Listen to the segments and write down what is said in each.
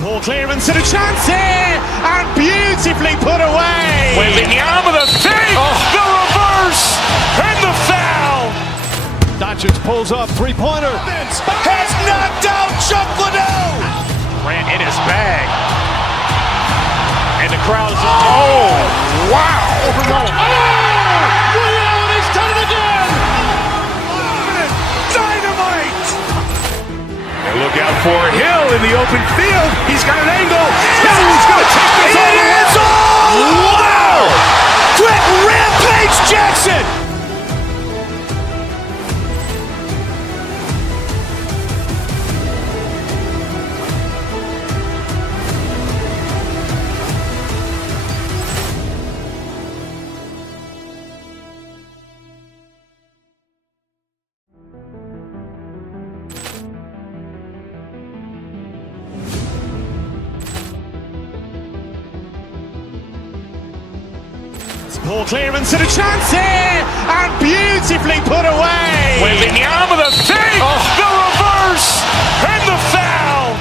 Poor clearance and a chance here, and beautifully put away. Waving the arm of the fake, the reverse, and the foul. Doncic pulls up, three-pointer. Has knocked out Chuck Liddell. Ran in his bag. And the crowd is, oh, wow. Liddell, and he's done it again. Dynamite. And look out for Hill in the open field. He's got an angle. He's going to take this all the way. Wow. Quick Rampage Jackson. Poor clearance and a chance here, and beautifully put away. Waving the arm of the fake, the reverse, and the foul.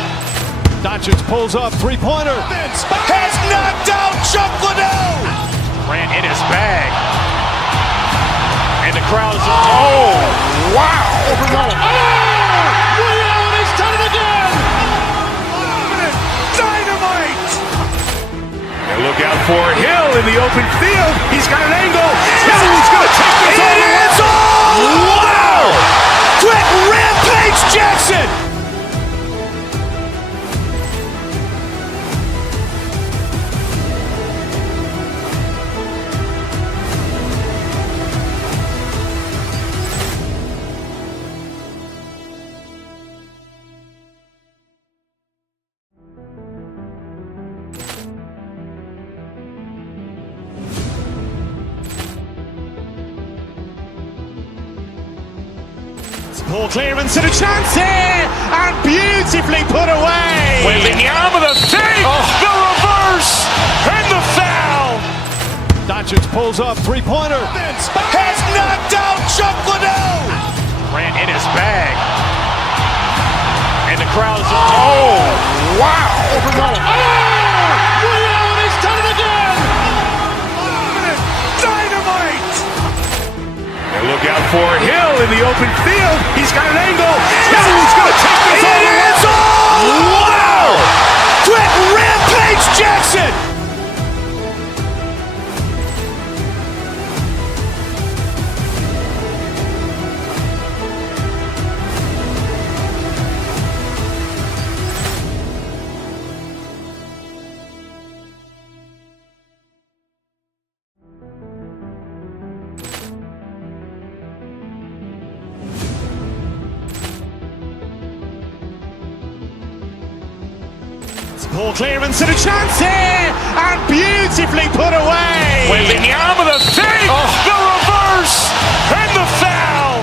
Doncic pulls up, three-pointer. Has knocked out Chuck Liddell. Ran in his bag. And the crowd is, oh, wow. Liddell, and he's done it again. Dynamite. And look out for Hill in the open field. He's got an angle. He's going to take this all the way. Wow. Quick Rampage Jackson. Poor clearance and a chance here, and beautifully put away. Waving the arm of the fake, the reverse, and the foul. Doncic pulls up, three-pointer. Has knocked out Chuck Liddell. Ran in his bag. And the crowd is, oh, wow. Liddell, and he's done it again. Dynamite. And look out for Hill in the open field. He's got an angle. He's going to take this all the way. Wow. Quick Rampage Jackson. Poor clearance and a chance here, and beautifully put away. Waving the arm of the fake, the reverse, and the foul.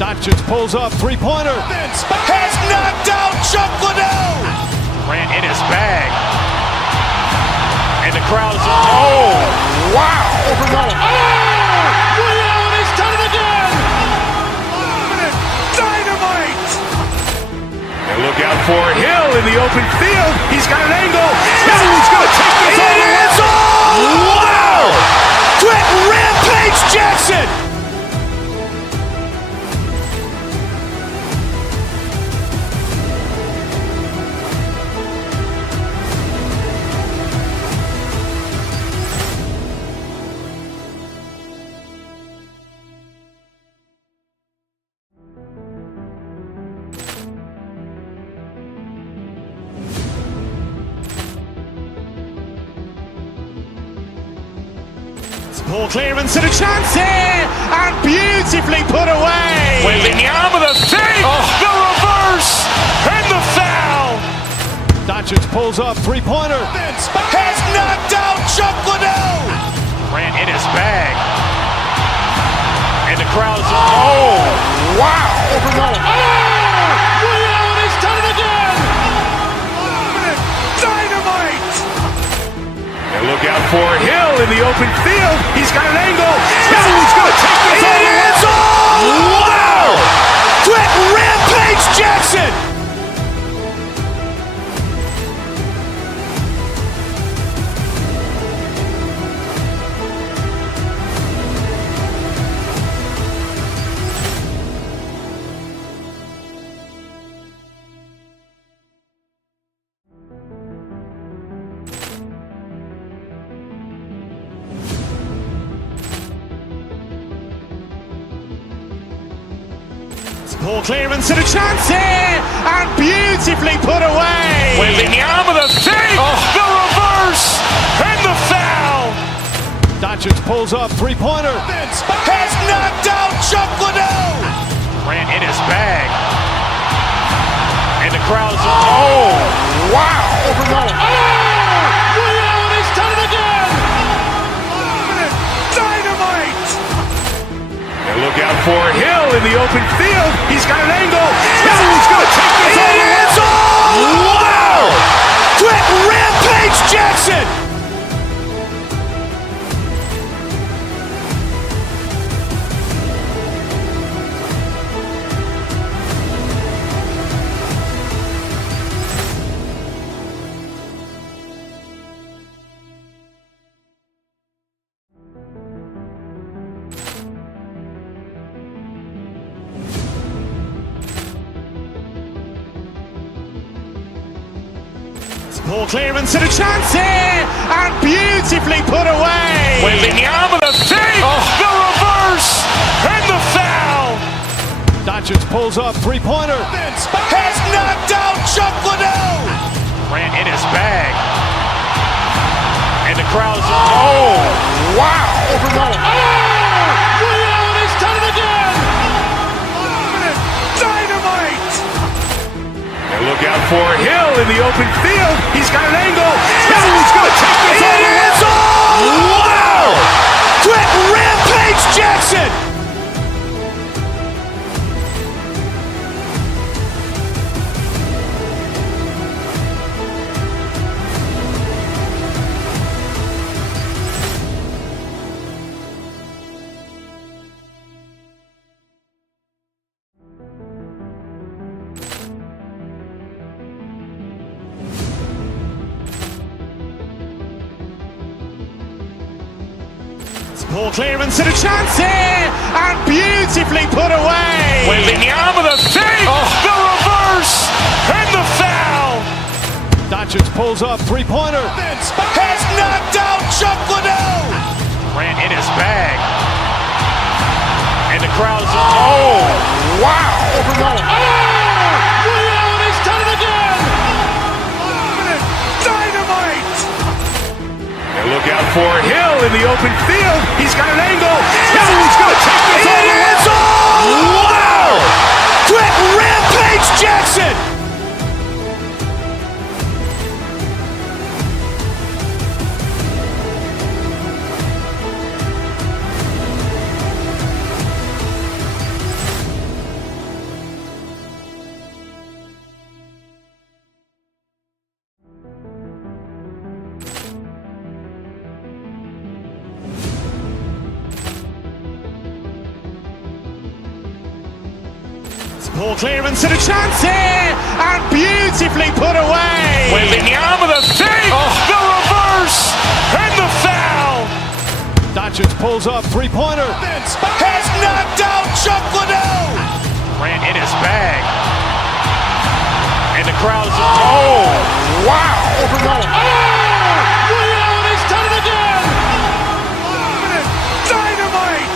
Doncic pulls up, three-pointer. Has knocked out Chuck Liddell. Ran in his bag. And the crowd is, oh, wow. Liddell, and he's done it again. Dynamite. And look out for Hill in the open field. He's got an angle. He's going to take this all the way. Wow. Quick Rampage Jackson. Poor clearance and a chance here, and beautifully put away. Waving the arm of the fake, the reverse, and the foul. Doncic pulls up, three-pointer. Has knocked out Chuck Liddell. Ran in his bag. And the crowd is, oh, wow. Liddell, and he's done it again. Dynamite. And look out for Hill in the open field. He's got an angle. He's going to take this all the way. Wow. Quick Rampage Jackson. Poor clearance and a chance here, and beautifully put away. Wembanyama the fake, the reverse, and the foul. Doncic pulls up, three-pointer. Has knocked out Chuck Liddell. Grant in his bag. And the crowd's, oh, wow. Ray Allen has done it again. Dynamite. And look out for Hill in the open field. He's got an angle. Hill's going to take this all the way. Wow. Quick Rampage Jackson. Poor clearance and a chance here, and beautifully put away. Wembanyama the fake, the reverse, and the foul. Doncic pulls up, three-pointer. Has knocked out Chuck Liddell. Grant in his bag. And the crowd's, oh, wow. Ray Allen has done it again. Dynamite. And look out for Hill in the open field. He's got an angle. Hill's going to take this all the way. Wow. Quick Rampage Jackson. Poor clearance and a chance here, and beautifully put away. Wembanyama the fake, the reverse, and the foul. Doncic pulls up, three-pointer. Has knocked out Chuck Liddell. Grant in his bag. And the crowd's, oh, wow. Ray Allen has done it again. Dynamite. And look out for Hill in the open field. He's got an angle. Hill's going to take this all the way. Wow. Quick Rampage Jackson. Poor clearance and a chance here, and beautifully put away. Wembanyama the fake, the reverse, and the foul. Doncic pulls up, three-pointer. Has knocked out Chuck Liddell. Grant in his bag. And the crowd's, oh, wow. Ray Allen has done it again. Dynamite.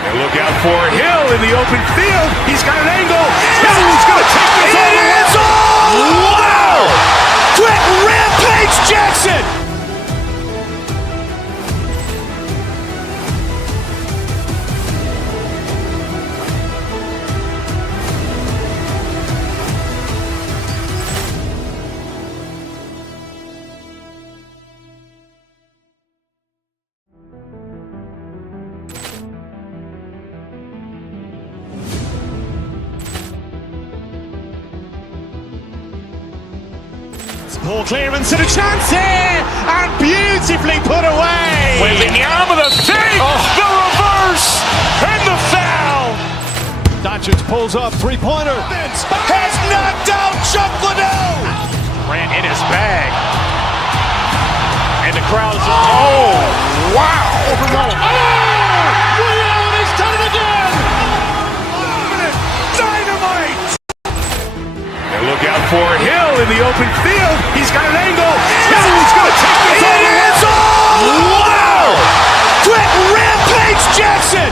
And look out for Hill in the open field. He's got an angle. Hill's going to take this all the way. Wow. Quick Rampage Jackson. Poor clearance and a chance here, and beautifully put away. Wembanyama the fake, the reverse, and the foul. Doncic pulls up, three-pointer. Has knocked out Chuck Liddell. Grant in his bag. And the crowd's, oh, wow. Ray Allen has done it again. Dynamite. And look out for Hill in the open field. He's got an angle. Hill's going to take this all the way. Wow. Quick Rampage Jackson.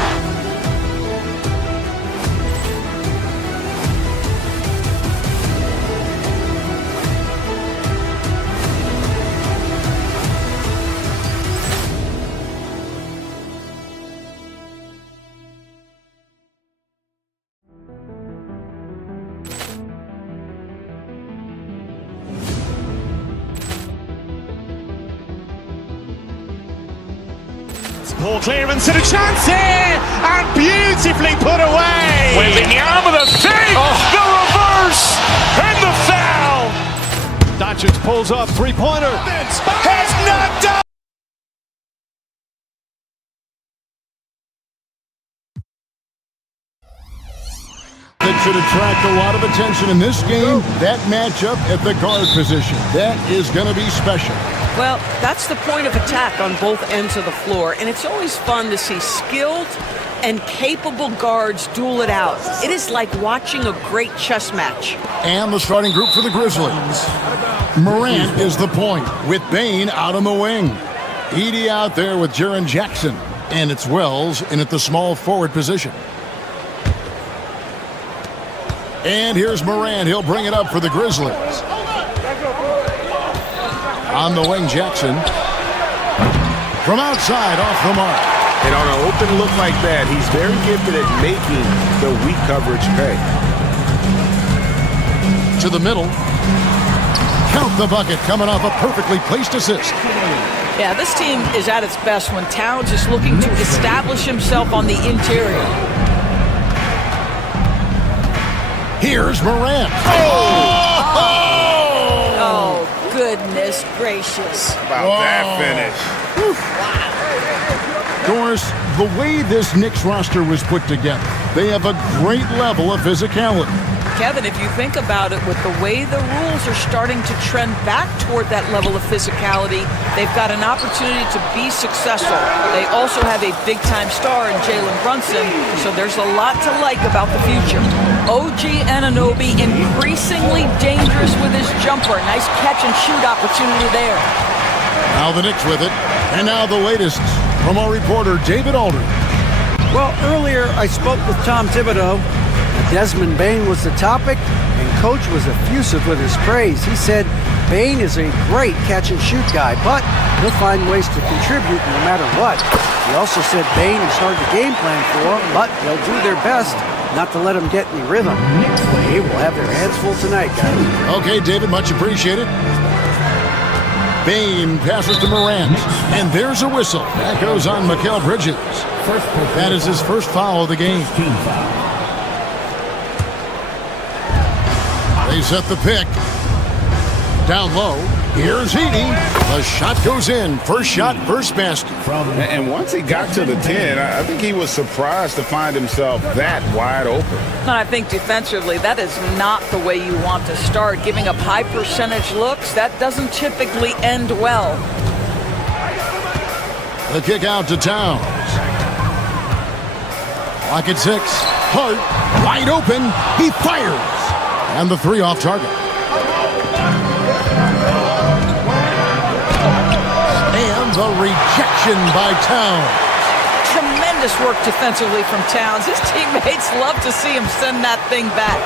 Poor clearance and a chance here, and beautifully put away. Wembanyama the fake, the reverse, and the foul. Doncic pulls up, three-pointer. Has knocked out. That should attract a lot of attention in this game. That matchup at the guard position. That is going to be special. Well, that's the point of attack on both ends of the floor, and it's always fun to see skilled and capable guards duel it out. It is like watching a great chess match. And the starting group for the Grizzlies. Morant is the point, with Bane out on the wing. Edey out there with Jaren Jackson. And it's Wells in at the small forward position. And here's Morant. He'll bring it up for the Grizzlies. On the wing, Jackson. From outside, off the mark. And on an open look like that, he's very gifted at making the weak coverage pay. To the middle. Count the bucket, coming off a perfectly placed assist. Yeah, this team is at its best when Towns is looking to establish himself on the interior. Here's Morant. Oh, goodness gracious. About that finish. Doris, the way this Knicks roster was put together, they have a great level of physicality. Kevin, if you think about it, with the way the rules are starting to trend back toward that level of physicality, they've got an opportunity to be successful. They also have a big-time star in Jalen Brunson, so there's a lot to like about the future. OG Anunoby increasingly dangerous with his jumper. Nice catch-and-shoot opportunity there. Now the Knicks with it. And now the latest from our reporter, David Aldridge. Well, earlier I spoke with Tom Thibodeau. Desmond Bane was the topic, and Coach was effusive with his praise. He said Bane is a great catch-and-shoot guy, but he'll find ways to contribute no matter what. He also said Bane is hard to game plan for, but they'll do their best not to let him get any rhythm. They will have their hands full tonight, guys. Okay, David, much appreciated. Bane passes to Morant, and there's a whistle. That goes on Mikal Bridges. That is his first foul of the game. They set the pick. Down low. Here's Edey. The shot goes in. First shot, first basket. And once he got to the 10, I think he was surprised to find himself that wide open. And I think defensively, that is not the way you want to start. Giving up high percentage looks, that doesn't typically end well. The kick out to Towns. Lock at 6. Hart, wide open. He fires. And the three off target. And the rejection by Towns. Tremendous work defensively from Towns. His teammates love to see him send that thing back.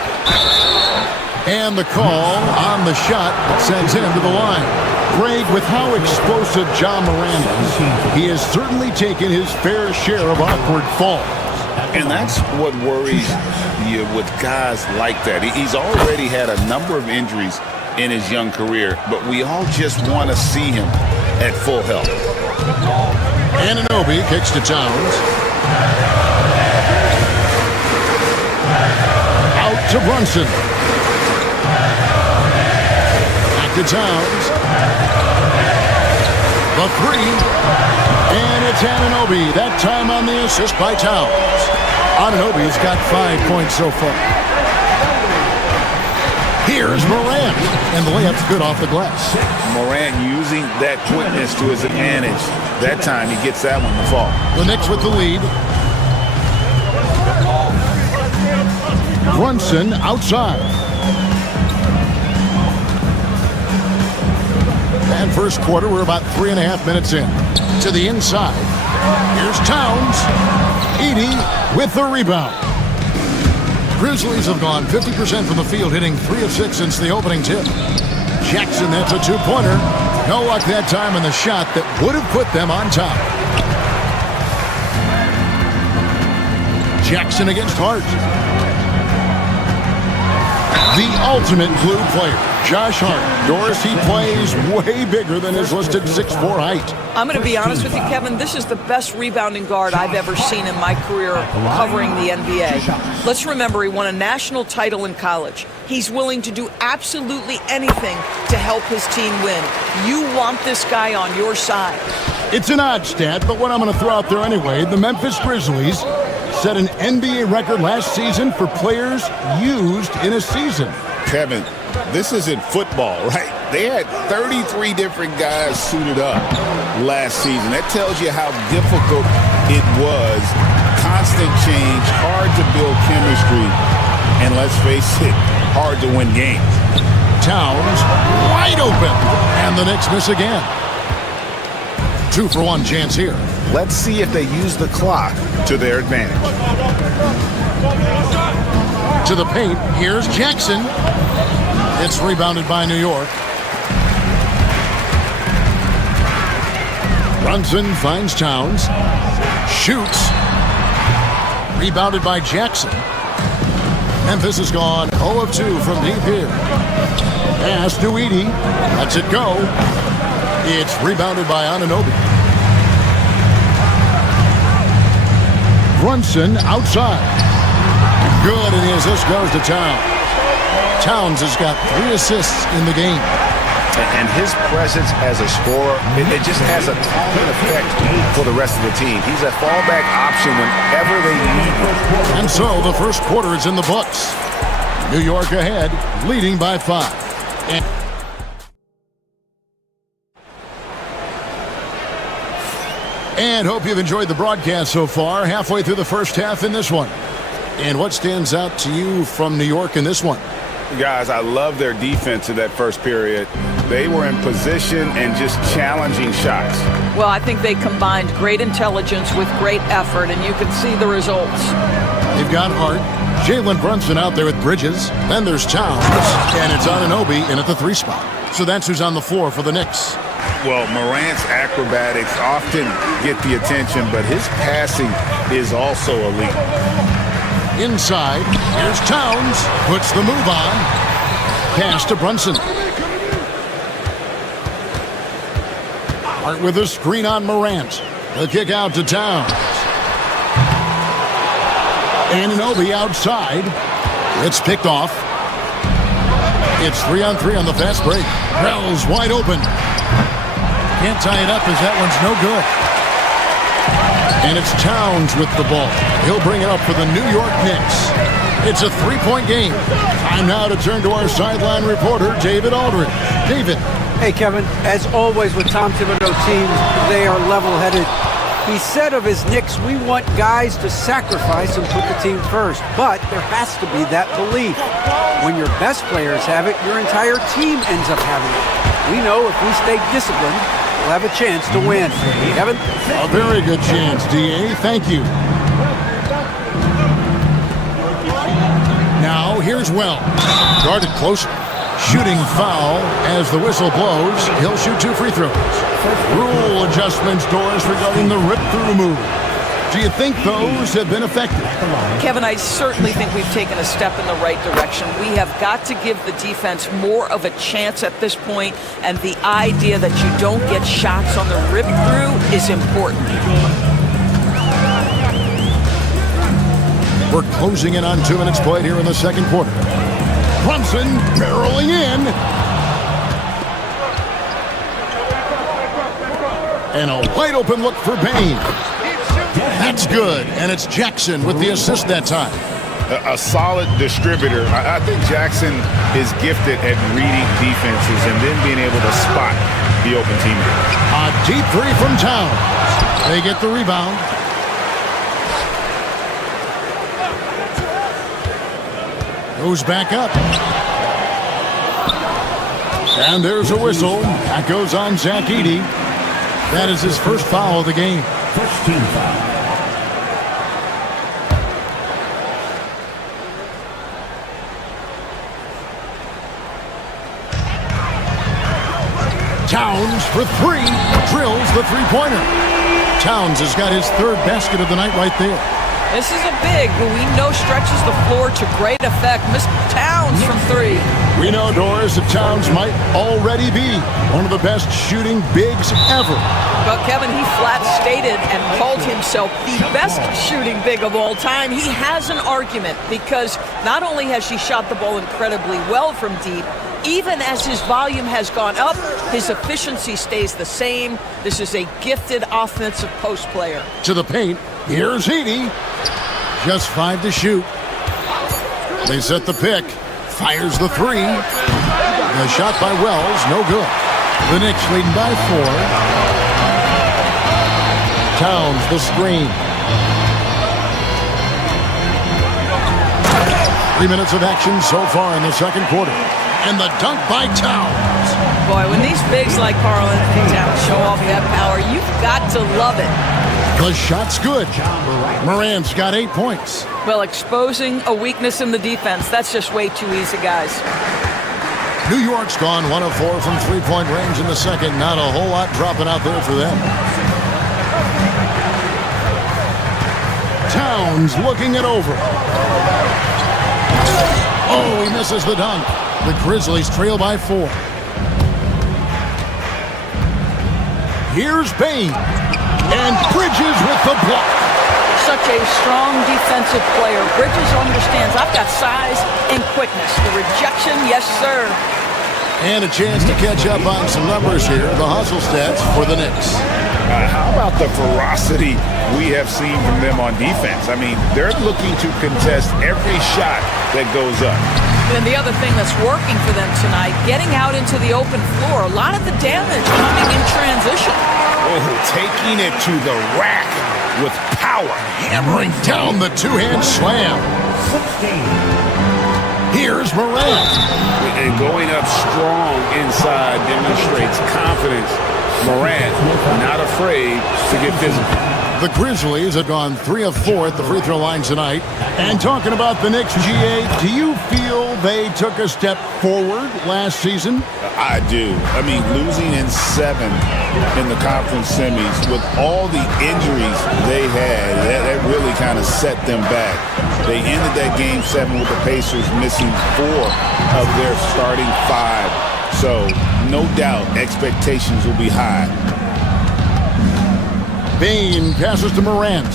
And the call on the shot that sends him to the line. Greg, with how explosive John Morant is, he has certainly taken his fair share of awkward falls. And that's what worries you with guys like that. He's already had a number of injuries in his young career, but we all just want to see him at full health. Anunoby kicks to Towns. Out to Brunson. Back to Towns. The three. And it's Anunoby. That time on the assist by Towns. Anunoby's got 5 points so far. Here's Morant. And the layup's good off the glass. Morant using that quickness to his advantage. That time he gets that one to fall. The Knicks with the lead. Brunson outside. And first quarter, we're about 3.5 minutes in. To the inside. Here's Towns. Edey with the rebound. Grizzlies have gone 50% from the field, hitting 3 of 6 since the opening tip. Jackson, that's a two-pointer. No luck that time in the shot that would have put them on top. Jackson against Hart. The ultimate glue player. Josh Hart. Doris, he plays way bigger than his listed 6'4" height. I'm going to be honest with you, Kevin. This is the best rebounding guard I've ever seen in my career covering the NBA. Let's remember, he won a national title in college. He's willing to do absolutely anything to help his team win. You want this guy on your side. It's an odd stat, but what I'm going to throw out there anyway, the Memphis Grizzlies set an NBA record last season for players used in a season. Kevin, this isn't football, right? They had 33 different guys suited up last season. That tells you how difficult it was. Constant change, hard to build chemistry, and let's face it, hard to win games. Towns wide open, and the Knicks miss again. 2-for-1 chance here. Let's see if they use the clock to their advantage. To the paint, here's Jackson. It's rebounded by New York. Brunson finds Towns. Shoots. Rebounded by Jackson. Memphis has gone 0 of 2 from deep here. Pass to Edey. Lets it go. It's rebounded by Anunoby. Brunson outside. Good, and the assist goes to Towns. Towns has got 3 assists in the game. And his presence as a scorer, it just has a calming effect for the rest of the team. He's a fallback option whenever they need him. And so the first quarter is in the books. New York ahead, leading by 5. And hope you've enjoyed the broadcast so far. Halfway through the first half in this one. And what stands out to you from New York in this one? Guys, I love their defense in that first period. They were in position and just challenging shots. Well, I think they combined great intelligence with great effort, and you can see the results. They've got Hart. Jalen Brunson out there with Bridges. Then there's Towns. And it's Anunoby in at the 3 spot. So that's who's on the floor for the Knicks. Well, Morant's acrobatics often get the attention, but his passing is also elite. Inside, here's Towns. Puts the move on. Pass to Brunson. Hart with a screen on Morant. The kick out to Towns. Anunoby outside. It's picked off. It's 3-on-3 on the fast break. Wells wide open. Can't tie it up as that one's no good. And it's Towns with the ball. He'll bring it up for the New York Knicks. It's a 3-point game. Time now to turn to our sideline reporter, David Aldridge. David. Hey, Kevin, as always with Tom Thibodeau teams, they are level-headed. He said of his Knicks, we want guys to sacrifice and put the team first. But there has to be that belief. When your best players have it, your entire team ends up having it. We know if we stay disciplined, we'll have a chance to win. Kevin? A very good chance, D.A. Thank you. Now, here's Wells. Guarded closer. Shooting foul as the whistle blows. He'll shoot 2 free throws. Rule adjustments, Doris, regarding the rip-through move. Do you think those have been effective? Kevin, I certainly think we've taken a step in the right direction. We have got to give the defense more of a chance at this point, and the idea that you don't get shots on the rip-through is important. We're closing in on 2 minutes played here in the second quarter. Brunson barreling in. And a wide open look for Bain. That's good, and it's Jackson with the assist that time. A solid distributor. I think Jackson is gifted at reading defenses and then being able to spot the open teammate. A deep 3 from Towns. They get the rebound. Goes back up. And there's a whistle. That goes on Zach Edey. That is his first foul of the game. First team foul. Towns for 3. Drills the 3-pointer. Towns has got his 3rd basket of the night right there. This is a big who we know stretches the floor to great effect. Mr. Towns from 3. We know, Doris, that Towns might already be one of the best shooting bigs ever. But Kevin, he flat stated and called himself the best shooting big of all time. He has an argument because not only has he shot the ball incredibly well from deep, even as his volume has gone up, his efficiency stays the same. This is a gifted offensive post player. To the paint, here's Edie. Just 5 to shoot. They set the pick. Fires the 3. The shot by Wells, no good. The Knicks leading by 4. Towns, the screen. 3 minutes of action so far in the second quarter. And the dunk by Towns. Boy, when these bigs like Karl Anthony Towns show off that power, you've got to love it. The shot's good. Morant's got 8 points. Well, exposing a weakness in the defense, that's just way too easy, guys. New York's gone 1 of 4 from three-point range in the second. Not a whole lot dropping out there for them. Towns looking it over. Oh, he misses the dunk. The Grizzlies trail by 4. Here's Bane. And Bridges with the block. Such a strong defensive player. Bridges understands I've got size and quickness. The rejection, yes, sir. And a chance to catch up on some numbers here. The hustle stats for the Knicks. How about the ferocity we have seen from them on defense? I mean, they're looking to contest every shot that goes up. And the other thing that's working for them tonight, getting out into the open floor. A lot of the damage coming in transition. Oh, taking it to the rack with power. Hammering down the two-hand slam. Here's Morant. And going up strong inside demonstrates confidence. Morant not afraid to get physical. The Grizzlies have gone 3 of 4 at the free throw line tonight. And talking about the Knicks, GA, do you feel they took a step forward last season? I do. I mean, losing in 7 in the conference semis with all the injuries they had, that really kind of set them back. They ended that game 7 with the Pacers missing 4 of their starting 5. So, no doubt, expectations will be high. Bane passes to Morant.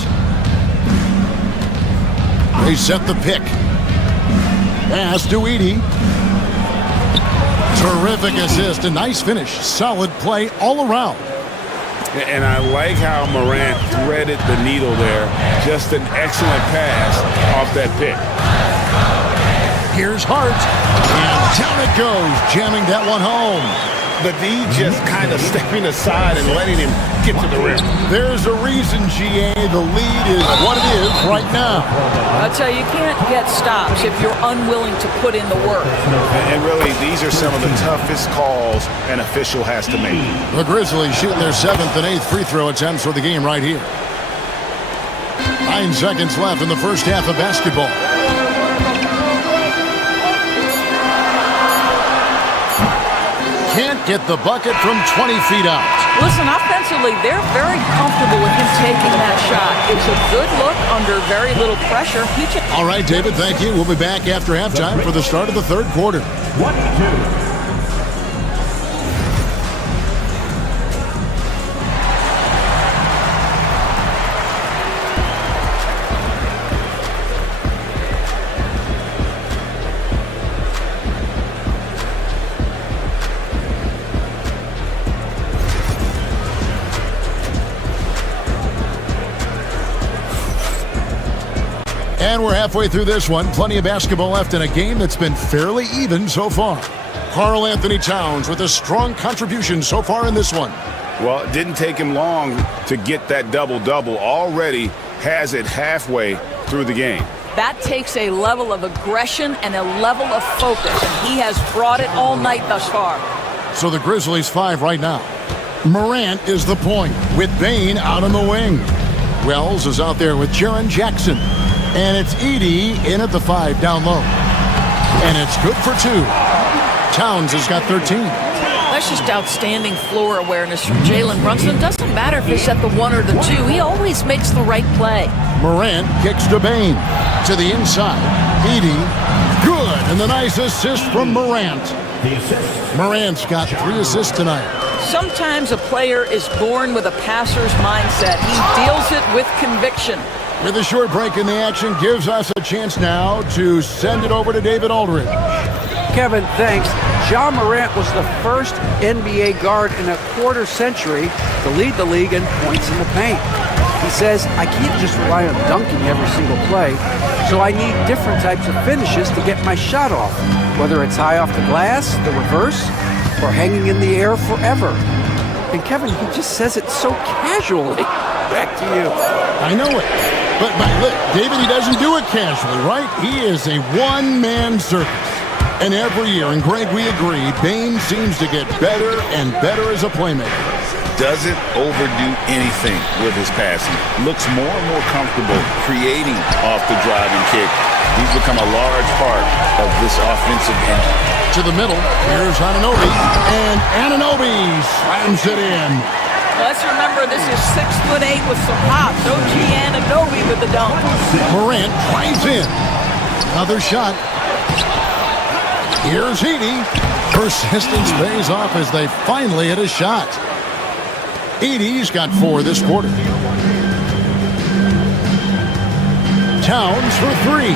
They set the pick. Pass to Edie. Terrific assist. A nice finish. Solid play all around. And I like how Morant threaded the needle there. Just an excellent pass off that pick. Here's Hart. And down it goes, jamming that one home. But he just kind of stepping aside and letting him get to the rim. There's a reason, GA. The lead is what it is right now. I'll tell you, you can't get stops if you're unwilling to put in the work. And really, these are some of the toughest calls an official has to make. The Grizzlies shooting their 7th and 8th free throw attempts for the game right here. 9 seconds left in the first half of basketball. Can't get the bucket from 20 feet out. Listen, offensively, they're very comfortable with him taking that shot. It's a good look under very little pressure. All right, David, thank you. We'll be back after halftime for the start of the third quarter. 1-2. And we're halfway through this one. Plenty of basketball left in a game that's been fairly even so far. Karl Anthony Towns with a strong contribution so far in this one. Well, it didn't take him long to get that double-double. Already has it halfway through the game. That takes a level of aggression and a level of focus, and he has brought it all night thus far. So the Grizzlies 5 right now. Morant is the point with Bane out on the wing. Wells is out there with Jaren Jackson. And it's Edie in at the 5 down low. And it's good for 2. Towns has got 13. That's just outstanding floor awareness from Jalen Brunson. It doesn't matter if it's at the 1 or the 2. He always makes the right play. Morant kicks to Bain. To the inside. Edey. Good. And the nice assist from Morant. Morant's got 3 assists tonight. Sometimes a player is born with a passer's mindset. He deals it with conviction. With a short break in the action, gives us a chance now to send it over to David Aldridge. Kevin, thanks. Ja Morant was the first NBA guard in a quarter century to lead the league in points in the paint. He says, I can't just rely on dunking every single play, so I need different types of finishes to get my shot off, whether it's high off the glass, the reverse, or hanging in the air forever. And Kevin, he just says it so casually. Back to you. I know it. But look, David, he doesn't do it casually, right? He is a one-man circus. And every year, and Greg, we agree, Bain seems to get better and better as a playmaker. Doesn't overdo anything with his passing. Looks more and more comfortable creating off the driving kick. He's become a large part of this offensive engine. To the middle, here's Anunoby, and Anunoby slams it in. Let's remember, this is 6'8" with some pop. OG Anunoby with the dunk. Morant drives in. Another shot. Here's Edey. Persistence pays off as they finally hit a shot. Edey's got 4 this quarter. Towns for 3.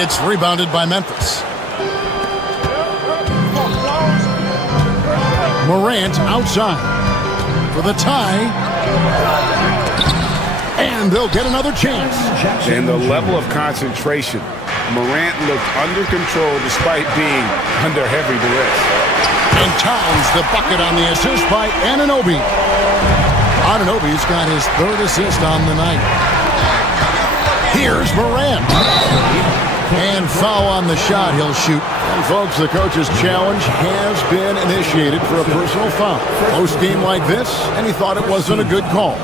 It's rebounded by Memphis. Morant outside for the tie. And they'll get another chance. And the level of concentration. Morant looked under control despite being under heavy duress. And Towns the bucket on the assist by Anunoby. Anunoby's got his 3rd assist on the night. Here's Morant. And foul on the shot he'll shoot. And folks, the coach's challenge has been initiated for a personal foul. Post game like this, and he thought it wasn't a good call.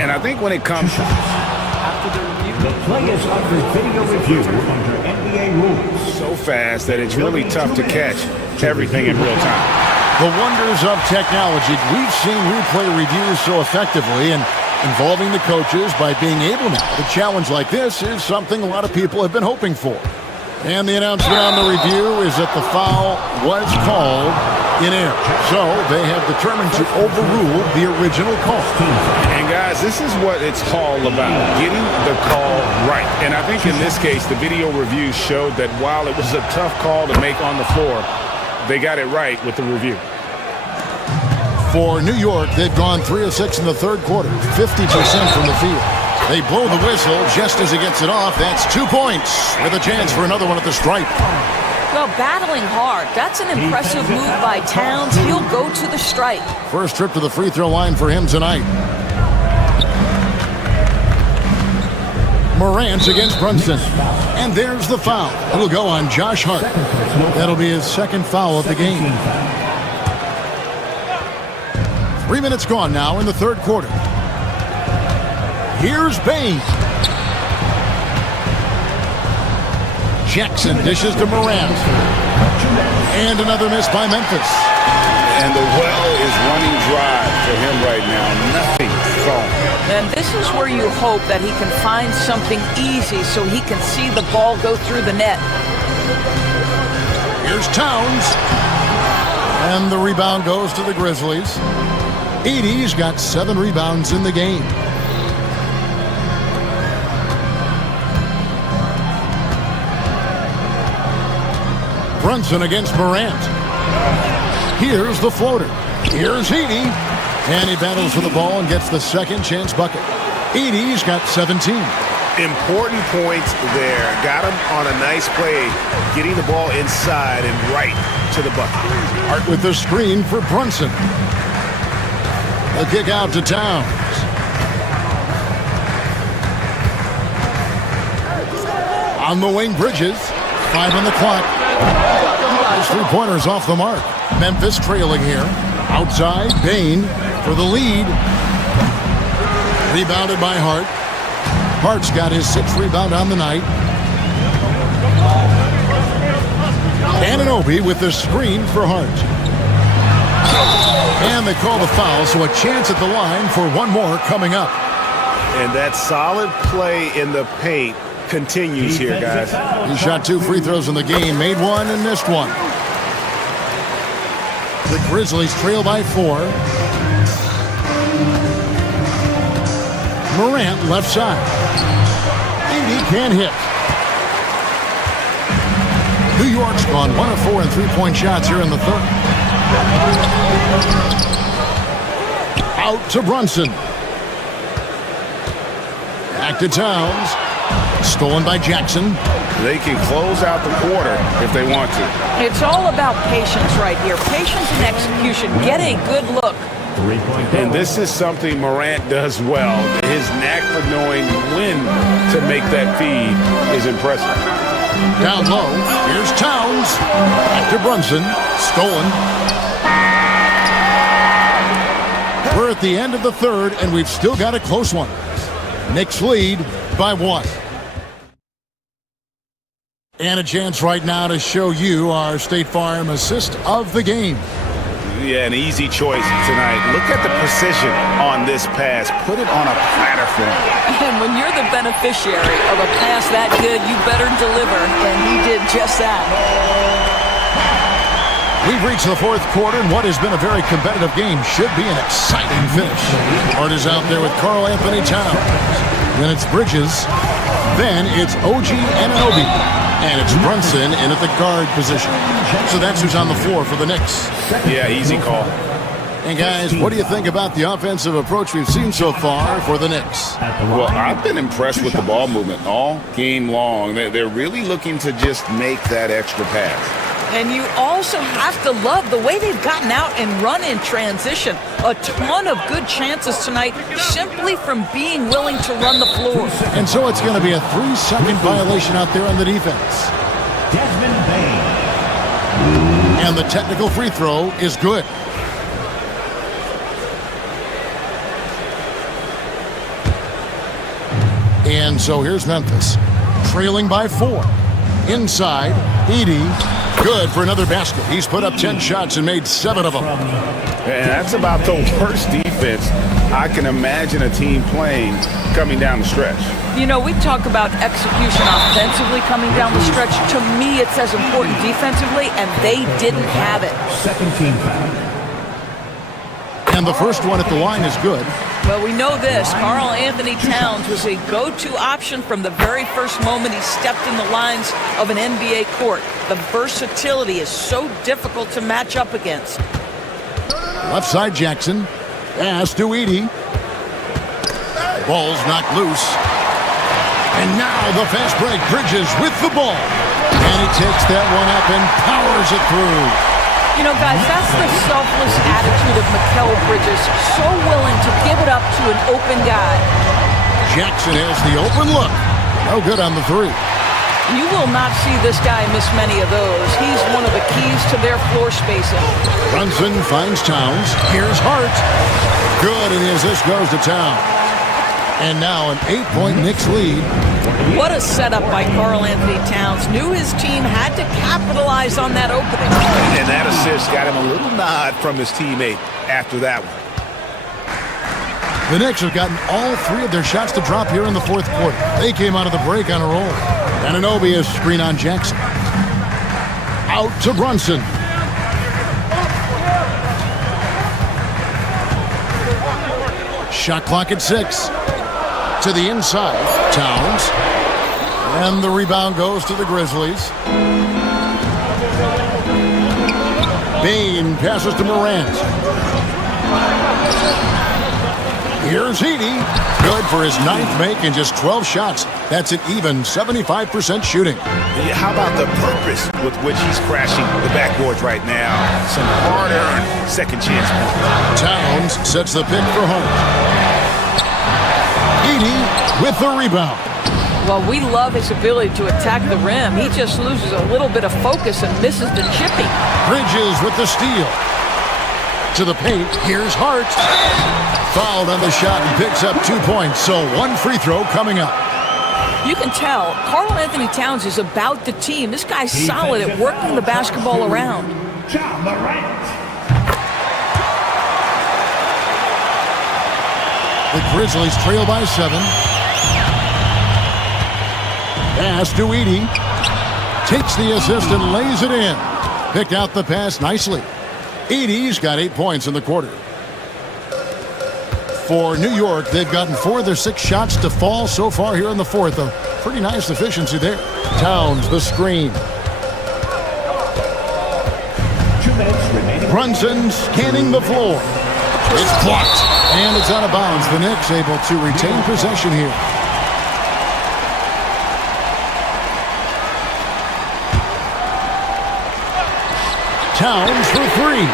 And I think when it comes to the play is under video review under NBA rules. So fast that it's really tough to catch everything in real time. The wonders of technology. We've seen replay reviews so effectively, and involving the coaches by being able now to challenge like this is something a lot of people have been hoping for. And the announcement on the review is that the foul was called in error. So they have determined to overrule the original call. And guys, this is what it's all about, getting the call right. And I think in this case, the video review showed that while it was a tough call to make on the floor, they got it right with the review. For New York, they've gone 3 of 6 in the 3rd quarter, 50% from the field. They blow the whistle just as he gets it off. That's 2 points with a chance for another one at the stripe. Well, battling hard. That's an impressive move by Towns. He'll go to the stripe. First trip to the free throw line for him tonight. Morant against Brunson. And there's the foul. It'll go on Josh Hart. That'll be his 2nd foul of the game. 3 minutes gone now in the 3rd quarter. Here's Bain. Jackson dishes to Morant. And another miss by Memphis. And the well is running dry for him right now. Nothing falling. And this is where you hope that he can find something easy so he can see the ball go through the net. Here's Towns. And the rebound goes to the Grizzlies. Edey's got 7 rebounds in the game. Brunson against Morant. Here's the floater. Here's Edey. And he battles for the ball and gets the 2nd chance bucket. Edey's got 17. Important points there. Got him on a nice play, getting the ball inside and right to the bucket. Hart with the screen for Brunson. The kick out to Towns. On the wing, Bridges. 5 on the clock. His 3-pointers off the mark. Memphis trailing here. Outside, Bain for the lead. Rebounded by Hart. Hart's got his 6th rebound on the night. Anunoby with the screen for Hart. And they call the foul, so a chance at the line for one more coming up. And that solid play in the paint continues here, guys. He shot 2 free throws in the game, made one and missed one. The Grizzlies trail by 4. Morant left side. 80 can't hit. New York's gone 1 of 4 in three-point shots here in the third. Out to Brunson. Back to Towns. Stolen by Jackson. They can close out the quarter if they want to. It's all about patience right here. Patience and execution. Get a good look. And this is something Morant does well. His knack for knowing when to make that feed is impressive. Down low, here's Towns. After Brunson, stolen. We're at the end of the third, and we've still got a close one. Knicks lead by 1. And a chance right now to show you our State Farm assist of the game. Yeah, an easy choice tonight. Look at the precision on this pass. Put it on a platter for him. And when you're the beneficiary of a pass that good, you better deliver. And he did just that. We've reached the fourth quarter, and what has been a very competitive game should be an exciting finish. Hart is out there with Karl Anthony Towns. Then it's Bridges. Then it's OG Anunoby. And it's Brunson in at the guard position. So that's who's on the floor for the Knicks. Yeah, easy call. And guys, what do you think about the offensive approach we've seen so far for the Knicks? Well, I've been impressed with the ball movement all game long. They're really looking to just make that extra pass. And you also have to love the way they've gotten out and run in transition. A ton of good chances tonight simply from being willing to run the floor. And so it's going to be a 3-second violation out there on the defense. Desmond Bain. And the technical free throw is good. And so here's Memphis, trailing by 4. Inside, Edey, good for another basket. He's put up 10 shots and made 7 of them. And that's about the worst defense I can imagine a team playing coming down the stretch. You know, we talk about execution offensively coming down the stretch. To me, it's as important defensively, and they didn't have it. Second team foul. And the first one at the line is good. Well, we know this. Karl Anthony Towns was a go-to option from the very first moment he stepped in the lines of an NBA court. The versatility is so difficult to match up against. Left side Jackson. Pass to Edey. Ball's knocked loose. And now the fast break. Bridges with the ball. And he takes that one up and powers it through. You know, guys, that's the selfless attitude of Mikal Bridges. So willing to give it up to an open guy. Jackson has the open look. No good on the 3. You will not see this guy miss many of those. He's one of the keys to their floor spacing. Brunson finds Towns. Here's Hart. Good, and his assist goes to Towns. And now an 8-point Knicks lead. What a setup by Karl Anthony Towns. Knew his team had to capitalize on that opening. And that assist got him a little nod from his teammate after that one. The Knicks have gotten all 3 of their shots to drop here in the fourth quarter. They came out of the break on a roll. Anunoby is screen on Jackson. Out to Brunson. Shot clock at 6. To the inside, Towns. And the rebound goes to the Grizzlies. Bain passes to Morant. Here's Edey. Good for his 9th make in just 12 shots. That's an even 75% shooting. How about the purpose with which he's crashing the backboards right now? Some hard-earned second chance points. Towns sets the pick for Hart. Edey with the rebound. Well, we love his ability to attack the rim. He just loses a little bit of focus and misses the chipping. Bridges with the steal. To the paint, here's Hart. Fouled on the shot and picks up 2 points, so 1 free throw coming up. You can tell Karl Anthony Towns is about the team. This guy's solid at working the basketball around. John Morant. The Grizzlies trail by 7. Pass to Edey. Takes the assist and lays it in. Picked out the pass nicely. Edey's got 8 points in the quarter. For New York, they've gotten 4 of their 6 shots to fall so far here in the fourth. A pretty nice efficiency there. Towns, the screen. 2 minutes remaining. Brunson scanning the floor. It's blocked, and it's out of bounds. The Knicks able to retain possession here. Towns for 3.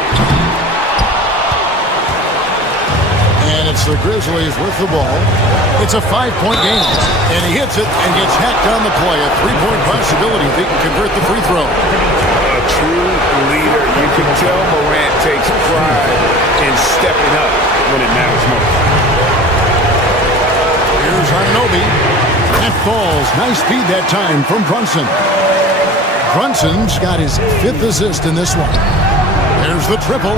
And it's the Grizzlies with the ball. It's a 5-point game. And he hits it and gets hacked on the play. A 3-point possibility if he can convert the free throw. A true leader. You can tell Morant takes pride in stepping up when it matters most. Here's Anunoby. That falls. Nice feed that time from Brunson. Brunson's got his 5th assist in this one. There's the triple.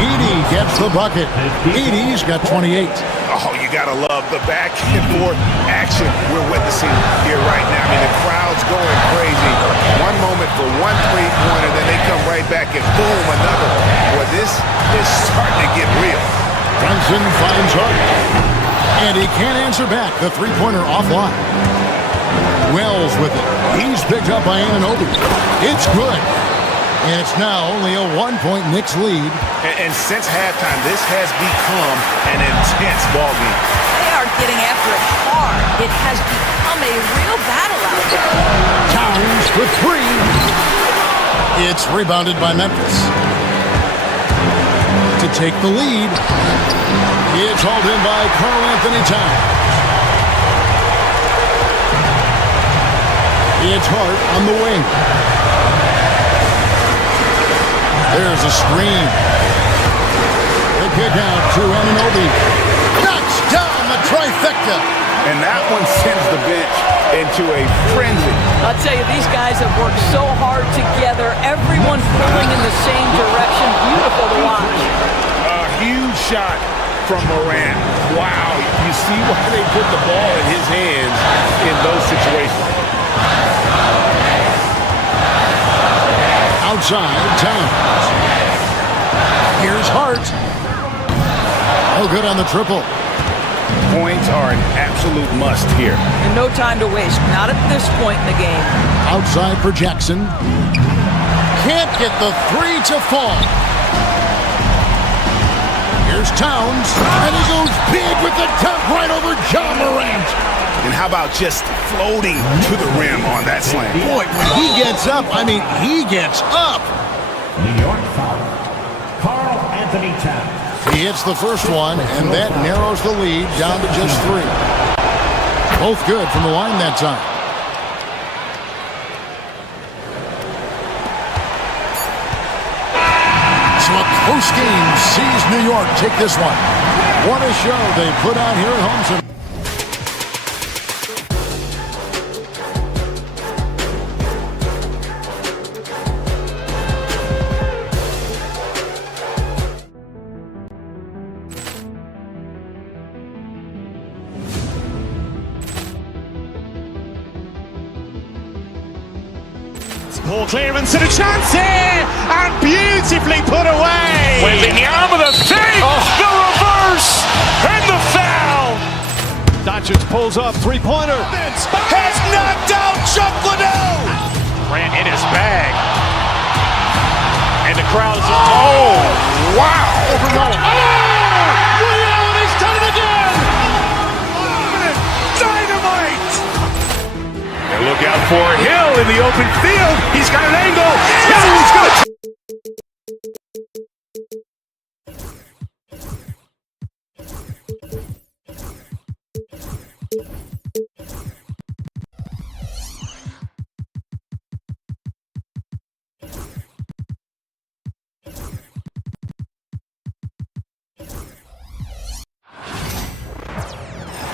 Edey gets the bucket. Edey's got 28. Oh, you gotta love the back and forth action we're witnessing here right now. I mean, the crowd's going crazy. One moment for one three-pointer, then they come right back and boom, another. Well, this is starting to get real. Brunson finds Hart. And he can't answer back. The three-pointer offline. Wells with it. He's picked up by Anunoby. It's good. And it's now only a 1-point Knicks lead. And since halftime, this has become an intense ballgame. They are getting after it hard. It has become a real battle out there. Towns for 3. It's rebounded by Memphis. To take the lead. It's hauled in by Karl Anthony Towns. It's Hart on the wing. There's a screen. They kick out to Anunoby. Knocks down the trifecta. And that one sends the bench into a frenzy. I'll tell you, these guys have worked so hard together. Everyone pulling in the same direction. Beautiful to watch. A huge shot from Morant. Wow. You see why they put the ball in his hands in those situations. Outside, Towns. Here's Hart. Oh, good on the triple. Points are an absolute must here. And no time to waste. Not at this point in the game. Outside for Jackson. Can't get the 3 to fall. Here's Towns. And he goes big with the dunk right over John Morant. And how about just floating to the rim on that slam? Boy, when he gets up, I mean, he gets up. New York foul. Karl Anthony Towns. He hits the first one, and that narrows the lead down to just 3. Both good from the line that time. So a close game sees New York take this one. What a show they put on here at home. Poor clearance and a chance here, and beautifully put away. Wembanyama the save, the reverse, and the foul. Doncic pulls up, three-pointer. Has knocked out Chuck Liddell. Grant in his bag. And the crowd is, oh, wow. He's done it again. Dynamite. And look out for Hill in the open field. He's got an angle. Hill's going to...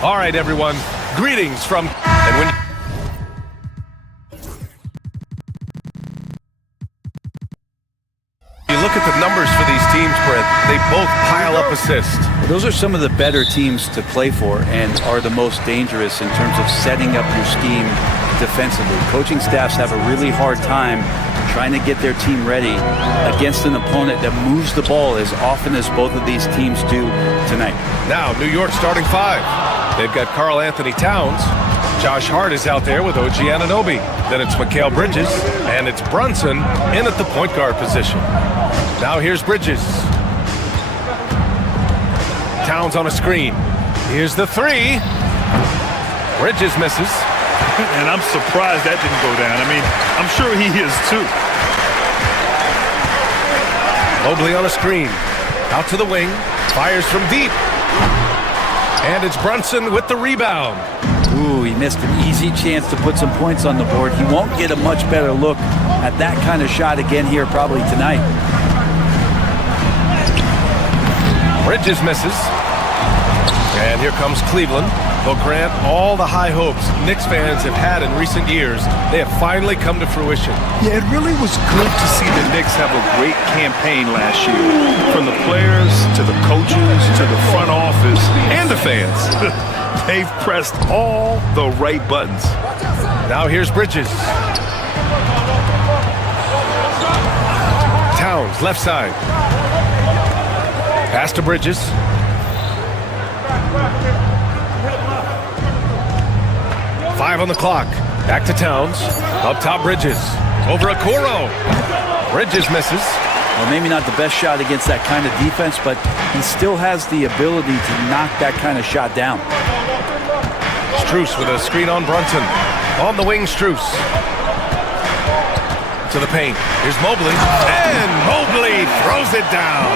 All right, everyone. Greetings from... And when... the numbers for these teams, Brent. They both pile up assists. Those are some of the better teams to play for and are the most dangerous in terms of setting up your scheme defensively. Coaching staffs have a really hard time trying to get their team ready against an opponent that moves the ball as often as both of these teams do tonight. Now, New York starting five. They've got Karl Anthony Towns. Josh Hart is out there with OG Anunoby. Then it's Mikal Bridges, and it's Brunson in at the point guard position. Now here's Bridges. Towns on a screen. Here's the three. Bridges misses. And I'm surprised that didn't go down. I mean, I'm sure he is too. Mobley on a screen. Out to the wing. Fires from deep. And it's Brunson with the rebound. Ooh, he missed an easy chance to put some points on the board. He won't get a much better look at that kind of shot again here probably tonight. Bridges misses. And here comes Cleveland. They'll grant all the high hopes Knicks fans have had in recent years. They have finally come to fruition. Yeah, it really was good to see the Knicks have a great campaign last year. From the players to the coaches to the front office and the fans. They've pressed all the right buttons. Now here's Bridges. Towns, left side. Pass to Bridges. Five on the clock. Back to Towns. Up top, Bridges. Over Okoro. Bridges misses. Well, maybe not the best shot against that kind of defense, but he still has the ability to knock that kind of shot down. Strus with a screen on Brunson. On the wing, Strus. To the paint. Here's Mobley. And Mobley throws it down.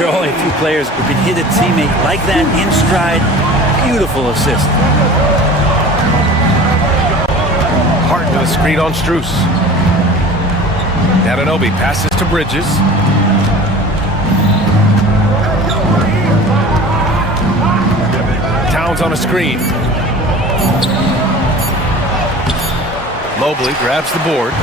There are only a few players who can hit a teammate like that in stride. Beautiful assist. Hart with a screen on Strus. Anunoby passes to Bridges. Towns on a screen. Mobley grabs the board.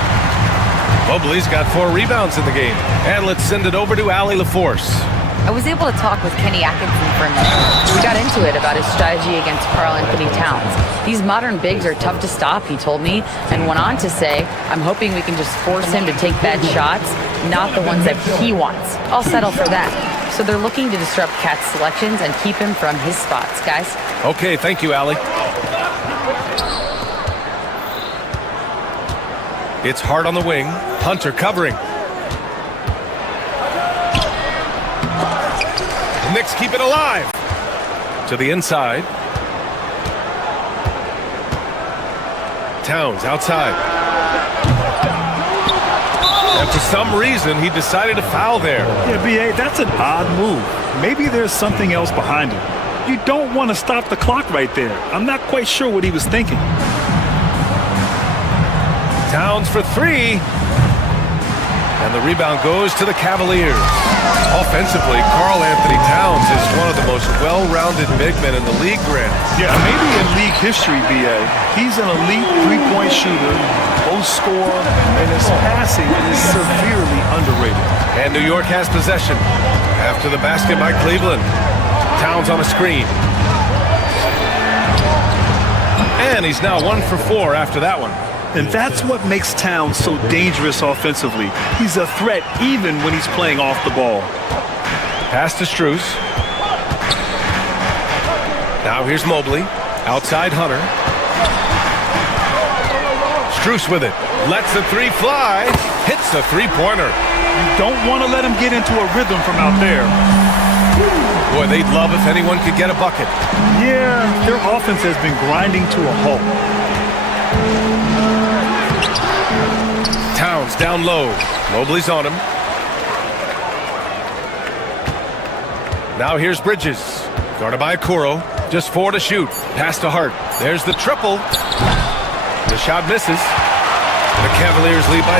Mobley's got 4 rebounds in the game. And let's send it over to Allie LaForce. I was able to talk with Kenny Atkinson for a minute. We got into it about his strategy against Karl Anthony Towns. These modern bigs are tough to stop, he told me, and went on to say, I'm hoping we can just force him to take bad shots, not the ones that he wants. I'll settle for that. So they're looking to disrupt Cat's selections and keep him from his spots, guys. Okay, thank you, Allie. It's Hart on the wing. Hunter covering. The Knicks keep it alive. To the inside. Towns outside. And for some reason, he decided to foul there. Yeah, B.A., that's an odd move. Maybe there's something else behind it. You don't want to stop the clock right there. I'm not quite sure what he was thinking. Towns for 3. And the rebound goes to the Cavaliers. Offensively, Karl Anthony Towns is one of the most well-rounded big men in the league, Grant. Yeah, maybe in league history, B.A. He's an elite three-point shooter, post scorer, and his passing is severely underrated. And New York has possession. After the basket by Cleveland. Towns on a screen. And he's now 1 for 4 after that one. And that's what makes Towns so dangerous offensively. He's a threat even when he's playing off the ball. Pass to Strus. Now here's Mobley. Outside Hunter. Strus with it. Lets the 3 fly. Hits the 3-pointer. You don't want to let him get into a rhythm from out there. Boy, they'd love if anyone could get a bucket. Yeah, their offense has been grinding to a halt. Towns down low. Mobley's on him. Now here's Bridges. Guarded by Okoro. Just 4 to shoot. Pass to Hart. There's the triple. The shot misses. The Cavaliers lead by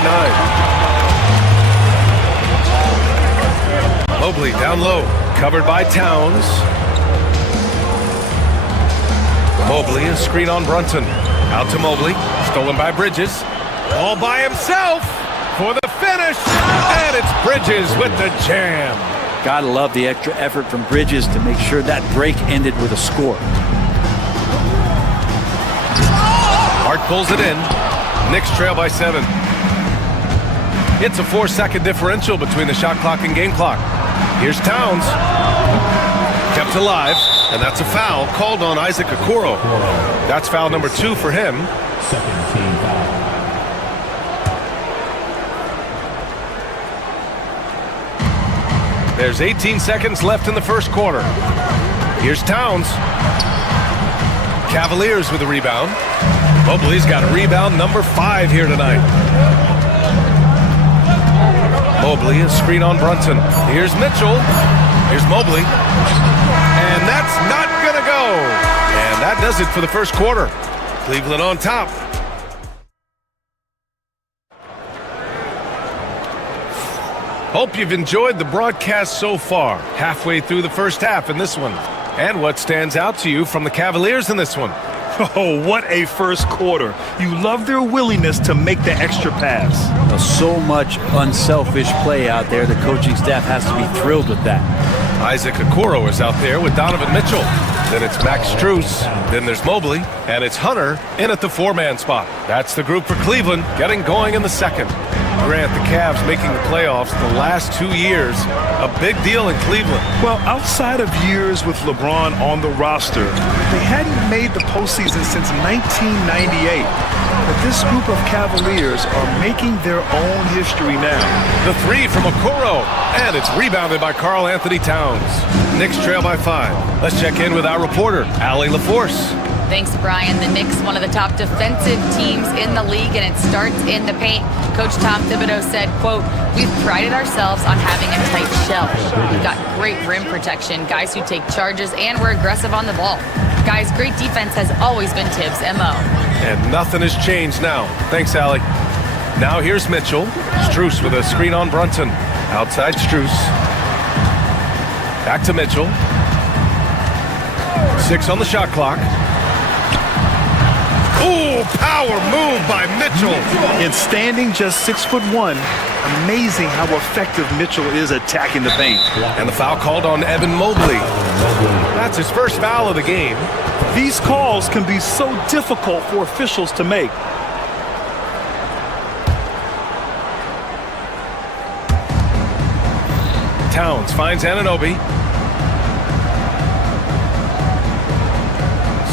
9. Mobley down low. Covered by Towns. Mobley, a screen on Brunson. Out to Mobley. Stolen by Bridges. All by himself. for the finish, and it's Bridges with the jam. Gotta love the extra effort from Bridges to make sure that break ended with a score. Hart pulls it in. Knicks trail by 7. It's a 4-second differential between the shot clock and game clock. Here's Towns. Kept alive, and that's a foul called on Isaac Okoro. That's foul number 2 for him. Second team foul. There's 18 seconds left in the first quarter. Here's Towns. Cavaliers with a rebound. Mobley's got a rebound number 5 here tonight. Mobley, a screen on Brunson. Here's Mitchell. Here's Mobley. And that's not gonna go. And that does it for the first quarter. Cleveland on top. Hope you've enjoyed the broadcast so far. Halfway through the first half in this one. And what stands out to you from the Cavaliers in this one? Oh, what a first quarter. You love their willingness to make the extra pass. So much unselfish play out there. The coaching staff has to be thrilled with that. Isaac Okoro is out there with Donovan Mitchell. Then it's Max Strus. Then there's Mobley. And it's Hunter in at the 4-man spot. That's the group for Cleveland getting going in the second. Grant, the Cavs making the playoffs the last 2 years. A big deal in Cleveland. Well, outside of years with LeBron on the roster, they hadn't made the postseason since 1998. But this group of Cavaliers are making their own history now. The 3 from Okoro, and it's rebounded by Karl Anthony Towns. Knicks trail by 5. Let's check in with our reporter, Allie LaForce. Thanks, Brian. The Knicks, one of the top defensive teams in the league, and it starts in the paint. Coach Tom Thibodeau said, quote, "We've prided ourselves on having a tight shell. We've got great rim protection, guys who take charges, and we're aggressive on the ball. Guys, great defense has always been Tibbs' MO." And nothing has changed now. Thanks, Allie. Now here's Mitchell. Strus with a screen on Brunson. Outside Strus. Back to Mitchell. 6 on the shot clock. Ooh, power move by Mitchell. In standing just 6'1", amazing how effective Mitchell is attacking the paint. And the foul called on Evan Mobley. That's his first foul of the game. These calls can be so difficult for officials to make. Towns finds Anunoby.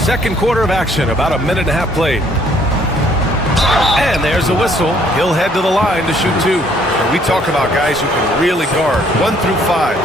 Second quarter of action, about a minute and a half played. And there's a whistle. He'll head to the line to shoot 2. And we talk about guys who can really guard 1 through 5.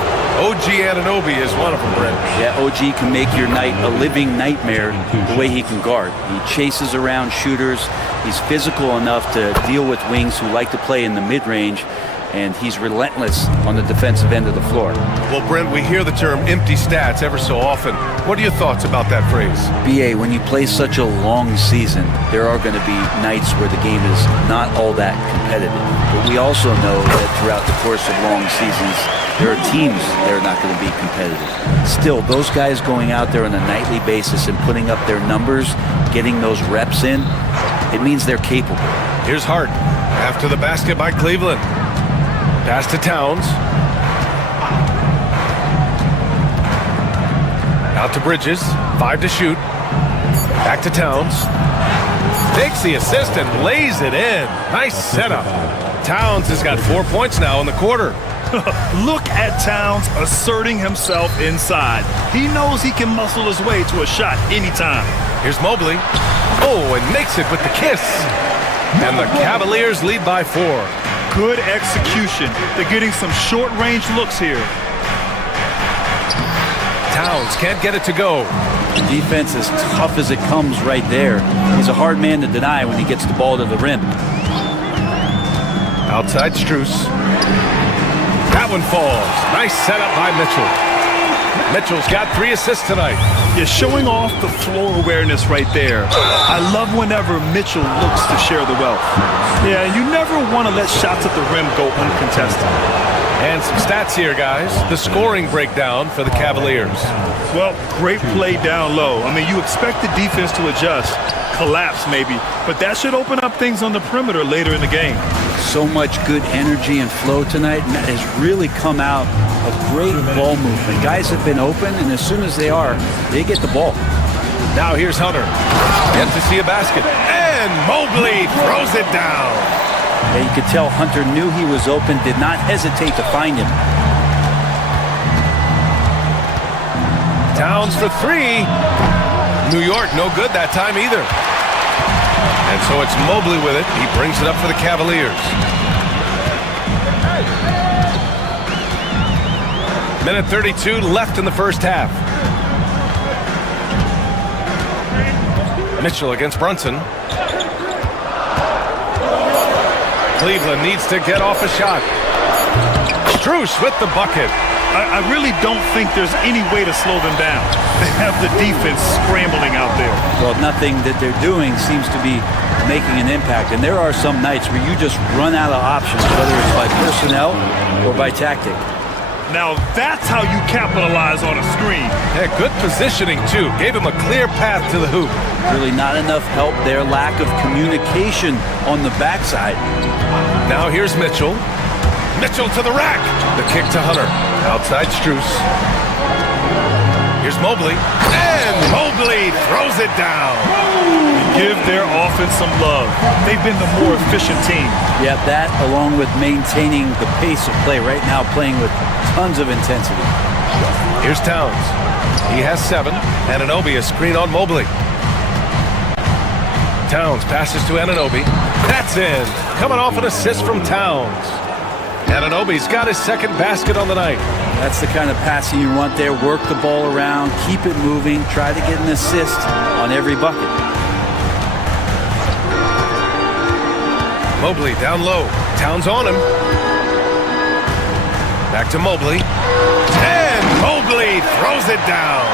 OG Anunoby is one of them, Brent. Yeah, OG can make your night a living nightmare the way he can guard. He chases around shooters. He's physical enough to deal with wings who like to play in the mid-range. And he's relentless on the defensive end of the floor. Well, Brent, we hear the term empty stats ever so often. What are your thoughts about that phrase? BA, when you play such a long season, there are going to be nights where the game is not all that competitive. But we also know that throughout the course of long seasons, there are teams that are not going to be competitive. Still, those guys going out there on a nightly basis and putting up their numbers, getting those reps in, it means they're capable. Here's Hart after the basket by Cleveland. Pass to Towns. Out to Bridges. 5 to shoot. Back to Towns. Takes the assist and lays it in. Nice setup. Towns has got 4 points now in the quarter. Look at Towns asserting himself inside. He knows he can muscle his way to a shot anytime. Here's Mobley. Oh, and makes it with the kiss. And the Cavaliers lead by 4. Good execution. They're getting some short-range looks here. Towns can't get it to go. The defense is tough as it comes right there. He's a hard man to deny when he gets the ball to the rim. Outside Strus. That one falls. Nice setup by Mitchell. Mitchell's got 3 assists tonight. You're showing off the floor awareness right there. I love whenever Mitchell looks to share the wealth. Yeah, you never want to let shots at the rim go uncontested. And some stats here, guys. The scoring breakdown for the Cavaliers. Well, great play down low. I mean, you expect the defense to adjust, collapse maybe, but that should open up things on the perimeter later in the game. so much good energy and flow tonight, and that has really come out of great ball movement. Guys have been open, and as soon as they are, they get the ball. Now here's Hunter. Yet to see a basket. And Mobley throws it down. Yeah, you could tell Hunter knew he was open, did not hesitate to find him. Towns for three. New York no good that time either. And so it's Mobley with it. He brings it up for the Cavaliers. Minute 32 left in the first half. Mitchell against Brunson. Cleveland needs to get off a shot. Strus with the bucket. I really don't think there's any way to slow them down. They have the defense scrambling out there. Well, nothing that they're doing seems to be making an impact. And there are some nights where you just run out of options, whether it's by personnel or by tactic. Now that's how you capitalize on a screen. Yeah, good positioning, too. Gave him a clear path to the hoop. Really not enough help there. Lack of communication on the backside. Now here's Mitchell. Mitchell to the rack. The kick to Hunter. Outside Strus. Here's Mobley. And Mobley throws it down. Give their offense some love. They've been the more efficient team. Yeah, that along with maintaining the pace of play. Right now playing with tons of intensity. Here's Towns. He has 7. Anunoby a screen on Mobley. Towns passes to Anunoby. That's in. Coming off an assist from Towns. Anunoby's got his second basket on the night. That's the kind of passing you want there. Work the ball around, keep it moving, try to get an assist on every bucket. Mobley down low. Towns on him. Back to Mobley. And Mobley throws it down.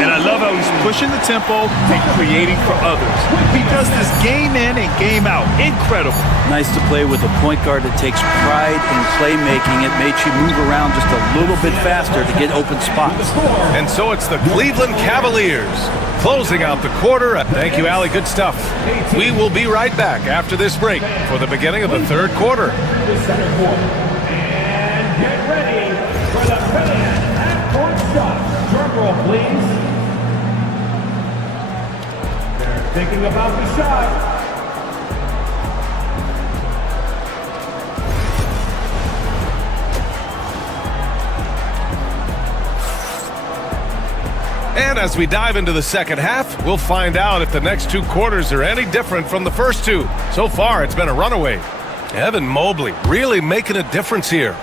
And I love how he's pushing the tempo and creating for others. He does this game in and game out. Incredible. Nice to play with a point guard that takes pride in playmaking. It makes you move around just a little bit faster to get open spots. And so it's the Cleveland Cavaliers closing out the quarter. Thank you, Allie. Good stuff. We will be right back after this break for the beginning of the third quarter. And get ready for the fan half-court shot. Drum roll, please. They're thinking about the shot. And as we dive into the second half, we'll find out if the next 2 quarters are any different from the first 2. So far, it's been a runaway. Evan Mobley really making a difference here.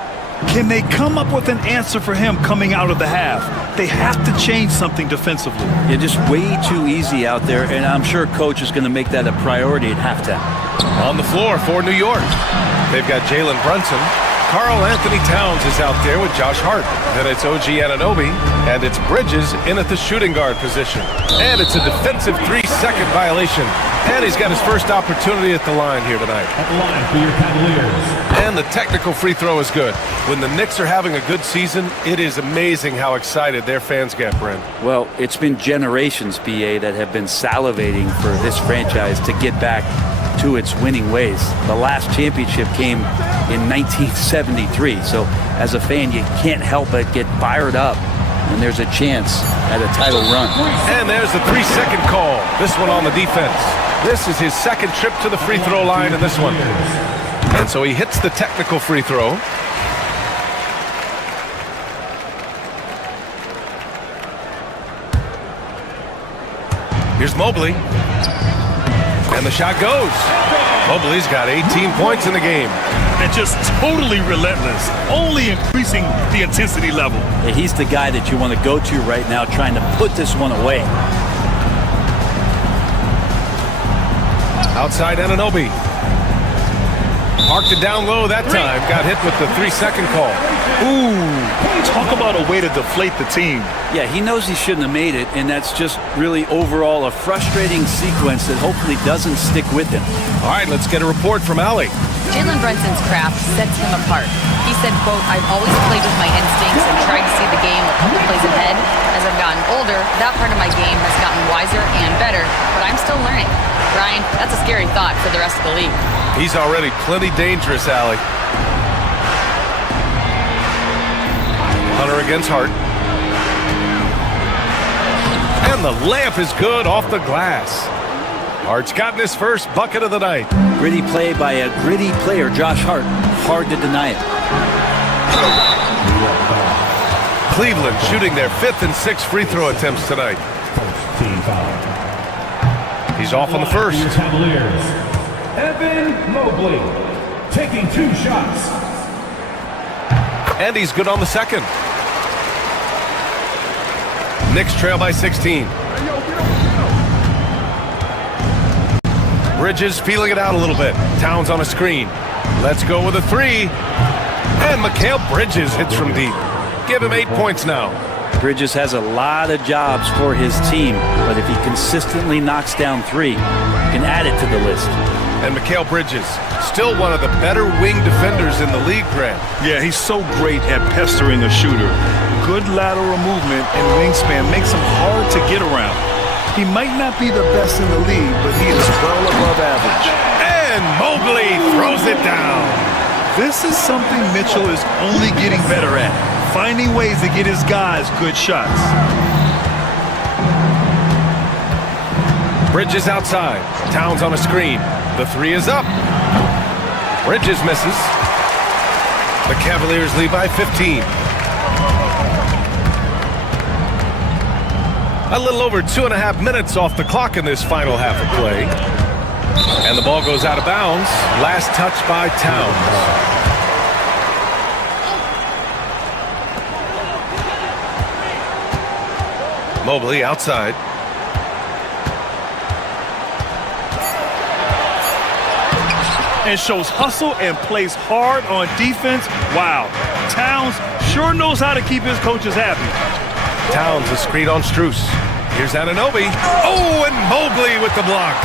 Can they come up with an answer for him coming out of the half? They have to change something defensively. You're just way too easy out there, and I'm sure coach is going to make that a priority at halftime. On the floor for New York, they've got Jalen Brunson. Karl Anthony Towns is out there with Josh Hart. Then it's OG Anunoby, and it's Bridges in at the shooting guard position. And it's a defensive 3-second violation. And he's got his first opportunity at the line here tonight. At the line for your Cavaliers. And the technical free throw is good. When the Knicks are having a good season, it is amazing how excited their fans get, Brent. Well, it's been generations, BA, that have been salivating for this franchise to get back to its winning ways. The last championship came in 1973, so as a fan, you can't help but get fired up when there's a chance at a title run. And there's the 3-second call. This one on the defense. This is his second trip to the free throw line in this one. And so he hits the technical free throw. Here's Mobley. And the shot goes. Mobley's got 18 points in the game. And just totally relentless, only increasing the intensity level. Yeah, he's the guy that you want to go to right now, trying to put this one away. Outside Anunoby. Parked it down low that time. Got hit with the 3-second call. Ooh, talk about a way to deflate the team. Yeah, he knows he shouldn't have made it, and that's just really overall a frustrating sequence that hopefully doesn't stick with him. All right, let's get a report from Allie. Jalen Brunson's craft sets him apart. He said, quote, "I've always played with my instincts and tried to see the game a couple plays ahead. As I've gotten older, that part of my game has gotten wiser and better, but I'm still learning." Ryan, that's a scary thought for the rest of the league. He's already plenty dangerous, Allie. Hunter against Hart. And the layup is good off the glass. Hart's gotten his first bucket of the night. Gritty play by a gritty player, Josh Hart. Hard to deny it. Cleveland shooting their 5th and 6th free throw attempts tonight. Team foul. He's off on the first. Cavaliers. Evan Mobley taking 2 shots. And he's good on the second. Knicks trail by 16. Bridges feeling it out a little bit. Towns on a screen. Let's go with a 3. And Mikal Bridges hits from deep. Give him 8 points now. Bridges has a lot of jobs for his team, but if he consistently knocks down 3, he can add it to the list. And Mikal Bridges, still one of the better wing defenders in the league, Grant. Yeah, he's so great at pestering a shooter. Good lateral movement and wingspan makes him hard to get around. He might not be the best in the league, but he is well above average. And Mobley throws it down. This is something Mitchell is only getting better at, finding ways to get his guys good shots. Bridges outside. Towns on a screen. The 3 is up. Bridges misses. The Cavaliers lead by 15. A little over 2.5 minutes off the clock in this final half of play. And the ball goes out of bounds. Last touch by Towns. Mobley outside. And shows hustle and plays hard on defense. Wow, Towns sure knows how to keep his coaches happy. Towns a screen on Strus. Here's Anunoby. Oh, and Mobley with the block.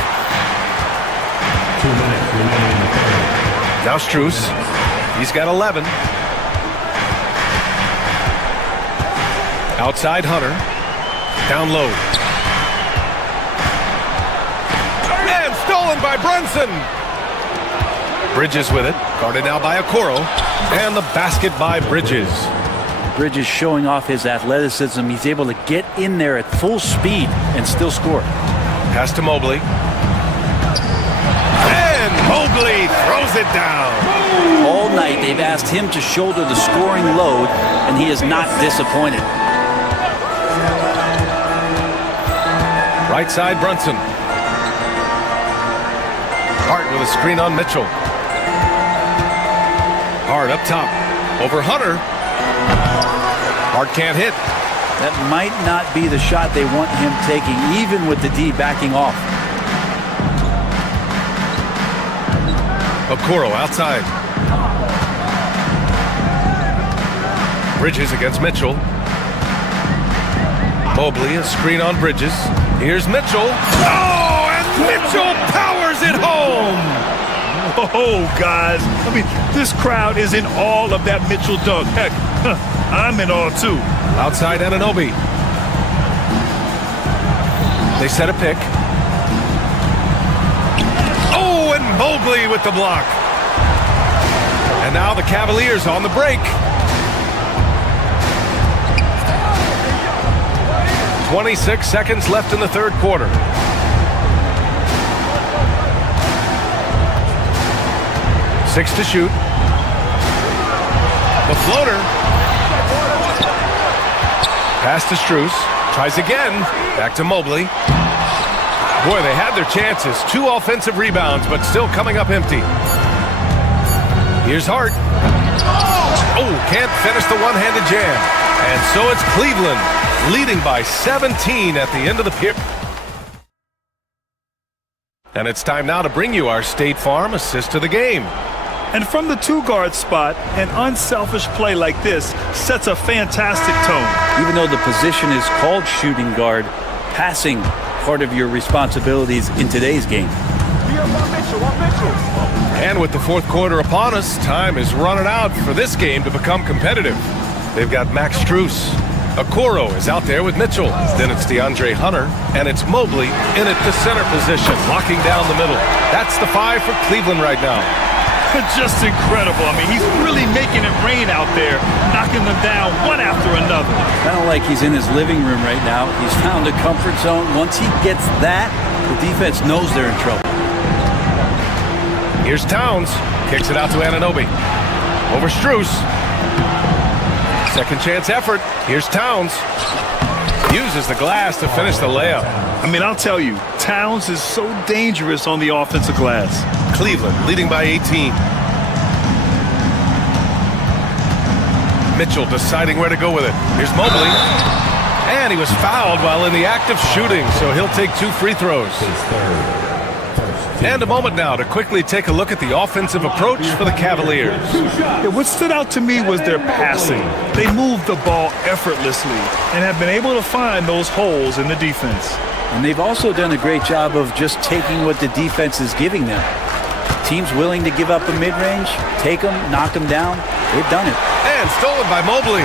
2 minutes remaining in the third. Now Strus. He's got 11. Outside Hunter. Down low. And stolen by Brunson. Bridges with it. Guarded now by Okoro. And the basket by Bridges. Bridges showing off his athleticism. He's able to get in there at full speed and still score. Pass to Mobley. And Mobley throws it down. All night they've asked him to shoulder the scoring load, and he is not disappointed. Right side Brunson. Hart with a screen on Mitchell. Hart up top. Over Hunter. Hart can't hit. That might not be the shot they want him taking, even with the D backing off. Okoro outside. Bridges against Mitchell. Mobley, a screen on Bridges. Here's Mitchell. Oh, and Mitchell powers it home. Oh, guys, I mean, this crowd is in awe of that Mitchell dunk. Heck, I'm in awe, too. Outside Anunoby. They set a pick. Oh, and Mobley with the block. And now the Cavaliers on the break. 26 seconds left in the third quarter. Six to shoot. The floater. Pass to Strus. Tries again. Back to Mobley. Boy, they had their chances. 2 offensive rebounds, but still coming up empty. Here's Hart. Oh, can't finish the one-handed jam. And so it's Cleveland leading by 17 at the end of the period. And it's time now to bring you our State Farm assist of the game. And from the 2-guard spot, an unselfish play like this sets a fantastic tone. Even though the position is called shooting guard, passing part of your responsibilities in today's game. And with the fourth quarter upon us, time is running out for this game to become competitive. They've got Max Strus. Okoro is out there with Mitchell. Then it's DeAndre Hunter, and it's Mobley in at the center position, locking down the middle. That's the 5 for Cleveland right now. Just incredible. I mean, he's really making it rain out there, knocking them down one after another. Kind of like he's in his living room right now. He's found a comfort zone. Once he gets that, the defense knows they're in trouble. Here's Towns. Kicks it out to Anunoby. Over Strus. Second chance effort. Here's Towns. Uses the glass to finish the layup. I mean, I'll tell you, Towns is so dangerous on the offensive glass. Cleveland leading by 18. Mitchell deciding where to go with it. Here's Mobley. And he was fouled while in the act of shooting, so he'll take 2 free throws. And a moment now to quickly take a look at the offensive approach for the Cavaliers. Yeah, what stood out to me was their passing. They moved the ball effortlessly and have been able to find those holes in the defense. And they've also done a great job of just taking what the defense is giving them. Teams willing to give up a mid-range, take them, knock them down. They've done it. And stolen by Mobley.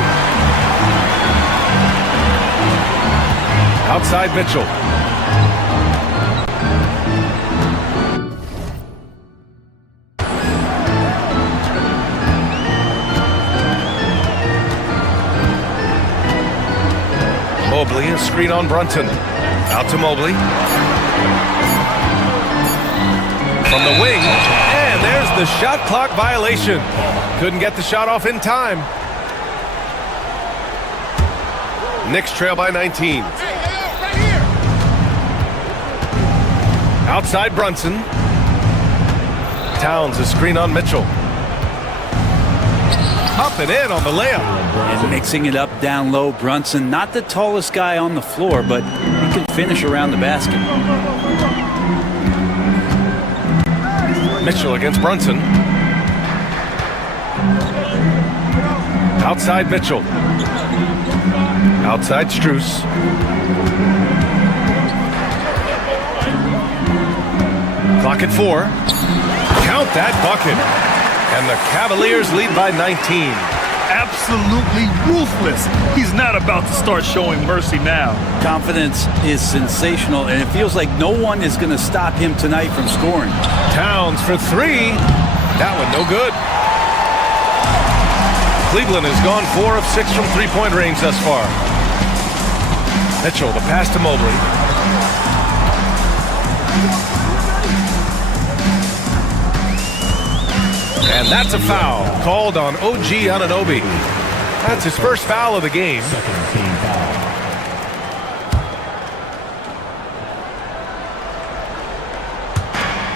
Outside Mitchell. Mobley, a screen on Brunson. Out to Mobley. From the wing, and there's the shot clock violation. Couldn't get the shot off in time. Knicks trail by 19. Outside Brunson. Towns, a screen on Mitchell. Up and in on the layup. And mixing it up down low, Brunson, not the tallest guy on the floor, but he can finish around the basket. Mitchell against Brunson. Outside Mitchell. Outside Strus. Clock at 4. Count that bucket. And the Cavaliers lead by 19. Absolutely ruthless. He's not about to start showing mercy now. Confidence is sensational, and it feels like no one is going to stop him tonight from scoring. Towns for 3. That one no good. Cleveland has gone 4 of 6 from three-point range thus far. Mitchell, the pass to Mobley. And that's a foul called on OG Anunoby. That's his first foul of the game.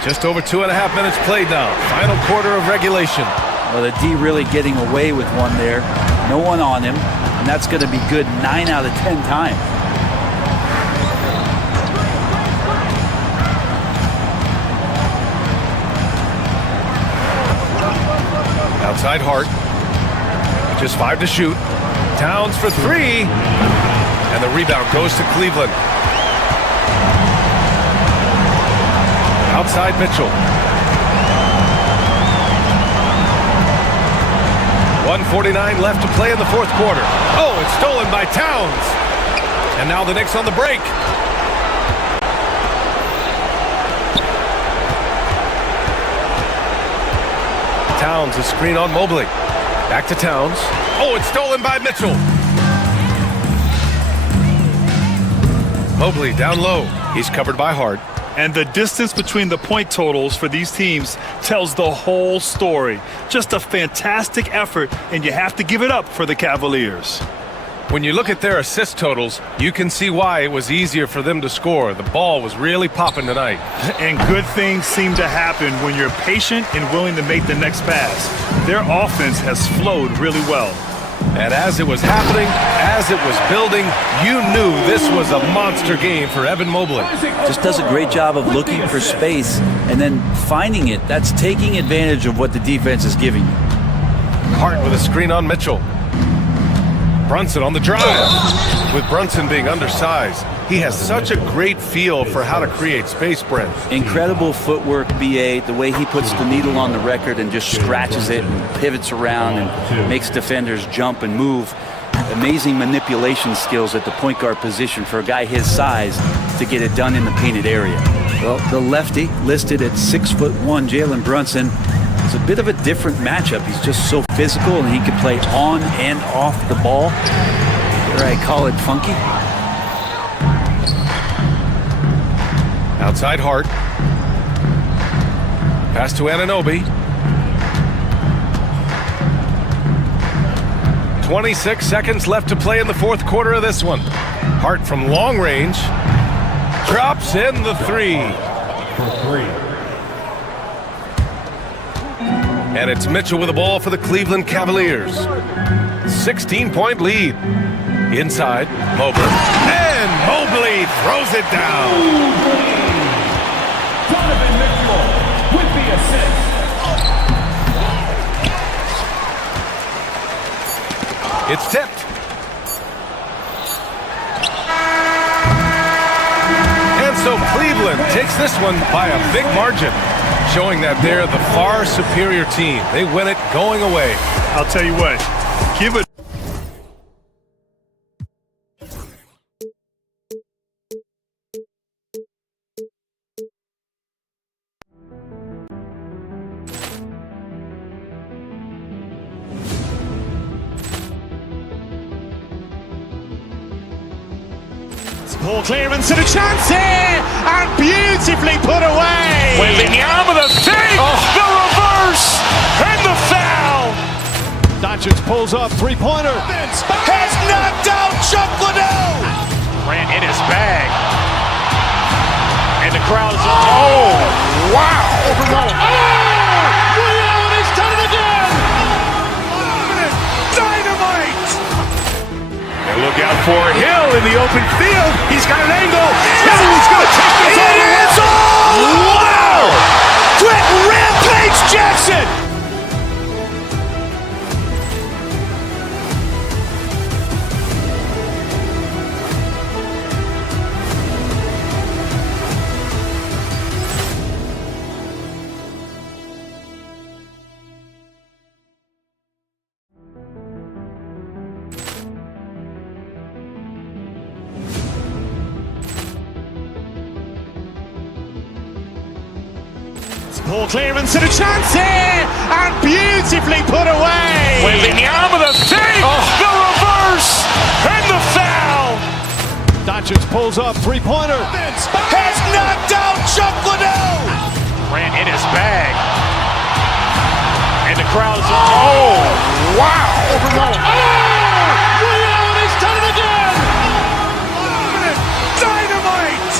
Just over 2.5 minutes played now. Final quarter of regulation. Well, the D really getting away with one there. No one on him, and that's going to be good 9 out of 10 times. Outside Hart. Just 5 to shoot. Towns for 3. And the rebound goes to Cleveland. Outside Mitchell. 1:49 left to play in the fourth quarter. Oh, it's stolen by Towns. And now the Knicks on the break. Towns, a screen on Mobley. Back to Towns. Oh, it's stolen by Mitchell. Mobley down low. He's covered by Hart. And the distance between the point totals for these teams tells the whole story. Just a fantastic effort, and you have to give it up for the Cavaliers. When you look at their assist totals, you can see why it was easier for them to score. The ball was really popping tonight. And good things seem to happen when you're patient and willing to make the next pass. Their offense has flowed really well. And as it was happening, as it was building, you knew this was a monster game for Evan Mobley. Just does a great job of looking for space and then finding it. That's taking advantage of what the defense is giving you. Hart with a screen on Mitchell. Brunson on the drive. With Brunson being undersized, He has such a great feel for how to create space, Brent. Incredible footwork, BA, the way he puts the needle on the record and just scratches it and pivots around and makes defenders jump and move. Amazing manipulation skills at the point guard position for a guy his size to get it done in the painted area. Well, the lefty, listed at 6'1", Jalen Brunson, is a bit of a different matchup. He's just so physical and he can play on and off the ball. Dare I call it funky? Outside Hart. Pass to Anunoby. 26 seconds left to play in the fourth quarter of this one. Hart from long range. Drops in the three. And it's Mitchell with the ball for the Cleveland Cavaliers. 16-point lead. Inside, Mobley. And Mobley throws it down. With the assist. It's tipped. And so Cleveland takes this one by a big margin, showing that they're the far superior team. They win it going away. I'll tell you what, give it. Poor clearance and a chance here, and beautifully put away. Wembanyama the fake, the reverse, and the foul. Doncic pulls up, three-pointer. Has knocked out Chuck Liddell. Ran in his bag. And the crowd is... Oh, wow. He's done it again. Dynamite. And look out for Hill in the open field. He's got an angle. Hill's going to take this all the way. Wow! Quick Rampage Jackson. Poor clearance and a chance here, and beautifully put away. Wembanyama the fake, the reverse, and the foul. Doncic pulls up, three-pointer. Has knocked out Chuck Liddell. Ran in his bag. And the crowd is... Oh, wow. He's done it again. Dynamite.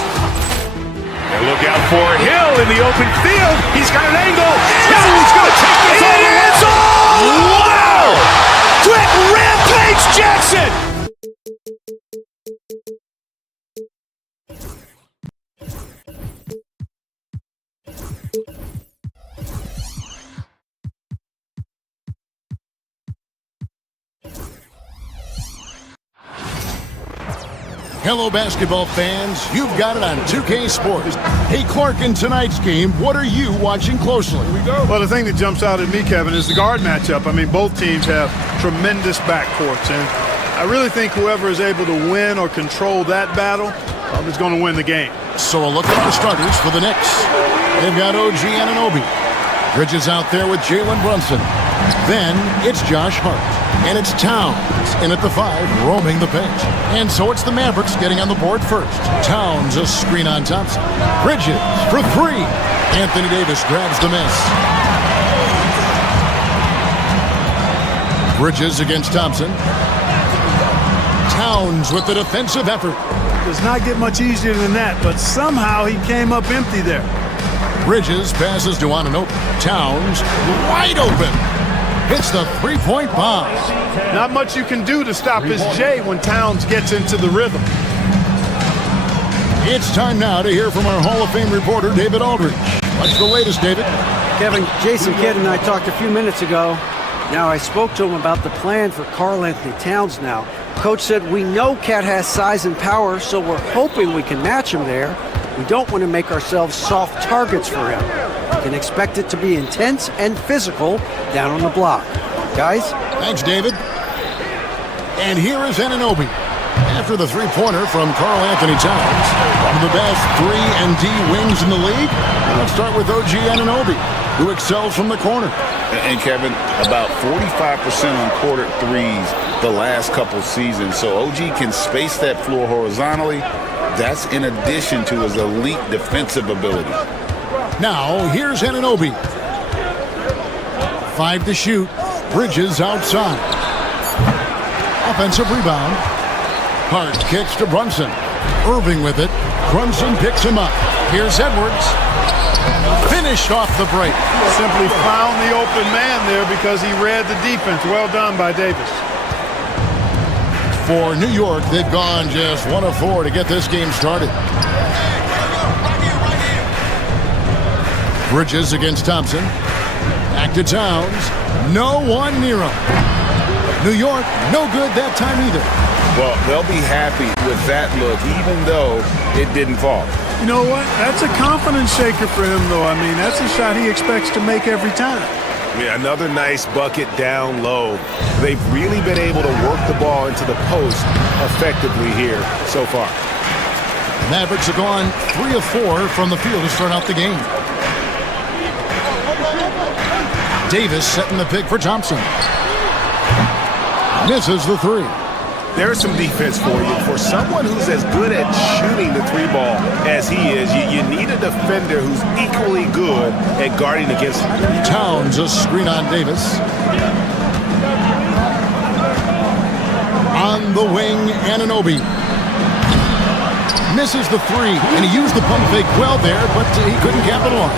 And look out for Hill in the open field. He's got an angle. Hill's going to take this all the way. Wow! Quick Rampage Jackson. Hello, basketball fans. You've got it on 2K Sports. Hey, Clark, in tonight's game, what are you watching closely? Well, the thing that jumps out at me, Kevin, is the guard matchup. I mean, both teams have tremendous backcourts, and I really think whoever is able to win or control that battle is going to win the game. So a look at the starters for the Knicks. They've got OG Anunoby. Bridges out there with Jalen Brunson. Then it's Josh Hart. And it's Towns in at the 5, roaming the paint. And so it's the Mavericks getting on the board first. Towns a screen on Thompson. Bridges for 3. Anthony Davis grabs the miss. Bridges against Thompson. Towns with the defensive effort. Does not get much easier than that, but somehow he came up empty there. Bridges passes to Anunoby. Towns wide open. Hits the three-point bomb. Not much you can do to stop his J when Towns gets into the rhythm. It's time now to hear from our Hall of Fame reporter, David Aldridge. What's the latest, David? Kevin, Jason Kidd and I talked a few minutes ago. Now, I spoke to him about the plan for Karl Anthony Towns now. Coach said, we know Cat has size and power, so we're hoping we can match him there. We don't want to make ourselves soft targets for him. You can expect it to be intense and physical down on the block. Guys? Thanks, David. And here is Anunoby. After the three-pointer from Karl Anthony Towns, one of the best 3-and-D wings in the league. Let's start with OG Anunoby, who excels from the corner. And Kevin, about 45% on quarter threes the last couple seasons. So OG can space that floor horizontally. That's in addition to his elite defensive ability. Now, here's Anunoby. 5 to shoot. Bridges outside. Offensive rebound. Hart kicks to Brunson. Irving with it. Brunson picks him up. Here's Edwards. Finished off the break. Simply found the open man there because he read the defense. Well done by Davis. For New York, they've gone just 1 of 4 to get this game started. Bridges against Thompson. Back to Towns. No one near him. New York, no good that time either. Well, they'll be happy with that look, even though it didn't fall. You know what? That's a confidence shaker for him, though. I mean, that's a shot he expects to make every time. Yeah, another nice bucket down low. They've really been able to work the ball into the post effectively here so far. The Mavericks have gone 3 of 4 from the field to start out the game. Davis setting the pick for Thompson. Misses the 3. There's some defense for you. For someone who's as good at shooting the 3-ball as he is, you need a defender who's equally good at guarding against him. Towns a screen on Davis. On the wing, Anunoby. Misses the 3, and he used the pump fake well there, but he couldn't capitalize.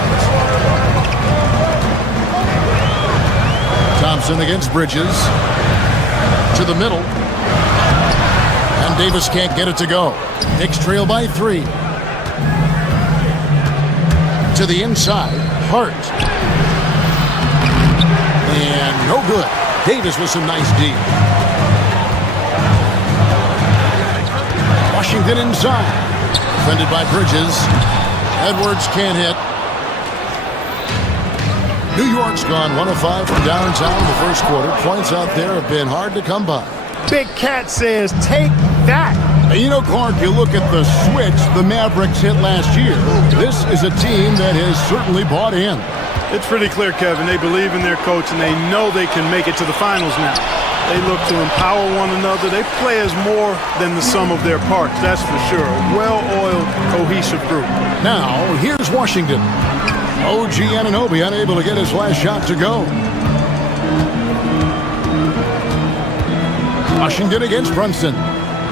Thompson against Bridges. To the middle. And Davis can't get it to go. Knicks trail by 3. To the inside. Hart. And no good. Davis with some nice D. Washington inside. Defended by Bridges. Edwards can't hit. New York's gone 1 of 5 from downtown in the first quarter. Points out there have been hard to come by. Big Cat says, take that. And you know, Clark, you look at the switch the Mavericks hit last year. This is a team that has certainly bought in. It's pretty clear, Kevin. They believe in their coach, and they know they can make it to the finals now. They look to empower one another. They play as more than the sum of their parts, that's for sure. A well-oiled, cohesive group. Now, here's Washington. OG Anunoby unable to get his last shot to go. Washington against Brunson.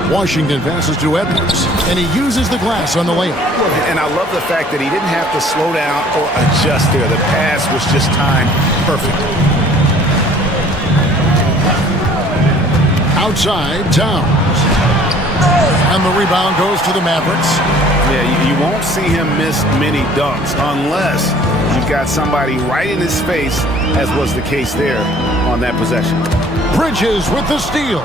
Washington passes to Edwards, and he uses the glass on the layup. And I love the fact that he didn't have to slow down or adjust there. The pass was just timed perfectly. Outside, Towns. And the rebound goes to the Mavericks. Yeah, you won't see him miss many dunks unless you've got somebody right in his face, as was the case there on that possession. Bridges with the steal.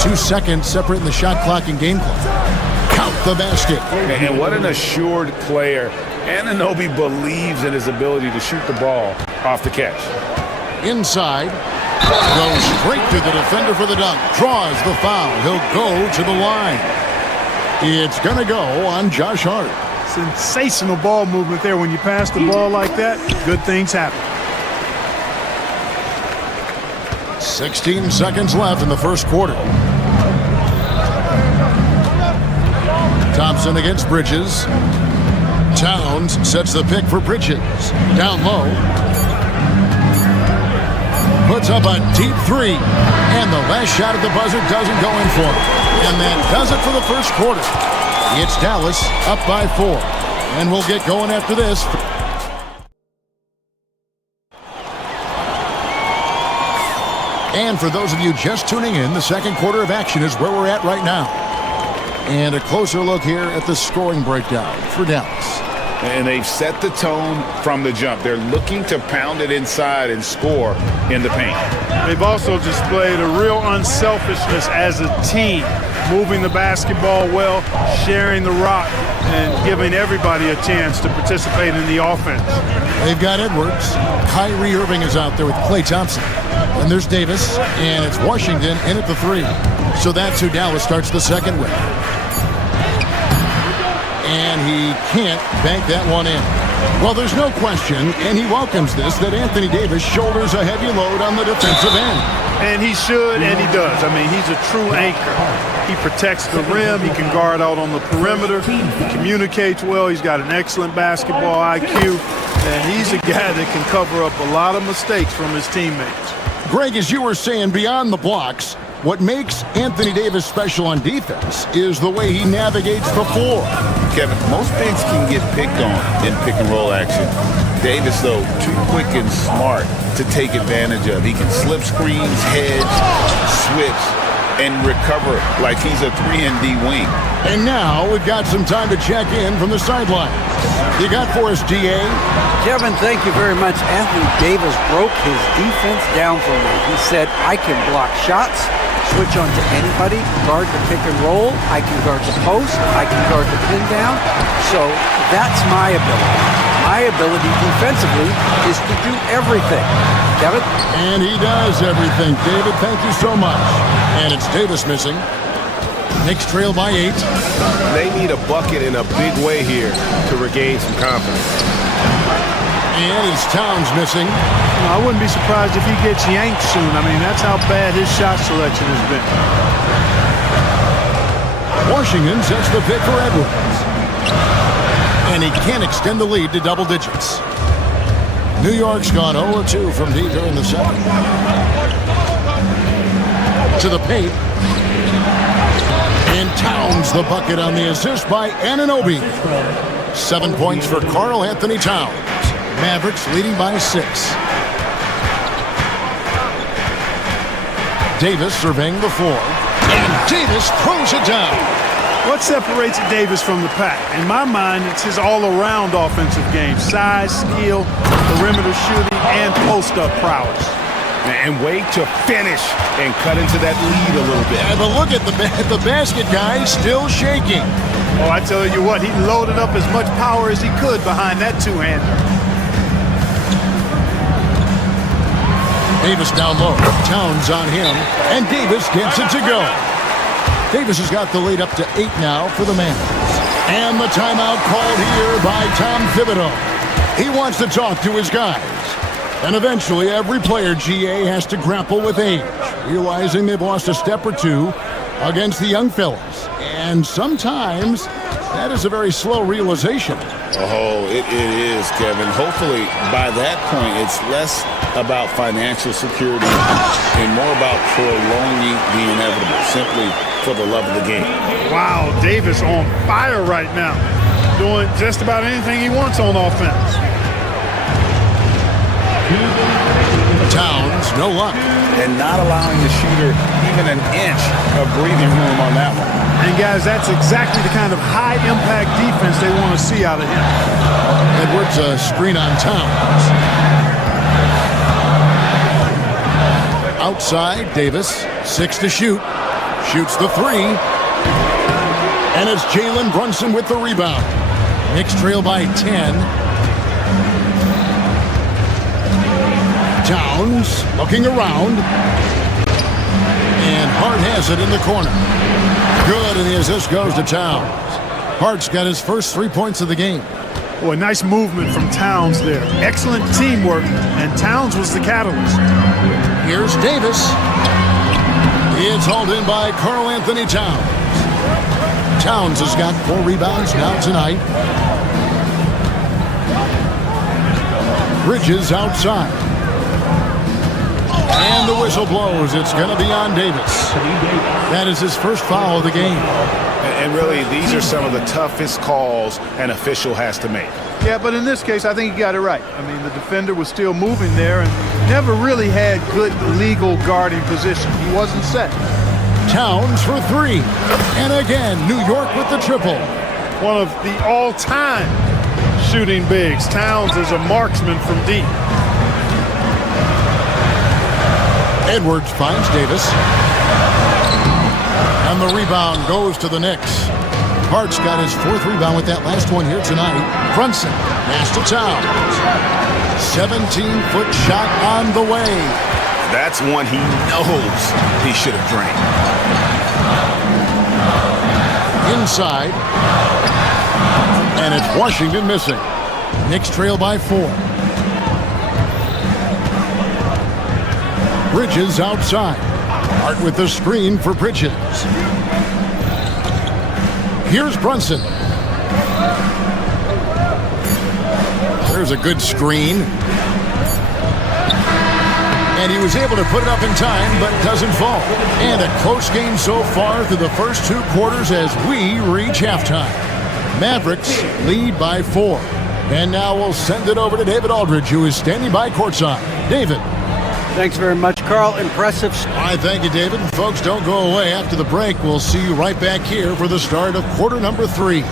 2 seconds separating the shot clock and game clock. Count the basket. And what an assured player. Anunoby believes in his ability to shoot the ball off the catch. Inside. Goes straight to the defender for the dunk. Draws the foul. He'll go to the line. It's going to go on Josh Hart. Sensational ball movement there. When you pass the ball like that, good things happen. 16 seconds left in the first quarter. Thompson against Bridges. Towns sets the pick for Bridges. Down low. Puts up a deep 3. And the last shot at the buzzer doesn't go in for him. And that does it for the first quarter. It's Dallas up by 4. And we'll get going after this. And for those of you just tuning in, the second quarter of action is where we're at right now. And a closer look here at the scoring breakdown for Dallas. And they've set the tone from the jump. They're looking to pound it inside and score in the paint. They've also displayed a real unselfishness as a team, moving the basketball well, sharing the rock, and giving everybody a chance to participate in the offense. They've got Edwards. Kyrie Irving is out there with Klay Thompson. And there's Davis, and it's Washington in at the 3. So that's who Dallas starts the second with. And he can't bank that one in. Well, there's no question, and he welcomes this, that Anthony Davis shoulders a heavy load on the defensive end. And he should, and he does. I mean, he's a true anchor. He protects the rim. He can guard out on the perimeter. He communicates well. He's got an excellent basketball IQ. And he's a guy that can cover up a lot of mistakes from his teammates. Greg, as you were saying, beyond the blocks, what makes Anthony Davis special on defense is the way he navigates the floor. Kevin, most bigs can get picked on in pick-and-roll action. Davis, though, too quick and smart to take advantage of. He can slip screens, hedge, switch, and recover like he's a 3-and-D wing. And now we've got some time to check in from the sideline. You got for us, DA? Kevin, thank you very much. Anthony Davis broke his defense down for me. He said, I can block shots, switch on to anybody, guard the pick and roll, I can guard the post, I can guard the pin down. So that's my ability. My ability defensively is to do everything. Kevin? And he does everything. David, thank you so much. And it's Davis missing. Knicks trail by 8. They need a bucket in a big way here to regain some confidence. And it's Towns missing. I wouldn't be surprised if he gets yanked soon. I mean, that's how bad his shot selection has been. Washington sets the pick for Edwards. And he can't extend the lead to double digits. New York's gone 0-2 from deep during the second. To the paint. And Towns the bucket on the assist by Anunoby. 7 points for Karl Anthony Towns. Mavericks leading by 6. Davis surveying the floor. And Davis throws it down. What separates Davis from the pack? In my mind, it's his all-around offensive game. Size, skill, perimeter shooting, and post-up prowess. And wait to finish and cut into that lead a little bit. But look at the basket guy still shaking. Oh, I tell you what, he loaded up as much power as he could behind that two-hander. Davis down low. Towns on him. And Davis gets it to go. Davis has got the lead up to 8 now for the Mavericks. And the timeout called here by Tom Thibodeau. He wants to talk to his guys. And eventually, every player, GA, has to grapple with age, realizing they've lost a step or two against the young fellas. And sometimes, that is a very slow realization. Oh, it is, Kevin. Hopefully, by that point, it's less about financial security and more about prolonging the inevitable, simply for the love of the game. Wow, Davis on fire right now, doing just about anything he wants on offense. Towns, no luck. And not allowing the shooter even an inch of breathing room on that one. And guys, that's exactly the kind of high-impact defense they want to see out of him. Edwards, a screen on Towns. Outside, Davis, 6 to shoot. Shoots the 3. And it's Jalen Brunson with the rebound. Knicks trail by 10. Towns looking around. And Hart has it in the corner. Good, and the assist goes to Towns. Hart's got his first 3 points of the game. Boy, nice movement from Towns there. Excellent teamwork, and Towns was the catalyst. Here's Davis. It's hauled in by Karl Anthony Towns. Towns has got 4 rebounds now tonight. Bridges outside. And the whistle blows. It's going to be on Davis. That is his first foul of the game. And really, these are some of the toughest calls an official has to make. Yeah, but in this case, I think he got it right. I mean, the defender was still moving there and never really had good legal guarding position. He wasn't set. Towns for 3. And again, New York with the triple. One of the all-time shooting bigs. Towns is a marksman from deep. Edwards finds Davis. And the rebound goes to the Knicks. Hart's got his 4th rebound with that last one here tonight. Brunson, pass to Towns. 17-foot shot on the way. That's one he knows he should have drained. Inside. And it's Washington missing. Knicks trail by 4. Bridges outside. Hart with the screen for Bridges. Here's Brunson. There's a good screen. And he was able to put it up in time, but doesn't fall. And a close game so far through the first 2 quarters as we reach halftime. Mavericks lead by 4. And now we'll send it over to David Aldridge, who is standing by courtside. David. Thanks very much, Carl. Impressive. I thank you, David. Folks, don't go away. After the break, we'll see you right back here for the start of quarter number 3.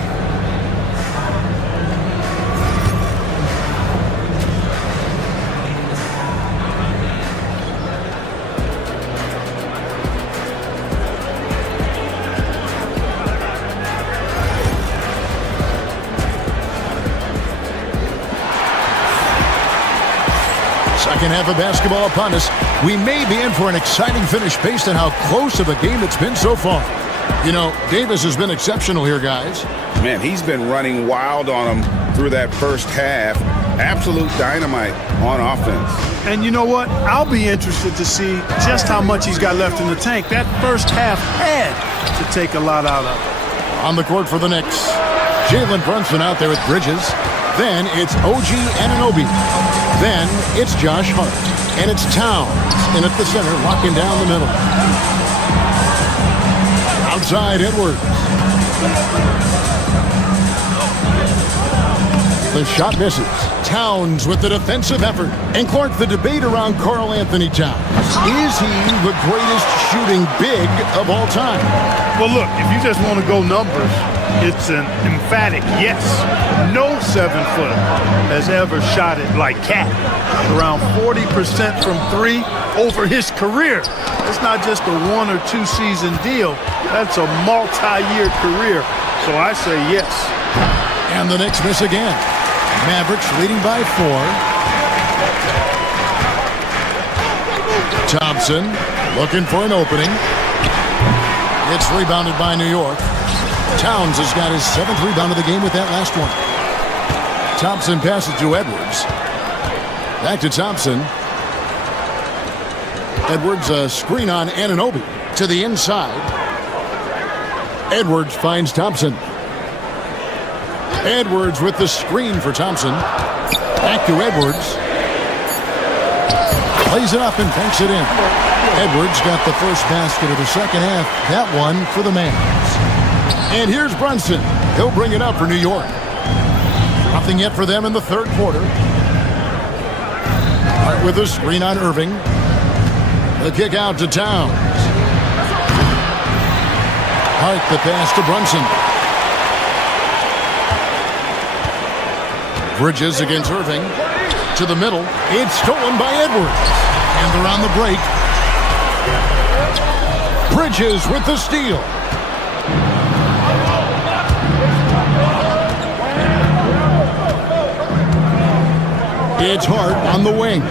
Second half of basketball upon us. We may be in for an exciting finish based on how close of a game it's been so far. You know, Davis has been exceptional here, guys. Man, he's been running wild on them through that first half. Absolute dynamite on offense. And you know what? I'll be interested to see just how much he's got left in the tank. That first half had to take a lot out of it. On the court for the Knicks, Jalen Brunson out there with Bridges. Then it's OG Anunoby. Then it's Josh Hart. And it's Towns in at the center, locking down the middle. Outside Edwards. The shot misses. Towns with the defensive effort. And Clark, the debate around Karl Anthony Towns. Is he the greatest shooting big of all time? Well, look, if you just want to go numbers, it's an emphatic yes. No 7-footer has ever shot it like Cat. Around 40% from 3 over his career. It's not just a 1 or 2 season deal. That's a multi-year career. So I say yes. And the Knicks miss again. Mavericks leading by 4. Thompson looking for an opening. It's rebounded by New York. Towns has got his 7th rebound of the game with that last one. Thompson passes to Edwards. Back to Thompson. Edwards a screen on Anunoby to the inside. Edwards finds Thompson. Edwards with the screen for Thompson. Back to Edwards. Plays it up and banks it in. Edwards got the first basket of the second half. That one for the Mavs. And here's Brunson. He'll bring it up for New York. Nothing yet for them in the third quarter. Hart with a screen on Irving. The kick out to Towns. Hart the pass to Brunson. Bridges against Irving. To the middle. It's stolen by Edwards. And they're on the break. Bridges with the steal. It's Hart on the wing.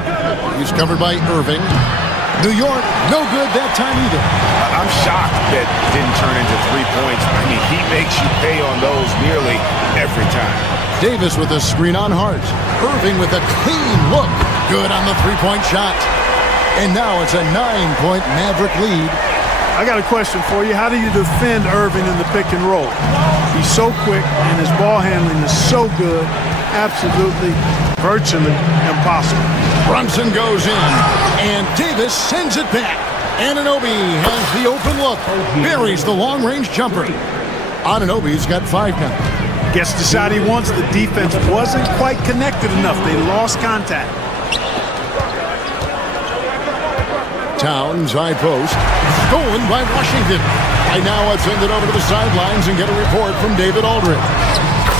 He's covered by Irving. New York, no good that time either. I'm shocked that didn't turn into 3 points. I mean, he makes you pay on those nearly every time. Davis with a screen on Hart. Irving with a clean look. Good on the three-point shot. And now it's a 9-point Maverick lead. I got a question for you. How do you defend Irving in the pick and roll? He's so quick and his ball handling is so good. Absolutely, virtually impossible. Brunson goes in, and Davis sends it back. Anunoby has the open look, buries the long-range jumper. Anunoby's got 5 now. Gets the shot he wants. The defense wasn't quite connected enough. They lost contact. Towns, high post, stolen by Washington. Right now, let's send it over to the sidelines and get a report from David Aldridge.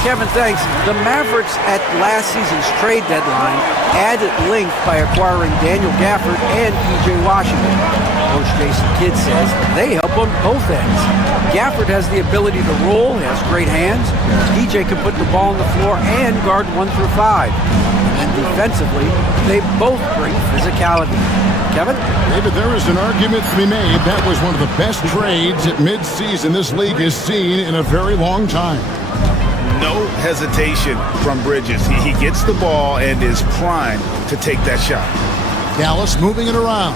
Kevin, thanks. The Mavericks at last season's trade deadline added length by acquiring Daniel Gafford and P.J. Washington. Coach Jason Kidd says they help on both ends. Gafford has the ability to roll, has great hands. P.J. can put the ball on the floor and guard 1 through 5. And defensively, they both bring physicality. Kevin? David, there is an argument to be made. That was one of the best trades at midseason this league has seen in a very long time. No hesitation from Bridges. He gets the ball and is primed to take that shot. Dallas moving it around.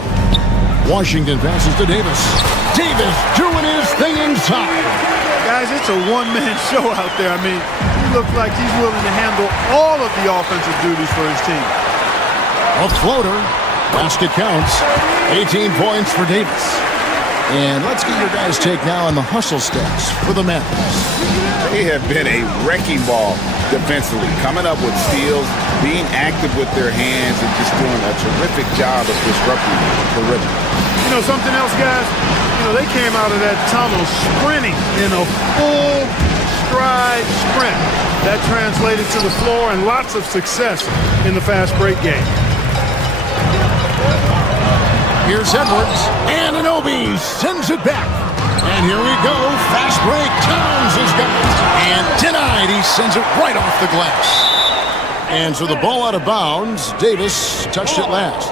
Washington passes to Davis. Davis doing his thing inside. Guys, it's a one-man show out there. I mean, he looks like he's willing to handle all of the offensive duties for his team. A floater. Basket counts. 18 points for Davis. And let's get your guys' take now on the hustle stats for the Mavericks. They have been a wrecking ball defensively, coming up with steals, being active with their hands, and just doing a terrific job of disrupting the rhythm. You know something else, guys? You know, they came out of that tunnel sprinting in a full stride sprint. That translated to the floor and lots of success in the fast break game. Here's Edwards, and Anunoby sends it back. And here we go, fast break, Towns has got it. And denied, he sends it right off the glass. And so the ball out of bounds, Davis touched it last.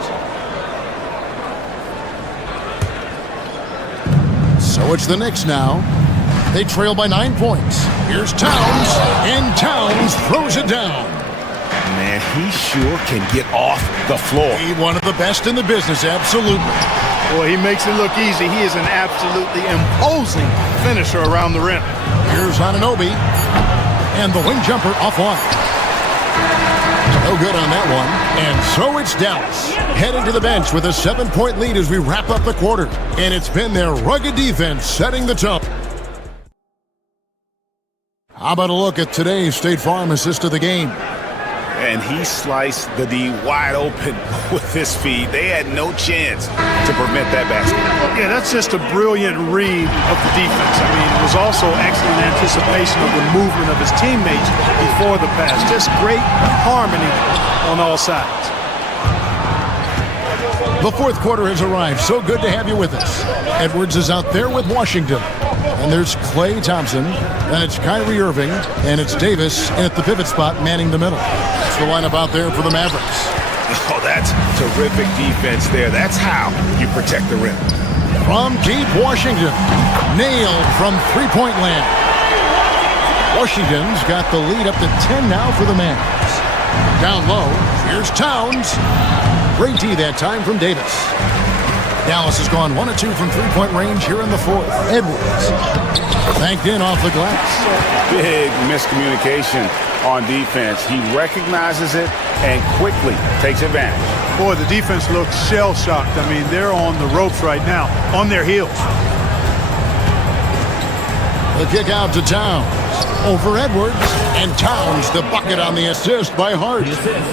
So it's the Knicks now. They trail by 9 points. Here's Towns, and Towns throws it down. Man, he sure can get off the floor. He's one of the best in the business, absolutely. Boy, he makes it look easy. He is an absolutely imposing finisher around the rim. Here's Anunoby, and the wing jumper offline. No good on that one. And so it's Dallas, heading to the bench with a 7-point lead as we wrap up the quarter. And it's been their rugged defense setting the tone. How about a look at today's State Farm assist of the game? And he sliced the D wide open with his feet. They had no chance to prevent that basket. Yeah, that's just a brilliant read of the defense. I mean, it was also excellent anticipation of the movement of his teammates before the pass. Just great harmony on all sides. The fourth quarter has arrived. So good to have you with us. Edwards is out there with Washington. And there's Klay Thompson. And it's Kyrie Irving. And it's Davis at the pivot spot manning the middle. That's the lineup out there for the Mavericks. Oh, that's terrific defense there. That's how you protect the rim. From deep Washington. Nailed from three-point land. Washington's got the lead up to 10 now for the Mavs. Down low. Here's Towns. Great D that time from Davis. Dallas has gone 1 of 2 from three-point range here in the fourth. Edwards banked in off the glass. Big miscommunication on defense. He recognizes it and quickly takes advantage. Boy, the defense looks shell-shocked. I mean, they're on the ropes right now, on their heels. The kick out to Towns. Over Edwards, and Towns the bucket on the assist by Hart.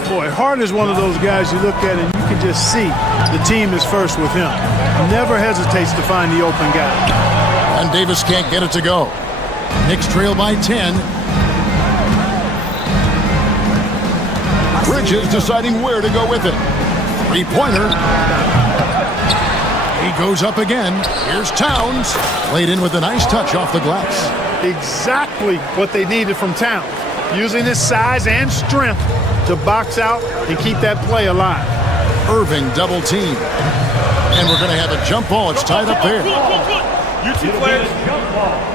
Boy, Hart is one of those guys you look at and you can just see the team is first with him. Never hesitates to find the open guy. And Davis can't get it to go. Knicks trail by 10. Bridges deciding where to go with it. Three-pointer. He goes up again. Here's Towns. Laid in with a nice touch off the glass. Exactly what they needed from Towns. Using his size and strength to box out and keep that play alive. Irving double team. And we're going to have a jump ball. It's tied up there. You two players. Jump ball.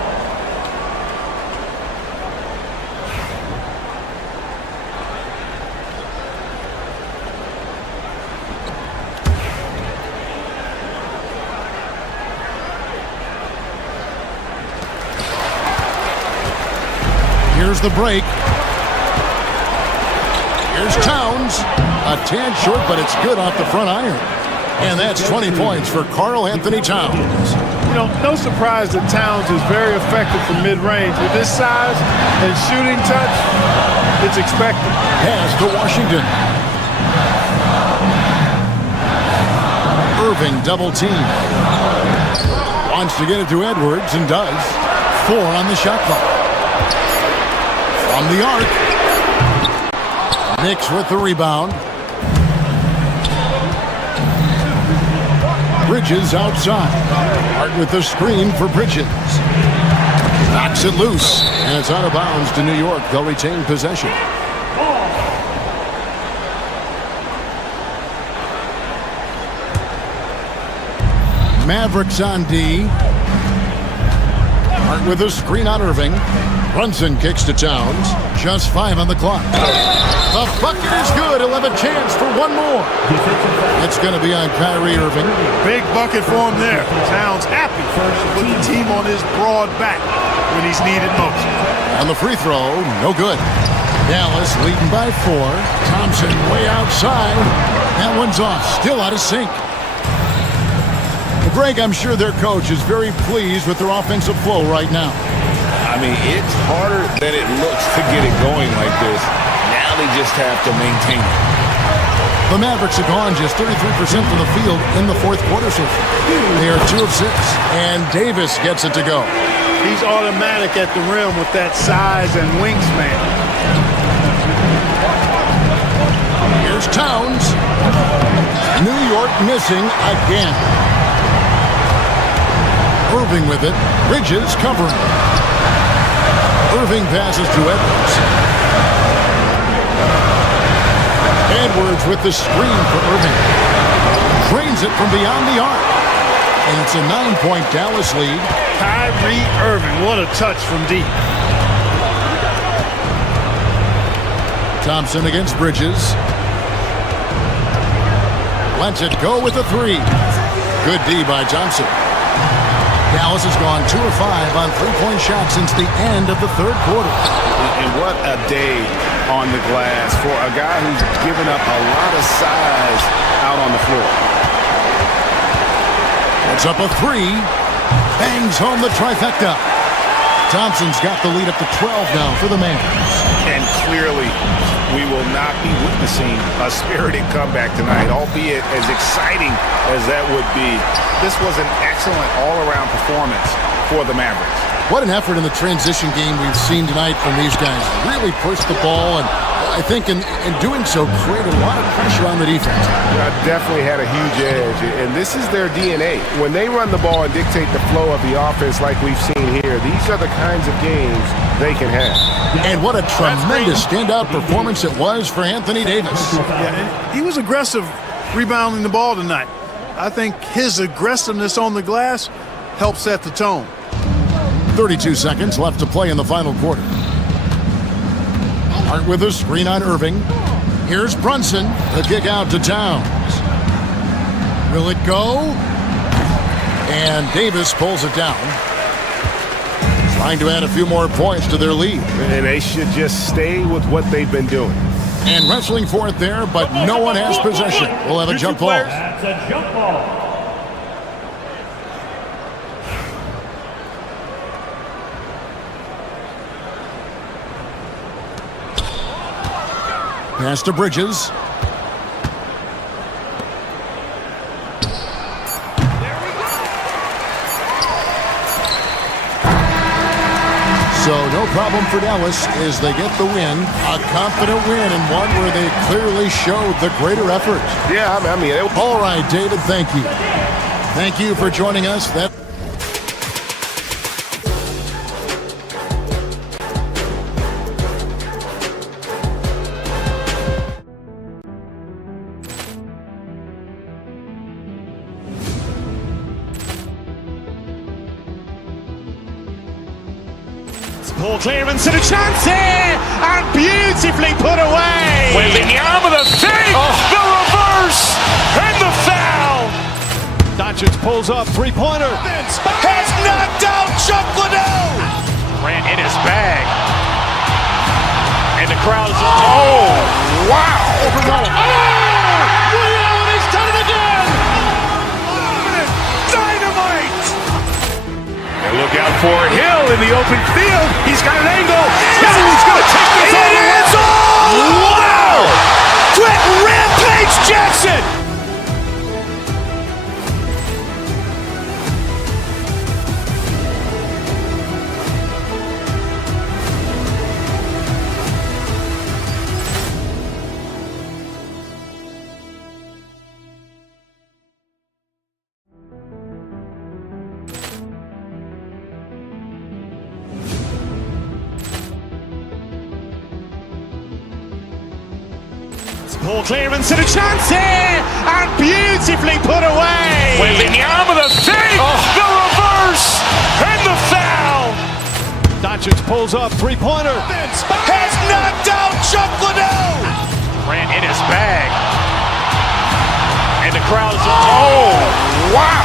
Here's the break. Here's Towns. A tad short, but it's good off the front iron. And that's 20 points for Karl Anthony Towns. You know, no surprise that Towns is very effective from mid-range. With his size and shooting touch, it's expected. Pass to Washington. Irving double team. Wants to get it to Edwards and does. 4 on the shot clock. On the arc. Knicks with the rebound. Bridges outside. Hart with the screen for Bridges. Knocks it loose, and it's out of bounds to New York. They'll retain possession. Mavericks on D. Hart with a screen on Irving. Brunson kicks to Towns. Just 5 on the clock. The bucket is good. He'll have a chance for one more. It's going to be on Kyrie Irving. Big bucket for him there. Towns happy with the team on his broad back when he's needed most. On the free throw, no good. Dallas leading by 4. Thompson way outside. That one's off. Still out of sync. Greg, I'm sure their coach is very pleased with their offensive flow right now. I mean, it's harder than it looks to get it going like this. Now they just have to maintain it. The Mavericks have gone just 33% from the field in the fourth quarter so far. They are 2 of 6, and Davis gets it to go. He's automatic at the rim with that size and wingspan. Here's Towns. New York missing again. Irving with it. Bridges covering. Irving passes to Edwards. Edwards with the screen for Irving. Drains it from beyond the arc. And it's a 9-point Dallas lead. Kyrie Irving, what a touch from deep. Thompson against Bridges. Lets it go with a 3. Good D by Thompson. Dallas has gone 2 of 5 on 3-point shots since the end of the third quarter. And what a day on the glass for a guy who's given up a lot of size out on the floor. It's up a 3. Bangs home the trifecta. Thompson's got the lead up to 12 now for the Mavs. And clearly, we will not be witnessing a spirited comeback tonight, albeit as exciting as that would be. This was an excellent all-around performance for the Mavericks. What an effort in the transition game we've seen tonight from these guys. Really pushed the ball, and I think in doing so, created a lot of pressure on the defense. Definitely had a huge edge, and this is their DNA. When they run the ball and dictate the flow of the offense like we've seen here, these are the kinds of games they can have. And what a tremendous standout performance it was for Anthony Davis. Yeah, and he was aggressive rebounding the ball tonight. I think his aggressiveness on the glass helped set the tone. 32 seconds left to play in the final quarter. Hart with a screen on Irving. Here's Brunson. The kick out to Towns. Will it go? And Davis pulls it down. Trying to add a few more points to their lead. And they should just stay with what they've been doing. And wrestling for it there, but no one has possession. We'll have a jump ball. That's a jump ball. Pass to Bridges. So no problem for Dallas as they get the win. A confident win and one where they clearly showed the greater effort. Yeah, I mean, all right, David, thank you. Thank you for joining us. Poor clearance and a chance here, and beautifully put away. Wembanyama the fake, the reverse, and the foul. Doncic pulls up, three-pointer. Has knocked out Chuck Liddell. Ran in his bag. And the crowd is... Oh, wow. He's done it again. Dynamite. And look out for Hill in the open field. He's got an angle. He's going to take this all the way. Wow! Quick Rampage Jackson. Poor clearance and a chance here, and beautifully put away. Wembanyama the fake, the reverse, and the foul. Doncic pulls up, three-pointer. Has knocked out Chuck Liddell. Grant in his bag. And the crowd is, oh, wow.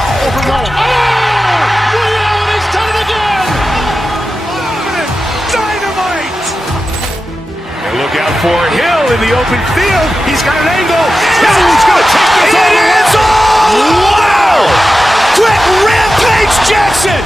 He's done it again. Dynamite. And look out for Hill in the open field. He's got an angle. Hill's going to take this all the way. Wow. Quick Rampage Jackson.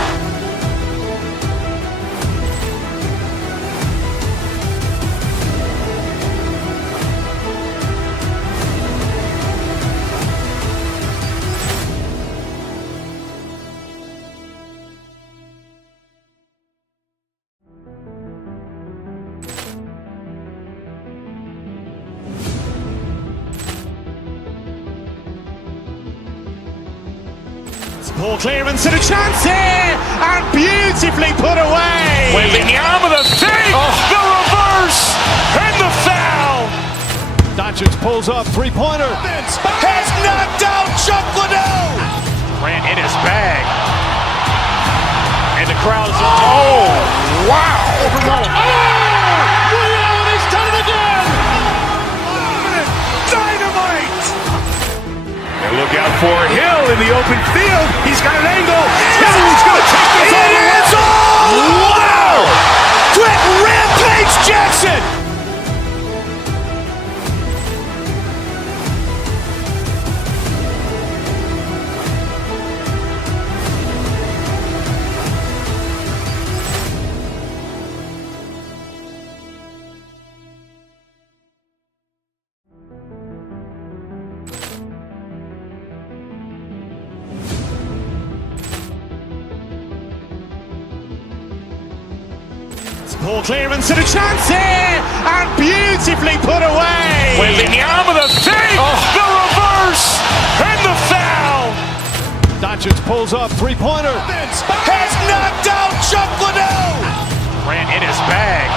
Poor clearance and a chance here, and beautifully put away. Wembanyama the fake, the reverse, and the foul. Doncic pulls up, three-pointer. Has knocked out Chuck Liddell. Grant in his bag. And the crowd is, oh, wow. He's done it again. Dynamite. And look out for Hill in the open field. He's got an angle. Hill's going to take this all the way. Wow. Quick Rampage Jackson. Poor clearance and a chance here, and beautifully put away. Wembanyama the fake, the reverse, and the foul. Doncic pulls up, three-pointer. Has knocked out Chuck Liddell. Grant in his bag.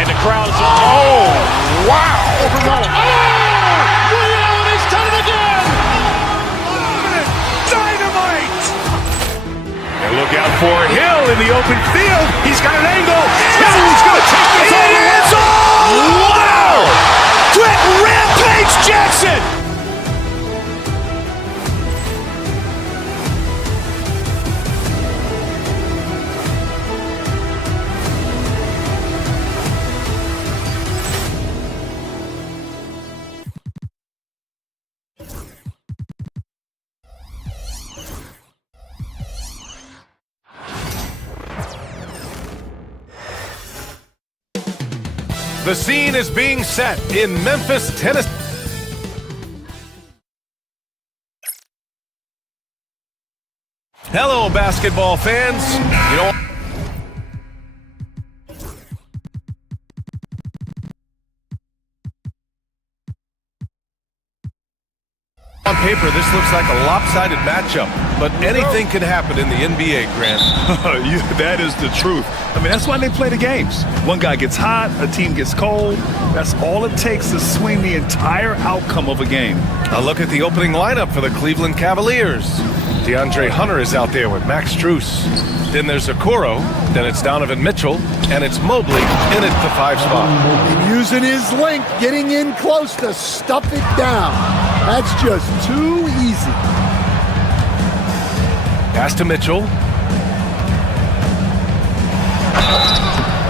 And the crowd is, oh, wow. He's done it again. Dynamite. And look out for Hill in the open field. He's got an angle. Hill's going to take this all the way. Wow. Quick Rampage Jackson. The scene is being set in Memphis, Tennessee. Hello, basketball fans. You know, on paper, this looks like a lopsided matchup, but anything can happen in the NBA, Grant. That is the truth. I mean, that's why they play the games. One guy gets hot, a team gets cold. That's all it takes to swing the entire outcome of a game. A look at the opening lineup for the Cleveland Cavaliers. DeAndre Hunter is out there with Max Strus. Then there's Okoro, then it's Donovan Mitchell, and it's Mobley in at the 5 spot. And using his length, getting in close to stuff it down. That's just too easy. Pass to Mitchell.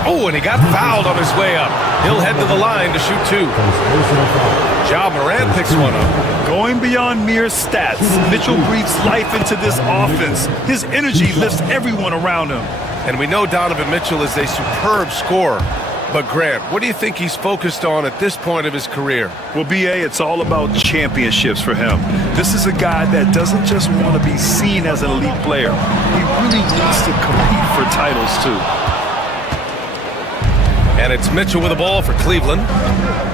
Oh, and he got fouled on his way up. He'll head to the line to shoot 2. Ja Morant picks one up. Going beyond mere stats, Mitchell breathes life into this offense. His energy lifts everyone around him. And we know Donovan Mitchell is a superb scorer. But Grant, what do you think he's focused on at this point of his career? Well, B.A., it's all about championships for him. This is a guy that doesn't just want to be seen as an elite player. He really wants to compete for titles, too. And it's Mitchell with the ball for Cleveland.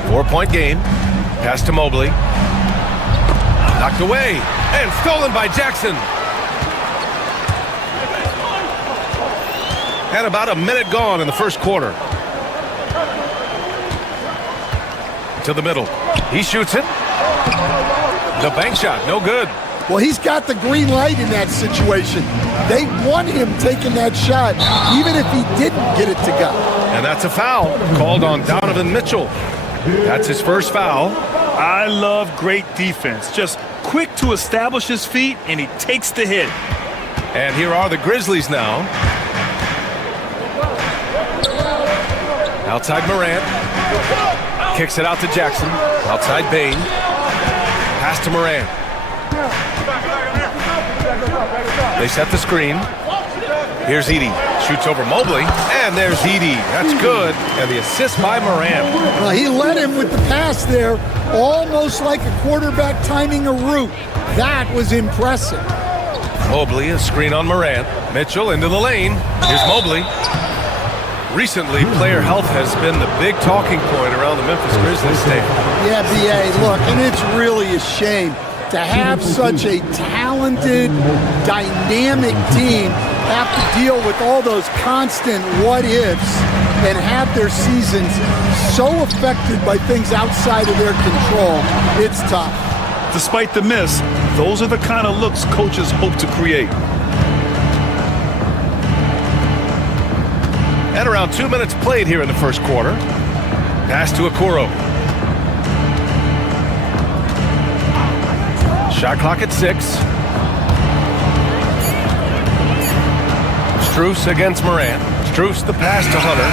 4-point game. Pass to Mobley. Knocked away and stolen by Jackson. And about a minute gone in the first quarter. To the middle. He shoots it. The bank shot, no good. Well, he's got the green light in that situation. They want him taking that shot, even if he didn't get it to go. And that's a foul called on Donovan Mitchell. That's his first foul. I love great defense. Just quick to establish his feet, and he takes the hit. And here are the Grizzlies now. Outside Morant. Kicks it out to Jackson. Outside Bain. Pass to Morant. They set the screen. Here's Edey. Shoots over Mobley. And there's Edey. That's good. And the assist by Morant. Well, he led him with the pass there, almost like a quarterback timing a route. That was impressive. Mobley, a screen on Morant. Mitchell into the lane. Here's Mobley. Recently, player health has been the big talking point around the Memphis Grizzlies state. Yeah, B.A., look, and it's really a shame to have such a talented, dynamic team have to deal with all those constant what-ifs and have their seasons so affected by things outside of their control. It's tough. Despite the miss, those are the kind of looks coaches hope to create. And around 2 minutes played here in the first quarter. Pass to Okoro. Shot clock at 6. Strus against Morant. Strus the pass to Hunter.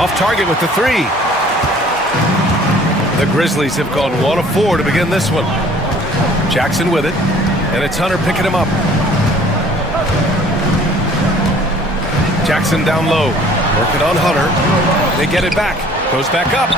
Off target with the 3. The Grizzlies have gone 1 of 4 to begin this one. Jackson with it. And it's Hunter picking him up. Jackson down low, working on Hunter. They get it back, goes back up.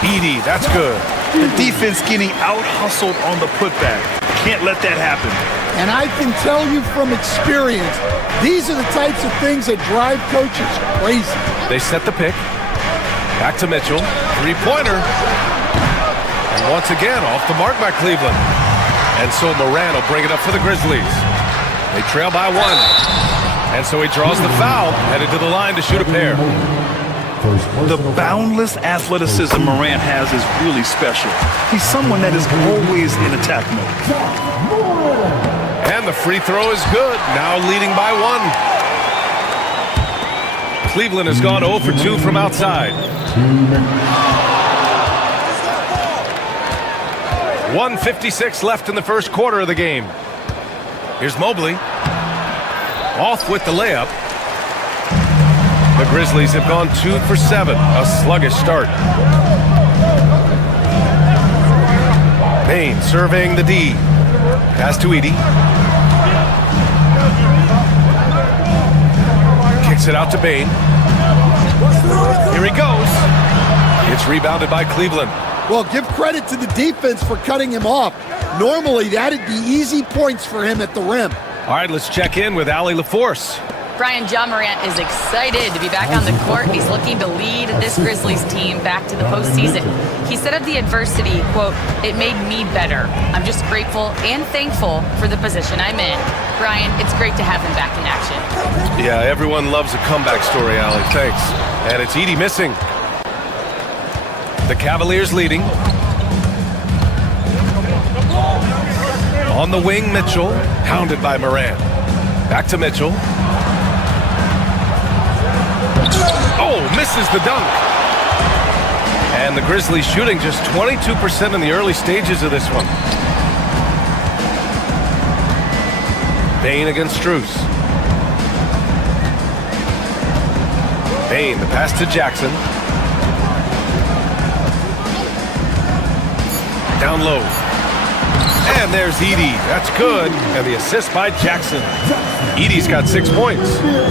Edey, that's good. The defense getting out-hustled on the putback. Can't let that happen. And I can tell you from experience, these are the types of things that drive coaches crazy. They set the pick. Back to Mitchell, three-pointer. And once again, off the mark by Cleveland. And so Morant will bring it up for the Grizzlies. They trail by 1. And so he draws the foul, headed to the line to shoot a pair. The boundless athleticism Morant has is really special. He's someone that is always in attack mode. And the free throw is good, now leading by 1. Cleveland has gone 0 for 2 from outside. 1:56 left in the first quarter of the game. Here's Mobley. Off with the layup. The Grizzlies have gone 2 for 7. A sluggish start. Bain surveying the D. Pass to Edey. Kicks it out to Bain. Here he goes. It's rebounded by Cleveland. Well, give credit to the defense for cutting him off. Normally, that'd be easy points for him at the rim. All right, let's check in with Allie LaForce. Brian, John Morant is excited to be back on the court. He's looking to lead this Grizzlies team back to the postseason. He said of the adversity, quote, "It made me better. I'm just grateful and thankful for the position I'm in." Brian, it's great to have him back in action. Yeah, everyone loves a comeback story, Allie. Thanks. And it's Edey missing. The Cavaliers leading. On the wing, Mitchell, hounded by Morant. Back to Mitchell. Oh, misses the dunk. And the Grizzlies shooting just 22% in the early stages of this one. Bain against Strus. Bain, the pass to Jackson. Down low. And there's Edey. That's good. And the assist by Jackson. Edey's got 6 points.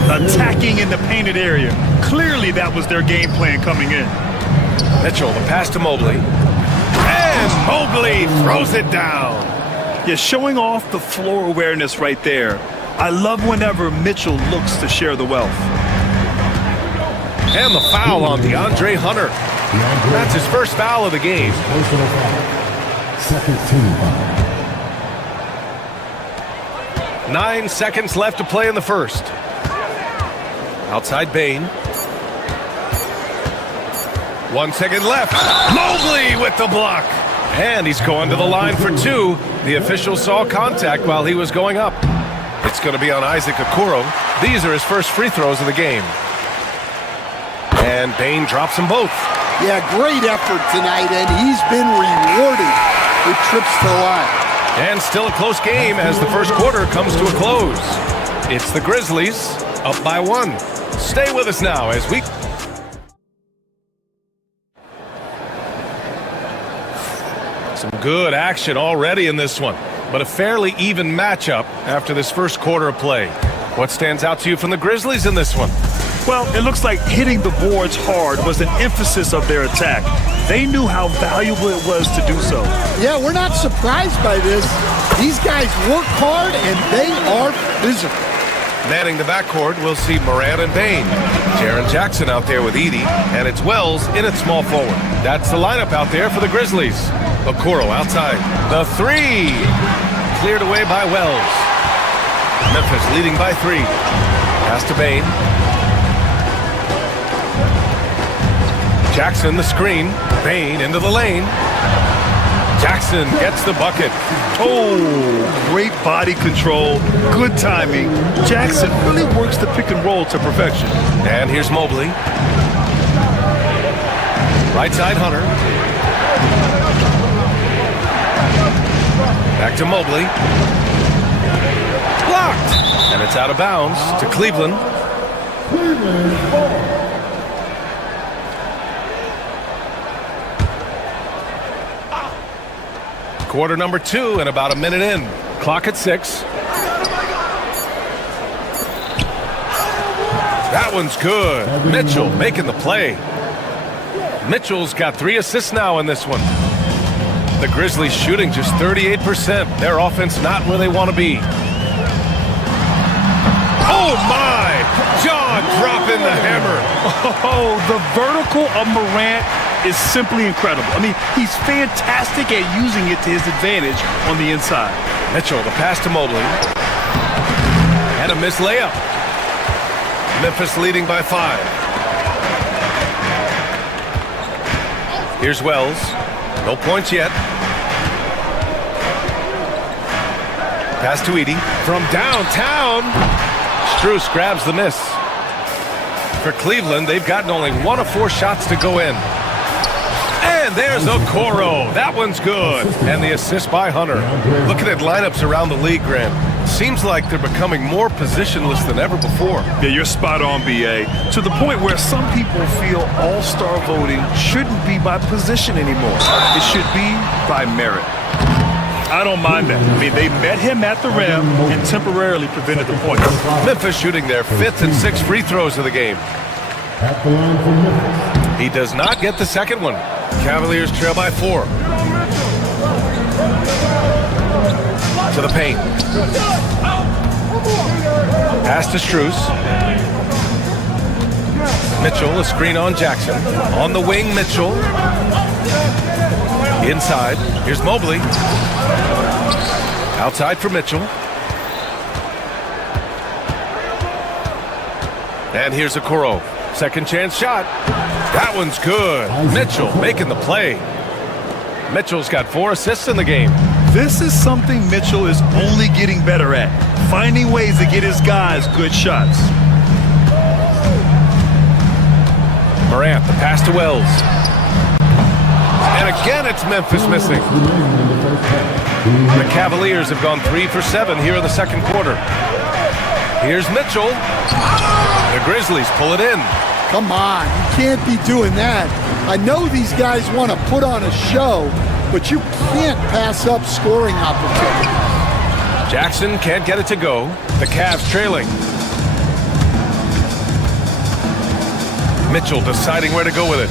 Attacking in the painted area. Clearly that was their game plan coming in. Mitchell, the pass to Mobley. And Mobley throws it down. Yeah, showing off the floor awareness right there. I love whenever Mitchell looks to share the wealth. And the foul on DeAndre Hunter. That's his first foul of the game. Second team foul. 9 seconds left to play in the first. Outside Bain. 1 second left. Mobley with the block. And he's going to the line for two. The official saw contact while he was going up. It's going to be on Isaac Okoro. These are his first free throws of the game. And Bane drops them both. Yeah, great effort tonight, and he's been rewarded with trips to the line. And still a close game as the first quarter comes to a close. It's the Grizzlies up by 1. Stay with us now as we... Some good action already in this one, but a fairly even matchup after this first quarter of play. What stands out to you from the Grizzlies in this one? Well, it looks like hitting the boards hard was an emphasis of their attack. They knew how valuable it was to do so. Yeah, we're not surprised by this. These guys work hard, and they are physical. Manning the backcourt, we'll see Morant and Bane. Jaren Jackson out there with Edey, and it's Wells in at small forward. That's the lineup out there for the Grizzlies. Okoro outside. The three. Cleared away by Wells. Memphis leading by 3. Pass to Bane. Jackson the screen. Bane into the lane. Jackson gets the bucket. Oh, great body control, good timing. Jackson really works the pick and roll to perfection. And here's Mobley. Right side Hunter. Back to Mobley. Blocked. And it's out of bounds to Cleveland. Quarter number 2 and about a minute in. Clock at 6. That one's good. Mitchell making the play. Mitchell's got 3 assists now in this one. The Grizzlies shooting just 38%. Their offense not where they want to be. Oh my! John dropping the hammer. Oh, the vertical of Morant is simply incredible. I mean, he's fantastic at using it to his advantage on the inside. Mitchell, the pass to Mobley. And a missed layup. Memphis leading by 5. Here's Wells. No points yet. Pass to Edey. From downtown. Strus grabs the miss. For Cleveland, they've gotten only 1 of 4 shots to go in. And there's Okoro. That one's good. And the assist by Hunter. Looking at lineups around the league, Grant. Seems like they're becoming more positionless than ever before. Yeah, you're spot on, BA. To the point where some people feel all-star voting shouldn't be by position anymore. It should be by merit. I don't mind that. I mean, they met him at the rim and temporarily prevented the points. Memphis shooting their 5th and 6th free throws of the game. At the line for Memphis. He does not get the second one. Cavaliers trail by 4. To the paint. Pass to Strus. Mitchell, a screen on Jackson. On the wing, Mitchell. Inside. Here's Mobley. Outside for Mitchell. And here's Okoro. Second chance shot. That one's good. Mitchell making the play. Mitchell's got 4 assists in the game. This is something Mitchell is only getting better at. Finding ways to get his guys good shots. Morant, the pass to Wells. And again, it's Memphis missing. The Cavaliers have gone 3 for 7 here in the second quarter. Here's Mitchell. The Grizzlies pull it in. Come on, you can't be doing that. I know these guys want to put on a show, but you can't pass up scoring opportunities. Jackson can't get it to go. The Cavs trailing. Mitchell deciding where to go with it.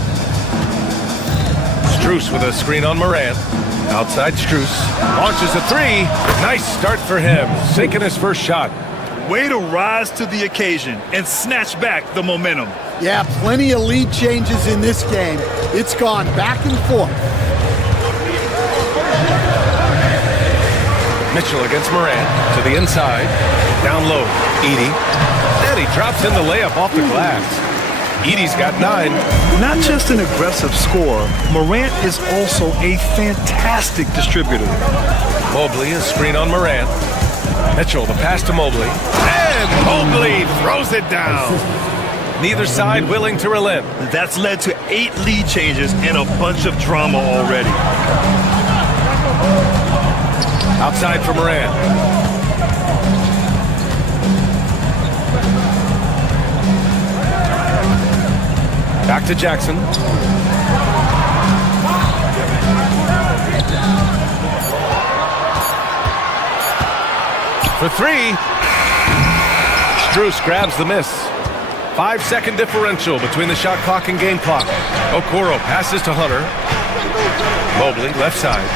Strus with a screen on Morant. Outside Strus. Launches a 3. Nice start for him. Sinking his first shot. Way to rise to the occasion and snatch back the momentum. Yeah, plenty of lead changes in this game. It's gone back and forth. Mitchell against Morant to the inside. Down low. Edey. And he drops in the layup off the glass. Edie's got 9. Not just an aggressive scorer, Morant is also a fantastic distributor. Mobley is screen on Morant. Mitchell, the pass to Mobley. And Mobley throws it down. Neither side willing to relent. That's led to 8 lead changes and a bunch of drama already. Outside for Morant. Back to Jackson. For 3. Strus grabs the miss. 5-second differential between the shot clock and game clock. Okoro passes to Hunter. Mobley, left side.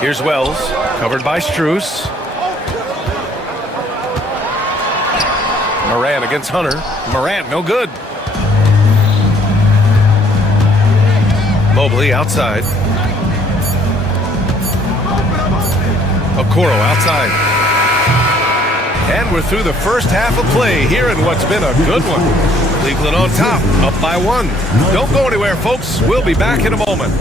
Here's Wells, covered by Strus. Morant against Hunter. Morant, no good. Mobley outside. Okoro outside. And we're through the first half of play here in what's been a good one. Cleveland on top, up by 1. Don't go anywhere, folks. We'll be back in a moment.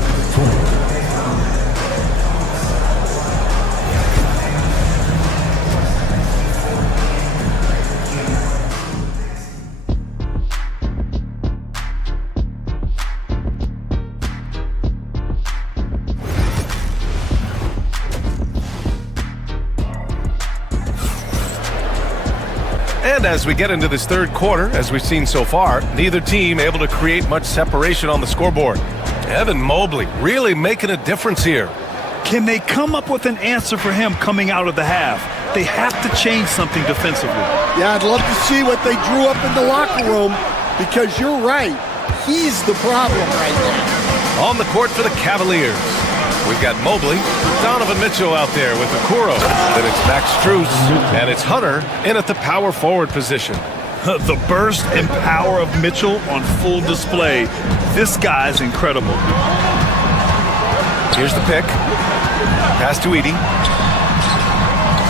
And as we get into this third quarter, as we've seen so far, neither team able to create much separation on the scoreboard. Evan Mobley really making a difference here. Can they come up with an answer for him coming out of the half? They have to change something defensively. Yeah, I'd love to see what they drew up in the locker room, because you're right. He's the problem right now. On the court for the Cavaliers, we've got Mobley, Donovan Mitchell out there with Okoro. Then it's Max Strus, and it's Hunter in at the power forward position. The burst and power of Mitchell on full display. This guy's incredible. Here's the pick. Pass to Edie.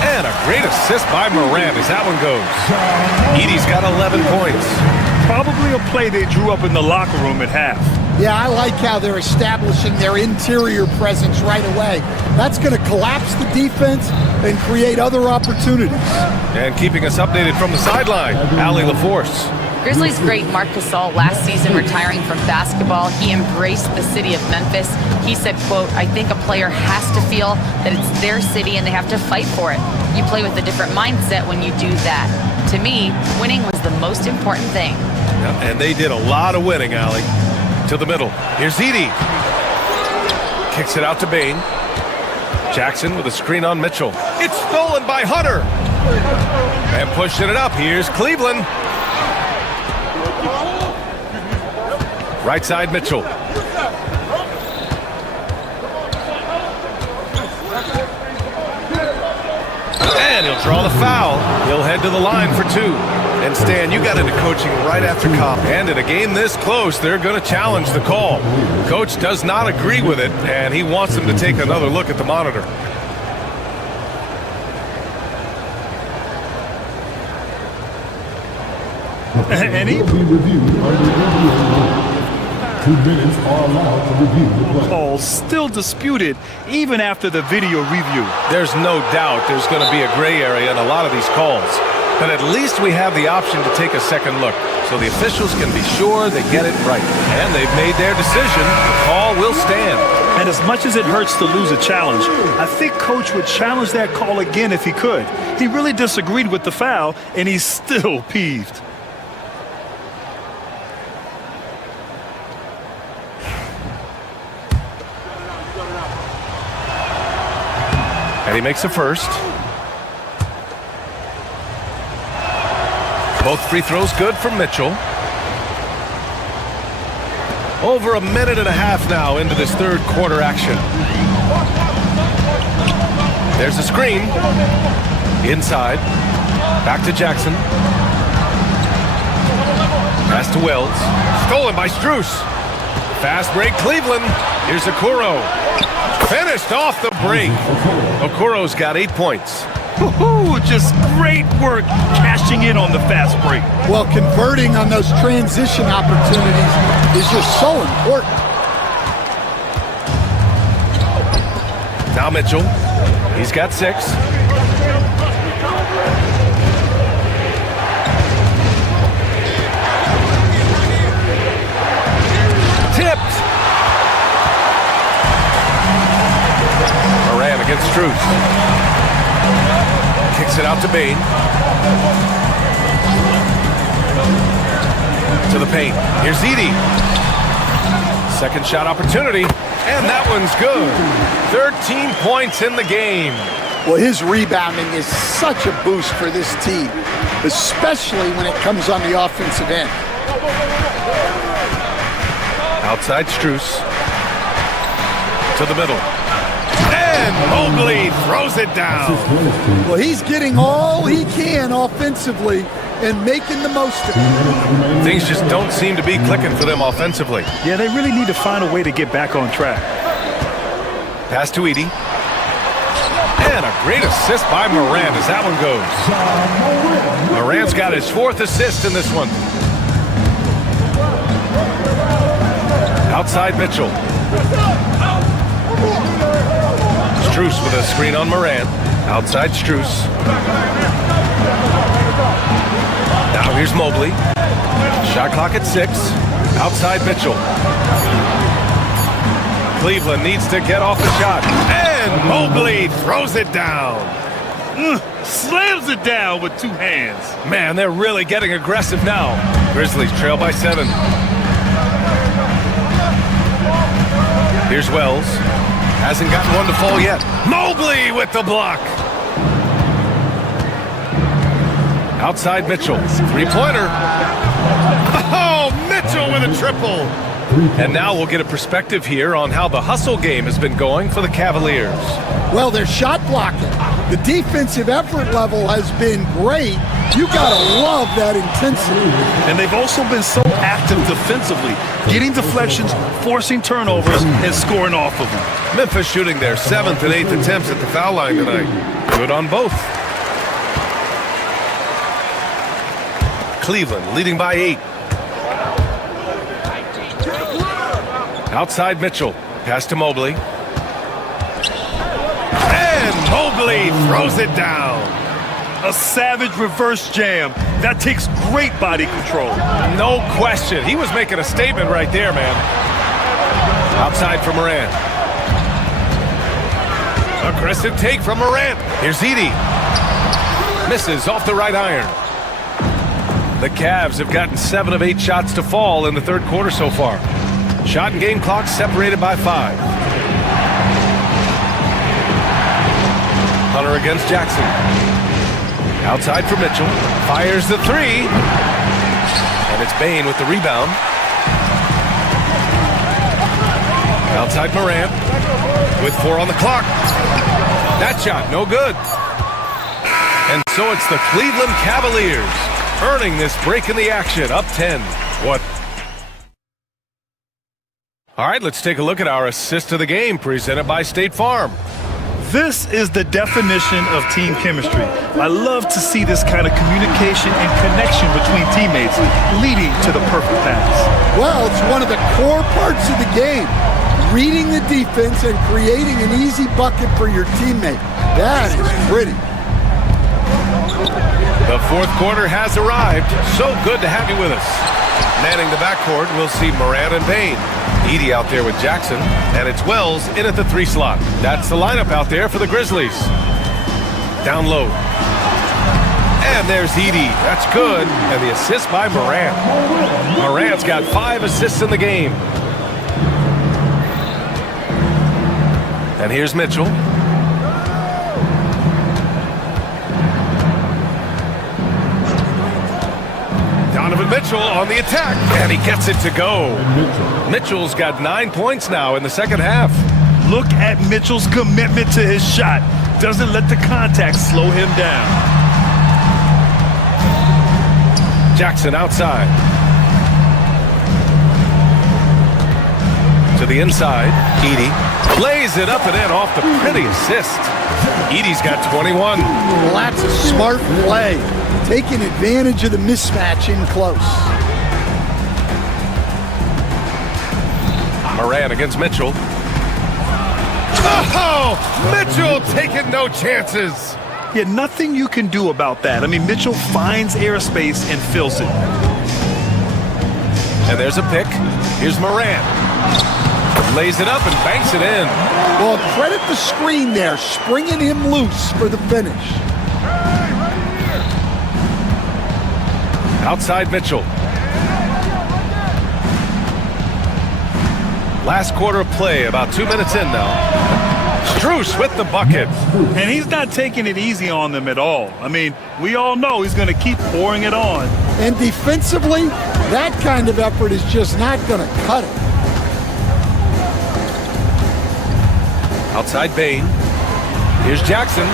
And a great assist by Morant as that one goes. Edie's got 11 points. Probably a play they drew up in the locker room at half. Yeah, I like how they're establishing their interior presence right away. That's going to collapse the defense and create other opportunities. And keeping us updated from the sideline, Allie LaForce. Grizzlies great Marc Gasol last season retiring from basketball. He embraced the city of Memphis. He said, quote, "I think a player has to feel that it's their city and they have to fight for it. You play with a different mindset when you do that. To me, winning was the most important thing." Yep, and they did a lot of winning, Allie. To the middle. Here's Edie. Kicks it out to Bane. Jackson with a screen on Mitchell. It's stolen by Hunter. And pushing it up. Here's Cleveland. Right side Mitchell. And he'll draw the foul. He'll head to the line for 2. And Stan, you got into coaching right after college. And in a game this close, they're going to challenge the call. Coach does not agree with it, and he wants them to take another look at the monitor. And he... 2 minutes are allowed to review the play. Calls still disputed even after the video review. There's no doubt there's going to be a gray area in a lot of these calls. But at least we have the option to take a second look, so the officials can be sure they get it right. And they've made their decision. The call will stand. And as much as it hurts to lose a challenge, I think Coach would challenge that call again if he could. He really disagreed with the foul, and he's still peeved. And he makes a first. Both free throws good from Mitchell. Over a minute and a half now into this third quarter action. There's a screen. Inside. Back to Jackson. Pass to Wells. Stolen by Strus. Fast break Cleveland. Here's Okoro. Finished off the break. Okoro's got 8 points. Woo-hoo, just great work cashing in on the fast break. Well, converting on those transition opportunities is just so important. Now Mitchell. He's got 6. Tipped. Moran against Strus. Kicks it out to Bain. To the paint. Here's Edey. Second shot opportunity. And that one's good. 13 points in the game. Well, his rebounding is such a boost for this team, especially when it comes on the offensive end. Outside Strus. To the middle. And Mobley throws it down. Well, he's getting all he can offensively and making the most of it. Things just don't seem to be clicking for them offensively. Yeah, they really need to find a way to get back on track. Pass to Edey. And a great assist by Moran as that one goes. Moran's got his 4th assist in this one. Outside Mitchell. Strus with a screen on Moran. Outside Strus. Now here's Mobley. Shot clock at 6. Outside Mitchell. Cleveland needs to get off the shot. And Mobley throws it down. Slams it down with 2 hands. Man, they're really getting aggressive now. Grizzlies trail by 7. Here's Wells. Hasn't gotten one to fall yet. Mobley with the block. Outside Mitchell. 3-pointer. Oh, Mitchell with a triple. And now we'll get a perspective here on how the hustle game has been going for the Cavaliers. Well, they're shot blocking. The defensive effort level has been great. You gotta love that intensity. And they've also been so active defensively, getting deflections, forcing turnovers, and scoring off of them. Memphis shooting their 7th and 8th attempts at the foul line tonight. Good on both. Cleveland leading by 8. Outside Mitchell. Pass to Mobley. And Mobley throws it down. A savage reverse jam. That takes great body control. No question. He was making a statement right there, man. Outside for Moran. Aggressive take from Moran. Here's Edey. Misses off the right iron. The Cavs have gotten 7 of 8 shots to fall in the 3rd quarter so far. Shot and game clock separated by 5. Hunter against Jackson. Outside for Mitchell. Fires the 3. And it's Bain with the rebound. Outside Moran. With 4 on the clock. That shot, no good. And so it's the Cleveland Cavaliers earning this break in the action, up 10. What? All right, let's take a look at our assist of the game presented by State Farm. This is the definition of team chemistry. I love to see this kind of communication and connection between teammates leading to the perfect pass. Well, it's one of the core parts of the game. Reading the defense and creating an easy bucket for your teammate. That is pretty. The 4th quarter has arrived. So good to have you with us. Manning the backcourt, we'll see Moran and Bain. Edey out there with Jackson, and it's Wells in at the 3 slot. That's the lineup out there for the Grizzlies. Down low. And there's Edey. That's good. And the assist by Moran. Moran's got 5 assists in the game. And here's Mitchell. Donovan Mitchell on the attack, and he gets it to go. Mitchell's got 9 points now in the 2nd half. Look at Mitchell's commitment to his shot. Doesn't let the contact slow him down. Jackson outside. To the inside, Edey lays it up and in off the pretty assist. Edie's got 21. Well, that's a smart play. Taking advantage of the mismatch in close. Moran against Mitchell. Oh! Mitchell taking no chances. Yeah, nothing you can do about that. I mean, Mitchell finds airspace and fills it. And there's a pick. Here's Moran. Lays it up and banks it in. Well, credit the screen there, springing him loose for the finish. Outside Mitchell. Last quarter of play, about 2 minutes in now. Strus with the bucket. And he's not taking it easy on them at all. I mean, we all know he's going to keep pouring it on. And defensively, that kind of effort is just not going to cut it. Outside Bain. Here's Jackson.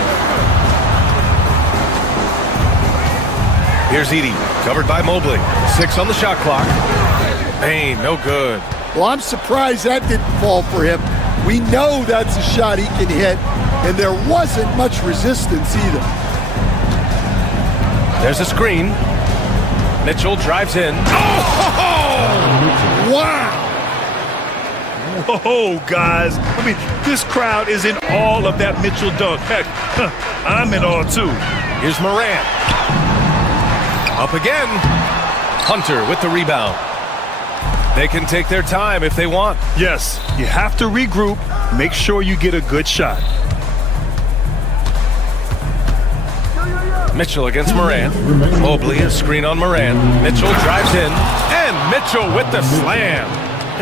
Here's Edie, covered by Mobley. 6 on the shot clock. Bain, no good. Well, I'm surprised that didn't fall for him. We know that's a shot he can hit, and there wasn't much resistance either. There's a screen. Mitchell drives in. Oh! Wow! Whoa, guys. I mean, this crowd is in awe of that Mitchell dunk. Heck, I'm in awe, too. Here's Moran. Up again. Hunter with the rebound. They can take their time if they want. Yes, you have to regroup. Make sure you get a good shot. Mitchell against Moran. Mobley, a screen on Moran. Mitchell drives in. And Mitchell with the slam.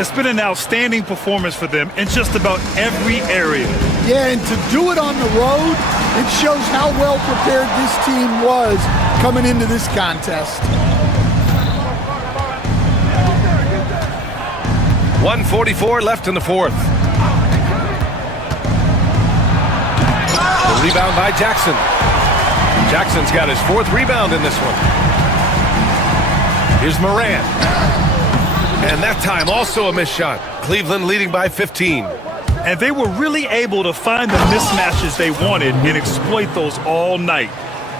It's been an outstanding performance for them in just about every area. Yeah, and to do it on the road, it shows how well prepared this team was coming into this contest. 1:44 left in the fourth. The rebound by Jackson. Jackson's got his 4th rebound in this one. Here's Moran. And that time also a missed shot. Cleveland leading by 15. And they were really able to find the mismatches they wanted and exploit those all night.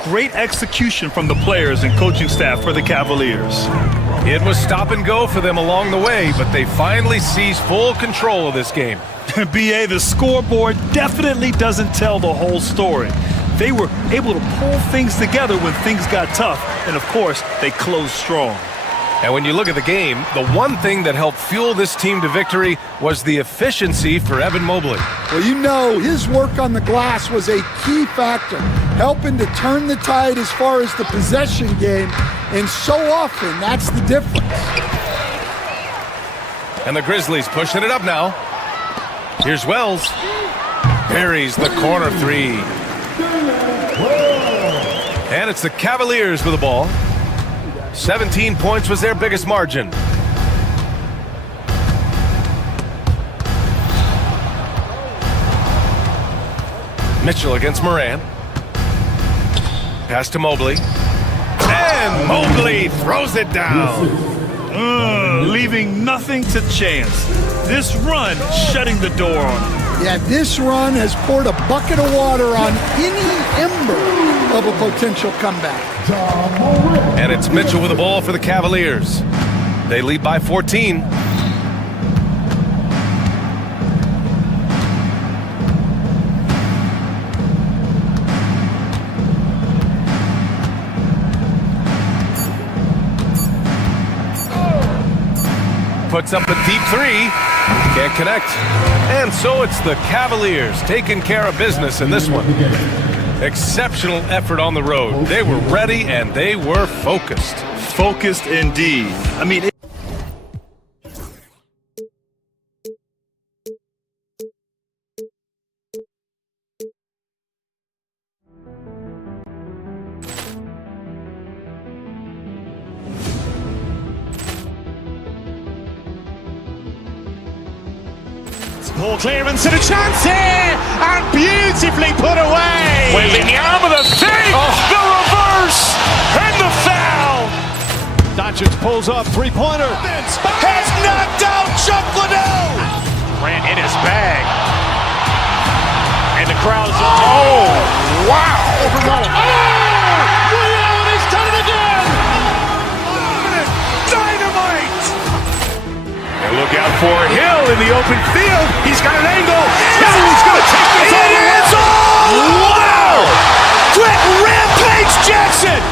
Great execution from the players and coaching staff for the Cavaliers. It was stop and go for them along the way, but they finally seized full control of this game. BA, the scoreboard definitely doesn't tell the whole story. They were able to pull things together when things got tough, and of course, they closed strong. And when you look at the game, the one thing that helped fuel this team to victory was the efficiency for Evan Mobley. Well, you know, his work on the glass was a key factor, helping to turn the tide as far as the possession game, and so often that's the difference. And the Grizzlies pushing it up now. Here's Wells. Buries the corner 3. And it's the Cavaliers with the ball. 17 points was their biggest margin. Mitchell against Moran. Pass to Mobley. And Mobley throws it down. Leaving nothing to chance. This run shutting the door on him. Yeah, this run has poured a bucket of water on any ember of a potential comeback. And it's Mitchell with the ball for the Cavaliers. They lead by 14. Puts up a deep 3. Can't connect. And so it's the Cavaliers taking care of business in this one. Exceptional effort on the road. They were ready and they were focused. Focused indeed. I mean, Ball clearance and a chance here, and beautifully put away. Wembanyama the fake, the reverse, and the foul. Doncic pulls up, 3-pointer. Has knocked out Chuck Liddell. Ran in his bag. And the crowd's, over Mullen. Oh! Ray Allen has done it again! Dynamite! And look out for Hill in the open field. He's got an angle. He's going to take this all the way. Wow! Quick Rampage Jackson!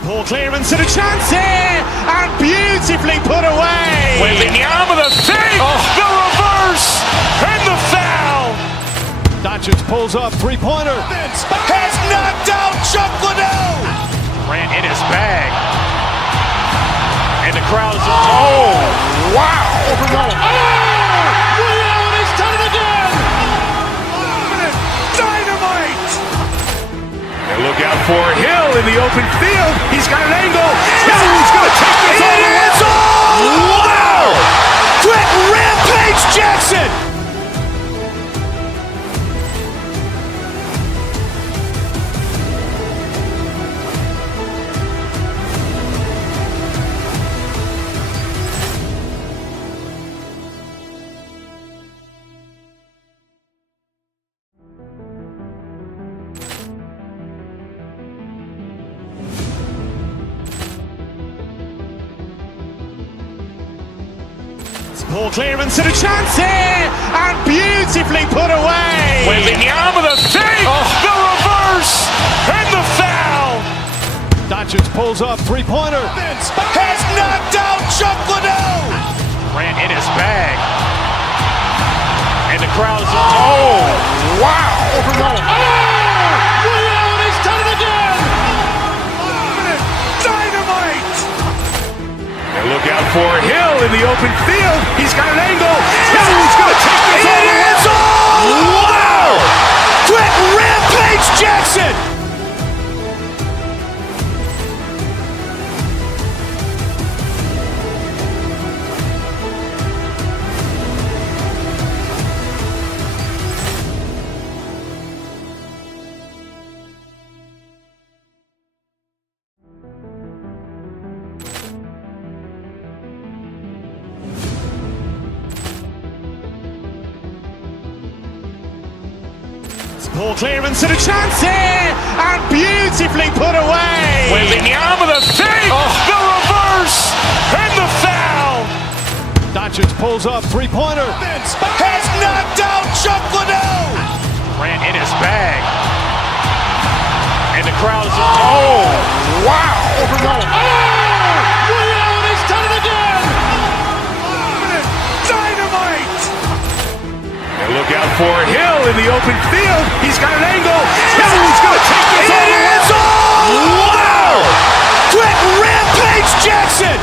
Poor clearance and a chance here, and beautifully put away. Wembanyama the fake, the reverse, and the foul. Doncic pulls up, three-pointer. Has knocked out Chuck Liddell. Ran in his bag. And the crowd is, oh, wow. Over Mullen. Oh! Ray Allen has done it again! Dynamite. And look out for Hill in the open field. He's got an angle. He's going to take this all the way. Wow! Quick Rampage Jackson. Poor clearance and a chance here, and beautifully put away. Wembanyama the fake, the reverse, and the foul. Doncic pulls up, three-pointer. Has knocked out Chuck Liddell. Ran in his bag. And the crowd is, oh, wow. Over Mullen. Oh! Ray Allen has done it again! Dynamite. And look out for Hill in the open field. He's got an angle. He's going to take this all the way. Wow! Quick Rampage Jackson. Poor clearance and a chance here, and beautifully put away. Wembanyama the fake, the reverse, and the foul. Doncic pulls up, three-pointer. Has knocked out Chuck Liddell. Ran in his bag. And the crowd is, oh, wow. Over Mullen. Oh! Ray Allen has done it again! Dynamite. And look out for Hill in the open field. He's got an angle. He's going to take this all the way. Wow! Quick Rampage Jackson.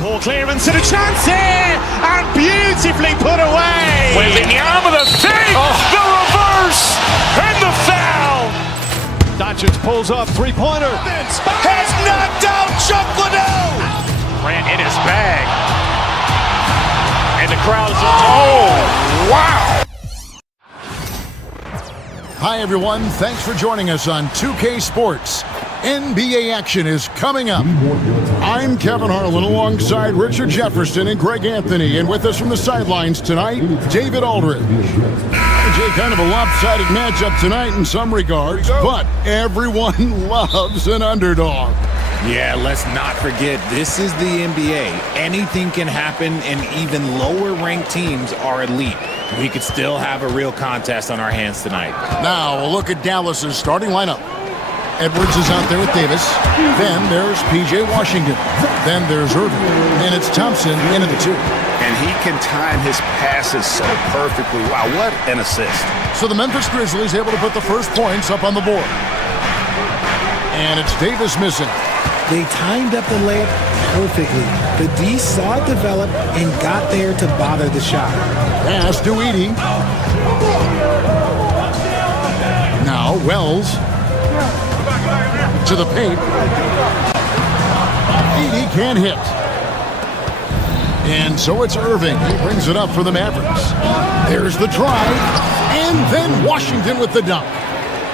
Poor clearance and a chance here, and beautifully put away. Wembanyama the fake, the reverse, and the foul. Doncic pulls up, three-pointer. Has knocked out Chuck Liddell. Ran in his bag. And the crowd is, oh, wow. Hi, everyone. Thanks for joining us on 2K Sports. NBA action is coming up. I'm Kevin Harlan alongside Richard Jefferson and Greg Anthony. And with us from the sidelines tonight, David Aldridge. Jay, kind of a lopsided matchup tonight in some regards, but everyone loves an underdog. Yeah, let's not forget, this is the NBA. Anything can happen, and even lower-ranked teams are elite. We could still have a real contest on our hands tonight. Now, a look at Dallas's starting lineup. Edwards is out there with Davis. Then there's P.J. Washington. Then there's Irving. And it's Thompson into the 2. And he can time his passes so perfectly. Wow, what an assist. So the Memphis Grizzlies able to put the first points up on the board. And it's Davis missing. They timed up the layup perfectly. The D saw it develop and got there to bother the shot. Pass to Edey. Now Wells to the paint. Edey can't hit. And so it's Irving. He brings it up for the Mavericks. There's the drive. And then Washington with the dunk.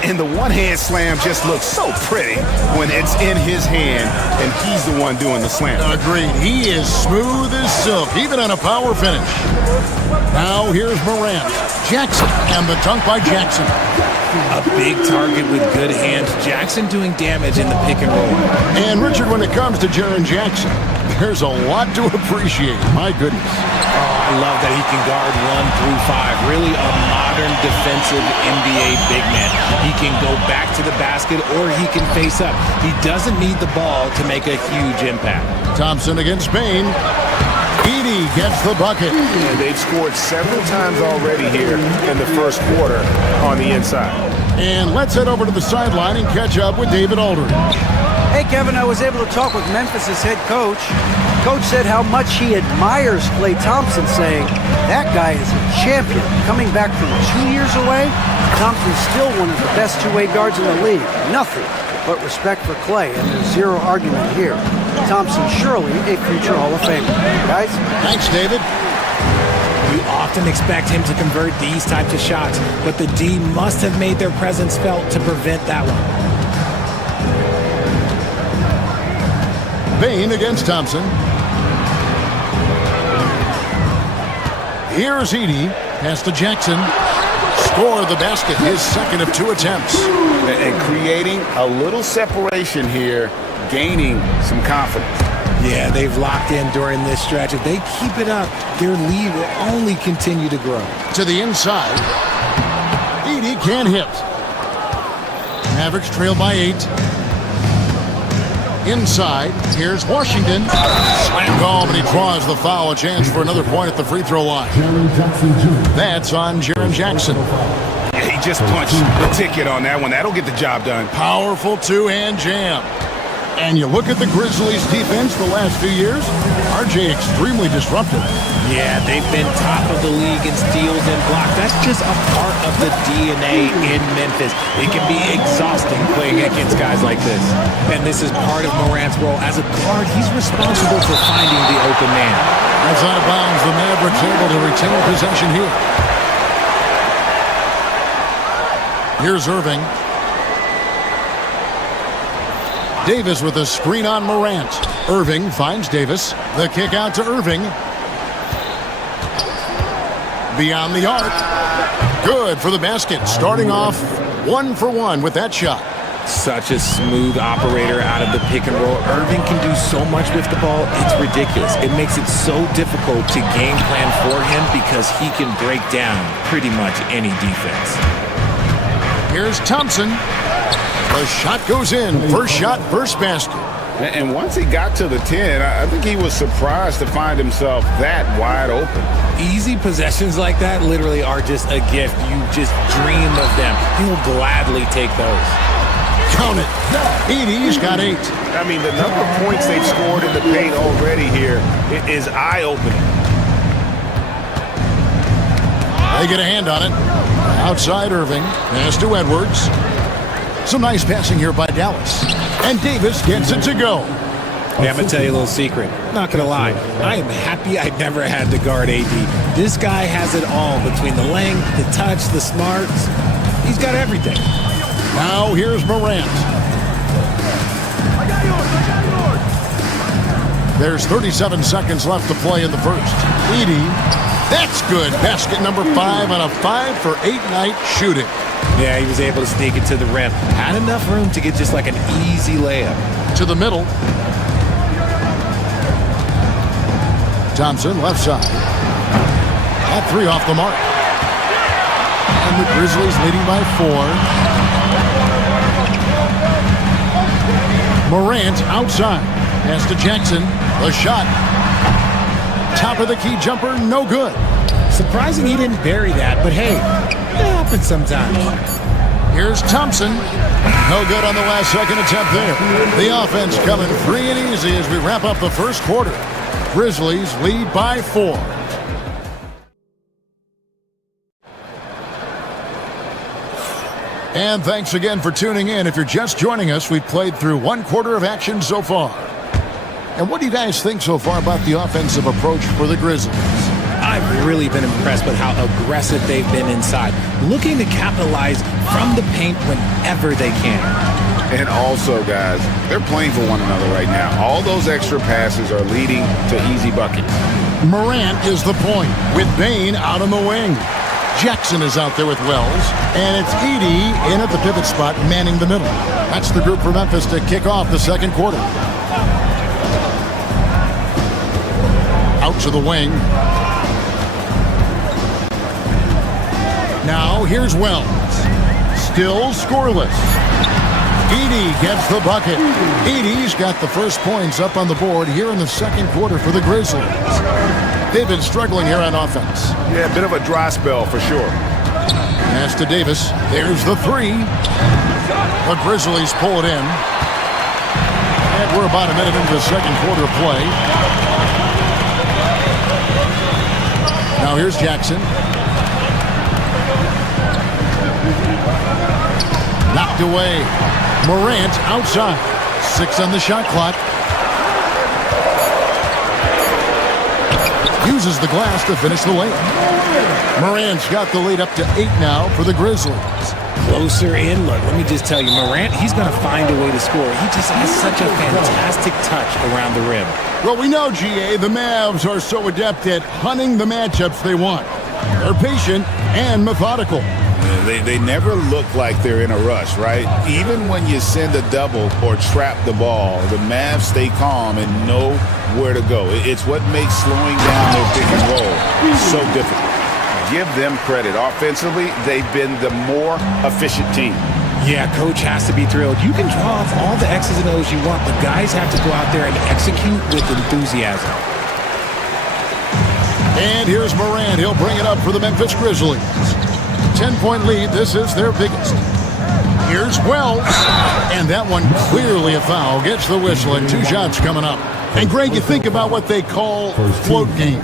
And the one-hand slam just looks so pretty when it's in his hand and he's the one doing the slam. Agreed. He is smooth as silk, even on a power finish. Now here's Morant. Jackson, and the dunk by Jackson. A big target with good hands. Jackson doing damage in the pick and roll. And Richard, when it comes to Jaren Jackson, there's a lot to appreciate. My goodness. I love that he can guard 1 through 5. Really a modern defensive NBA big man. He can go back to the basket or he can face up. He doesn't need the ball to make a huge impact. Thompson against Bain. Edey gets the bucket. And they've scored several times already here in the first quarter on the inside. And let's head over to the sideline and catch up with David Aldridge. Hey, Kevin, I was able to talk with Memphis's head coach. Coach said how much he admires Klay Thompson, saying, that guy is a champion. Coming back from 2 years away, Thompson's still one of the best two-way guards in the league. Nothing but respect for Klay, and there's zero argument here. Thompson surely a future Hall of Famer. Guys? Thanks, David. You often expect him to convert these types of shots, but the D must have made their presence felt to prevent that one. Bain against Thompson. Here's Edey. Pass to Jackson. Score the basket. His second of 2 attempts. And creating a little separation here, gaining some confidence. Yeah, they've locked in during this stretch. If they keep it up, their lead will only continue to grow. To the inside. Edey can't hit. Mavericks trail by 8. Inside, here's Washington. Slam home, and he draws the foul. A chance for another point at the free throw line. That's on Jaren Jackson. Yeah, he just punched the ticket on that one. That'll get the job done. Powerful two-hand jam. And you look at the Grizzlies' defense the last few years, RJ extremely disruptive. Yeah, they've been top of the league in steals and blocks. That's just a part of the DNA in Memphis. It can be exhausting playing against guys like this. And this is part of Morant's role. As a guard, he's responsible for finding the open man. That's out of bounds. The Mavericks able to retain possession here. Here's Irving. Davis with a screen on Morant. Irving finds Davis. The kick out to Irving. Beyond the arc. Good for the basket. Starting off 1 for 1 with that shot. Such a smooth operator out of the pick and roll. Irving can do so much with the ball, it's ridiculous. It makes it so difficult to game plan for him because he can break down pretty much any defense. Here's Thompson. The shot goes in. First shot, first basket. And once he got to the 10, I think he was surprised to find himself that wide open. Easy possessions like that literally are just a gift. You just dream of them. He will gladly take those. Count it. Edey's got 8. I mean, the number of points they've scored in the paint already here is eye-opening. They get a hand on it. Outside Irving. Pass to Edwards. Some nice passing here by Dallas. And Davis gets it to go. Yeah, I'm going to tell you a little secret. Not going to lie. I am happy I never had to guard AD. This guy has it all between the length, the touch, the smarts. He's got everything. Now here's Morant. There's 37 seconds left to play in the first. Edey. That's good. Basket number 5 on a 5 for 8 night shooting. Yeah, he was able to sneak it to the rim. Had enough room to get just like an easy layup. To the middle. Thompson, left side. That 3 off the mark. And the Grizzlies leading by 4. Morant outside. Pass to Jackson. The shot. Top of the key jumper, no good. Surprising he didn't bury that, but hey, it happens sometimes. Here's Thompson. No good on the last second attempt there. The offense coming free and easy as we wrap up the first quarter. Grizzlies lead by 4. And thanks again for tuning in. If you're just joining us, we've played through one quarter of action so far. And what do you guys think so far about the offensive approach for the Grizzlies? I've really been impressed with how aggressive they've been inside, looking to capitalize from the paint whenever they can. And also, guys, they're playing for one another right now. All those extra passes are leading to easy buckets. Morant is the point with Bane out on the wing. Jackson is out there with Wells, and it's Edey in at the pivot spot, manning the middle. That's the group for Memphis to kick off the second quarter. Out to the wing. Now here's Wells. Still scoreless. Edey gets the bucket. Edey's got the first points up on the board here in the second quarter for the Grizzlies. They've been struggling here on offense. Yeah, a bit of a dry spell for sure. Pass to Davis. There's the three. The Grizzlies pull it in. And we're about a minute into the second quarter of play. Now here's Jackson. Knocked away. Morant outside. 6 on the shot clock. Uses the glass to finish the lane. Morant's got the lead up to 8 now for the Grizzlies. Closer in. Look, let me just tell you, Morant, he's going to find a way to score. He just has such a fantastic touch around the rim. Well, we know, GA, the Mavs are so adept at hunting the matchups they want. They're patient and methodical. They never look like they're in a rush, right? Even when you send a double or trap the ball, the Mavs stay calm and know where to go. It's what makes slowing down their pick and roll so difficult. Give them credit. Offensively, they've been the more efficient team. Yeah, coach has to be thrilled. You can draw off all the X's and O's you want, but guys have to go out there and execute with enthusiasm. And here's Morant. He'll bring it up for the Memphis Grizzlies. 10-point lead. This is their biggest. Here's Wells. And that one clearly a foul. Gets the whistle and 2 shots coming up. And Greg, you think about what they call float game.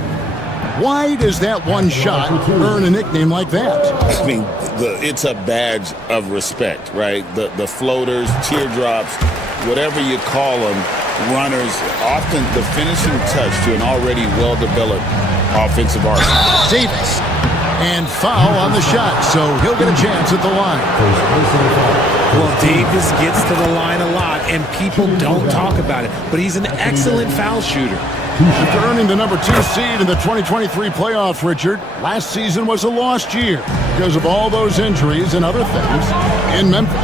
Why does that one shot earn a nickname like that? I mean, it's a badge of respect, right? The floaters, teardrops, whatever you call them, runners, often the finishing touch to an already well-developed offensive arsenal. Davis. And foul on the shot, so he'll get a chance at the line. Well, Davis gets to the line a lot, and people don't talk about it, but he's an excellent foul shooter. After earning the number 2 seed in the 2023 playoffs, Richard, last season was a lost year because of all those injuries and other things in Memphis.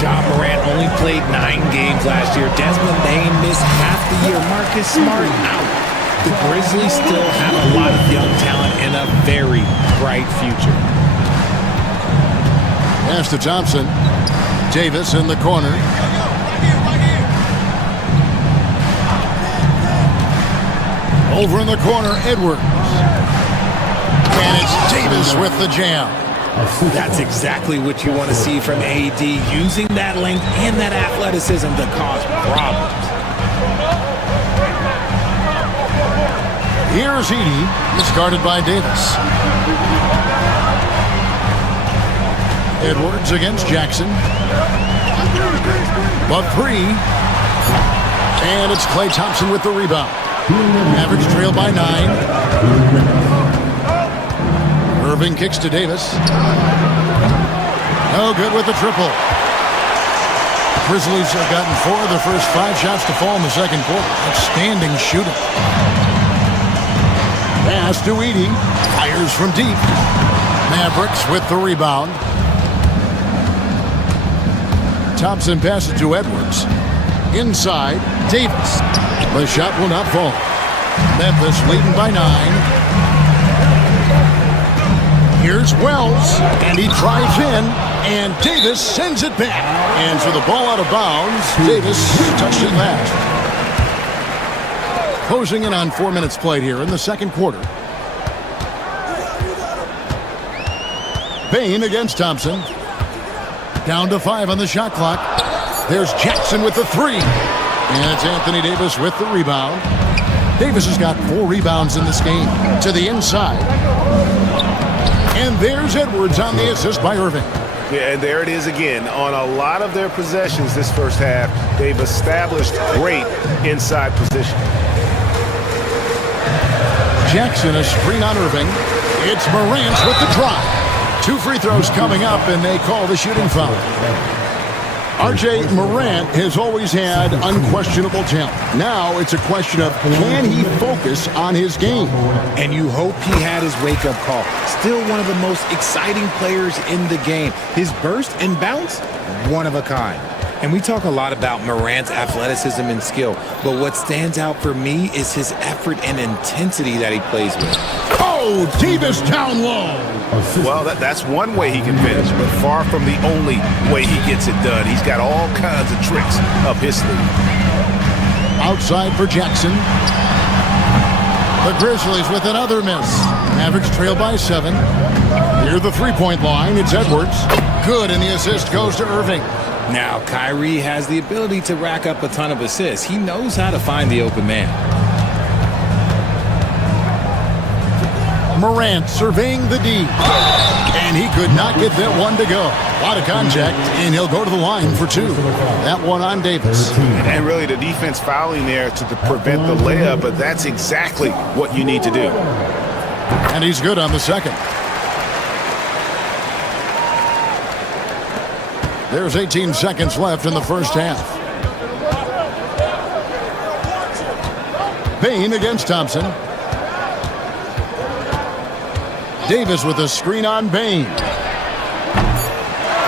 Ja Morant only played 9 games last year. Desmond Bane missed half the year. Marcus Smart out. The Grizzlies still have a lot of young talent and a very bright future. Pass to Thompson. Davis in the corner. Over in the corner, Edwards. And it's Davis with the jam. That's exactly what you want to see from AD, using that length and that athleticism to cause problems. Here's Edey. He's guarded by Davis. Edwards against Jackson. The 3. And it's Klay Thompson with the rebound. Mavericks trail by 9. Irving kicks to Davis. No good with the triple. Grizzlies have gotten 4 of their first 5 shots to fall in the second quarter. Outstanding shooting. Pass to Edey. Fires from deep. Mavericks with the rebound. Thompson passes to Edwards. Inside, Davis. The shot will not fall. Memphis leading by 9. Here's Wells, and he drives in, and Davis sends it back. And so the ball out of bounds. Davis touched it last. Closing in on 4 minutes played here in the second quarter. Bain against Thompson. Down to 5 on the shot clock. There's Jackson with the 3. And it's Anthony Davis with the rebound. Davis has got 4 rebounds in this game. To the inside. And there's Edwards on the assist by Irving. Yeah, and there it is again. On a lot of their possessions this first half, they've established great inside position. Jackson, a screen on Irving. It's Morant with the drive. 2 free throws coming up, and they call the shooting foul. R.J. Morant has always had unquestionable talent. Now it's a question of can he focus on his game? And you hope he had his wake-up call. Still one of the most exciting players in the game. His burst and bounce, one of a kind. And we talk a lot about Morant's athleticism and skill, but what stands out for me is his effort and intensity that he plays with. Oh, Davis down low. Well, that's one way he can finish, but far from the only way he gets it done. He's got all kinds of tricks up his sleeve. Outside for Jackson. The Grizzlies with another miss. Mavericks trail by 7. Near the three-point line, it's Edwards. Good, and the assist goes to Irving. Now, Kyrie has the ability to rack up a ton of assists. He knows how to find the open man. Morant surveying the D. And he could not get that one to go. A lot of contact, and he'll go to the line for 2. That one on Davis. And really the defense fouling there to prevent the layup, but that's exactly what you need to do. And he's good on the second. There's 18 seconds left in the first half. Bain against Thompson. Davis with a screen on Bain.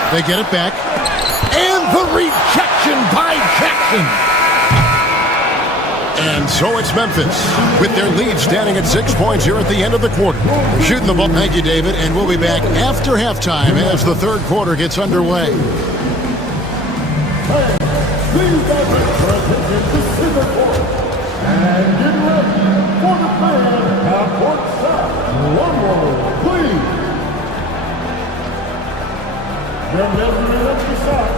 They get it back. And the rejection by Jackson. And so it's Memphis with their lead standing at 6 points here at the end of the quarter. Shooting the ball. Thank you, David. And we'll be back after halftime as the third quarter gets underway. Please gather your attention to center court. And get ready for the fan at courtside. One more, please. Your measurement up the side.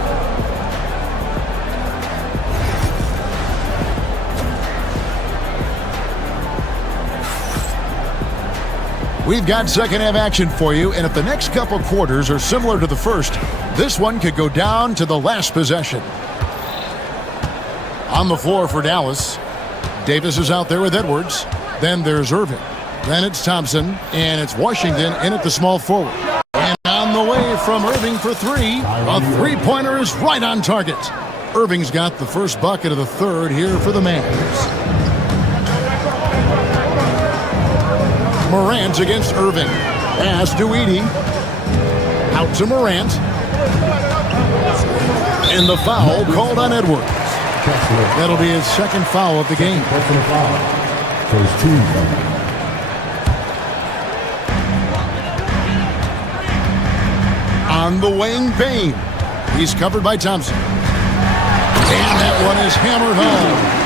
We've got second half action for you, and if the next couple quarters are similar to the first, this one could go down to the last possession. On the floor for Dallas, Davis is out there with Edwards. Then there's Irving. Then it's Thompson, and it's Washington in at the small forward. And on the way from Irving for 3, a three-pointer is right on target. Irving's got the first bucket of the third here for the Mavs. Morant against Irving. Pass to Edey. Out to Morant. And the foul called on Edwards. That'll be his second foul of the game. On the wing, Bain. He's covered by Thompson. And that one is hammered home.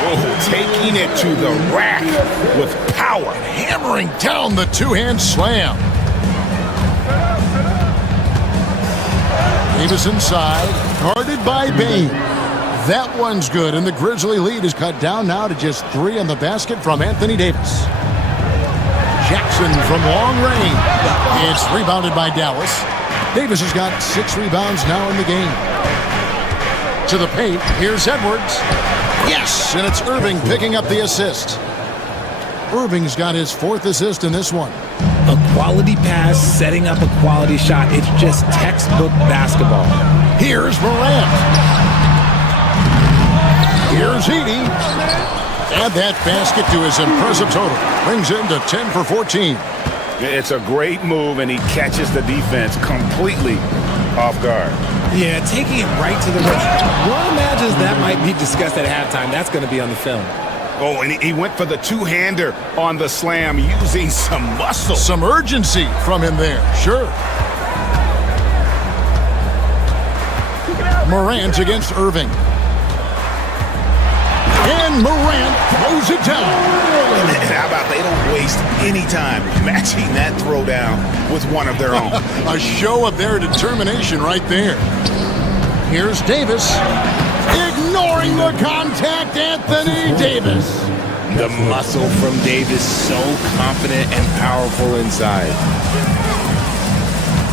Oh, taking it to the rack with power. Hammering down the two-hand slam. Davis inside, guarded by Bain. That one's good, and the Grizzly lead is cut down now to just 3 on the basket from Anthony Davis. Jackson from long range. It's rebounded by Dallas. Davis has got 6 rebounds now in the game. To the paint, here's Edwards. Yes, and it's Irving picking up the assist. Irving's got his 4th assist in this one. A quality pass, setting up a quality shot. It's just textbook basketball. Here's Morant. Here's Edey. And that basket to his impressive total. Brings him to 10 for 14. It's a great move, and he catches the defense completely off guard. Yeah, taking it right to the rim. One imagines that might be discussed at halftime. That's going to be on the film. Oh, and he went for the two-hander on the slam, using some muscle. Some urgency from him there, sure. Morant against Irving. And Morant throws it down. And how about they don't waste any time matching that throwdown with one of their own. A show of their determination right there. Here's Davis. Ignoring the contact, Anthony Davis. The muscle from Davis, so confident and powerful inside.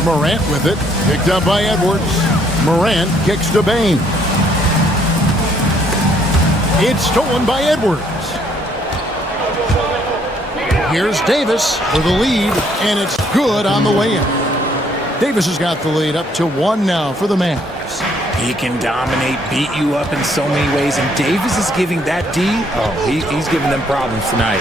Morant with it. Picked up by Edwards. Morant kicks to Bain. It's stolen by Edwards. Here's Davis for the lead, and it's good on the way in. Davis has got the lead up to 1 now for the Mavs. He can dominate, beat you up in so many ways, and Davis is giving that D. Oh, he's giving them problems tonight.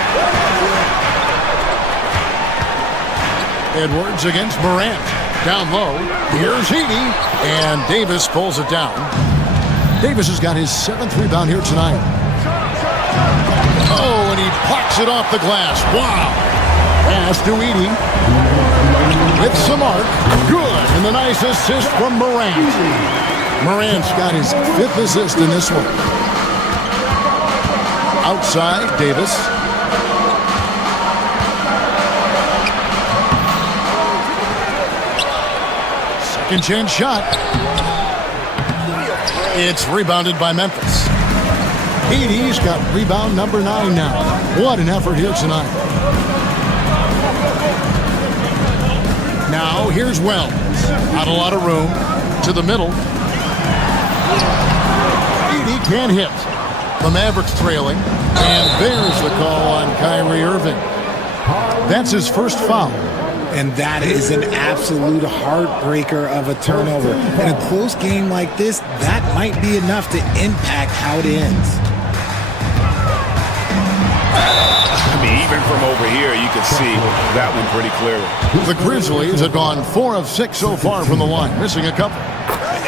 Edwards against Morant. Down low. Here's Edey, and Davis pulls it down. Davis has got his 7th rebound here tonight. Oh, and he plucks it off the glass. Wow. Pass to Edey. With some arc. Good. And the nice assist from Morant. Morant's got his 5th assist in this one. Outside, Davis. Second chance shot. It's rebounded by Memphis. Edey's got rebound number 9 now. What an effort here tonight. Now here's Wells. Not a lot of room. To the middle. Edey can't hit. The Mavericks trailing. And there's the call on Kyrie Irving. That's his first foul. And that is an absolute heartbreaker of a turnover. In a close game like this, that might be enough to impact how it ends. I mean, even from over here, you can see that one pretty clearly. The Grizzlies have gone 4 of 6 so far from the line, missing a couple.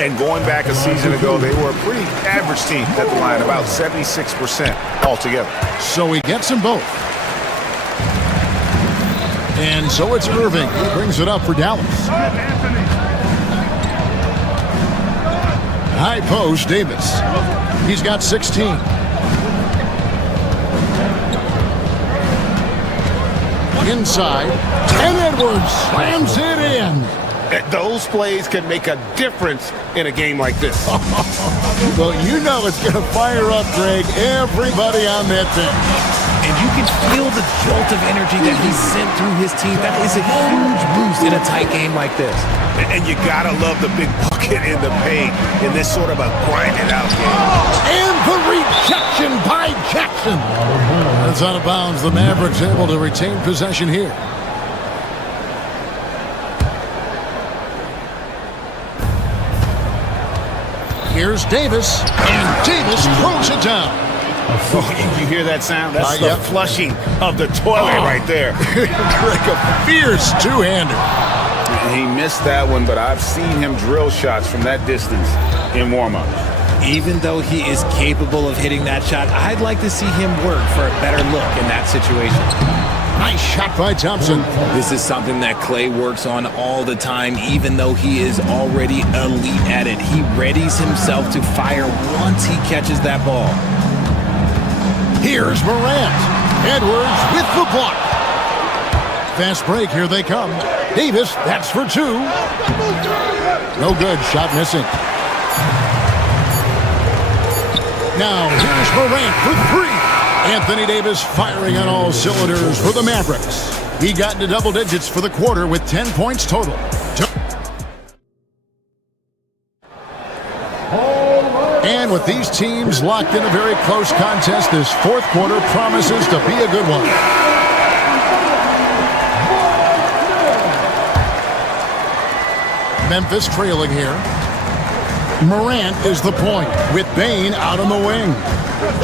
And going back a season ago, they were a pretty average team at the line, about 76% altogether. So he gets them both. And so it's Irving. He brings it up for Dallas. High post, Davis. He's got 16. Inside. And Edwards slams it in. Those plays can make a difference in a game like this. Well, you know it's going to fire up, Greg, everybody on that bench. And you can feel the jolt of energy that he sent through his team. That is a huge boost in a tight game like this. And you gotta love the big bucket in the paint in this sort of a grinded out game. And the rejection by Jackson. That's out of bounds. The Mavericks able to retain possession here. Here's Davis, and Davis throws it down. Oh, you hear that sound? That's the flushing of the toilet right there. Like a fierce two-hander. He missed that one, but I've seen him drill shots from that distance in warm-up. Even though he is capable of hitting that shot, I'd like to see him work for a better look in that situation. Nice shot by Thompson. This is something that Clay works on all the time, even though he is already elite at it. He readies himself to fire once he catches that ball. Here's Morant. Edwards with the block. Fast break, here they come. Davis, that's for 2. No good, shot missing. Now here's Morant for 3. Anthony Davis firing on all cylinders for the Mavericks. He got into double digits for the quarter with 10 points total. And with these teams locked in a very close contest, this 4th quarter promises to be a good one. Memphis trailing here. Morant is the point with Bain out on the wing.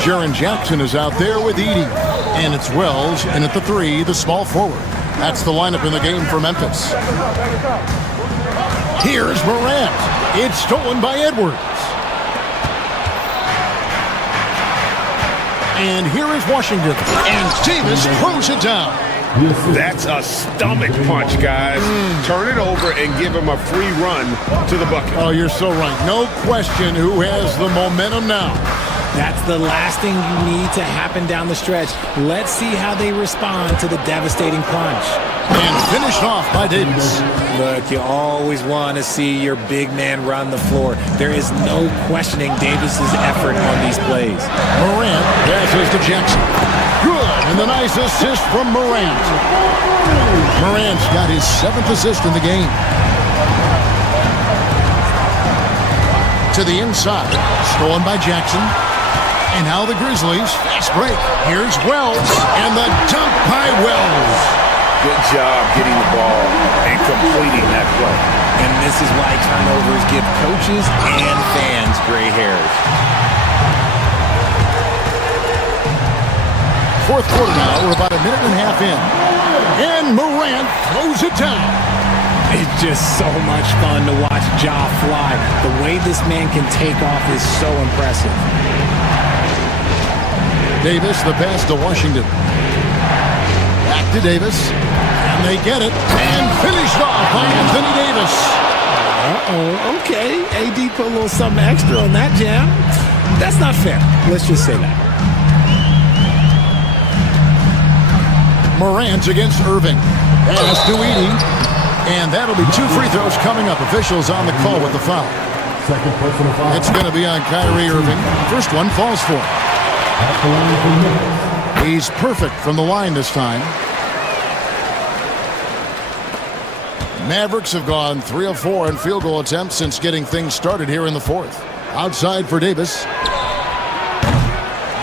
Jaren Jackson is out there with Edey. And it's Wells in at the 3, the small forward. That's the lineup in the game for Memphis. Here's Morant. It's stolen by Edwards. And here is Washington. And Davis throws it down. That's a stomach punch, guys. Turn it over and give him a free run to the bucket. Oh, you're so right. No question who has the momentum now. That's the last thing you need to happen down the stretch. Let's see how they respond to the devastating punch. And finished off by Davis. Look, you always want to see your big man run the floor. There is no questioning Davis's effort on these plays. Morant passes to Jackson. Good, and the nice assist from Morant. Morant's got his 7th assist in the game. To the inside, stolen by Jackson. And now the Grizzlies, fast break. Here's Wells, and the dunk by Wells. Good job getting the ball and completing that play. And this is why turnovers give coaches and fans gray hairs. Fourth quarter now. We're about a minute and a half in. And Morant throws it down. It's just so much fun to watch Ja fly. The way this man can take off is so impressive. Davis, the pass to Washington. Back to Davis. And they get it. And finished off by Anthony Davis. Uh-oh. Okay. AD put a little something extra on that jam. That's not fair. Let's just say that. Morant against Irving. Pass to Edey. And that'll be 2 free throws coming up. Officials on the call with the foul. Second personal foul. It's going to be on Kyrie Irving. First one falls for him. He's perfect from the line this time. Mavericks have gone 3 of 4 in field goal attempts since getting things started here in the fourth. Outside for Davis.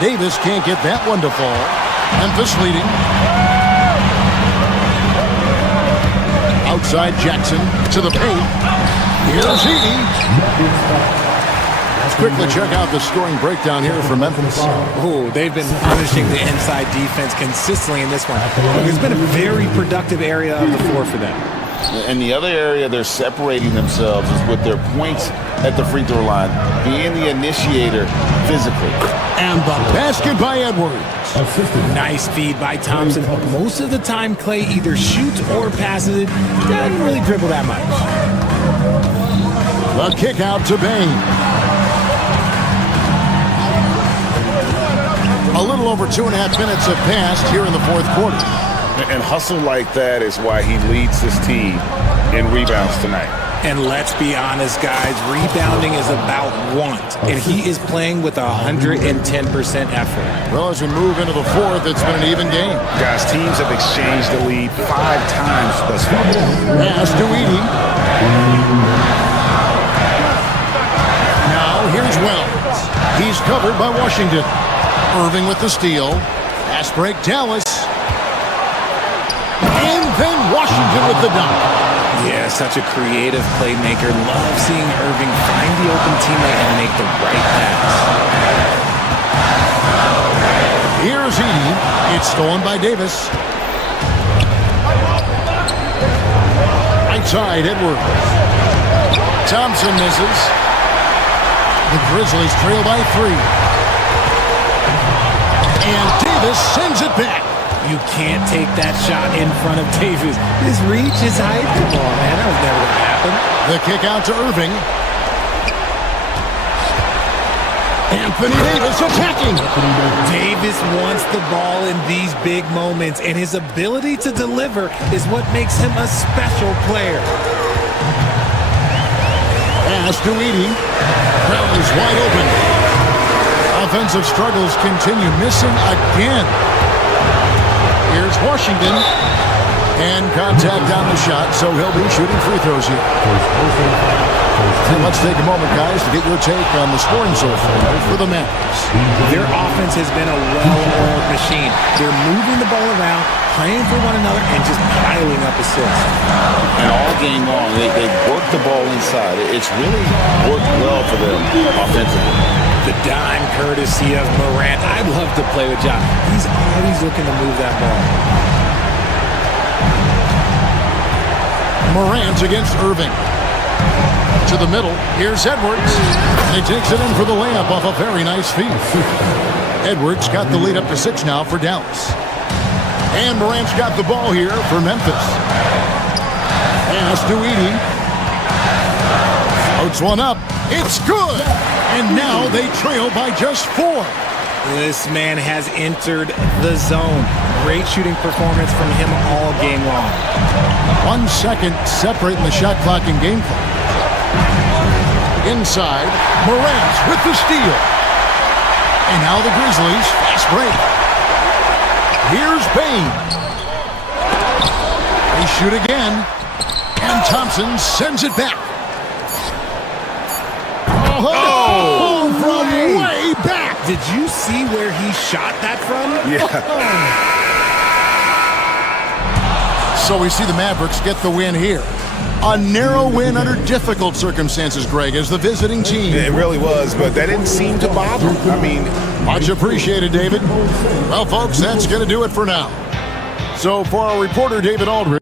Davis can't get that one to fall. Memphis leading. Outside Jackson to the paint. Here's Edey. Let's quickly check out the scoring breakdown here for Memphis. Oh, they've been punishing the inside defense consistently in this one. It's been a very productive area of the floor for them. And the other area they're separating themselves is with their points at the free throw line, being the initiator physically. And the basket by Edwards. Nice feed by Thompson. Most of the time, Clay either shoots or passes it. Doesn't really dribble that much. The kick out to Bain. A little over 2.5 minutes have passed here in the fourth quarter. And hustle like that is why he leads this team in rebounds tonight. And let's be honest, guys, rebounding is about want. And he is playing with 110% effort. Well, as we move into the fourth, it's been an even game. Guys, teams have exchanged the lead 5 times thus far. Pass to Edey. Now here's Wells. He's covered by Washington. Irving with the steal. Fast break, Dallas. And then Washington with the dunk. Yeah, such a creative playmaker. Love seeing Irving find the open teammate and make the right pass. Here's Edey. It's stolen by Davis. Right side, Edwards. Thompson misses. The Grizzlies trail by 3. And Davis sends it back. You can't take that shot in front of Davis. His reach, his height. Come on, man. That was never going to happen. The kick out to Irving. Anthony Davis attacking. Davis wants the ball in these big moments, and his ability to deliver is what makes him a special player. Pass to Edey. Brown is wide open. Offensive struggles continue, missing again. Here's Washington. And contact on the shot, so he'll be shooting free throws here. And let's take a moment, guys, to get your take on the scoring so far for the Mavericks. Their offense has been a well-oiled machine. They're moving the ball around, playing for one another, and just piling up assists. And all game long, they work the ball inside. It's really worked well for them offensively. The dime courtesy of Morant. I'd love to play with John. He's always looking to move that ball. Morant against Irving. To the middle. Here's Edwards. And he takes it in for the layup off a very nice feed. Edwards got the lead up to 6 now for Dallas. And Morant's got the ball here for Memphis. Pass to Edey. Floats one up. It's good. And now they trail by just 4. This man has entered the zone. Great shooting performance from him all game long. 1 second separating the shot clock and game clock. Inside, Morant with the steal. And now the Grizzlies, fast break. Here's Bane. They shoot again. And Thompson sends it back. Oh, from way back. Did you see where he shot that from? Yeah. So we see the Mavericks get the win here. A narrow win under difficult circumstances, Greg, as the visiting team. It really was, but that didn't seem to bother him. I mean, much appreciated, David. Well, folks, that's going to do it for now. So for our reporter, David Aldridge.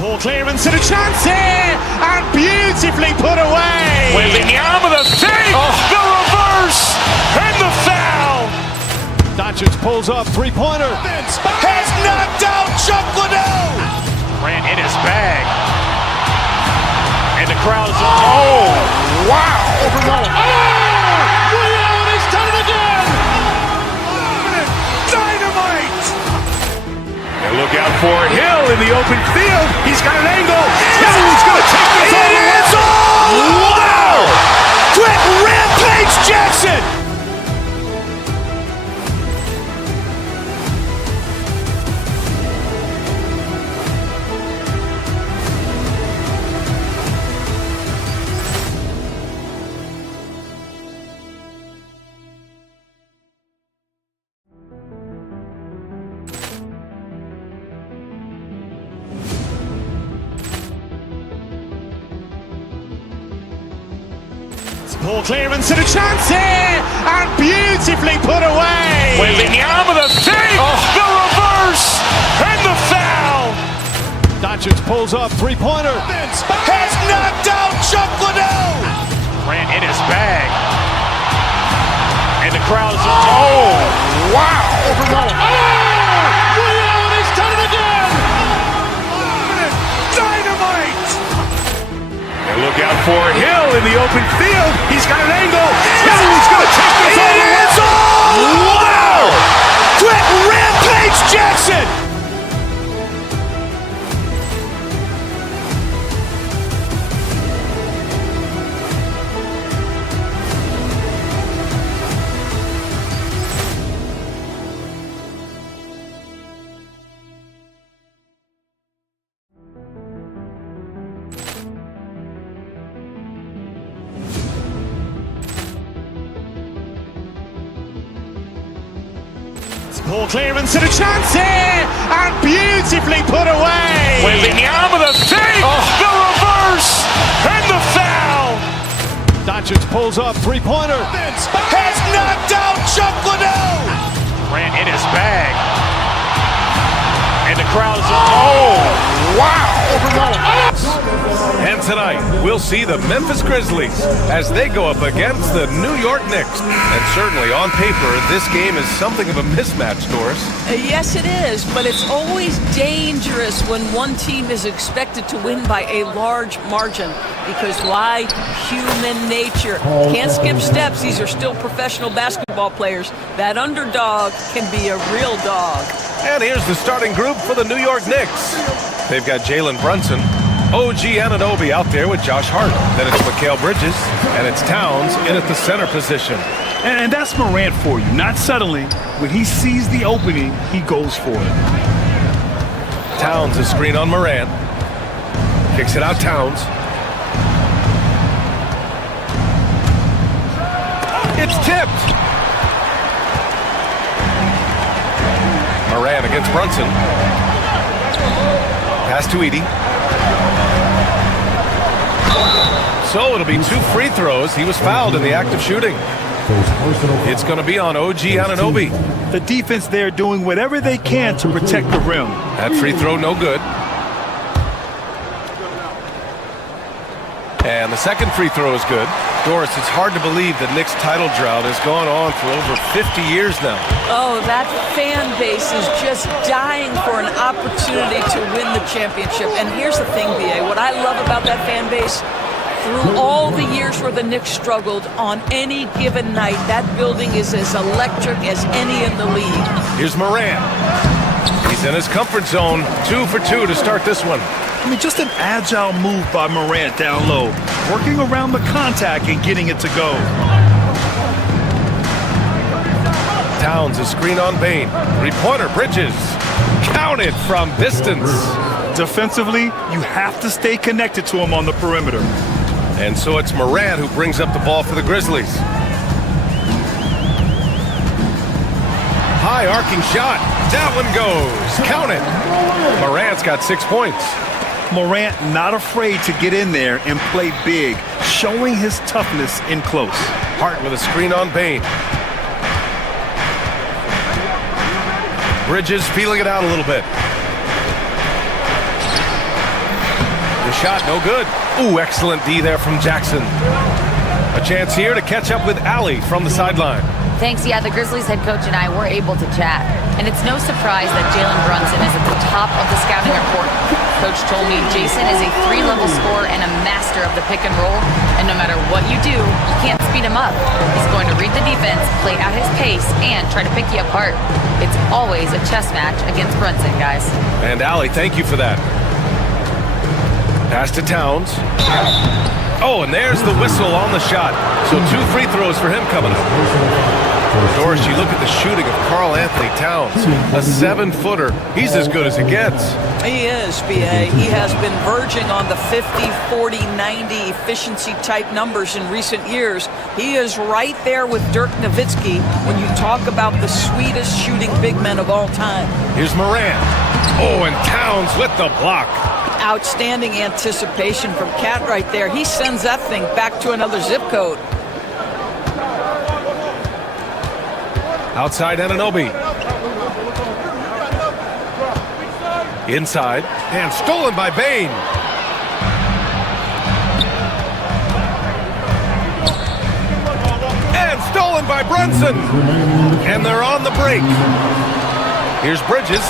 Poor clearance and a chance here, and beautifully put away. Wembanyama the save, the reverse, and the foul. Doncic pulls up, three-pointer. Has knocked out Chuck Liddell. Ran in his bag. And the crowd is, oh, wow. He's done it again. Dynamite. And look out for Hill in the open field. He's got an angle. Hill's going to take this all the way. Wow! Quick Rampage Jackson. Poor clearance and a chance here, and beautifully put away. Wembanyama the save, the reverse, and the foul. Doncic pulls up, three-pointer. Has knocked out Chuck Liddell. Ran in his bag. And the crowd is, oh, wow. He's done it again. Dynamite. And look out for Hill in the open field. He's got an angle. Hill's going to take this all the way. Wow! Quick Rampage Jackson. Poor clearance and a chance here, and beautifully put away. Wembanyama the save, the reverse, and the foul. Doncic pulls up, three-pointer. Has knocked out Chuck Liddell. Ran in his bag. And the crowd is, oh, wow. And tonight, we'll see the Memphis Grizzlies as they go up against the New York Knicks. And certainly on paper, this game is something of a mismatch, Doris. Yes, it is, but it's always dangerous when one team is expected to win by a large margin. Because why? Human nature. Can't skip steps. These are still professional basketball players. That underdog can be a real dog. And here's the starting group for the New York Knicks. They've got Jalen Brunson, OG Anunoby out there with Josh Hart. Then it's Mikal Bridges, and it's Towns in at the center position. And that's Morant for you. Not suddenly. When he sees the opening, he goes for it. Towns a screen on Morant. Kicks it out Towns. It's tipped. Morant against Brunson. Pass to Edey. So it'll be 2 free throws. He was fouled in the act of shooting. It's going to be on OG Anunoby. The defense there doing whatever they can to protect the rim. That free throw no good. And the second free throw is good. Doris, it's hard to believe that Knicks' title drought has gone on for over 50 years now. Oh, that fan base is just dying for an opportunity to win the championship. And here's the thing, B.A., what I love about that fan base, through all the years where the Knicks struggled, on any given night, that building is as electric as any in the league. Here's Moran. He's in his comfort zone. 2 for 2 to start this one. I mean, just an agile move by Morant down low, working around the contact and getting it to go. Towns, a screen on Bain. 3-pointer, Bridges. Counted from distance. Defensively, you have to stay connected to him on the perimeter. And so it's Moran who brings up the ball for the Grizzlies. High arcing shot. That one goes. Count it. Morant's got 6 points. Morant not afraid to get in there and play big, showing his toughness in close. Hart with a screen on Bain. Bridges feeling it out a little bit. The shot no good. Ooh, excellent D there from Jackson. A chance here to catch up with Allie from the sideline. Thanks. Yeah, the Grizzlies head coach and I were able to chat. And it's no surprise that Jalen Brunson is at the top of the scouting report. Coach told me Jason is a 3-level scorer and a master of the pick and roll. And no matter what you do, you can't speed him up. He's going to read the defense, play at his pace, and try to pick you apart. It's always a chess match against Brunson, guys. And Allie, thank you for that. Pass to Towns. Oh, and there's the whistle on the shot. So 2 free throws for him coming up. Doris, you look at the shooting of Karl Anthony Towns. A 7-footer. He's as good as it gets. He is, B.A. He has been verging on the 50, 40, 90 efficiency type numbers in recent years. He is right there with Dirk Nowitzki when you talk about the sweetest shooting big men of all time. Here's Moran. Oh, and Towns with the block. Outstanding anticipation from Cat right there. He sends that thing back to another zip code. Outside Anunoby. Inside. And stolen by Bain. And stolen by Brunson. And they're on the break. Here's Bridges.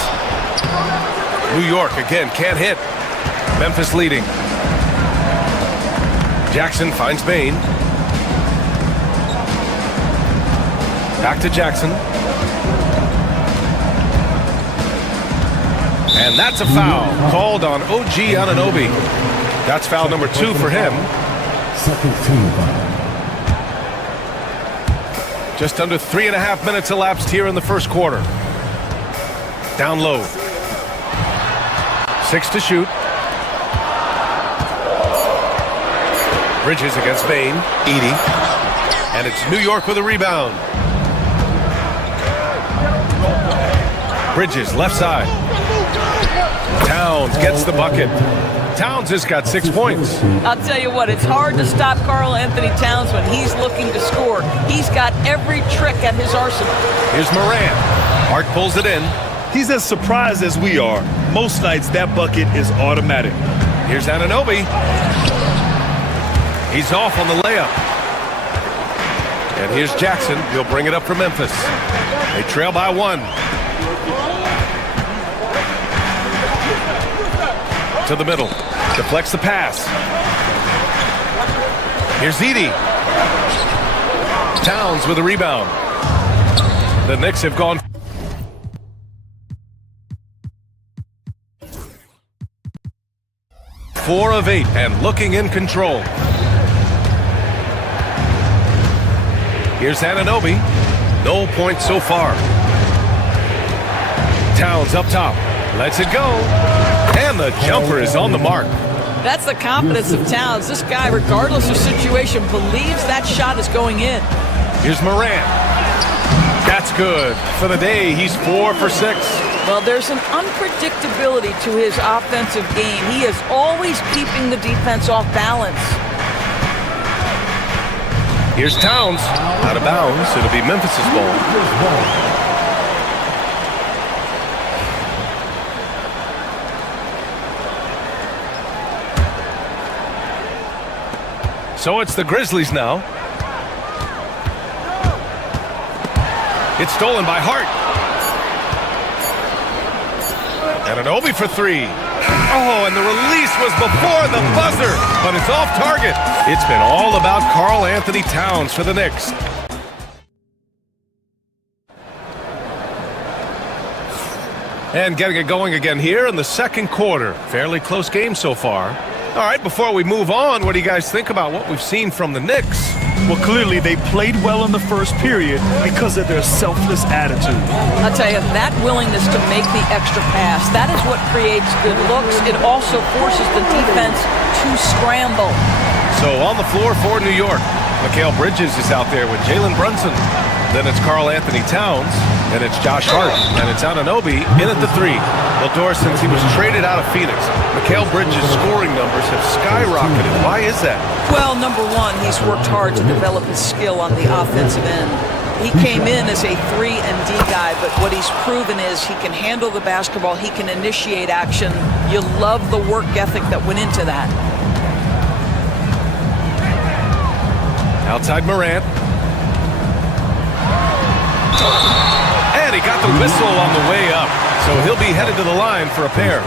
New York again can't hit. Memphis leading. Jackson finds Bain. Back to Jackson. And that's a foul called on OG Anunoby. That's foul number 2 for him. Second team foul. Just under 3.5 minutes elapsed here in the first quarter. Down low. 6 to shoot. Bridges against Bain. Edie. And it's New York with a rebound. Bridges, left side. Towns gets the bucket. Towns has got 6 points. I'll tell you what, it's hard to stop Karl Anthony Towns when he's looking to score. He's got every trick at his arsenal. Here's Moran. Hart pulls it in. He's as surprised as we are. Most nights, that bucket is automatic. Here's Anunoby. He's off on the layup. And here's Jackson. He'll bring it up for Memphis. They trail by 1. To the middle. Deflects the pass. Here's Edie. Towns with a rebound. The Knicks have gone 4 of 8 and looking in control. Here's Anunoby. No points so far. Towns up top. Lets it go. And the jumper is on the mark. That's the confidence of Towns. This guy, regardless of situation, believes that shot is going in. Here's Moran. That's good. For the day, he's 4 for 6. Well, there's an unpredictability to his offensive game. He is always keeping the defense off balance. Here's Towns. Out of bounds. It'll be Memphis's ball. So it's the Grizzlies now. It's stolen by Hart. And an Obi for 3. Oh, and the release was before the buzzer, but it's off target. It's been all about Karl Anthony Towns for the Knicks. And getting it going again here in the second quarter. Fairly close game so far. All right, before we move on, what do you guys think about what we've seen from the Knicks? Well, clearly they played well in the first period because of their selfless attitude. I'll tell you, that willingness to make the extra pass, that is what creates good looks. It also forces the defense to scramble. So on the floor for New York, Mikal Bridges is out there with Jalen Brunson. Then it's Karl Anthony Towns, and it's Josh Hart, and it's Anunoby in at the 3. Well, Doris, since he was traded out of Phoenix, Mikal Bridges' scoring numbers have skyrocketed. Why is that? Well, number one, he's worked hard to develop his skill on the offensive end. He came in as a 3 and D guy, but what he's proven is he can handle the basketball, he can initiate action. You love the work ethic that went into that. Outside Morant. And he got the whistle on the way up, so he'll be headed to the line for a pair.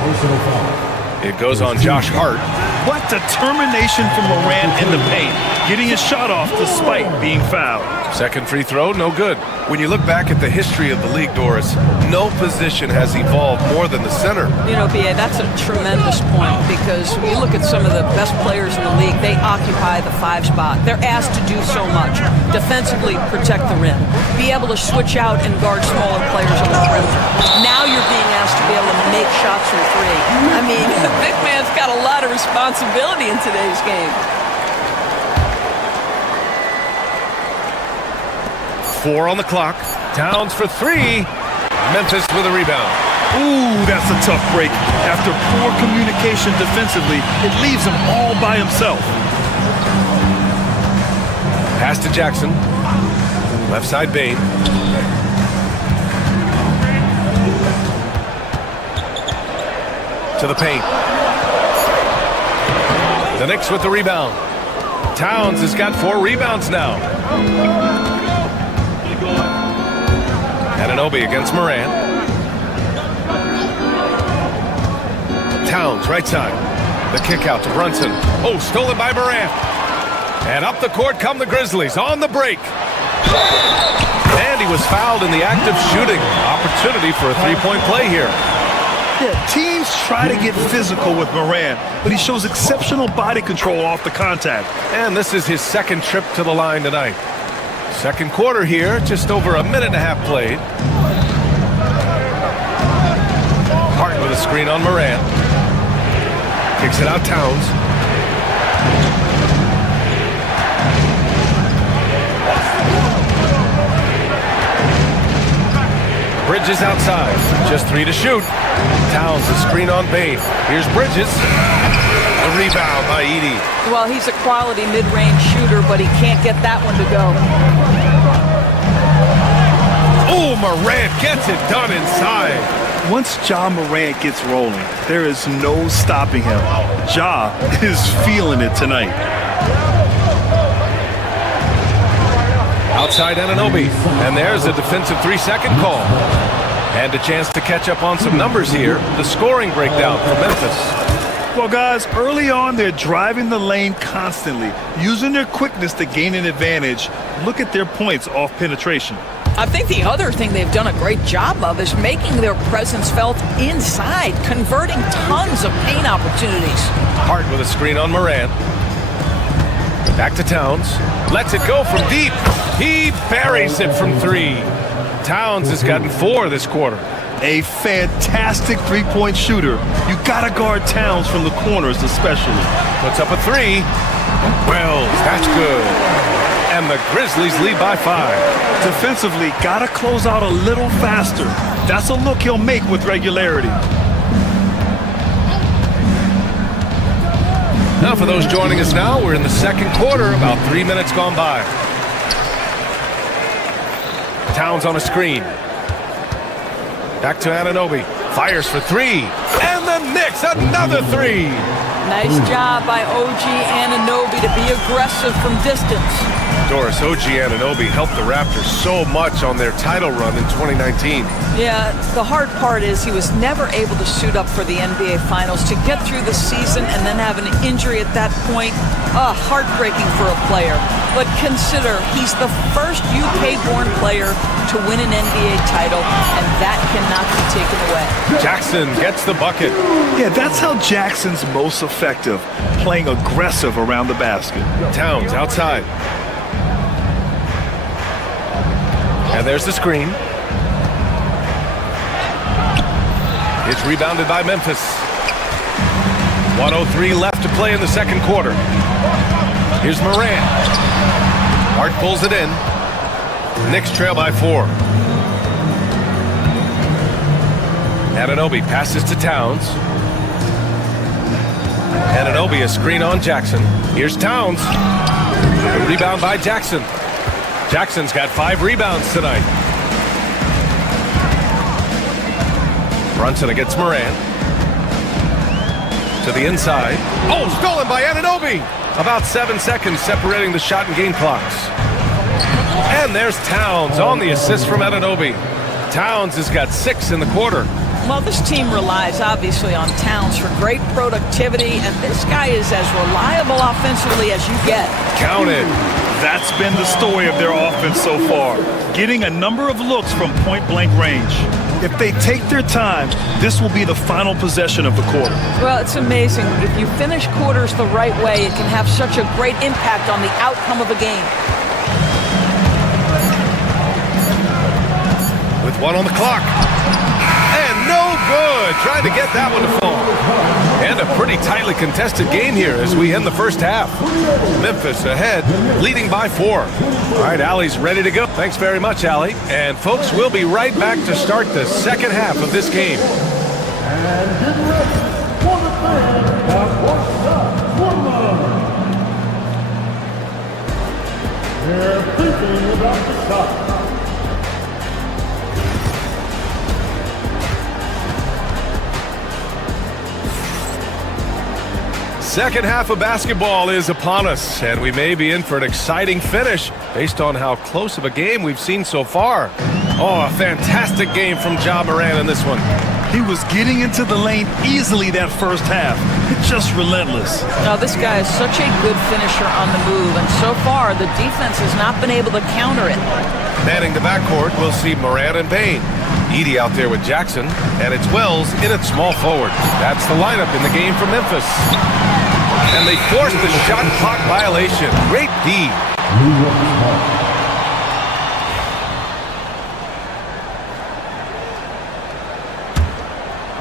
It goes on Josh Hart. What determination from Morant in the paint, getting his shot off despite being fouled. Second free throw, no good. When you look back at the history of the league, Doris, no position has evolved more than the center. You know, B.A., that's a tremendous point because when you look at some of the best players in the league, they occupy the 5 spot. They're asked to do so much. Defensively, protect the rim. Be able to switch out and guard smaller players on the perimeter. Now you're being asked to be able to make shots from 3. I mean, the big man's got a lot of responsibility in today's game. 4 on the clock. Towns for 3. Memphis with a rebound. Ooh, that's a tough break. After poor communication defensively, it leaves him all by himself. Pass to Jackson. Left side Bane. To the paint. The Knicks with the rebound. Towns has got 4 rebounds now. Anunoby against Morant. Towns, right side. The kick out to Brunson. Oh, stolen by Morant. And up the court come the Grizzlies on the break. And he was fouled in the act of shooting. Opportunity for a 3-point play here. Yeah, teams try to get physical with Morant, but he shows exceptional body control off the contact. And this is his second trip to the line tonight. Second quarter here, just over a minute and a half played. Hart with a screen on Morant. Kicks it out Towns. Bridges outside. Just 3 to shoot. Towns a screen on Bane. Here's Bridges. The rebound by Edey. Well, he's a quality mid-range shooter, but he can't get that one to go. Oh, Morant gets it done inside. Once Ja Morant gets rolling, there is no stopping him. Ja is feeling it tonight. Outside Anunoby. And there's a defensive 3-second call. And a chance to catch up on some numbers here. The scoring breakdown for Memphis. Well, guys, early on, they're driving the lane constantly, using their quickness to gain an advantage. Look at their points off penetration. I think the other thing they've done a great job of is making their presence felt inside, converting tons of paint opportunities. Hart with a screen on Morant. Back to Towns. Lets it go from deep. He buries it from 3. Towns has gotten 4 this quarter. A fantastic three-point shooter. You gotta guard Towns from the corners especially. Puts up a 3. Wells, that's good. And the the Grizzlies lead by 5. Defensively, got to close out a little faster. That's a look he'll make with regularity. Now for those joining us now, we're in the second quarter, about 3 minutes gone by. Towns on a screen. Back to Anunoby. Fires for 3. And the Knicks, another 3. Nice job by OG Anunoby to be aggressive from distance. Doris, OG Anunoby helped the Raptors so much on their title run in 2019. Yeah, the hard part is he was never able to suit up for the NBA Finals. To get through the season and then have an injury at that point, heartbreaking for a player. But consider, he's the first UK-born player to win an NBA title, and that cannot be taken away. Jackson gets the bucket. Yeah, that's how Jackson's most effective, playing aggressive around the basket. Towns outside. And there's the screen. It's rebounded by Memphis. 1:03 left to play in the second quarter. Here's Morant. Hart pulls it in. Knicks trail by 4. Anunoby passes to Towns. Anunoby a screen on Jackson. Here's Towns. A rebound by Jackson. Jackson's got 5 rebounds tonight. Brunson against Morant. To the inside. Oh, stolen by Anunoby. About 7 seconds separating the shot and game clocks. And there's Towns on the assist from Anunoby. Towns has got 6 in the quarter. Well, this team relies obviously on Towns for great productivity, and this guy is as reliable offensively as you get. Counted. That's been the story of their offense so far, getting a number of looks from point-blank range. If they take their time, this will be the final possession of the quarter. Well, it's amazing. If you finish quarters the right way, it can have such a great impact on the outcome of a game. With 1 on the clock. And no good. Trying to get that one to fall. And a pretty tightly contested game here as we end the first half. Memphis ahead, leading by 4. All right, Allie's ready to go. Thanks very much, Allie. And folks, we'll be right back to start the second half of this game. And get ready for the fans at courtside. They're thinking about the shot. Second half of basketball is upon us, and we may be in for an exciting finish based on how close of a game we've seen so far. Oh, a fantastic game from Ja Morant in this one. He was getting into the lane easily that first half. Just relentless. Now, this guy is such a good finisher on the move, and so far the defense has not been able to counter it. Manning the backcourt, we'll see Morant and Payne. Edie out there with Jackson, and it's Wells in at small forward. That's the lineup in the game for Memphis. And they forced the shot clock violation. Great D.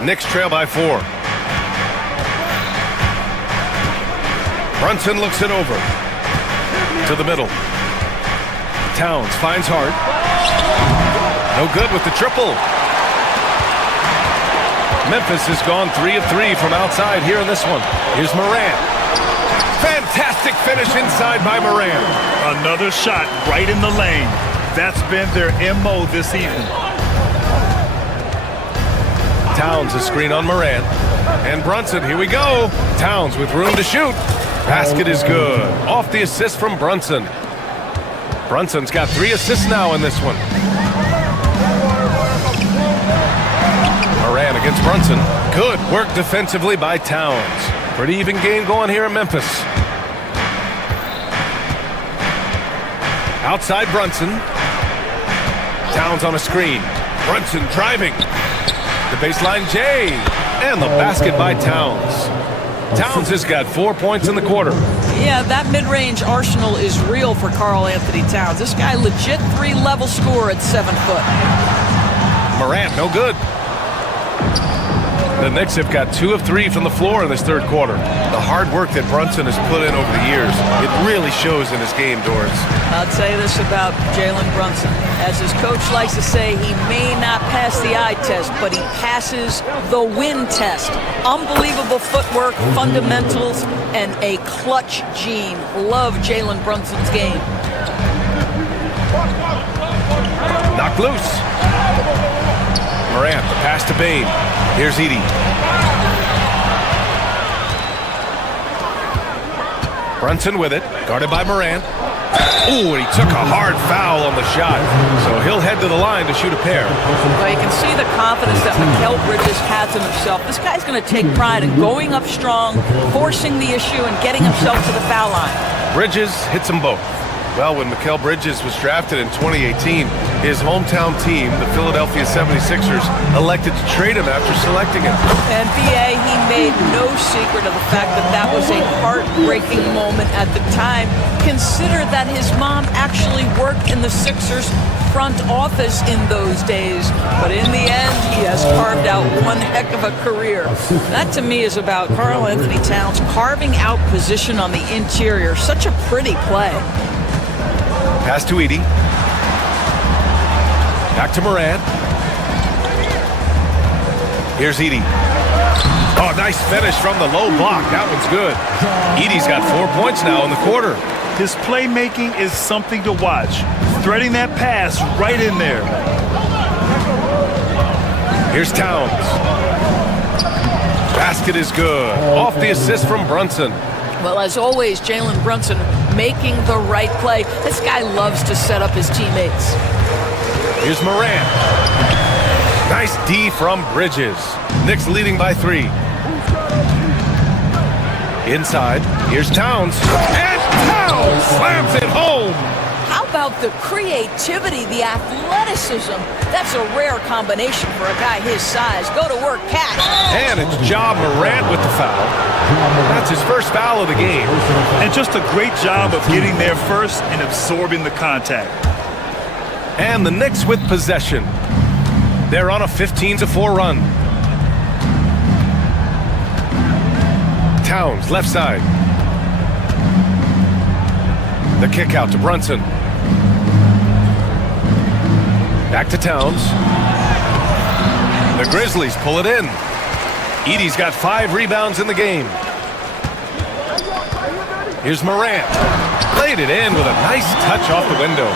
Knicks trail by 4. Brunson looks it over. To the middle. Towns finds Hart. No good with the triple. Memphis has gone 3 of 3 from outside here in this one. Here's Morant. Fantastic finish inside by Morant. Another shot right in the lane. That's been their MO this evening. Towns a screen on Morant. And Brunson, here we go. Towns with room to shoot. Basket is good. Off the assist from Brunson. Brunson's got 3 assists now in this one. Morant against Brunson. Good work defensively by Towns. Pretty even game going here in Memphis. Outside Brunson. Towns on a screen. Brunson driving. The baseline J. And the basket by Towns. Towns has got 4 points in the quarter. Yeah, that mid-range arsenal is real for Karl Anthony Towns. This guy legit 3-level scorer at 7 foot. Morant, no good. The Knicks have got 2 of 3 from the floor in this third quarter. The hard work that Brunson has put in over the years, it really shows in his game, Doris. I'll tell you this about Jalen Brunson. As his coach likes to say, he may not pass the eye test, but he passes the win test. Unbelievable footwork, fundamentals, and a clutch gene. Love Jalen Brunson's game. Knocked loose. Morant, the pass to Bane. Here's Edey. Brunson with it, guarded by Morant. Ooh, and he took a hard foul on the shot. So he'll head to the line to shoot a pair. Well, you can see the confidence that Mikal Bridges has in himself. This guy's going to take pride in going up strong, forcing the issue, and getting himself to the foul line. Bridges hits them both. Well, when Mikal Bridges was drafted in 2018, his hometown team, the Philadelphia 76ers, elected to trade him after selecting him. And B.A., he made no secret of the fact that that was a heartbreaking moment at the time. Consider that his mom actually worked in the Sixers front office in those days. But in the end, he has carved out one heck of a career. That, to me, is about Karl Anthony Towns carving out position on the interior. Such a pretty play. Pass to Edey. Back to Morant. Here's Edey. Oh, nice finish from the low block. That one's good. Edey's got 4 points now in the quarter. His playmaking is something to watch. Threading that pass right in there. Here's Towns. Basket is good. Off the assist from Brunson. Well, as always, Jalen Brunson making the right play. This guy loves to set up his teammates. Here's Morant. Nice D from Bridges. Knicks leading by 3. Inside, here's Towns. And Towns slams it home. How about the creativity, the athleticism? That's a rare combination for a guy his size. Go to work, catch. And it's Ja Morant with the foul. That's his first foul of the game. And just a great job of getting there first and absorbing the contact. And the Knicks with possession. They're on a 15-4 run. Towns, left side. The kick out to Brunson. Back to Towns. The Grizzlies pull it in. Edey's got 5 rebounds in the game. Here's Morant. Played it in with a nice touch off the window.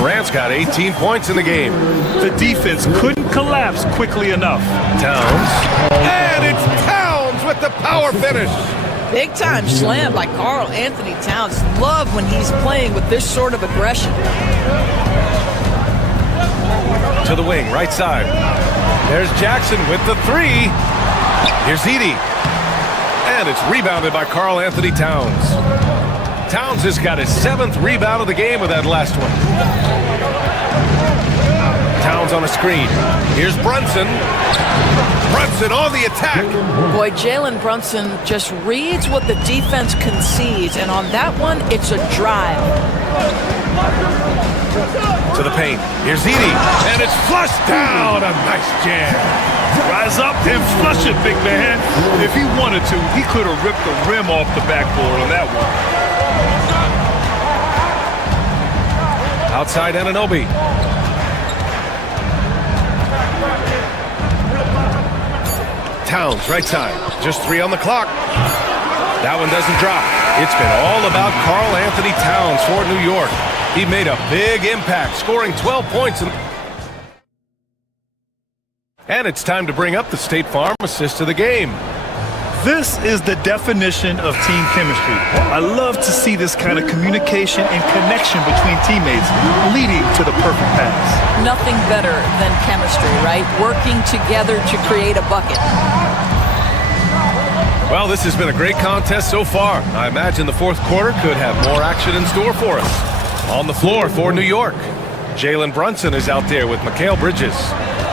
Morant's got 18 points in the game. The defense couldn't collapse quickly enough. Towns. And it's Towns with the power finish. Big time slam by Karl Anthony Towns. Love when he's playing with this sort of aggression. To the wing, right side. There's Jackson with the 3. Here's Edey. And it's rebounded by Karl Anthony Towns. Towns has got his 7th rebound of the game with that last one. Towns on a screen. Here's Brunson. Brunson on the attack. Boy, Jalen Brunson just reads what the defense concedes, and on that one, it's a drive. To the paint. Here's Edey. And it's flushed down. A nice jam. Rise up and flush it, big man. If he wanted to, he could have ripped the rim off the backboard on that one. Outside Anunoby. Towns, right side. Just 3 on the clock. That one doesn't drop. It's been all about Karl Anthony Towns for New York. He made a big impact, scoring 12 points. And it's time to bring up the State Farm assist of the game. This is the definition of team chemistry. I love to see this kind of communication and connection between teammates leading to the perfect pass. Nothing better than chemistry, right? Working together to create a bucket. Well, this has been a great contest so far. I imagine the 4th quarter could have more action in store for us. On the floor for New York, Jalen Brunson is out there with Mikal Bridges.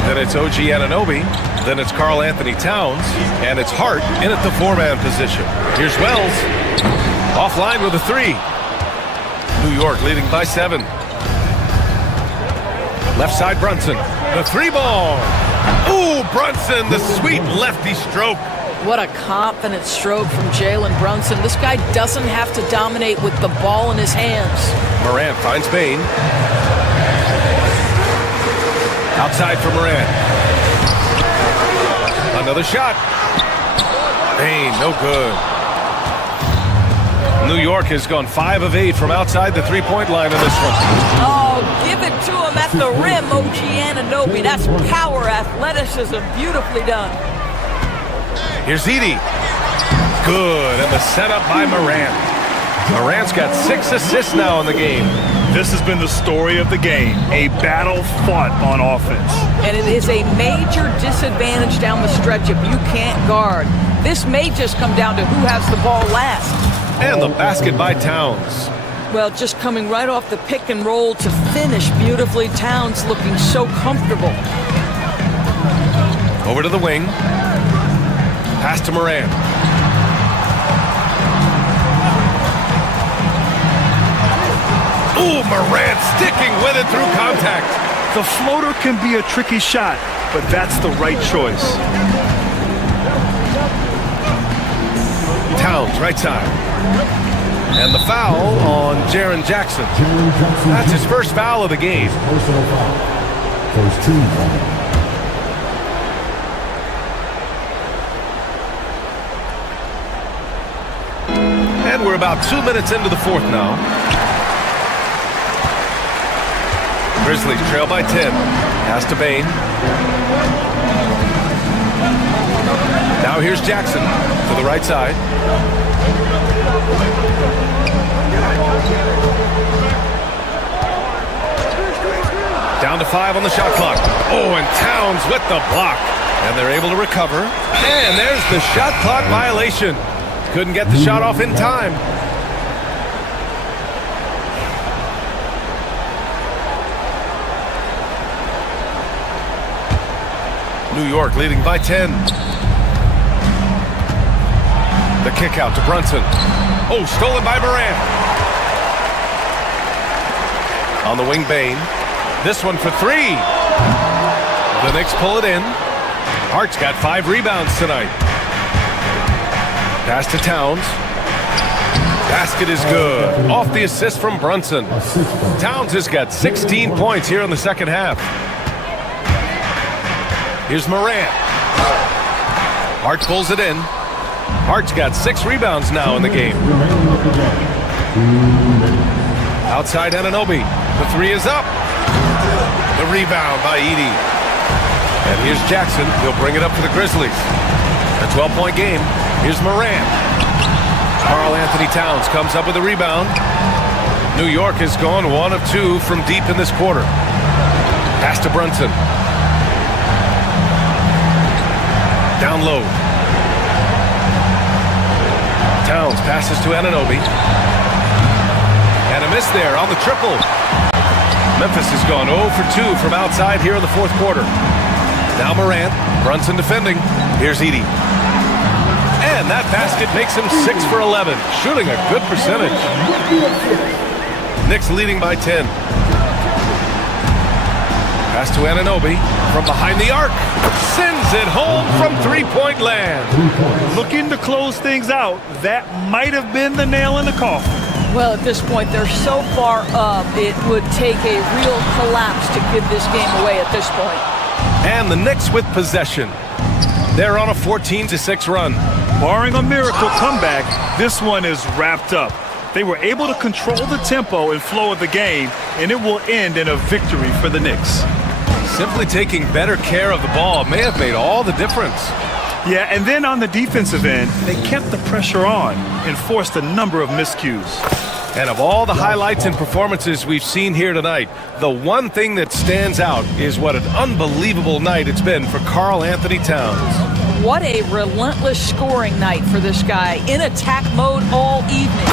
Then it's OG Anunoby. Then it's Karl Anthony Towns. And it's Hart in at the 4-man position. Here's Wells. Offline with a 3. New York leading by 7. Left side Brunson. The 3 ball. Ooh, Brunson, the sweet lefty stroke. What a confident stroke from Jalen Brunson. This guy doesn't have to dominate with the ball in his hands. Morant finds Bain. Outside for Morant. Another shot. Bain, no good. New York has gone 5 of 8 from outside the three-point line in this one. Oh, give it to him at the rim, OG Anunoby. That's power, athleticism, beautifully done. Here's Edey. Good, and the setup by Morant. Morant's got 6 assists now in the game. This has been the story of the game, a battle fought on offense. And it is a major disadvantage down the stretch if you can't guard. This may just come down to who has the ball last. And the basket by Towns. Well, just coming right off the pick and roll to finish beautifully. Towns looking so comfortable. Over to the wing. Pass to Morant. Ooh, Morant sticking with it through contact. The floater can be a tricky shot, but that's the right choice. Towns, right side. And the foul on Jaren Jackson. That's his first foul of the game. Personal foul. First team foul. And we're about 2 minutes into the fourth now. Grizzlies trail by 10. Pass to Bain. Now here's Jackson to the right side. Down to 5 on the shot clock. Oh, and Towns with the block. And they're able to recover. And there's the shot clock violation. Couldn't get the shot off in time. New York leading by 10. The kick out to Brunson. Oh, stolen by Morant. On the wing, Bain. This one for 3. The Knicks pull it in. Hart's got 5 rebounds tonight. Pass to Towns. Basket is good. Off the assist from Brunson. Towns has got 16 points here in the second half. Here's Morant. Hart pulls it in. Hart's got 6 rebounds now in the game. Outside Anunoby. The 3 is up. The rebound by Edey. And here's Jackson. He'll bring it up for the Grizzlies. A 12-point game. Here's Morant. Karl Anthony Towns comes up with a rebound. New York has gone 1 of 2 from deep in this quarter. Pass to Brunson. Down low. Towns passes to Anunoby. And a miss there on the triple. Memphis has gone 0 for 2 from outside here in the fourth quarter. Now Morant. Brunson defending. Here's Edey. And that basket makes him 6 for 11. Shooting a good percentage. Knicks leading by 10. Pass to Anunoby from behind the arc. Sends it home from three-point land. Looking to close things out. That might have been the nail in the coffin. Well, at this point, they're so far up, it would take a real collapse to give this game away at this point. And the Knicks with possession. They're on a 14-6 run. Barring a miracle comeback, this one is wrapped up. They were able to control the tempo and flow of the game, and it will end in a victory for the Knicks. Simply taking better care of the ball may have made all the difference. Yeah, and then on the defensive end, they kept the pressure on and forced a number of miscues. And of all the highlights and performances we've seen here tonight, the one thing that stands out is what an unbelievable night it's been for Karl Anthony Towns. What a relentless scoring night for this guy, in attack mode all evening.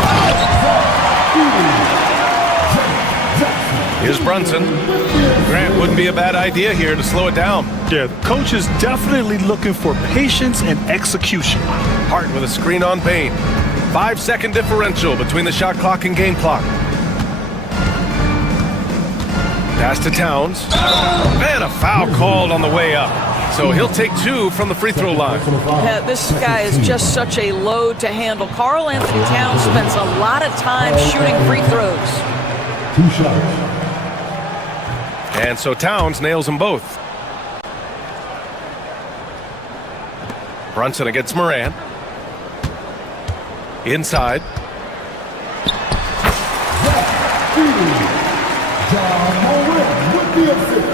Here's Brunson. Grant wouldn't be a bad idea here to slow it down. Yeah, the coach is definitely looking for patience and execution. Hart with a screen on Bain. 5-second differential between the shot clock and game clock. Pass to Towns. And a foul called on the way up. So he'll take 2 from the free throw line. Yeah, this guy is just such a load to handle. Karl Anthony Towns spends a lot of time shooting free throws. 2 shots. And so Towns nails them both. Brunson against Moran. Inside. John Moran with the assist.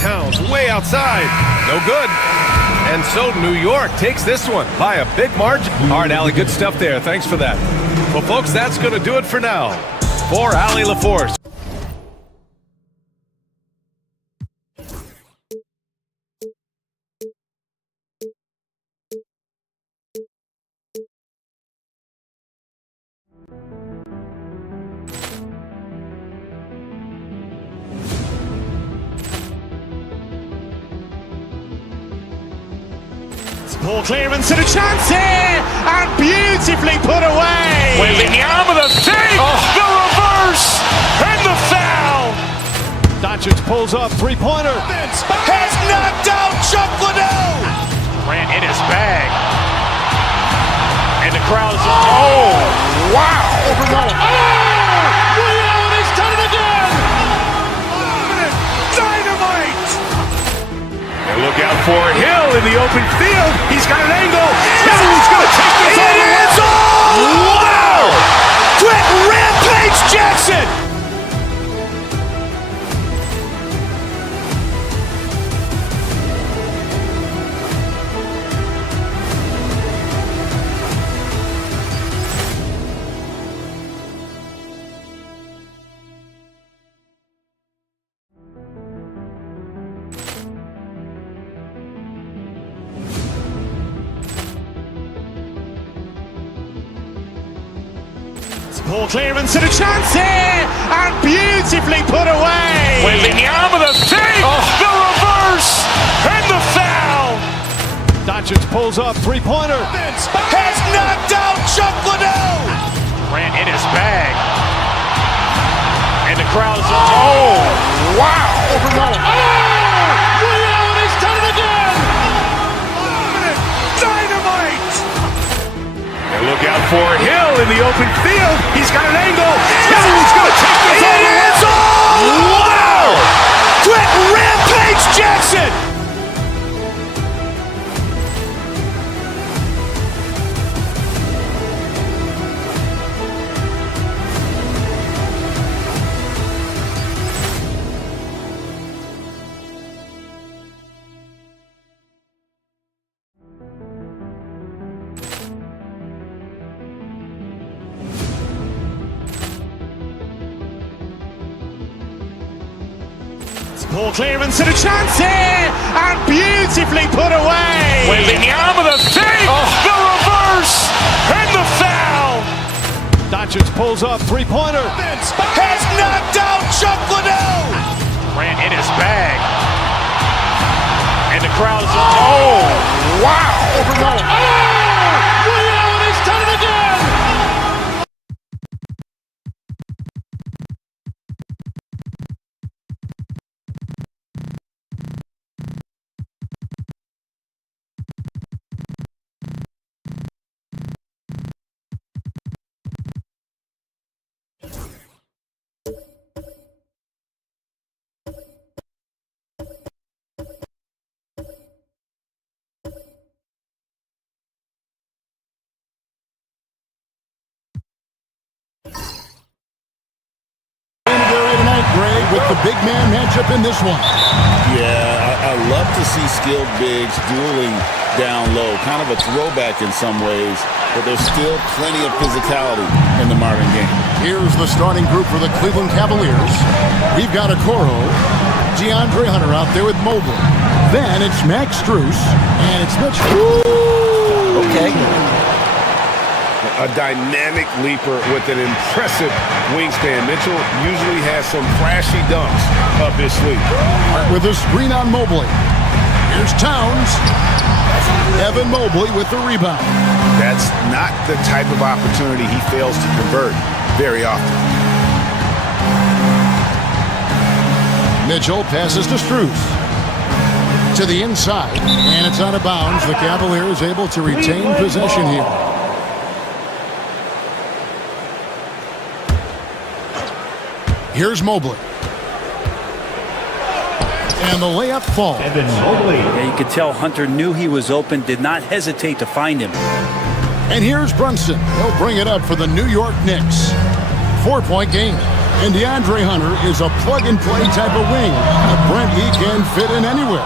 Towns way outside. No good. And so New York takes this one by a big margin. All right, Allie, good stuff there. Thanks for that. Well, folks, that's going to do it for now. For Allie LaForce. Poor clearance and a chance here, and beautifully put away. Wembanyama the save, the reverse, and the foul. Doncic pulls up, three-pointer. Has knocked out Chuck Liddell. Ran in his bag. And the crowd is, oh, wow. Ray Allen has done it again. Dynamite. And look out for Hill in the open field. He's got an angle. He's going to take this all the way. Wow. Quick Rampage Jackson. Poor clearance and a chance here, and beautifully put away. Wembanyama the save, the reverse, and the foul. Doncic pulls up, three-pointer. Has knocked out Chuck Liddell. Ran in his bag. And the crowd is, oh, wow. Ray Allen has done it again. Dynamite. And look out for Hill in the open field. He's got an angle. He's going to take this all the way. Wow. Quick Rampage Jackson. Poor clearance and a chance here, and beautifully put away. Wembanyama the save, the reverse, and the foul. Doncic pulls up, three-pointer. Has knocked out Chuck Liddell. Ran in his bag. And the crowd is, oh, wow. Ray Allen has done it again. With the big man matchup in this one. Yeah, I love to see skilled bigs dueling down low. Kind of a throwback in some ways, but there's still plenty of physicality in the modern game. Here's the starting group for the Cleveland Cavaliers. We've got Okoro, DeAndre Hunter out there with Mobley. Then it's Max Strus, and it's Mitch. Okay. A dynamic leaper with an impressive wingspan. Mitchell usually has some flashy dunks up his sleeve. With a screen on Mobley. Here's Towns. Evan Mobley with the rebound. That's not the type of opportunity he fails to convert. very often. Mitchell passes to Strus. To the inside, and it's out of bounds. The Cavaliers able to retain possession here. Here's Mobley. And the layup falls. Yeah, you could tell Hunter knew he was open, did not hesitate to find him. And here's Brunson. He'll bring it up for the New York Knicks. 4-point game. And DeAndre Hunter is a plug-and-play type of wing. Brent, he can fit in anywhere.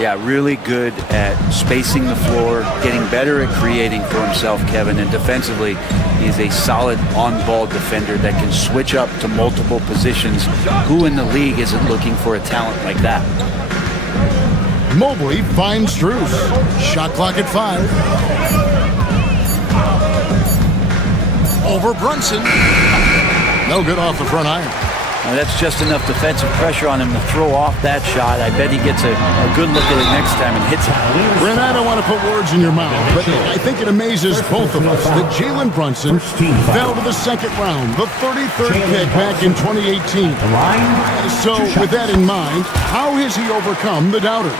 Yeah, really good at spacing the floor, getting better at creating for himself, Kevin. And defensively, he's a solid on-ball defender that can switch up to multiple positions. Who in the league isn't looking for a talent like that? Mobley finds Strus. Shot clock at 5. Over Brunson. No good off the front iron. Now that's just enough defensive pressure on him to throw off that shot. I bet he gets a good look at it next time and hits it. Brent, I don't want to put words in your mouth, but I think it amazes both of us that Jalen Brunson fell to the second round, the 33rd pick back in 2018. So with that in mind, how has he overcome the doubters?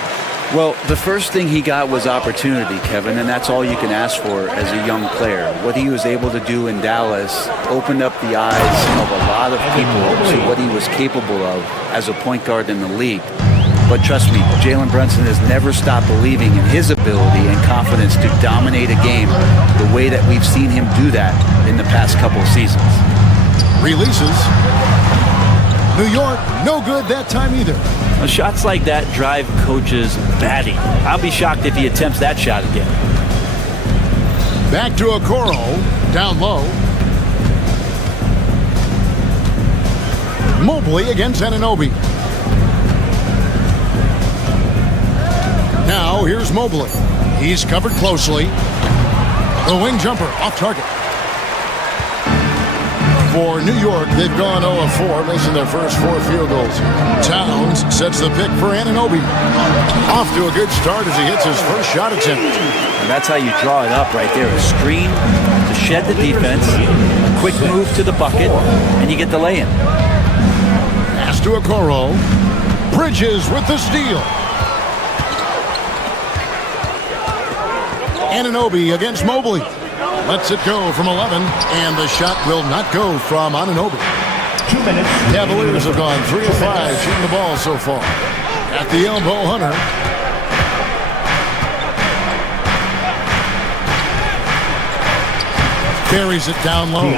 Well, the first thing he got was opportunity, Kevin, and that's all you can ask for as a young player. What he was able to do in Dallas opened up the eyes of a lot of people to what he was capable of as a point guard in the league. But trust me, Jalen Brunson has never stopped believing in his ability and confidence to dominate a game the way that we've seen him do that in the past couple of seasons. Releases. New York, no good that time either. Well, shots like that drive coaches batty. I'll be shocked if he attempts that shot again. Back to Okoro, down low. Mobley against Anunoby. Now here's Mobley. He's covered closely. The wing jumper off target. For New York, they've gone 0-4, missing their first 4 field goals. Towns sets the pick for Anunoby. Off to a good start as he hits his first shot attempt. And that's how you draw it up right there. A screen to shed the defense, a quick move to the bucket, and you get the lay-in. Pass to Okoro. Bridges with the steal. Anunoby against Mobley. Lets it go from 11, and the shot will not go from Anunoby. 2 minutes. Cavaliers have gone 3 of 5 shooting the ball so far. At the elbow, Hunter. Carries it down low.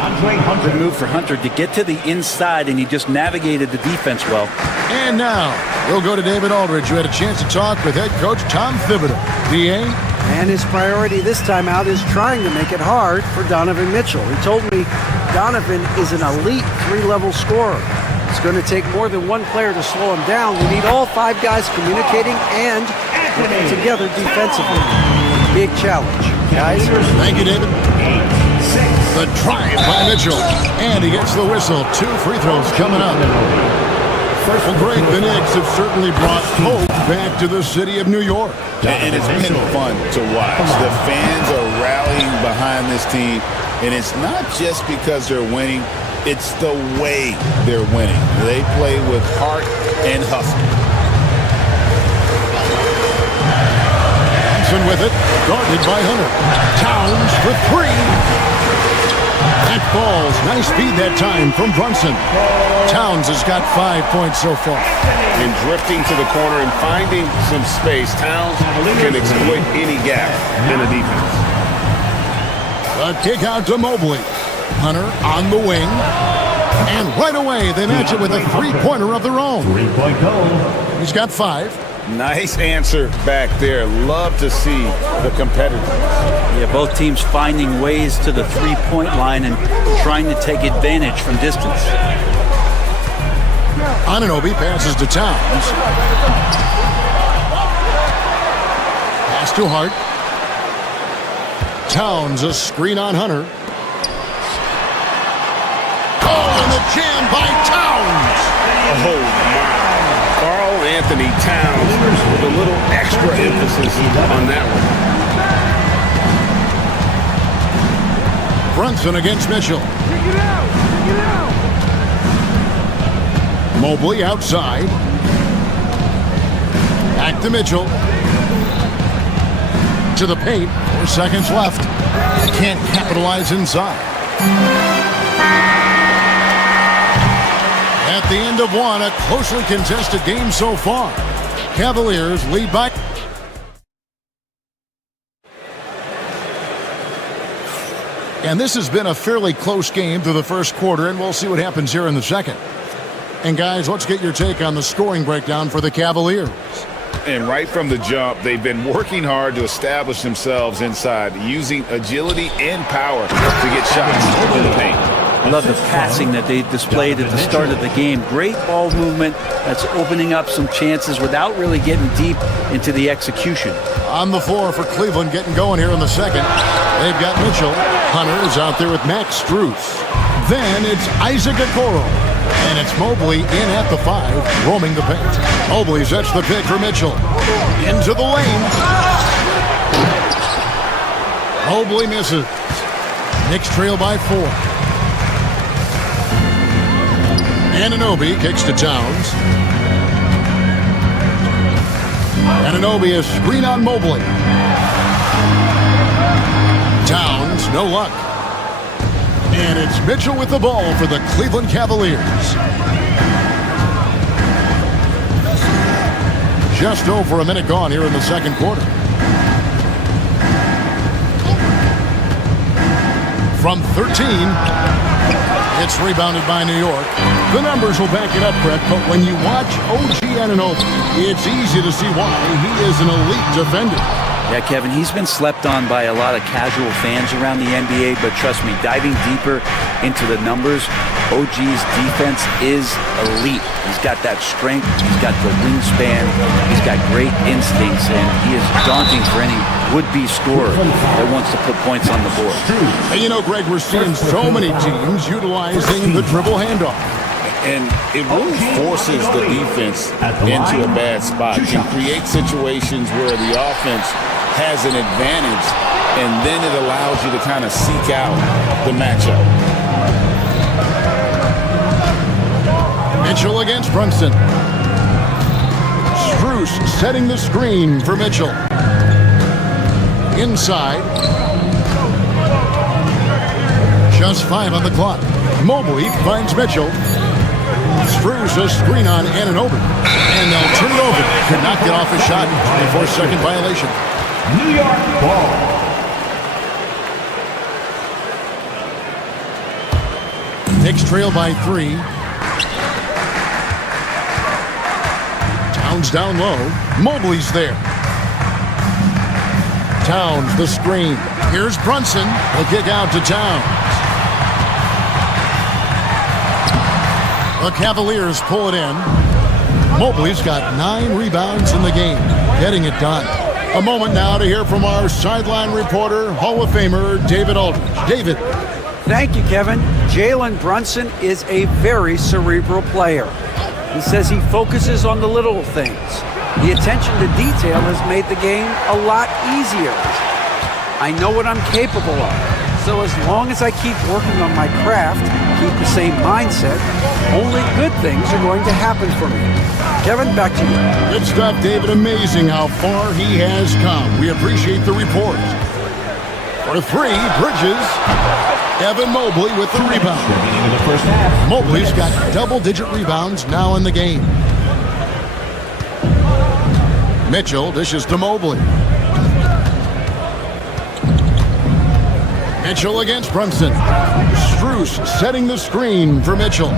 Good move for Hunter to get to the inside, and he just navigated the defense well. And now, we'll go to David Aldridge, who had a chance to talk with head coach Tom Thibodeau. DA? And his priority this time out is trying to make it hard for Donovan Mitchell. He told me Donovan is an elite 3-level scorer. It's going to take more than one player to slow him down. We need all 5 guys communicating and working together defensively. Big challenge, guys. Thank you, David. The drive by Mitchell. And he gets the whistle. 2 free throws coming up. Well, Greg, the Knicks have certainly brought hope back to the city of New York. And it's been fun to watch. The fans are rallying behind this team, and it's not just because they're winning, it's the way they're winning. They play with heart and hustle. Johnson with it, guarded by Hunter. Towns for 3. That falls. Nice feed that time from Brunson. Towns has got 5 points so far. And drifting to the corner and finding some space, Towns can exploit any gap in the defense. A kick out to Mobley. Hunter on the wing. And right away, they match it with a 3-pointer of their own. 3-point goal. He's got 5. Nice answer back there. Love to see the competitors. Yeah, both teams finding ways to the 3-point line and trying to take advantage from distance. Anunoby passes to Towns. Pass to Hart. Towns, a screen on Hunter. Oh, and the jam by Towns. Oh, my. Karl Anthony Towns with a little extra emphasis on that one. Brunson against Mitchell. Mobley outside. Back to Mitchell. To the paint. 4 seconds left. Can't capitalize inside. At the end of one, a closely contested game so far. Cavaliers lead by. And this has been a fairly close game through the first quarter, and we'll see what happens here in the second. And guys, let's get your take on the scoring breakdown for the Cavaliers. And right from the jump, they've been working hard to establish themselves inside, using agility and power to get shots in the paint. I love the passing that they displayed at the start of the game. Great ball movement that's opening up some chances without really getting deep into the execution. On the floor for Cleveland, getting going here in the second. They've got Mitchell. Hunter is out there with Max Strus. Then it's Isaac Okoro. And it's Mobley in at the 5, roaming the paint. Mobley sets the pick for Mitchell. Into the lane. Mobley misses. Knicks trail by 4. Anunoby kicks to Towns. Anunoby a screen on Mobley. Towns, no luck. And it's Mitchell with the ball for the Cleveland Cavaliers. Just over a minute gone here in the second quarter. From 13, it's rebounded by New York. The numbers will back it up, Brett, but when you watch OG Anunoby, it's easy to see why he is an elite defender. Yeah, Kevin, he's been slept on by a lot of casual fans around the NBA, but trust me, diving deeper into the numbers, OG's defense is elite. He's got that strength, he's got the wingspan, he's got great instincts, and he is daunting for any would-be scorer that wants to put points on the board. And you know, Greg, we're seeing so many teams utilizing the dribble handoff. And it really forces the defense into a bad spot. It can create situations where the offense has an advantage, and then it allows you to kind of seek out the matchup. Mitchell against Brunson. Strus setting the screen for Mitchell. Inside. Just 5 on the clock. Mobley finds Mitchell. Strus a screen on Anunoby. And they'll turn it over. Could not get off his shot. 24-second violation. New York ball. Knicks trail by 3. Towns down low. Mobley's there. Towns the screen. Here's Brunson. The kick out to Towns. The Cavaliers pull it in. Mobley's got 9 rebounds in the game, getting it done. A moment now to hear from our sideline reporter, Hall of Famer David Aldridge. David. Thank you, Kevin. Jalen Brunson is a very cerebral player. He says he focuses on the little things. The attention to detail has made the game a lot easier. I know what I'm capable of. So as long as I keep working on my craft, keep the same mindset, only good things are going to happen for me. Kevin, back to you. Good stuff, David. Amazing how far he has come. We appreciate the report. For 3, Bridges. Evan Mobley with the rebound. Mobley's got double-digit rebounds now in the game. Mitchell dishes to Mobley. Mitchell against Brunson. Strus setting the screen for Mitchell.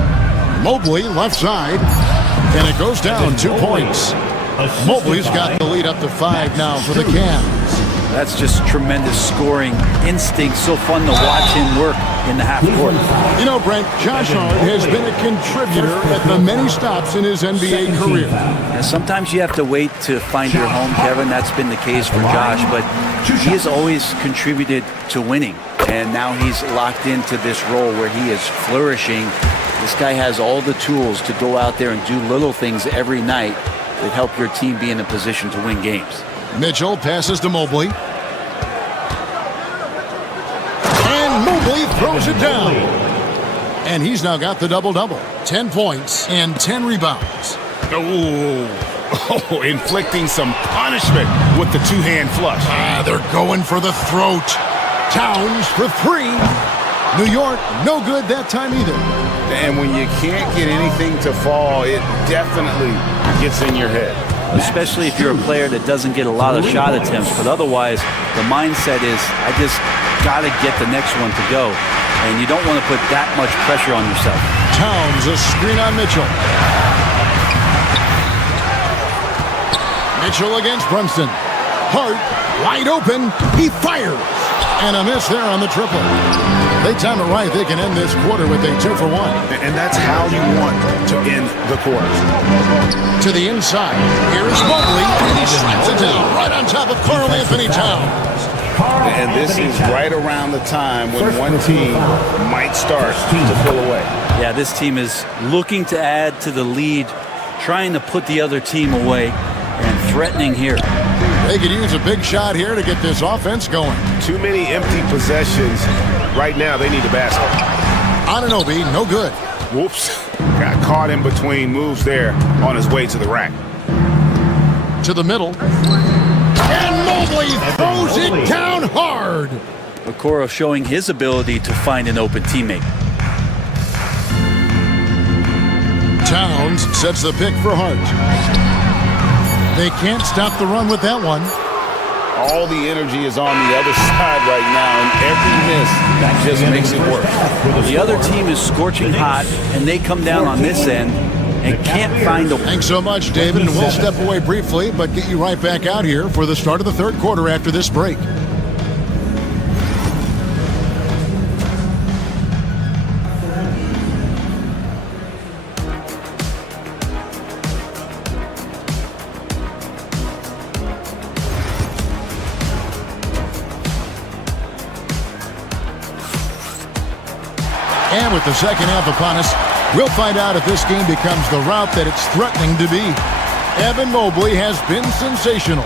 Mobley left side. And it goes down 2 points. Mobley's got the lead up to 5 now for the Cavs. That's just tremendous scoring instinct. So fun to watch him work in the half court. You know, Brent, Josh Hart has been a contributor at the many stops in his NBA career. And sometimes you have to wait to find your home, Kevin. That's been the case for Josh, but he has always contributed to winning. And now he's locked into this role where he is flourishing. This guy has all the tools to go out there and do little things every night that help your team be in a position to win games. Mitchell passes to Mobley. And Mobley throws it down. And he's now got the double-double. 10 points and 10 rebounds. Oh, inflicting some punishment with the two-hand flush. They're going for the throat. Towns for 3. New York, no good that time either. And when you can't get anything to fall, it definitely gets in your head. Especially if you're a player that doesn't get a lot of shot attempts. But otherwise, the mindset is, I just got to get the next one to go. And you don't want to put that much pressure on yourself. Towns, a screen on Mitchell. Mitchell against Brunson. Hart, wide open. He fires. And a miss there on the triple. They time it right. They can end this quarter with a 2 for 1. And that's how you want to end the quarter. To the inside. Here's Mobley. He slaps it down right on top of Karl Anthony Towns. And this is right around the time when one team might start to pull away. Yeah, this team is looking to add to the lead, trying to put the other team away, and threatening here. They could use a big shot here to get this offense going. Too many empty possessions. Right now, they need a basket. Anunoby, no good. Whoops. Got caught in between moves there on his way to the rack. To the middle. And Mobley throws it down hard. Okoro showing his ability to find an open teammate. Towns sets the pick for Hart. They can't stop the run with that one. All the energy is on the other side right now, and every miss just makes it worse. The other team is scorching hot, and they come down on this end and can't find a... Thanks so much, David, and we'll step away briefly, but get you right back out here for the start of the third quarter after this break. And with the second half upon us, we'll find out if this game becomes the route that it's threatening to be. Evan Mobley has been sensational.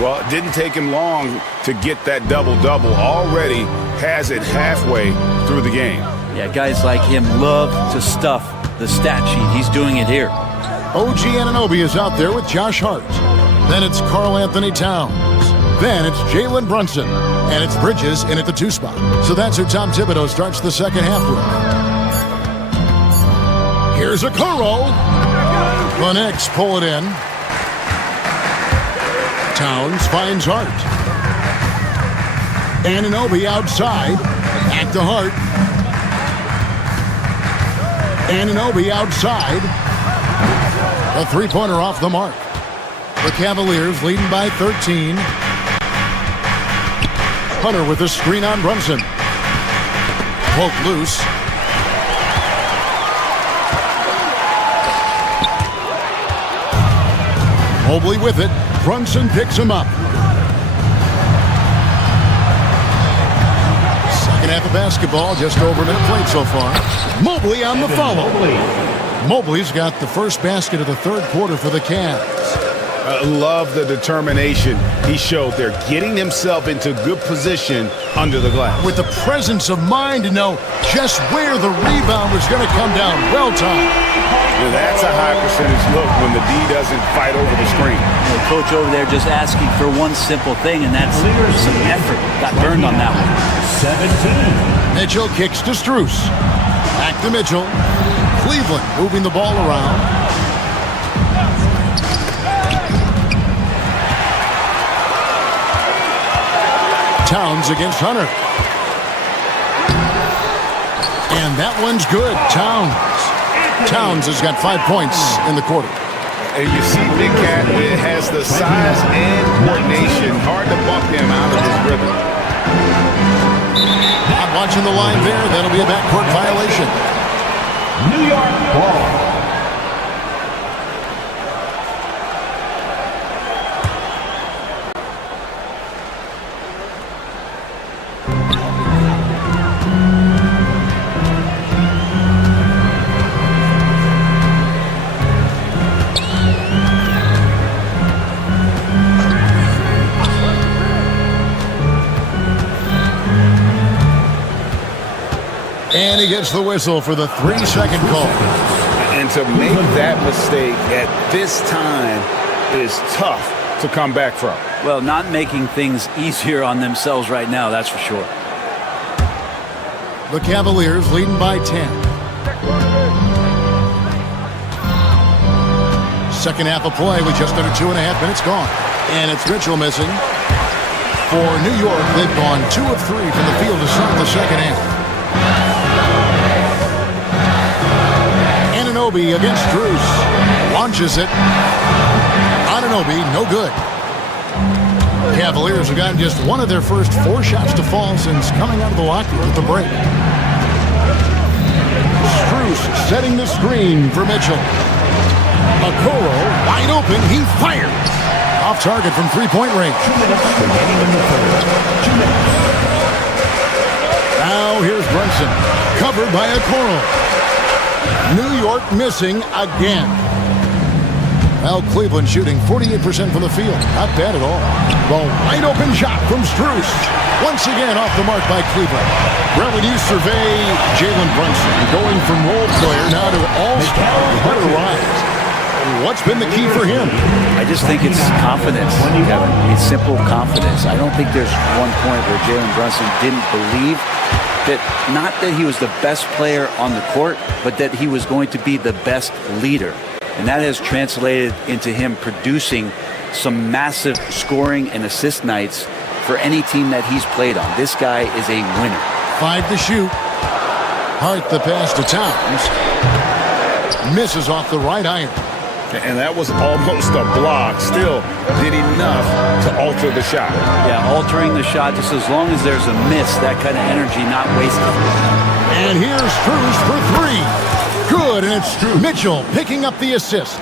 Well, it didn't take him long to get that double-double. Already has it halfway through the game. Yeah, guys like him love to stuff the stat sheet. He's doing it here. OG Anunoby is out there with Josh Hart. Then it's Karl Anthony Towns. Then it's Jalen Brunson. And it's Bridges in at the 2 spot. So that's who Tom Thibodeau starts the second half with. Here's Okoro. The Knicks pull it in. Towns finds Hart. Anunoby outside. Back to Hart. Anunoby outside. A 3-pointer off the mark. The Cavaliers leading by 13. Hunter with a screen on Brunson. Poke loose. Mobley with it. Brunson picks him up. Second half of basketball, just over a minute played so far. Mobley on the follow. Mobley's got the first basket of the third quarter for the Cavs. Love the determination he showed there, getting himself into good position under the glass. With the presence of mind to know just where the rebound was going to come down. Well timed. Now that's a high percentage look when the D doesn't fight over the screen. The coach over there just asking for one simple thing, and that's some effort. Got burned on that one. 17. Mitchell kicks to Strus. Back to Mitchell. Cleveland moving the ball around. Towns against Hunter. And that one's good. Towns has got 5 points in the quarter. And you see Big Cat has the size and coordination. Hard to bump him out of his rhythm. Not watching the line there. That'll be a backcourt violation. New York ball. And he gets the whistle for the 3-second call. And to make that mistake at this time is tough to come back from. Well, not making things easier on themselves right now, that's for sure. The Cavaliers leading by 10. Second half of play with just under 2.5 minutes gone. And it's Mitchell missing. For New York, they've gone 2 of 3 from the field to start the second half. Anunoby against Strus. Launches it. Anunoby, no good. Cavaliers have gotten just one of their first 4 shots to fall since coming out of the locker room at the break. Strus setting the screen for Mitchell. Okoro wide open. He fires. Off target from 3-point range. Now here's Brunson. Covered by Okoro. New York missing again. Well, Cleveland shooting 48% from the field. Not bad at all. The wide open shot from Strus. Once again off the mark by Cleveland. Well, when you survey Jalen Brunson going from role player now to all-star, what a rise. What's been the key for him? I just think it's confidence, Kevin. It's simple confidence. I don't think there's one point where Jalen Brunson didn't believe that, not that he was the best player on the court, but that he was going to be the best leader. And that has translated into him producing some massive scoring and assist nights for any team that he's played on. This guy is a winner. 5 to shoot. Hart the pass to Towns. Misses off the right iron. And that was almost a block. Still did enough to alter the shot. Yeah, altering the shot, just as long as there's a miss, that kind of energy not wasted. And here's Strus for 3. Good, and it's Mitchell picking up the assist.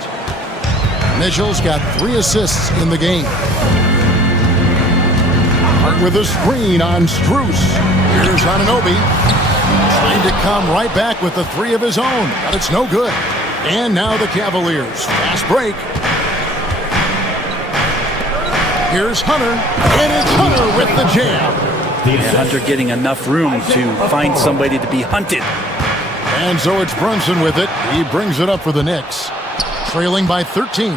Mitchell's got 3 assists in the game. Hart with a screen on Strus. Here's Anunoby. Trying to come right back with the 3 of his own, but it's no good. And now the Cavaliers. Fast break. Here's Hunter, and it's Hunter with the jam. And Hunter getting enough room to find somebody to be hunted. And so it's Brunson with it. He brings it up for the Knicks. Trailing by 13.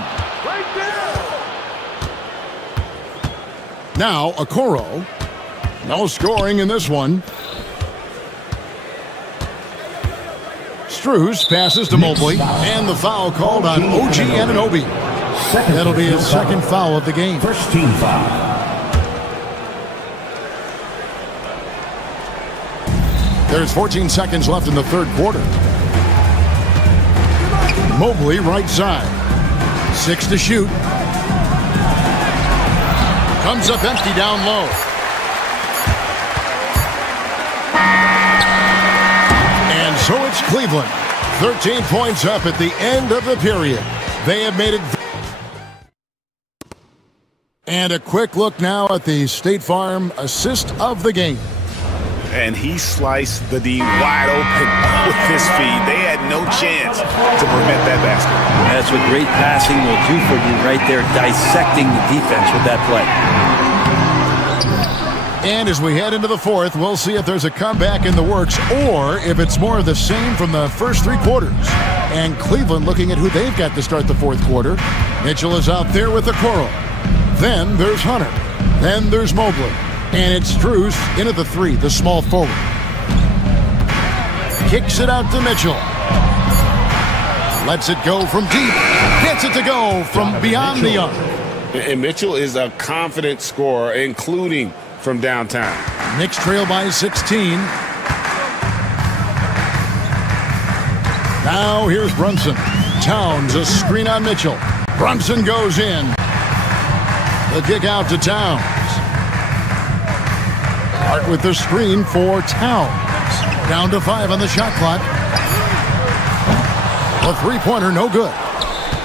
Now Okoro. No scoring in this one. Strus passes to Mobley, and the foul called on OG Anunoby. That'll be his second foul of the game. First team foul. There's 14 seconds left in the third quarter. Mobley right side. 6 to shoot. Comes up empty down low. And so it's Cleveland. 13 points up at the end of the period. They have made it. And a quick look now at the State Farm assist of the game. And he sliced the D wide open with his feet. They had no chance to prevent that basket. That's what great passing will do for you right there, dissecting the defense with that play. And as we head into the fourth, we'll see if there's a comeback in the works or if it's more of the same from the first 3 quarters. And Cleveland looking at who they've got to start the fourth quarter. Mitchell is out there with Okoro. Then there's Hunter. Then there's Mobley. And it's Strus in at the 3, the small forward. Kicks it out to Mitchell. Lets it go from deep. Gets it to go from beyond the arc. And Mitchell is a confident scorer, including from downtown. Knicks trail by 16. Now here's Brunson. Towns, a screen on Mitchell. Brunson goes in. The kick out to Towns. Hart with the screen for Towns. Down to 5 on the shot clock. A 3-pointer, no good.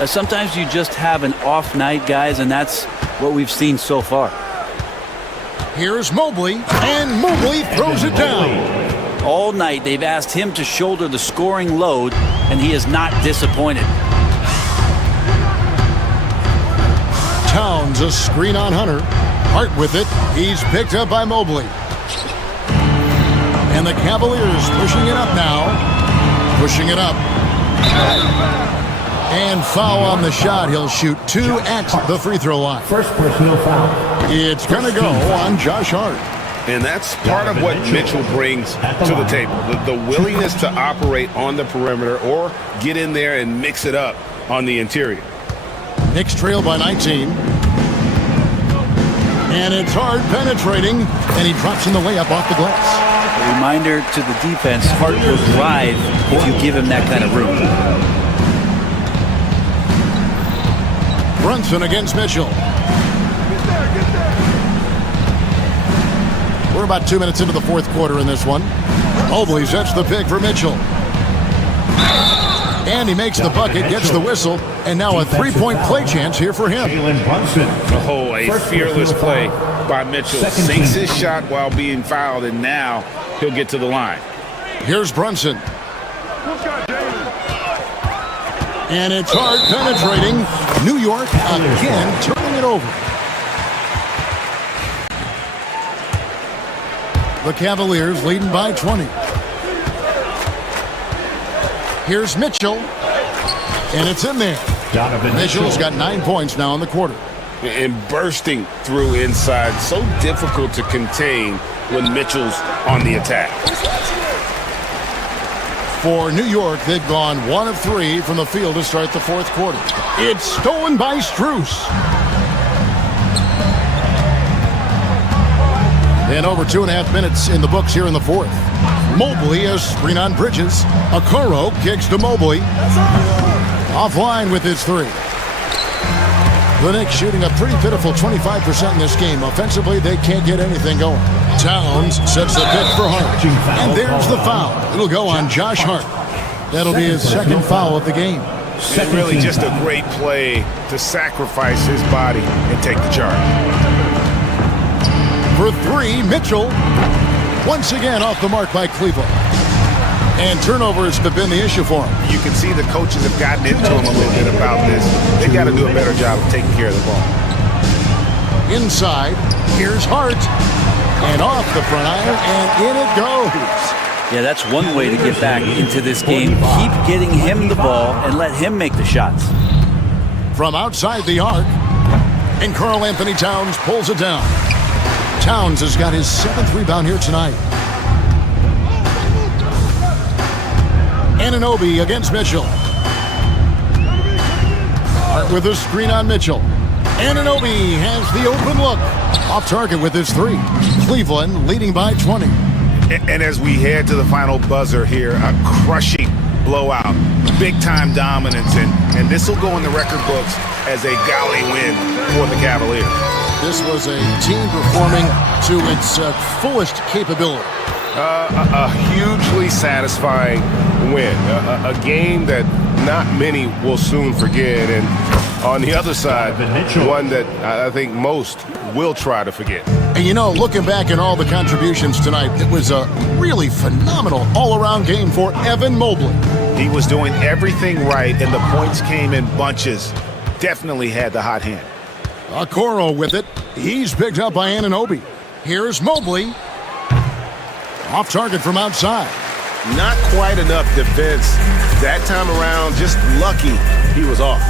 Sometimes you just have an off night, guys, and that's what we've seen so far. Here's Mobley, and Mobley throws it down. All night they've asked him to shoulder the scoring load, and he is not disappointed. Towns, a screen on Hunter. Hart with it. He's picked up by Mobley. And And the Cavaliers pushing it up now. Pushing it up. And foul on the shot. He'll shoot 2 at the free throw line. First personal foul. It's going to go on Josh Hart. And that's part of what Mitchell brings to the table. The willingness to operate on the perimeter or get in there and mix it up on the interior. Knicks trail by 19. And it's Hart penetrating. And he drops in the layup off the glass. A reminder to the defense, Hart will drive if you give him that kind of room. Brunson against Mitchell. We're about 2 minutes into the fourth quarter in this one. Mobley sets the pick for Mitchell. And he makes the bucket, gets the whistle, and now a three-point play chance here for him. Oh, a fearless play by Mitchell. Sinks his shot while being fouled, and now he'll get to the line. Here's Brunson. And it's Hart penetrating. New York again turning it over. The Cavaliers leading by 20. Here's Mitchell. And it's in there. Mitchell's got 9 points now in the quarter. And bursting through inside. So difficult to contain when Mitchell's on the attack. For New York, they've gone 1 of 3 from the field to start the fourth quarter. It's stolen by Strus. And over 2.5 minutes in the books here in the fourth. Mobley a screen on Bridges. Okoro kicks to Mobley. Offline with his 3. The Knicks shooting a pretty pitiful 25% in this game. Offensively, they can't get anything going. Towns sets the pick for Hart. And there's the foul. It'll go on Josh Hart. That'll be his second foul of the game. And really just a great play to sacrifice his body and take the charge. For 3, Mitchell. Once again off the mark by Cleveland. And turnovers have been the issue for him. You can see the coaches have gotten into him a little bit about this. They got to do a better job of taking care of the ball. Inside, here's Hart. And off the front iron, and in it goes. Yeah, that's one way to get back into this game. Keep getting him the ball and let him make the shots. From outside the arc, and Karl Anthony Towns pulls it down. Towns has got his 7th rebound here tonight. Anunoby against Mitchell. Hart with a screen on Mitchell. Anunoby has the open look. Off target with his 3. Cleveland leading by 20. And as we head to the final buzzer here, a crushing blowout, big-time dominance, and this will go in the record books as a gaudy win for the Cavaliers. This was a team performing to its fullest capability. A hugely satisfying win. A game that not many will soon forget. And on the other side, one that I think most will try to forget. And you know, looking back at all the contributions tonight, it was a really phenomenal all-around game for Evan Mobley. He was doing everything right, and the points came in bunches. Definitely had the hot hand. Okoro with it. He's picked up by Anunoby. Here's Mobley. Off target from outside. Not quite enough defense that time around. Just lucky he was off.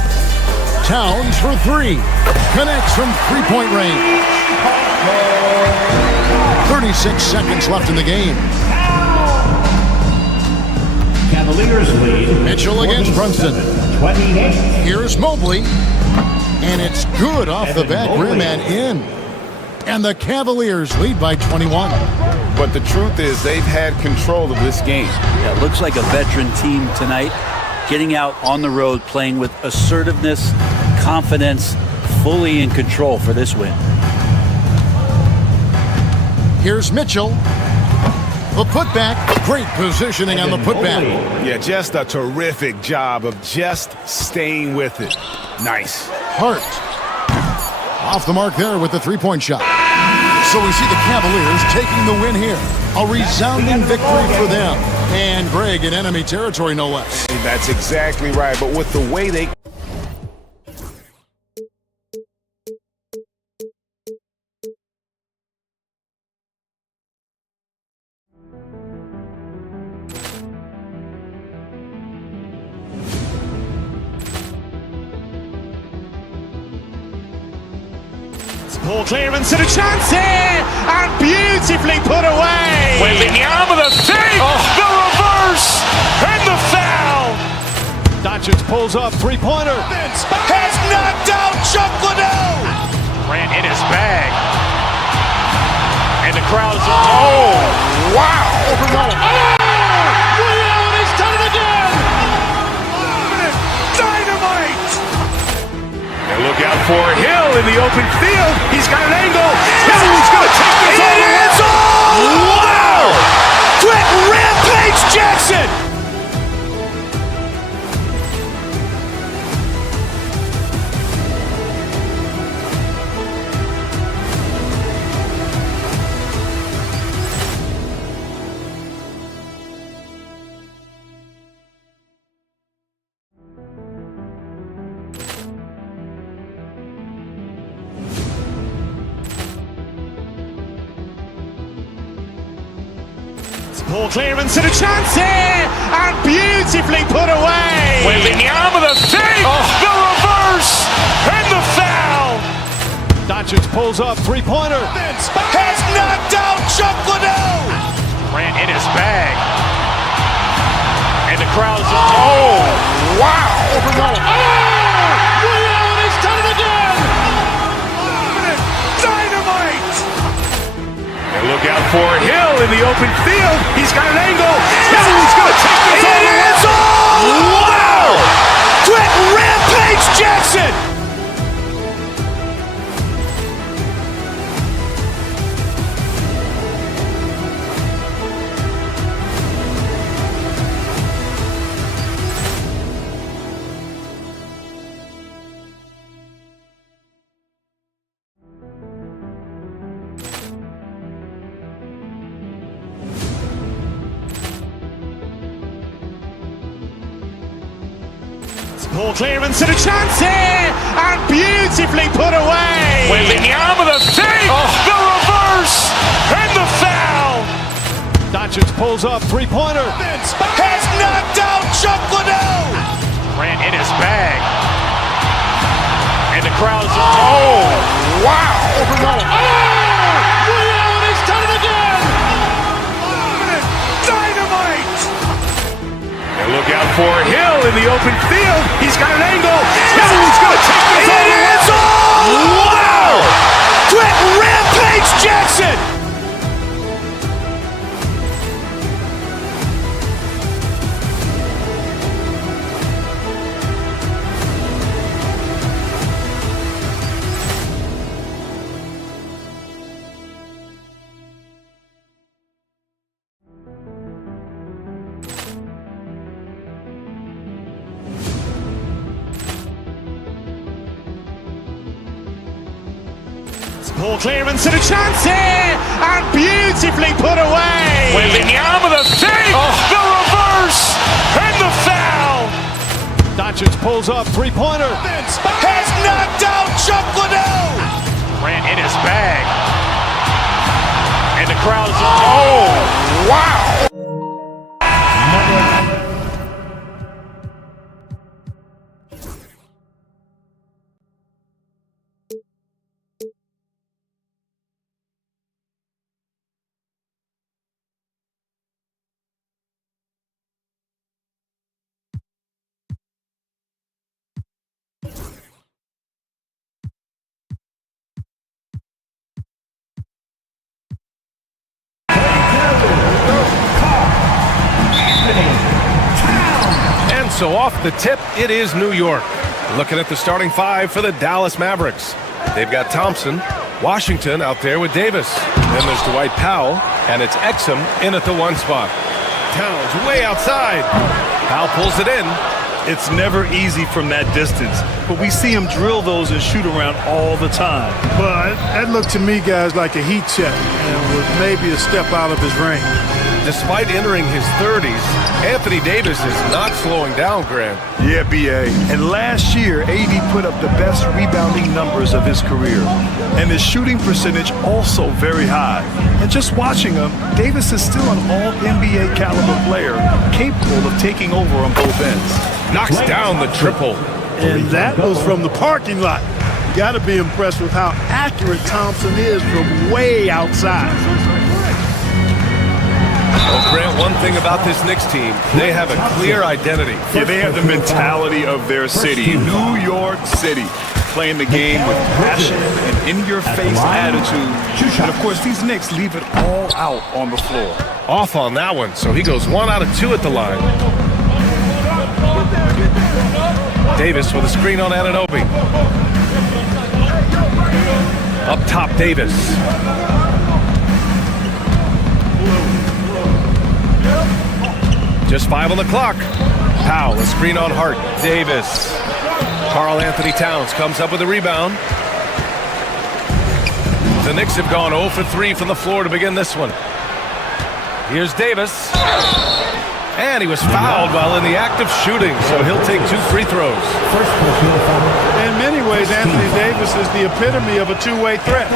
Towns for 3. Connects from three-point range. 36 seconds left in the game. Cavaliers lead. Mitchell against Brunson. 28. Here's Mobley. And it's good off the back rim and in. And the Cavaliers lead by 21. But the truth is they've had control of this game. Yeah, looks like a veteran team tonight. Getting out on the road, playing with assertiveness, confidence, fully in control for this win. Here's Mitchell. The putback. Great positioning on the putback. Yeah, just a terrific job of just staying with it. Nice. Hart. Off the mark there with the three-point shot. So we see the Cavaliers taking the win here. A resounding victory for them. And Greg in enemy territory, no less. That's exactly right. But with the way they... Ball clearance and a chance here, and beautifully put away. Wembanyama the fake, the reverse, and the foul. Doncic pulls up, three-pointer. Has knocked out Chuck Liddell. Ran in his bag. And the crowd is, oh, wow. He's done it again. Dynamite. And look out for Hill in the open field. He's got an angle. He's going to take this all the way. Wow. Quick Rampage Jackson. Ball clearance and a chance here, and beautifully put away. Wembanyama the fake, the reverse, and the foul. Doncic pulls up, three-pointer. Has knocked out Chuck Liddell. Ran in his bag. And the crowd is, oh, wow. He's done it again. Dynamite. And look out for Hill in the open field. He's got an angle. He's going to take this all the way. Wow. Quick Rampage Jackson. Ball clearance and a chance here, and beautifully put away. Wembanyama the fake, the reverse, and the foul. Doncic pulls up, three-pointer. Has knocked out Chuck Liddell. Ran in his bag. And the crowd is, oh, wow. He's done it again. Dynamite. And look out for Hill in the open field. He's got an angle. He's going to take this all the way. Wow. Quick Rampage Jackson. Ball clearance and a chance here, and beautifully put away. Wembanyama the fake, the reverse, and the foul. Doncic pulls up, three-pointer. Has knocked out Chuck Liddell. Ran in his bag. And the crowd is, oh, wow. And so off the tip, it is New York. Looking at the starting five for the Dallas Mavericks. They've got Thompson, Washington out there with Davis. Then there's Dwight Powell, and it's Exum in at the one spot. Towns way outside. Powell pulls it in. It's never easy from that distance, but we see him drill those and shoot around all the time. But that looked to me, guys, like a heat check and was maybe a step out of his range. Despite entering his 30s, Anthony Davis is not slowing down, Grant. Yeah, B.A. And last year, AD put up the best rebounding numbers of his career. And his shooting percentage also very high. And just watching him, Davis is still an all-NBA caliber player, capable of taking over on both ends. Knocks down the triple. And that was from the parking lot. Got to be impressed with how accurate Thompson is from way outside. Well, Grant, one thing about this Knicks team, they have a clear identity. Yeah, they have the mentality of their city, New York City, playing the game with passion and in-your-face attitude. And, of course, these Knicks leave it all out on the floor. Off on that one, so he goes 1 out of 2 at the line. Davis with a screen on Anunoby. Up top, Davis. Just 5 on the clock. Powell, a screen on Hart. Davis. Karl Anthony Towns comes up with a rebound. The Knicks have gone 0 for 3 from the floor to begin this one. Here's Davis. And he was fouled while in the act of shooting, so he'll take 2 free throws. In many ways, Anthony Davis is the epitome of a two-way threat.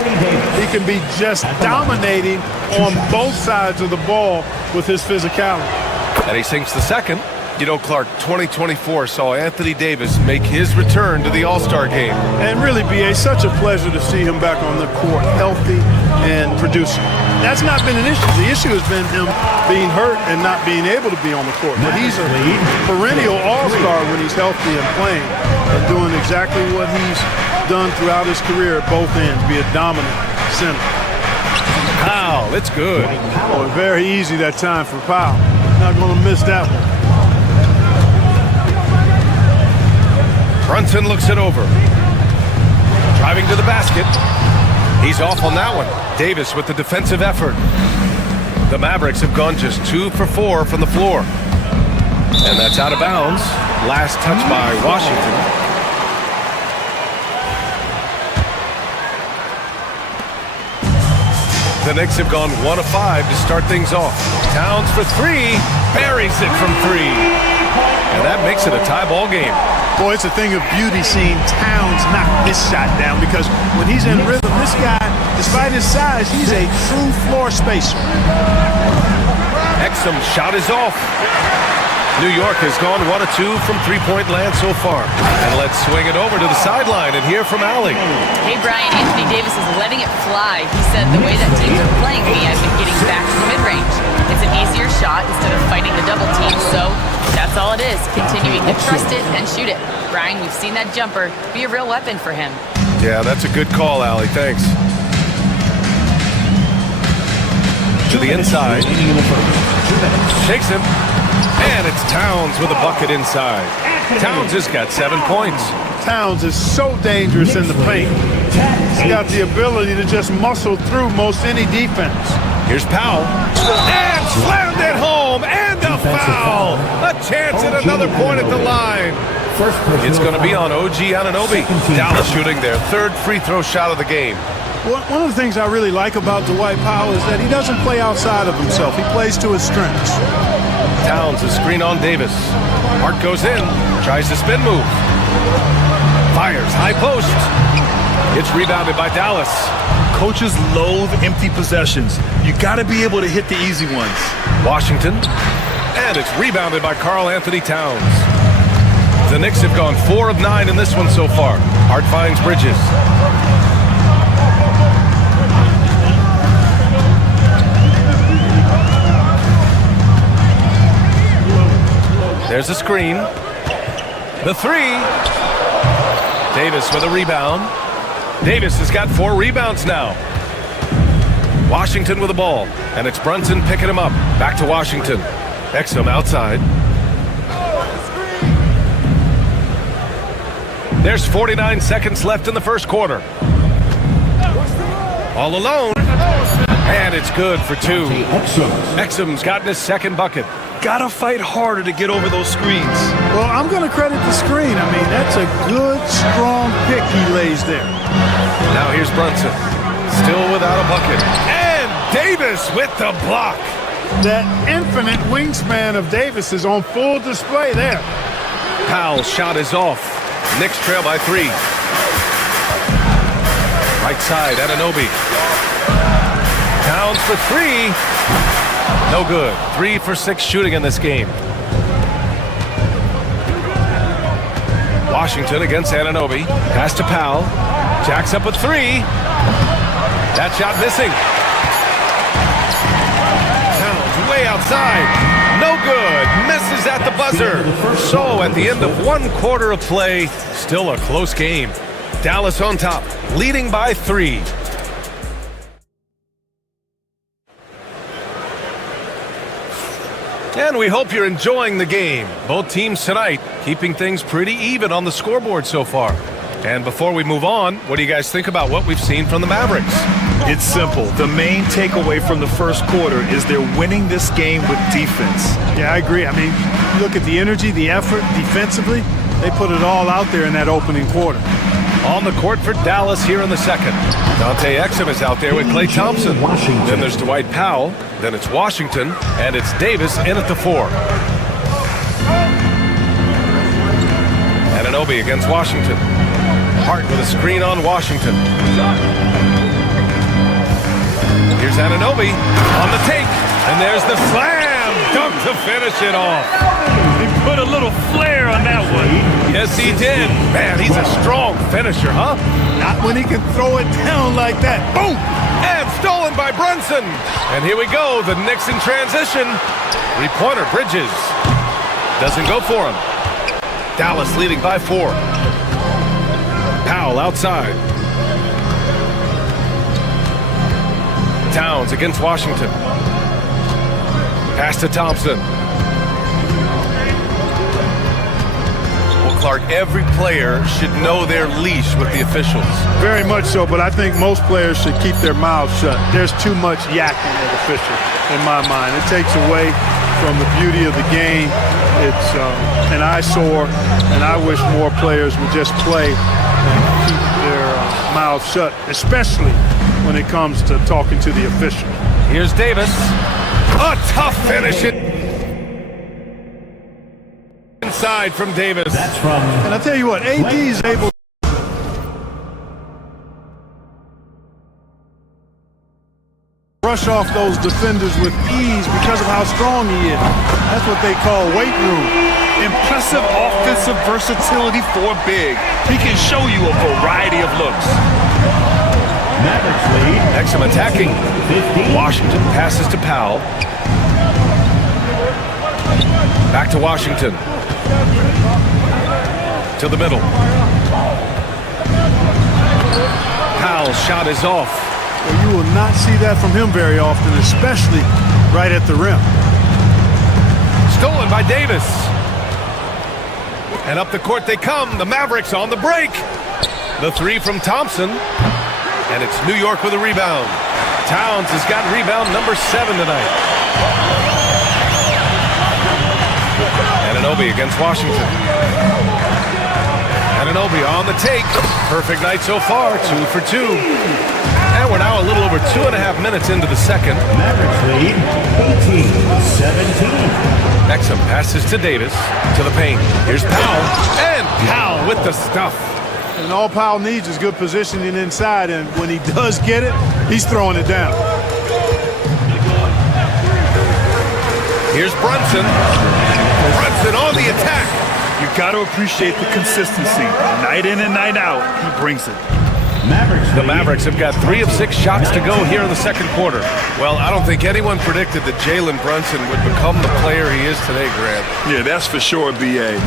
He can be just dominating on both sides of the ball with his physicality. And he sinks the second. You know, Clark, 2024 saw Anthony Davis make his return to the All-Star game. And really, B.A., such a pleasure to see him back on the court, healthy and producing. That's not been an issue. The issue has been him being hurt and not being able to be on the court. But he's a perennial all-star when he's healthy and playing and doing exactly what he's done throughout his career at both ends, be a dominant center. Powell, it's good. Oh, very easy that time for Powell. Not going to miss that one. Brunson looks it over. Driving to the basket. He's off on that one. Davis with the defensive effort. The Mavericks have gone just 2 for 4 from the floor. And that's out of bounds. Last touch by Washington. The Knicks have gone 1 of 5 to start things off. Towns for 3. Buries it from 3. And that makes it a tie ball game. Boy, it's a thing of beauty seeing Towns knock this shot down because when he's in rhythm, this guy, despite his size, he's a true floor spacer. Exum's shot is off. New York has gone 1 of 2 from three-point land so far. And let's swing it over to the sideline and hear from Allie. Hey, Brian, Anthony Davis is letting it fly. He said, the way that teams are playing me, I've been getting back to the mid-range. It's an easier shot instead of fighting the double team, so that's all it is, continuing to trust it and shoot it. Brian, we've seen that jumper be a real weapon for him. Yeah, that's a good call, Allie. Thanks. To the inside. Takes him. And it's Towns with a bucket inside. Towns has got 7 points. Towns is so dangerous in the paint. He's got the ability to just muscle through most any defense. Here's Powell. And slammed it home. And a foul. A chance at another point at the line. It's going to be on OG Anunoby. Dallas shooting their 3rd free throw shot of the game. One of the things I really like about Dwight Powell is that he doesn't play outside of himself. He plays to his strengths. Towns a screen on Davis. Hart goes in. Tries to spin move. Fires high post. It's rebounded by Dallas. Coaches loathe empty possessions. You got to be able to hit the easy ones. Washington. And it's rebounded by Karl Anthony Towns. The Knicks have gone 4 of 9 in this one so far. Hart finds Bridges. There's a screen. The 3. Davis with a rebound. Davis has got 4 rebounds now. Washington with the ball. And it's Brunson picking him up. Back to Washington. Exum outside. There's 49 seconds left in the first quarter. All alone. And it's good for 2. Exum's gotten his 2nd bucket. Gotta fight harder to get over those screens. Well, I'm going to credit the screen. I mean, that's a good, strong pick he lays there. Now here's Brunson. Still without a bucket. And Davis with the block. That infinite wingspan of Davis is on full display there. Powell's shot is off. Knicks trail by 3. Right side, Anunoby. Towns for 3. No good. 3 for 6 shooting in this game. Washington against Anunoby. Pass to Powell. Jacks up a three. That shot missing. Towns way outside. No good. Misses at the buzzer. So at the end of 1 quarter of play, still a close game. Dallas on top, leading by 3. And we hope you're enjoying the game. Both teams tonight keeping things pretty even on the scoreboard so far. And before we move on, what do you guys think about what we've seen from the Mavericks? It's simple. The main takeaway from the first quarter is they're winning this game with defense. Yeah, I agree. I mean, look at the energy, the effort defensively. They put it all out there in that opening quarter. On the court for Dallas here in the second. Dante Exum is out there with Klay Thompson. Then there's Dwight Powell. Then it's Washington. And it's Davis in at the 4. Anunoby against Washington. Hart with a screen on Washington. Here's Anunoby on the take. And there's the slam dunk to finish it off. He put a little flair on that one. Yes, he did. Man, he's a strong finisher, huh? Not when he can throw it down like that. Boom! And stolen by Brunson. And here we go. The Knicks in transition. 3-pointer, Bridges. Doesn't go for him. Dallas leading by 4. Powell outside. Towns against Washington. Pass to Thompson. Well, Clark, every player should know their leash with the officials. Very much so, but I think most players should keep their mouths shut. There's too much yakking at officials, in my mind. It takes away from the beauty of the game. It's an eyesore, and I wish more players would just play and keep their mouths shut, especially when it comes to talking to the official. Here's Davis. A tough finish inside from Davis. That's from. And I tell you what, AD is able brush off those defenders with ease because of how strong he is. That's what they call weight room. Impressive offensive versatility for a big. He can show you a variety of looks. Mavericks lead. Exum attacking. 15. Washington passes to Powell. Back to Washington. To the middle. Powell's shot is off. Well, you will not see that from him very often, especially right at the rim. Stolen by Davis. And up the court they come. The Mavericks on the break. The 3 from Thompson. And it's New York with a rebound. Towns has got rebound number 7 tonight. Anunoby against Washington. Anunoby on the take. Perfect night so far, 2 for 2. And we're now a little over 2.5 minutes into the second. Mavericks lead 18-17. Exum passes to Davis, to the paint. Here's Powell, and Powell with the stuff. And all Powell needs is good positioning inside, and when he does get it, he's throwing it down. Here's Brunson. Brunson on the attack. You got to appreciate the consistency. Night in and night out, he brings it. The Mavericks have got 3 of 6 shots to go here in the second quarter. Well, I don't think anyone predicted that Jalen Brunson would become the player he is today, Grant. Yeah, that's for sure, B.A.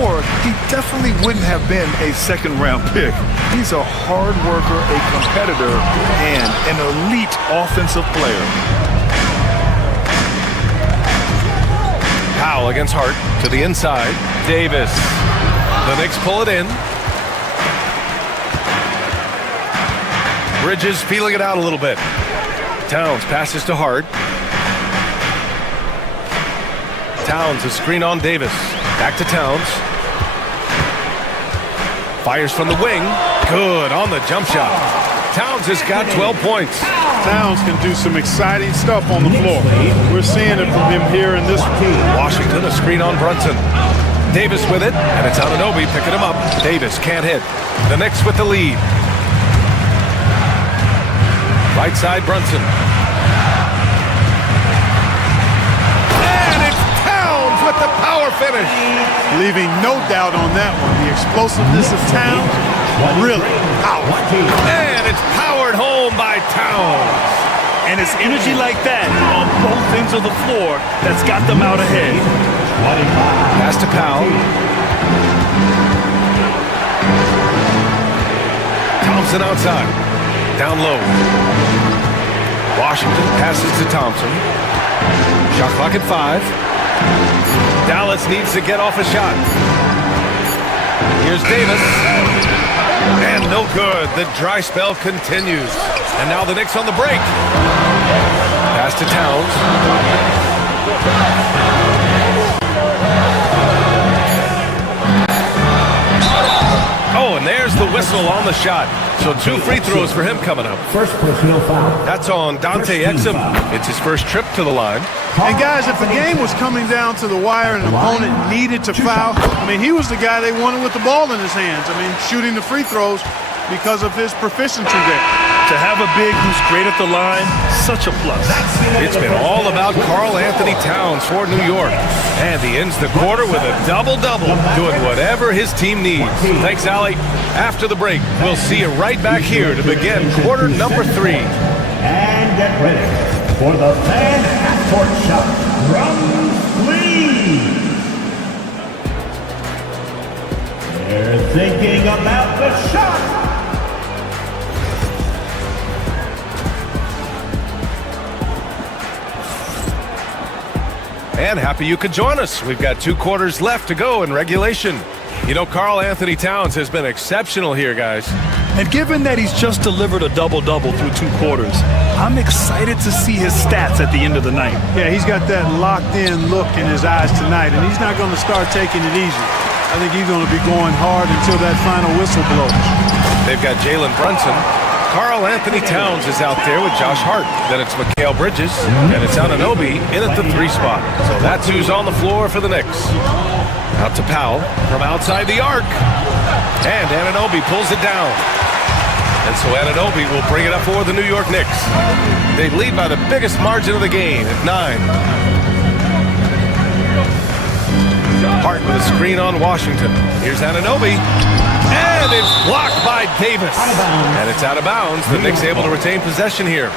Or he definitely wouldn't have been a second-round pick. He's a hard worker, a competitor, and an elite offensive player. Powell against Hart to the inside. Davis. The Knicks pull it in. Bridges feeling it out a little bit. Towns passes to Hart. Towns a screen on Davis. Back to Towns. Fires from the wing. Good on the jump shot. Towns has got 12 points. Towns can do some exciting stuff on the floor. We're seeing it from him here in this team. Washington a screen on Brunson. Davis with it, and it's Anunoby picking him up. Davis can't hit. The Knicks with the lead. Right side, Brunson. And it's Towns with the power finish. Leaving no doubt on that one. The explosiveness of Towns, Really? Out. And it's powered home by Towns. And it's energy like that on both ends of the floor that's got them out ahead. Pass to Powell. Thompson outside. Down low. Washington passes to Thompson. Shot clock at 5. Dallas needs to get off a shot. Here's Davis. And no good. The dry spell continues. And now the Knicks on the break. Pass to Towns. Oh, and there's the whistle on the shot. So 2 free throws for him coming up. First personal foul. That's on Dante Exum. It's his first trip to the line. And guys, if the game was coming down to the wire and an opponent needed to foul, I mean, he was the guy they wanted with the ball in his hands. I mean, shooting the free throws because of his proficiency there. To have a big who's great at the line, such a plus. It's been all about Karl Anthony Towns for New York. And he ends the quarter with a double-double, doing whatever his team needs. Thanks, Allie. After the break, we'll see you right back here to begin quarter number 3. And get ready for the fan half-court shot from Cleveland. They're thinking about the shot. And happy you could join us. We've got 2 quarters left to go in regulation. You know, Karl Anthony Towns has been exceptional here, guys. And given that he's just delivered a double-double through 2 quarters, I'm excited to see his stats at the end of the night. Yeah, he's got that locked-in look in his eyes tonight, and he's not going to start taking it easy. I think he's going to be going hard until that final whistle blows. They've got Jalen Brunson. Karl Anthony Towns is out there with Josh Hart. Then it's Mikal Bridges, and it's Anunoby in at the 3 spot. So that's who's on the floor for the Knicks. Out to Powell from outside the arc. And Anunoby pulls it down. And so Anunoby will bring it up for the New York Knicks. They lead by the biggest margin of the game at 9. Hart with a screen on Washington. Here's Anunoby. And it's blocked by Davis. And it's out of bounds. The Knicks able to retain possession here.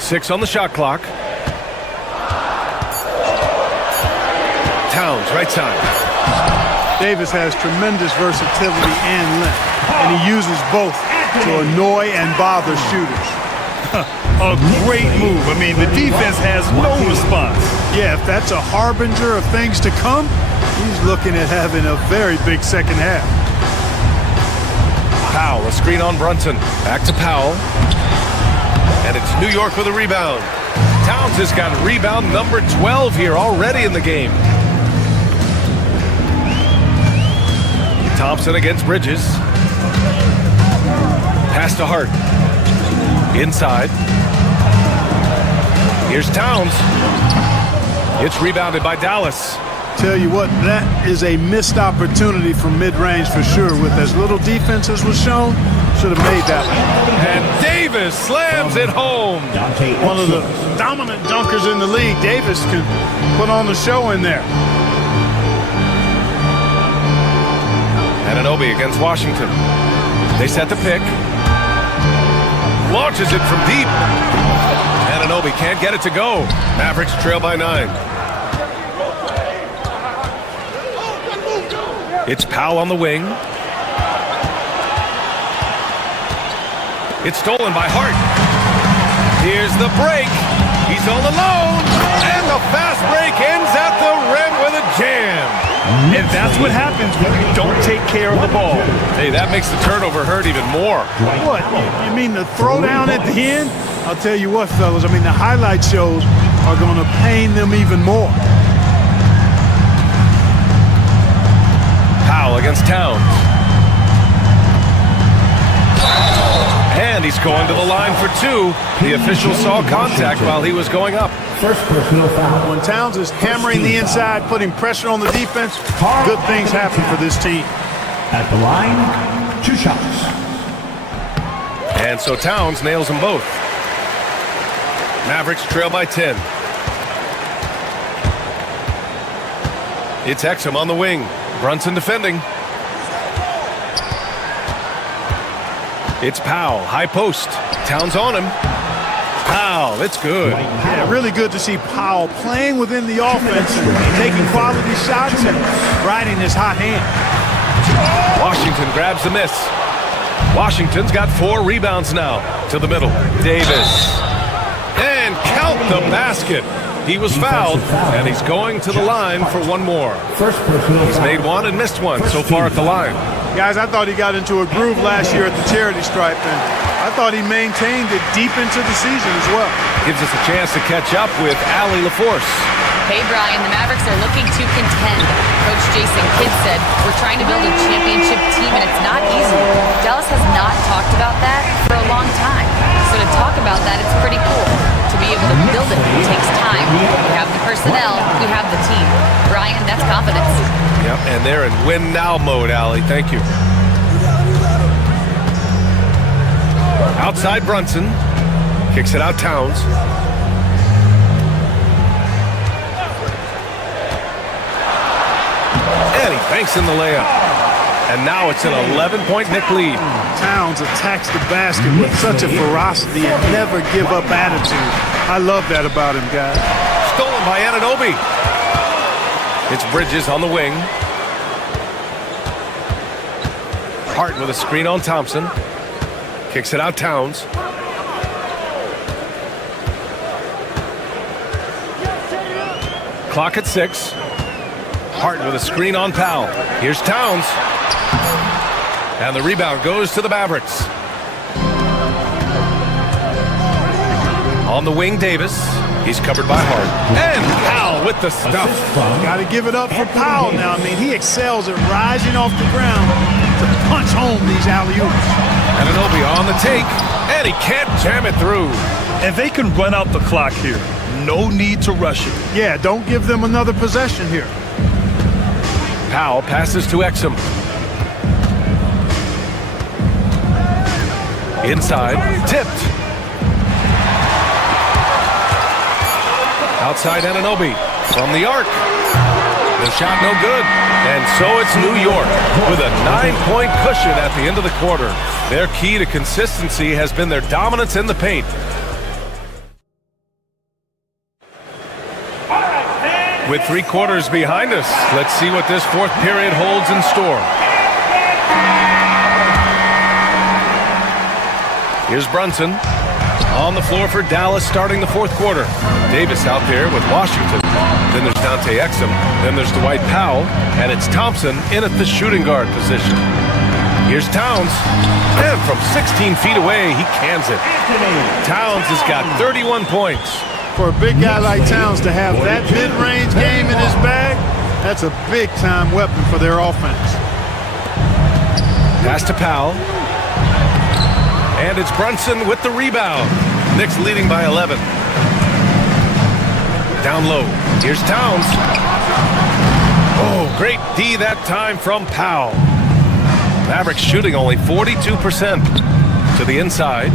Six on the shot clock. Towns, right side. Davis has tremendous versatility and length, and he uses both to annoy and bother shooters. A great move. I mean, the defense has no response. Yeah, if that's a harbinger of things to come, he's looking at having a very big second half. Powell, a screen on Brunson. Back to Powell. And it's New York with a rebound. Towns has got rebound number 12 here already in the game. Thompson against Bridges. Pass to Hart. Inside. Here's Towns. It's rebounded by Dallas. Tell you what, that is a missed opportunity from mid-range for sure. With as little defense as was shown, should have made that one. And Davis slams it home. One of the dominant dunkers in the league. Davis can put on the show in there. Anunoby against Washington. They set the pick. Launches it from deep. Anunoby can't get it to go. Mavericks trail by 9. It's Powell on the wing. It's stolen by Hart. Here's the break. He's all alone. And the fast break ends at the rim with a jam. And that's what happens when you don't take care of the ball. Hey, that makes the turnover hurt even more. What? You mean the throwdown at the end? I'll tell you what, fellas. I mean, the highlight shows are going to pain them even more. Powell against Towns. And he's going to the line for 2. The official saw contact while he was going up. First personal foul. When Towns is hammering the inside, putting pressure on the defense, good things happen for this team. At the line, 2 shots. And so Towns nails them both. Mavericks trail by 10. It's Exum on the wing. Brunson defending. It's Powell, high post. Towns on him. Powell, it's good. Yeah, really good to see Powell playing within the offense and taking quality shots and riding his hot hand. Washington grabs the miss. Washington's got 4 rebounds now. To the middle. Davis. And count the basket. He was fouled, and he's going to the line for one more. He's made one and missed one so far at the line. Guys, I thought he got into a groove last year at the charity stripe, and I thought he maintained it deep into the season as well. Gives us a chance to catch up with Allie LaForce. Hey, Brian, the Mavericks are looking to contend. Coach Jason Kidd said, we're trying to build a championship team, and it's not easy. Dallas has not talked about that for a long time. So to talk about that, it's pretty cool. To be able to build it takes time. We have the personnel, we have the team. Brian, that's confidence. Yep, and they're in win now mode, Allie. Thank you. Outside Brunson. Kicks it out Towns. And he banks in the layup. And now it's an 11-point Knick lead. Towns attacks the basket with such a ferocity and never give up attitude. I love that about him, guys. Stolen by Anunoby. It's Bridges on the wing. Hart with a screen on Thompson. Kicks it out Towns. Clock at 6. Hart with a screen on Powell. Here's Towns. And the rebound goes to the Mavericks. On the wing, Davis. He's covered by Hart. And Powell with the stuff. Got to give it up for Powell now. I mean, he excels at rising off the ground to punch home these alley-oops. Anunoby on the take, and he can't jam it through. And they can run out the clock here. No need to rush it. Yeah, don't give them another possession here. Powell passes to Exum. Inside, tipped. Outside Anunoby from the arc. The shot no good. And so it's New York with a 9-point cushion at the end of the quarter. Their key to consistency has been their dominance in the paint. With 3 quarters behind us, let's see what this 4th period holds in store. Here's Brunson on the floor for Dallas starting the 4th quarter. Davis out there with Washington. Then there's Dante Exum. Then there's Dwight Powell. And it's Thompson in at the shooting guard position. Here's Towns. And from 16 feet away, he cans it. Towns has got 31 points. For a big guy like Towns to have that mid-range game in his bag, that's a big-time weapon for their offense. Pass to Powell. And it's Brunson with the rebound. Knicks leading by 11. Down low. Here's Towns. Oh, great D that time from Powell. Mavericks shooting only 42% to the inside.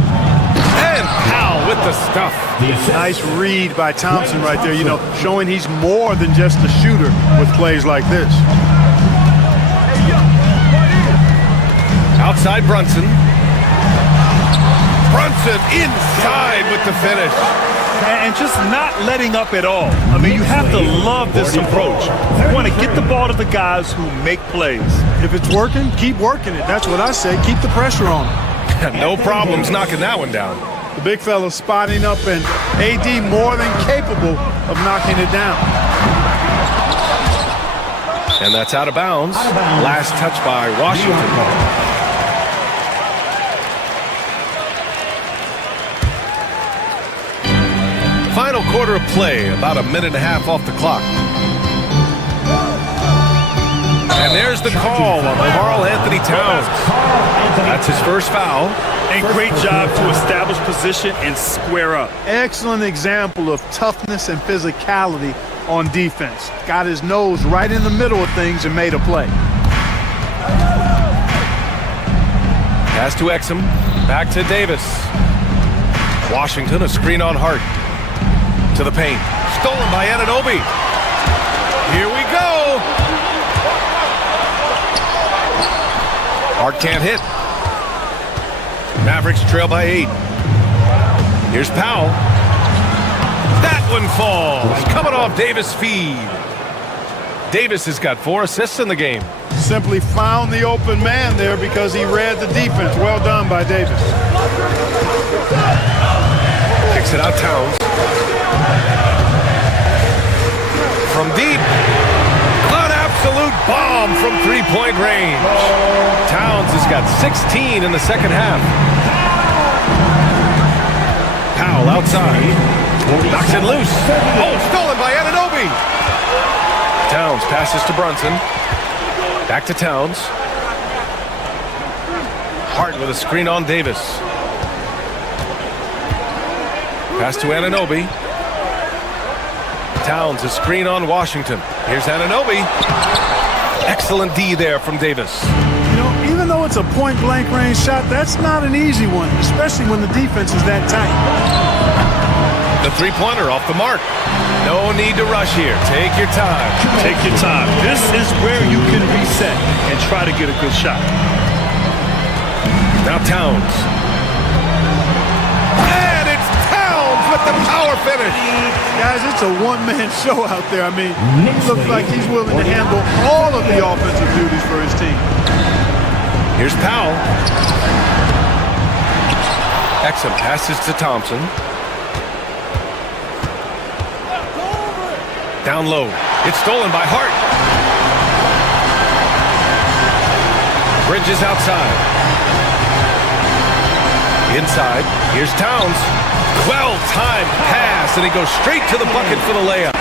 And Powell with the stuff. Nice read by Thompson right there, you know, showing he's more than just a shooter with plays like this. Outside Brunson. Brunson inside with the finish. And just not letting up at all. I mean, you have to love this approach. You want to get the ball to the guys who make plays. If it's working, keep working it. That's what I say. Keep the pressure on him. No problems knocking that one down. The big fella spotting up, and AD more than capable of knocking it down. And that's out of bounds. Last touch by Washington. Final quarter of play, about a minute and a half off the clock. And there's the call on Karl Anthony Towns. That's his first foul. And great job to establish position and square up. Excellent example of toughness and physicality on defense. Got his nose right in the middle of things and made a play. Pass to Exum. Back to Davis. Washington, a screen on Hart. To the paint. Stolen by Anunoby. Here we go. Hart can't hit. Mavericks trail by 8. Here's Powell. That one falls. Coming off Davis' feed. Davis has got 4 assists in the game. Simply found the open man there because he read the defense. Well done by Davis. Kicks it out Towns. From deep. An absolute bomb from three-point range. Towns has got 16 in the second half. Powell outside. Knocks it loose. Oh, stolen by Anunoby. Towns passes to Brunson. Back to Towns. Hart with a screen on Davis. Pass to Anunoby. Towns a screen on Washington. Here's Anunoby. Excellent D there from Davis. You know, even though it's a point-blank range shot, that's not an easy one, especially when the defense is that tight. The three-pointer off the mark. No need to rush here. Take your time. Take your time. This is where you can reset and try to get a good shot. Now Towns. And it's Towns with the power finish. Guys, it's a one-man show out there. I mean, he looks like he's willing to handle all of the offensive duties for his team. Here's Powell. Exum passes to Thompson. Down low. It's stolen by Hart. Bridges outside. Inside. Here's Towns. Well-timed pass, and he goes straight to the bucket for the layup.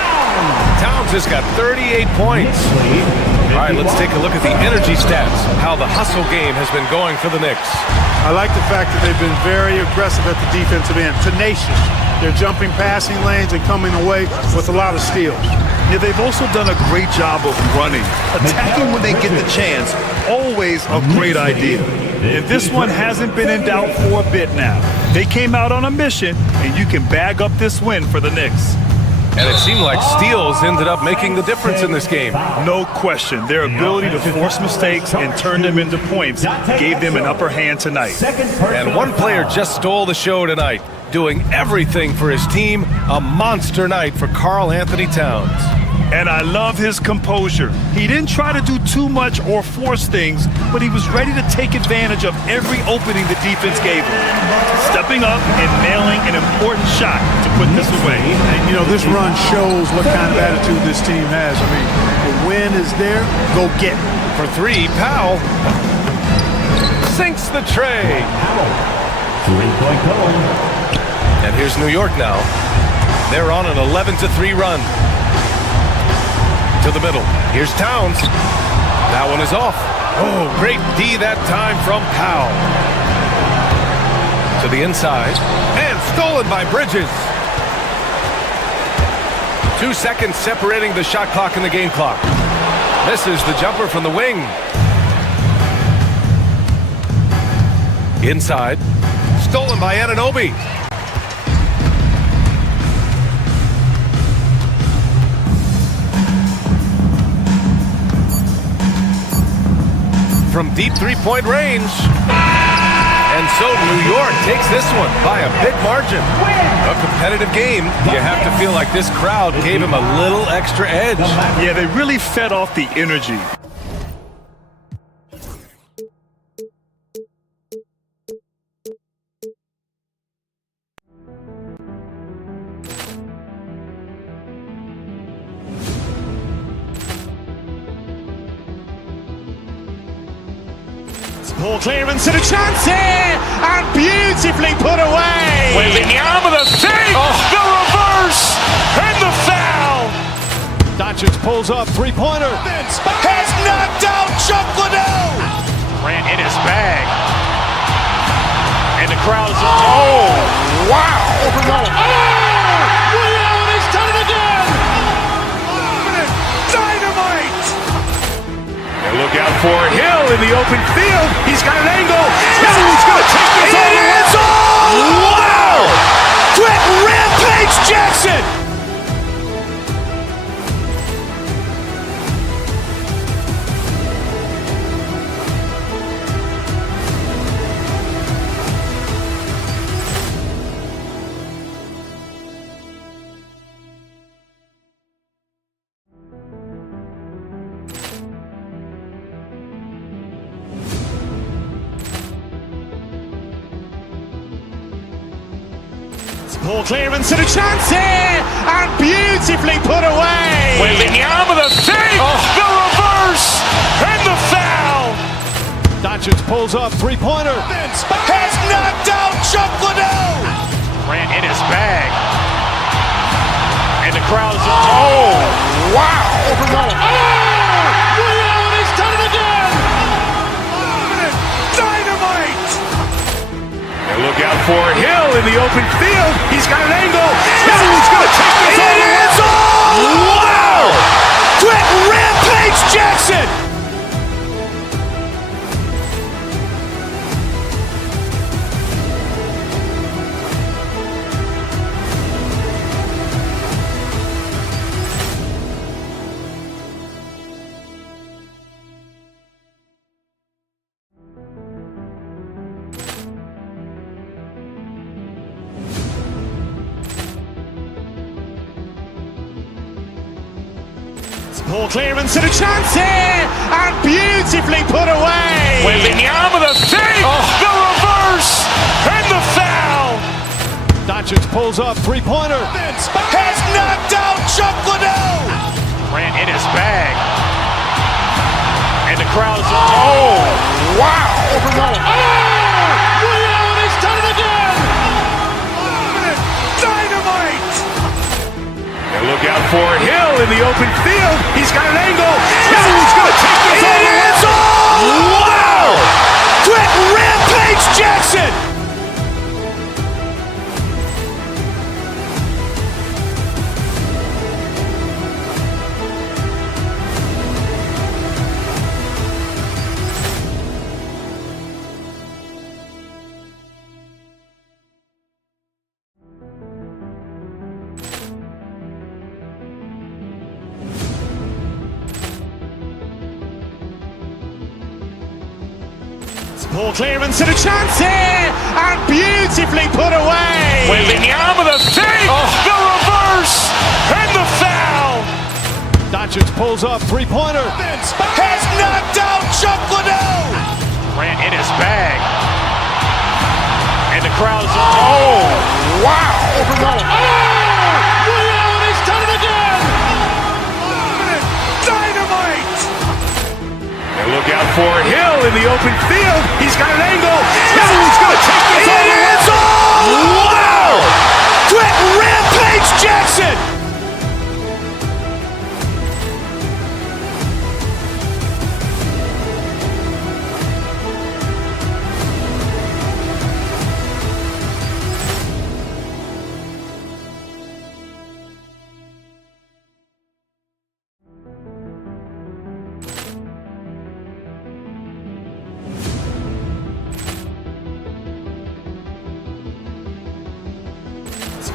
Towns has got 38 points. All right, let's take a look at the energy stats, how the hustle game has been going for the Knicks. I like the fact that they've been very aggressive at the defensive end, tenacious. They're jumping passing lanes and coming away with a lot of steals. Yeah, they've also done a great job of running. Attacking when they get the chance, always a great idea. And this one hasn't been in doubt for a bit now. They came out on a mission, and you can bag up this win for the Knicks. And it seemed like steals ended up making the difference in this game. No question. Their ability to force mistakes and turn them into points gave them an upper hand tonight. And one player just stole the show tonight, doing everything for his team. A monster night for Karl Anthony Towns. And I love his composure. He didn't try to do too much or force things, but he was ready to take advantage of every opening the defense gave him. Stepping up and nailing an important shot to put this away. And, you know, this run shows what kind of attitude this team has. I mean, the win is there, go get it. For 3, Powell sinks the tray. And here's New York now. They're on an 11-3 run. To the middle. Here's Towns. That one is off. Oh, great D that time from Powell. To the inside. And stolen by Bridges. 2 seconds separating the shot clock and the game clock. Misses the jumper from the wing. Inside. Stolen by Anunoby. From deep three-point range. And so New York takes this one by a big margin. A competitive game. You have to feel like this crowd gave him a little extra edge. Yeah, they really fed off the energy. Poor clearance and a chance here, and beautifully put away. Wembanyama the save, the reverse, and the foul. Doncic pulls up, three-pointer. Has knocked out Chuck Liddell. Ran in his bag. And the crowd is... Oh, wow. Will Allen has done it again. Dynamite. And look out for Hill in the open field. He's got an angle. Hill's going to take this all the way. Wow! Quick Rampage Jackson. Ball clearance and a chance here, and beautifully put away. Wembanyama the save, the reverse, and the foul. Doncic pulls up, three-pointer. Has knocked out Chuck Liddell. Grant in his bag. And the crowd is, oh, wow. He's done it again! Dynamite. And look out for Hill in the open field. He's got an angle. Hill's going to take this all the way. Wow. Quick rampage Jackson. Ball clearance and a chance here, and beautifully put away. Wembanyama the save, the reverse, and the foul. Doncic pulls up, three-pointer. Has knocked out Chuck Liddell. Grant in his bag. And the crowd is, oh, wow. He's done it again! Dynamite. And look out for Hill in the open field. He's got an angle. Hill's going to take this all the way. Wow. Quick rampage Jackson. Ball clearance and a chance here, and beautifully put away. Wembanyama the save, the reverse, and the foul. Doncic pulls up, three-pointer. Has knocked out Chuck Liddell. Grant in his bag. And the crowd is, oh, wow. He's done it again! Dynamite. And look out for Hill in the open field. He's got an angle. Hill's going to take this all the way. Wow. Quick rampage Jackson.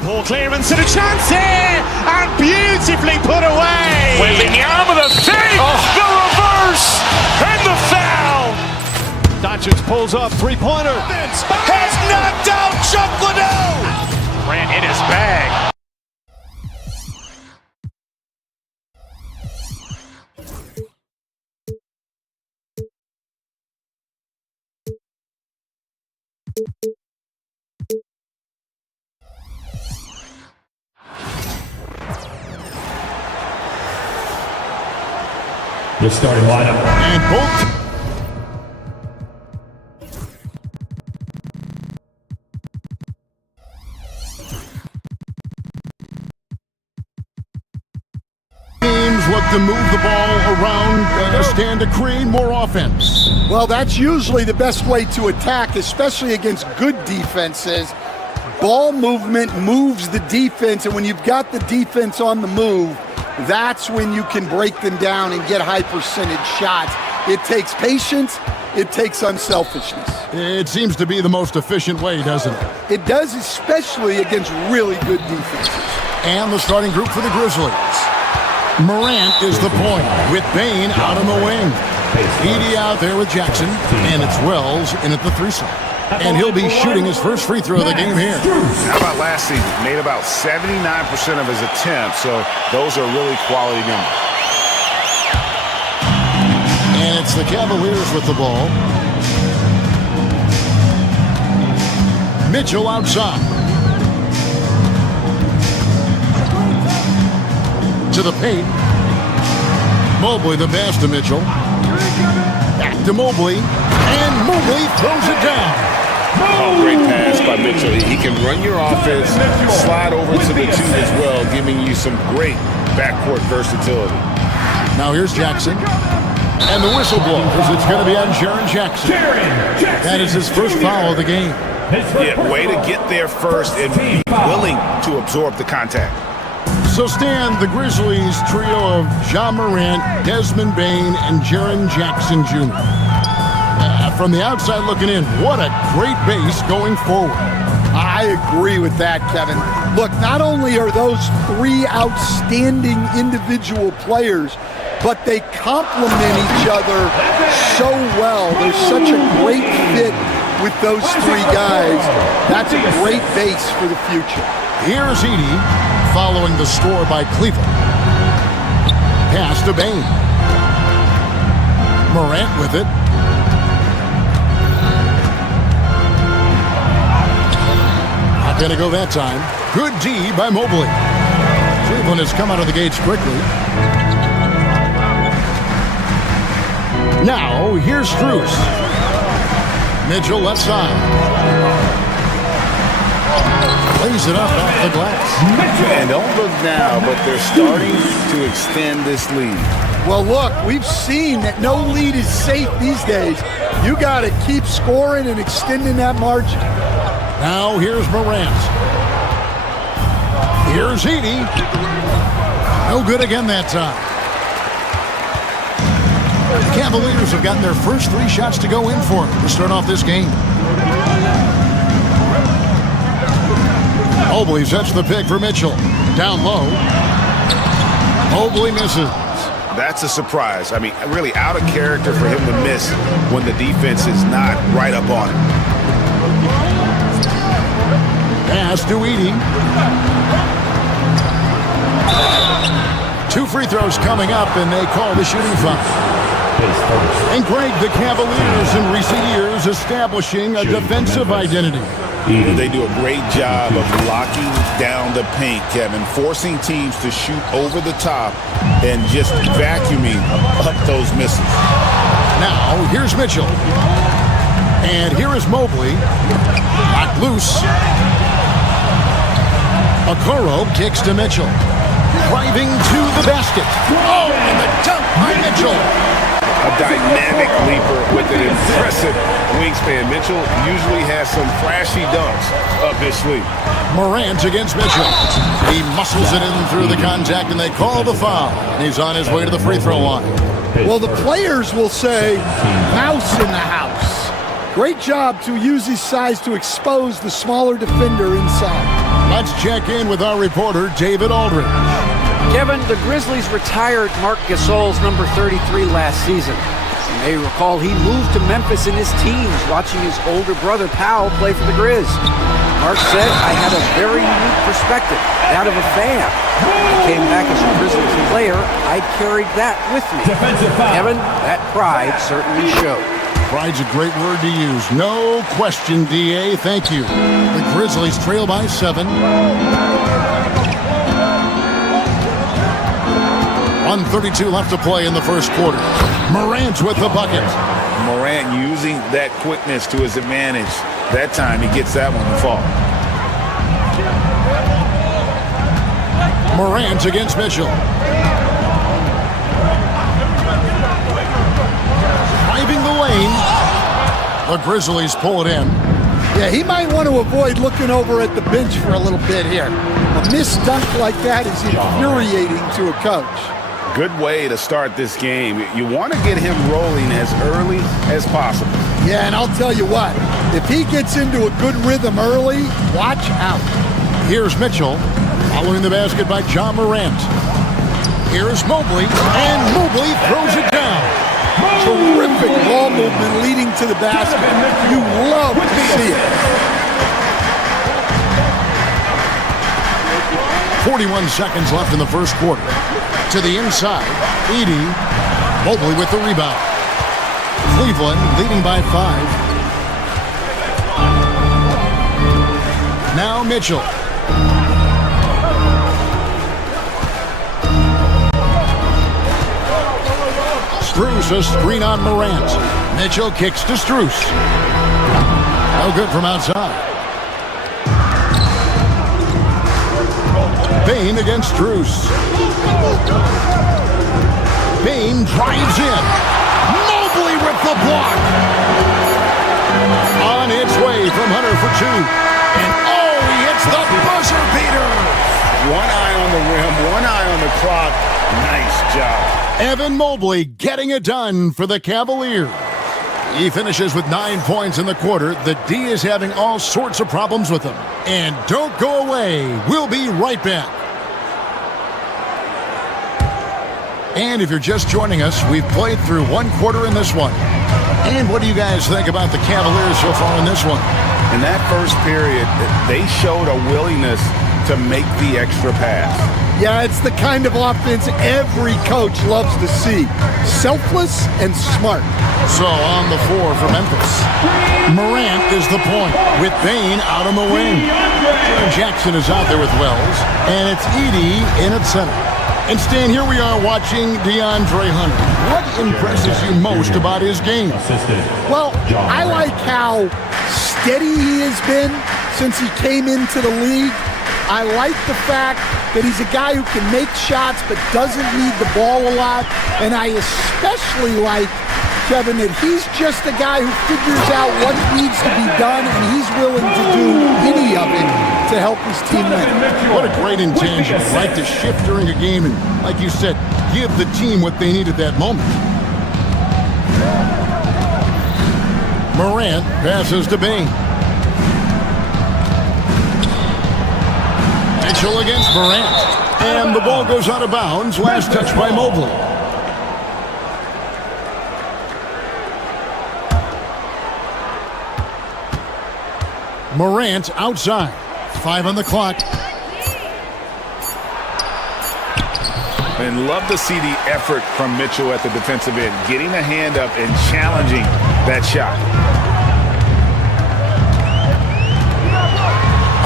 Ball clearance and a chance here, and beautifully put away. Wembanyama the save, the reverse, and the foul. Doncic pulls up, three-pointer. Has knocked out Chuck Liddell. Grant in his bag. Your starting lineup. And both teams look to move the ball around and stand to create more offense. Well, that's usually the best way to attack, especially against good defenses. Ball movement moves the defense, and when you've got the defense on the move, that's when you can break them down and get high percentage shots. It takes patience. It takes unselfishness. It seems to be the most efficient way, doesn't it? It does, especially against really good defenses. And the starting group for the Grizzlies. Morant is the point, with Bane out on the wing. Edey out there with Jackson, and it's Wells in at the threesome. And he'll be shooting his first free throw of the game here. How about last season? Made about 79% of his attempts, so those are really quality numbers. And it's the Cavaliers with the ball. Mitchell outside. the paint. Mobley the pass to Mitchell. Back to Mobley. And Mobley throws it down. Oh, great pass by Mitchell. He can run your offense, slide over to the 2 as well, giving you some great backcourt versatility. Now here's Jackson. And the whistle blows. It's going to be on Jaren Jackson. That is his first foul of the game. Yeah, way to get there first and be willing to absorb the contact. So Stan, the Grizzlies trio of Ja Morant, Desmond Bane, and Jaren Jackson Jr. From the outside looking in, what a great base going forward. I agree with that, Kevin. Look, not only are those 3 outstanding individual players, but they complement each other so well. There's such a great fit with those 3 guys. That's a great base for the future. Here's Edey following the score by Cleveland. Pass to Bane. Morant with it. Not going to go that time. Good D by Mobley. Cleveland has come out of the gates quickly. Now, here's Strus. Mitchell left side. Plays it up off the glass. And don't look now, but they're starting to extend this lead. Well, look, we've seen that no lead is safe these days. You got to keep scoring and extending that margin. Now, here's Morant. Here's Edey. No good again that time. The Cavaliers have gotten their first 3 shots to go in for them to start off this game. Mobley sets the pick for Mitchell. Down low. Mobley misses. That's a surprise. I mean, really out of character for him to miss when the defense is not right up on him. Pass to Edey. 2 free throws coming up, and they call the shooting foul. And Greg, the Cavaliers in recent years establishing a defensive identity. They do a great job of locking down the paint, Kevin, forcing teams to shoot over the top and just vacuuming up those misses. Now, here's Mitchell. And here is Mobley. Knocked loose. Okoro kicks to Mitchell. Driving to the basket. Oh, and the dunk by Mitchell. A dynamic leaper with an impressive wingspan. Mitchell usually has some flashy dunks up his sleeve. Morant against Mitchell. He muscles it in through the contact, and they call the foul. And he's on his way to the free throw line. Well, the players will say, mouse in the house. Great job to use his size to expose the smaller defender inside. Let's check in with our reporter, David Aldridge. Kevin, the Grizzlies retired Marc Gasol's number 33 last season. You may recall he moved to Memphis in his teens, watching his older brother Powell play for the Grizz. Marc said, I had a very unique perspective, that of a fan. When I came back as a Grizzlies player, I carried that with me. Kevin, that pride certainly showed. Pride's a great word to use. No question, D.A. Thank you. The Grizzlies trail by 7. 1:32 left to play in the first quarter. Morant with the bucket. Morant using that quickness to his advantage. That time he gets that one to fall. Morant against Mitchell. Driving the lane. The Grizzlies pull it in. Yeah, he might want to avoid looking over at the bench for a little bit here. A missed dunk like that is infuriating to a coach. Good way to start this game. You want to get him rolling as early as possible. Yeah, and I'll tell you what, if he gets into a good rhythm early, watch out. Here's Mitchell, following the basket by Ja Morant. Here's Mobley, and Mobley throws it down. Terrific ball movement leading to the basket. You love to see it. 41 seconds left in the first quarter. To the inside, Edey. Mobley with the rebound. Cleveland leading by 5. Now Mitchell. Strus, a screen on Morant. Mitchell kicks to Strus. No good from outside. Bane against Strus. Bane drives in. Mobley with the block. On its way from Hunter for two. And oh, he hits the buzzer beater. One eye on the rim, one eye on the clock. Nice job. Evan Mobley getting it done for the Cavaliers. He finishes with 9 points in the quarter. The D is having all sorts of problems with him. And don't go away. We'll be right back. And if you're just joining us, we've played through one quarter in this one. And what do you guys think about the Cavaliers so far in this one? In that first period, they showed a willingness to make the extra pass. Yeah, it's the kind of offense every coach loves to see. Selfless and smart. So on the floor for Memphis, Morant is the point with Bane out on the wing. Jackson is out there with Wells, and it's Edey in at center. And Stan, here we are watching DeAndre Hunter. What impresses you most about his game? Well, I like how steady he has been since he came into the league. I like the fact that he's a guy who can make shots but doesn't need the ball a lot. And I especially like, Kevin, that he's just a guy who figures out what needs to be done, and he's willing to do any of it to help his team win. What a great intangible, right? To shift during a game and, like you said, give the team what they need at that moment. Morant passes to Bane. Mitchell against Morant. And the ball goes out of bounds. Last touch by Mobley. Morant outside. 5 on the clock. And love to see the effort from Mitchell at the defensive end, getting a hand up and challenging that shot.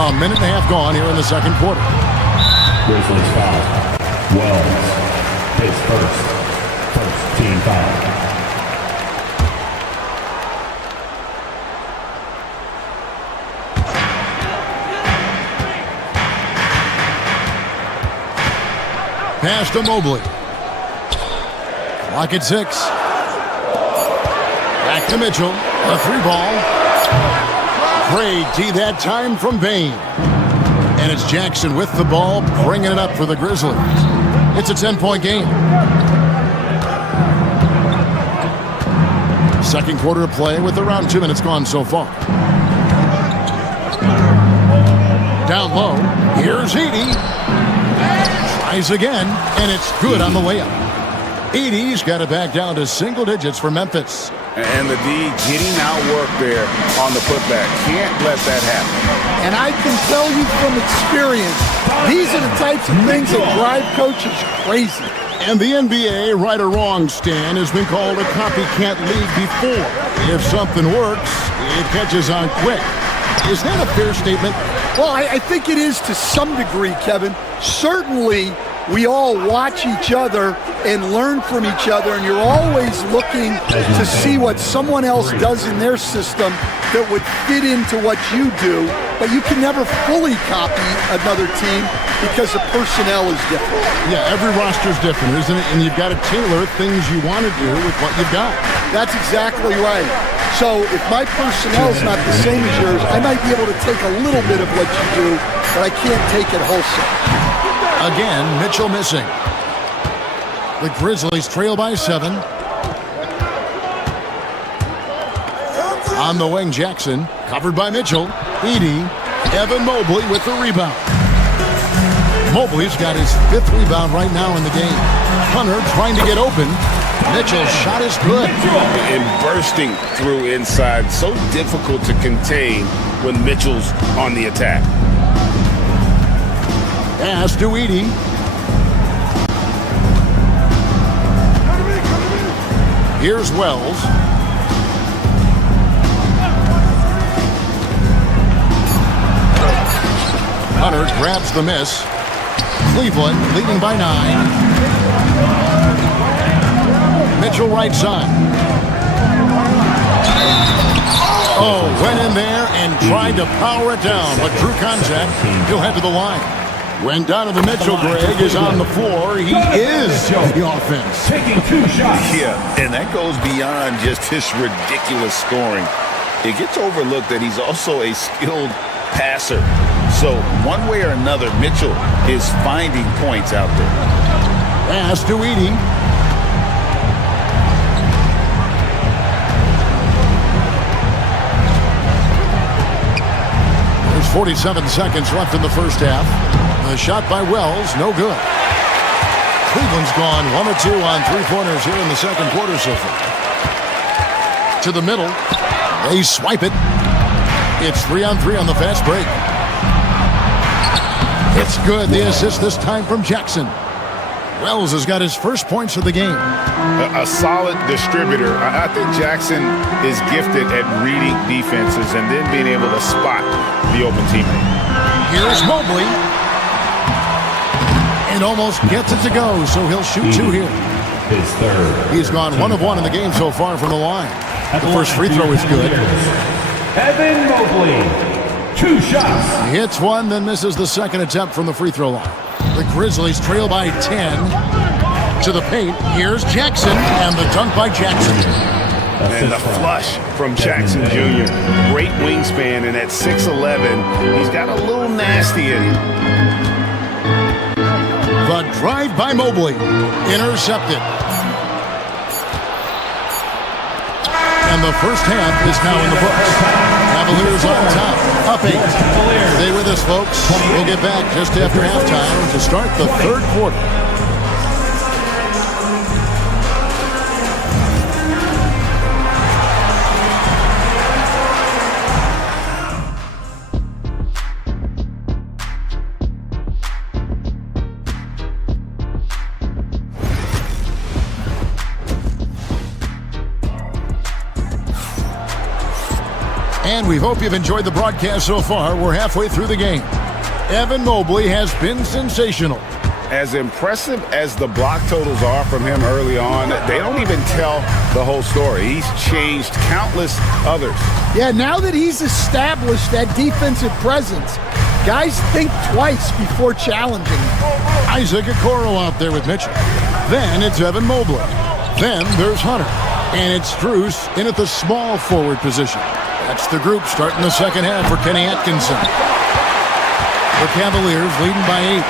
A minute and a half gone here in the second quarter. Grizzlies foul. Wells. His first team foul. Pass to Mobley. Clock at 6. Back to Mitchell. A 3-ball. Great D that time from Bane. And it's Jackson with the ball, bringing it up for the Grizzlies. It's a 10-point game. Second quarter of play with around 2 minutes gone so far. Down low. Here's Edey. Tries again, and it's good on the layup. Edey's got it back down to single digits for Memphis. And the D getting outworked there on the putback. Can't let that happen. And I can tell you from experience, these are the types of things that drive coaches crazy. And the NBA, right or wrong, Stan, has been called a copycat league before. If something works, it catches on quick. Is that a fair statement? Well, I think it is to some degree, Kevin. Certainly, we all watch each other and learn from each other, and you're always looking to see what someone else does in their system that would fit into what you do, but you can never fully copy another team because the personnel is different. Yeah, every roster's different, isn't it? And you've got to tailor things you want to do with what you've got. That's exactly right. So if my personnel is not the same as yours, I might be able to take a little bit of what you do, but I can't take it wholesale. Again, Mitchell missing. The Grizzlies trail by 7. On the wing, Jackson, covered by Mitchell. Edey, Evan Mobley with the rebound. Mobley's got his 5th rebound right now in the game. Hunter trying to get open. Mitchell's shot is good. And bursting through inside. So difficult to contain when Mitchell's on the attack. Pass to Edey. Here's Wells. Hunter grabs the miss. Cleveland leading by 9. Mitchell right side. Oh, went in there and tried to power it down, but drew contact. He'll head to the line. When Donovan Mitchell, Greg, is on the floor, he is the offense. Taking 2 shots. Yeah, and that goes beyond just his ridiculous scoring. It gets overlooked that he's also a skilled passer. So one way or another, Mitchell is finding points out there. Pass to Edey. There's 47 seconds left in the first half. A shot by Wells, no good. Cleveland's gone 1 of 2 on three-pointers here in the second quarter so far. To the middle. They swipe it. It's 3-on-3 on the fast break. It's good. The assist this time from Jackson. Wells has got his first points of the game. A solid distributor. I think Jackson is gifted at reading defenses and then being able to spot the open teammate. Here's Mobley. And almost gets it to go, so he'll shoot 2 here. His third. He's gone 1 of 1 in the game so far from the line. The first free throw is good. Evan Mobley. 2 shots. He hits one, then misses the second attempt from the free throw line. The Grizzlies trail by 10. To the paint. Here's Jackson, and the dunk by Jackson. And the flush from Jackson Jr. Great wingspan, and at 6'11", he's got a little nasty in him. The drive by Mobley. Intercepted. And the first half is now in the books. Cavaliers on top, up 8. Stay with us, folks. We'll get back just after halftime to start the third quarter. And we hope you've enjoyed the broadcast so far. We're halfway through the game. Evan Mobley has been sensational. As impressive as the block totals are from him early on, they don't even tell the whole story. He's changed countless others. Yeah, now that he's established that defensive presence, guys think twice before challenging. Isaac Okoro out there with Mitchell. Then it's Evan Mobley. Then there's Hunter. And it's Strus in at the small forward position. That's the group starting the second half for Kenny Atkinson. The Cavaliers leading by 8.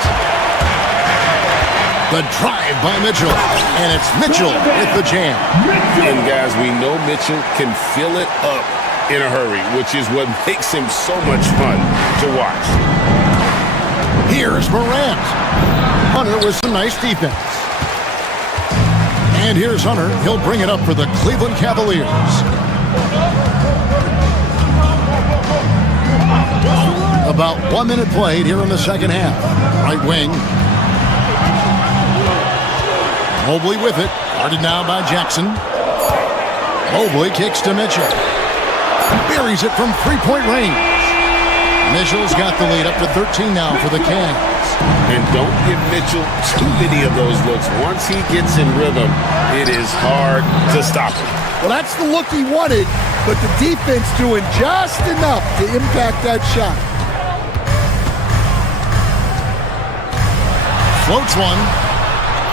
The drive by Mitchell. And it's Mitchell with the jam. And guys, we know Mitchell can fill it up in a hurry, which is what makes him so much fun to watch. Here's Morant. Hunter with some nice defense. And here's Hunter. He'll bring it up for the Cleveland Cavaliers. About 1 minute played here in the second half. Right wing. Mobley with it. Guarded now by Jackson. Mobley kicks to Mitchell. Buries it from three-point range. Mitchell's got the lead up to 13 now for the Cavs. And don't give Mitchell too many of those looks. Once he gets in rhythm, it is hard to stop him. Well, that's the look he wanted, but the defense doing just enough to impact that shot. Floats one.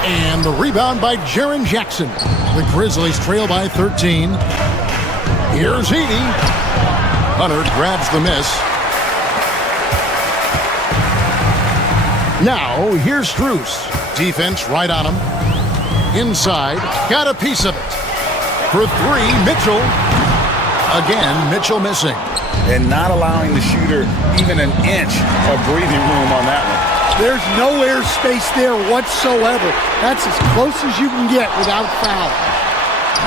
And the rebound by Jaren Jackson. The Grizzlies trail by 13. Here's Edey. Hunter grabs the miss. Now, here's Strus. Defense right on him. Inside. Got a piece of it. For 3, Mitchell. Again, Mitchell missing. And not allowing the shooter even an inch of breathing room on that one. There's no air space there whatsoever. That's as close as you can get without foul.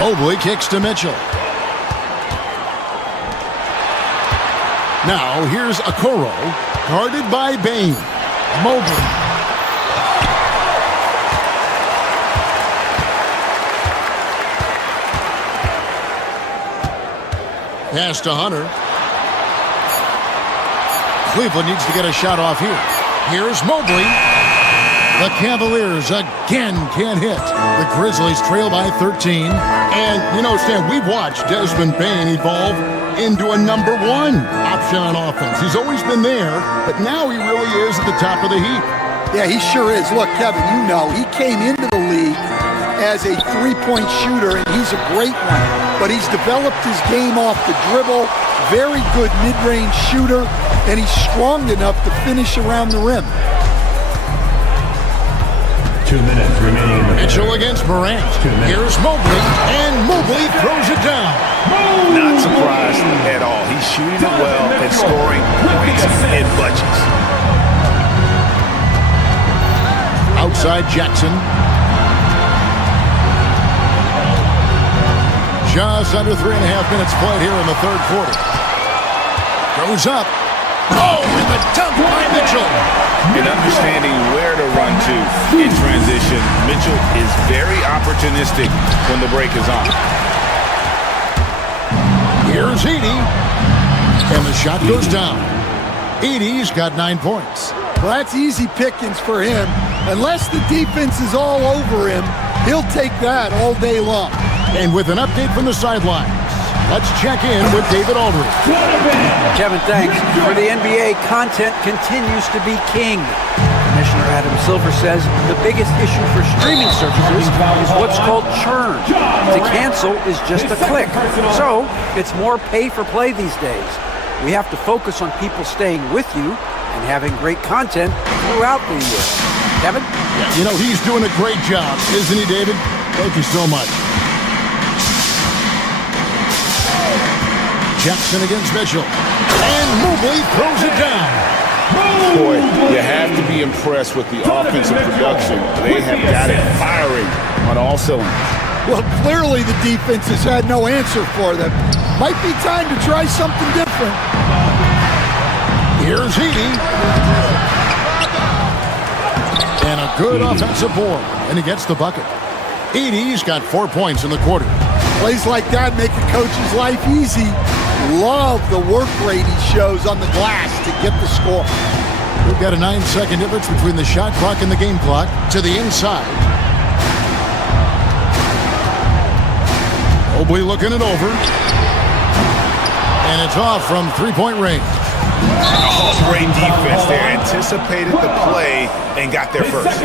Mobley kicks to Mitchell. Now, here's Okoro. Guarded by Bane. Mobley. Pass to Hunter. Cleveland needs to get a shot off here. Here's Mobley. The Cavaliers again can't hit. The Grizzlies trail by 13. And, you know, Stan, we've watched Desmond Bane evolve into a number one option on offense. He's always been there, but now he really is at the top of the heap. Yeah, he sure is. Look, Kevin, you know, he came into the league as a three-point shooter, and he's a great one. But he's developed his game off the dribble, very good mid-range shooter, and he's strong enough to finish around the rim. 2 minutes remaining in the Mitchell against Morant. Here's Mobley, and Mobley throws it down. Not surprised at all. He's shooting it well and scoring points in bunches. Outside Jackson. Just under 3.5 minutes played here in the third quarter. Goes up. Oh, and the dunk by Mitchell. And understanding where to run to in transition, Mitchell is very opportunistic when the break is on. Here's Edey. And the shot goes down. Edey's got 9 points. Well, that's easy pickings for him. Unless the defense is all over him, he'll take that all day long. And with an update from the sidelines, let's check in with David Aldridge. Kevin, thanks. For the NBA, content continues to be king. Commissioner Adam Silver says the biggest issue for streaming services is what's called churn. To cancel is just a click. So it's more pay for play these days. We have to focus on people staying with you and having great content throughout the year. Kevin? You know, he's doing a great job, isn't he, David? Thank you so much. Jackson against Mitchell. And Mobley throws it down. Boy, you have to be impressed with the offensive production. They have got it firing on all cylinders. Well, clearly the defense has had no answer for them. Might be time to try something different. Here's Edey. And a good offensive board. And he gets the bucket. Edey's got 4 points in the quarter. Plays like that make a coach's life easy. Love the work rate he shows on the glass to get the score. We've got a 9-second difference between the shot clock and the game clock. To the inside. Mobley looking it over. And it's off from three-point range. Oh, great defense there. Anticipated the play and got there first.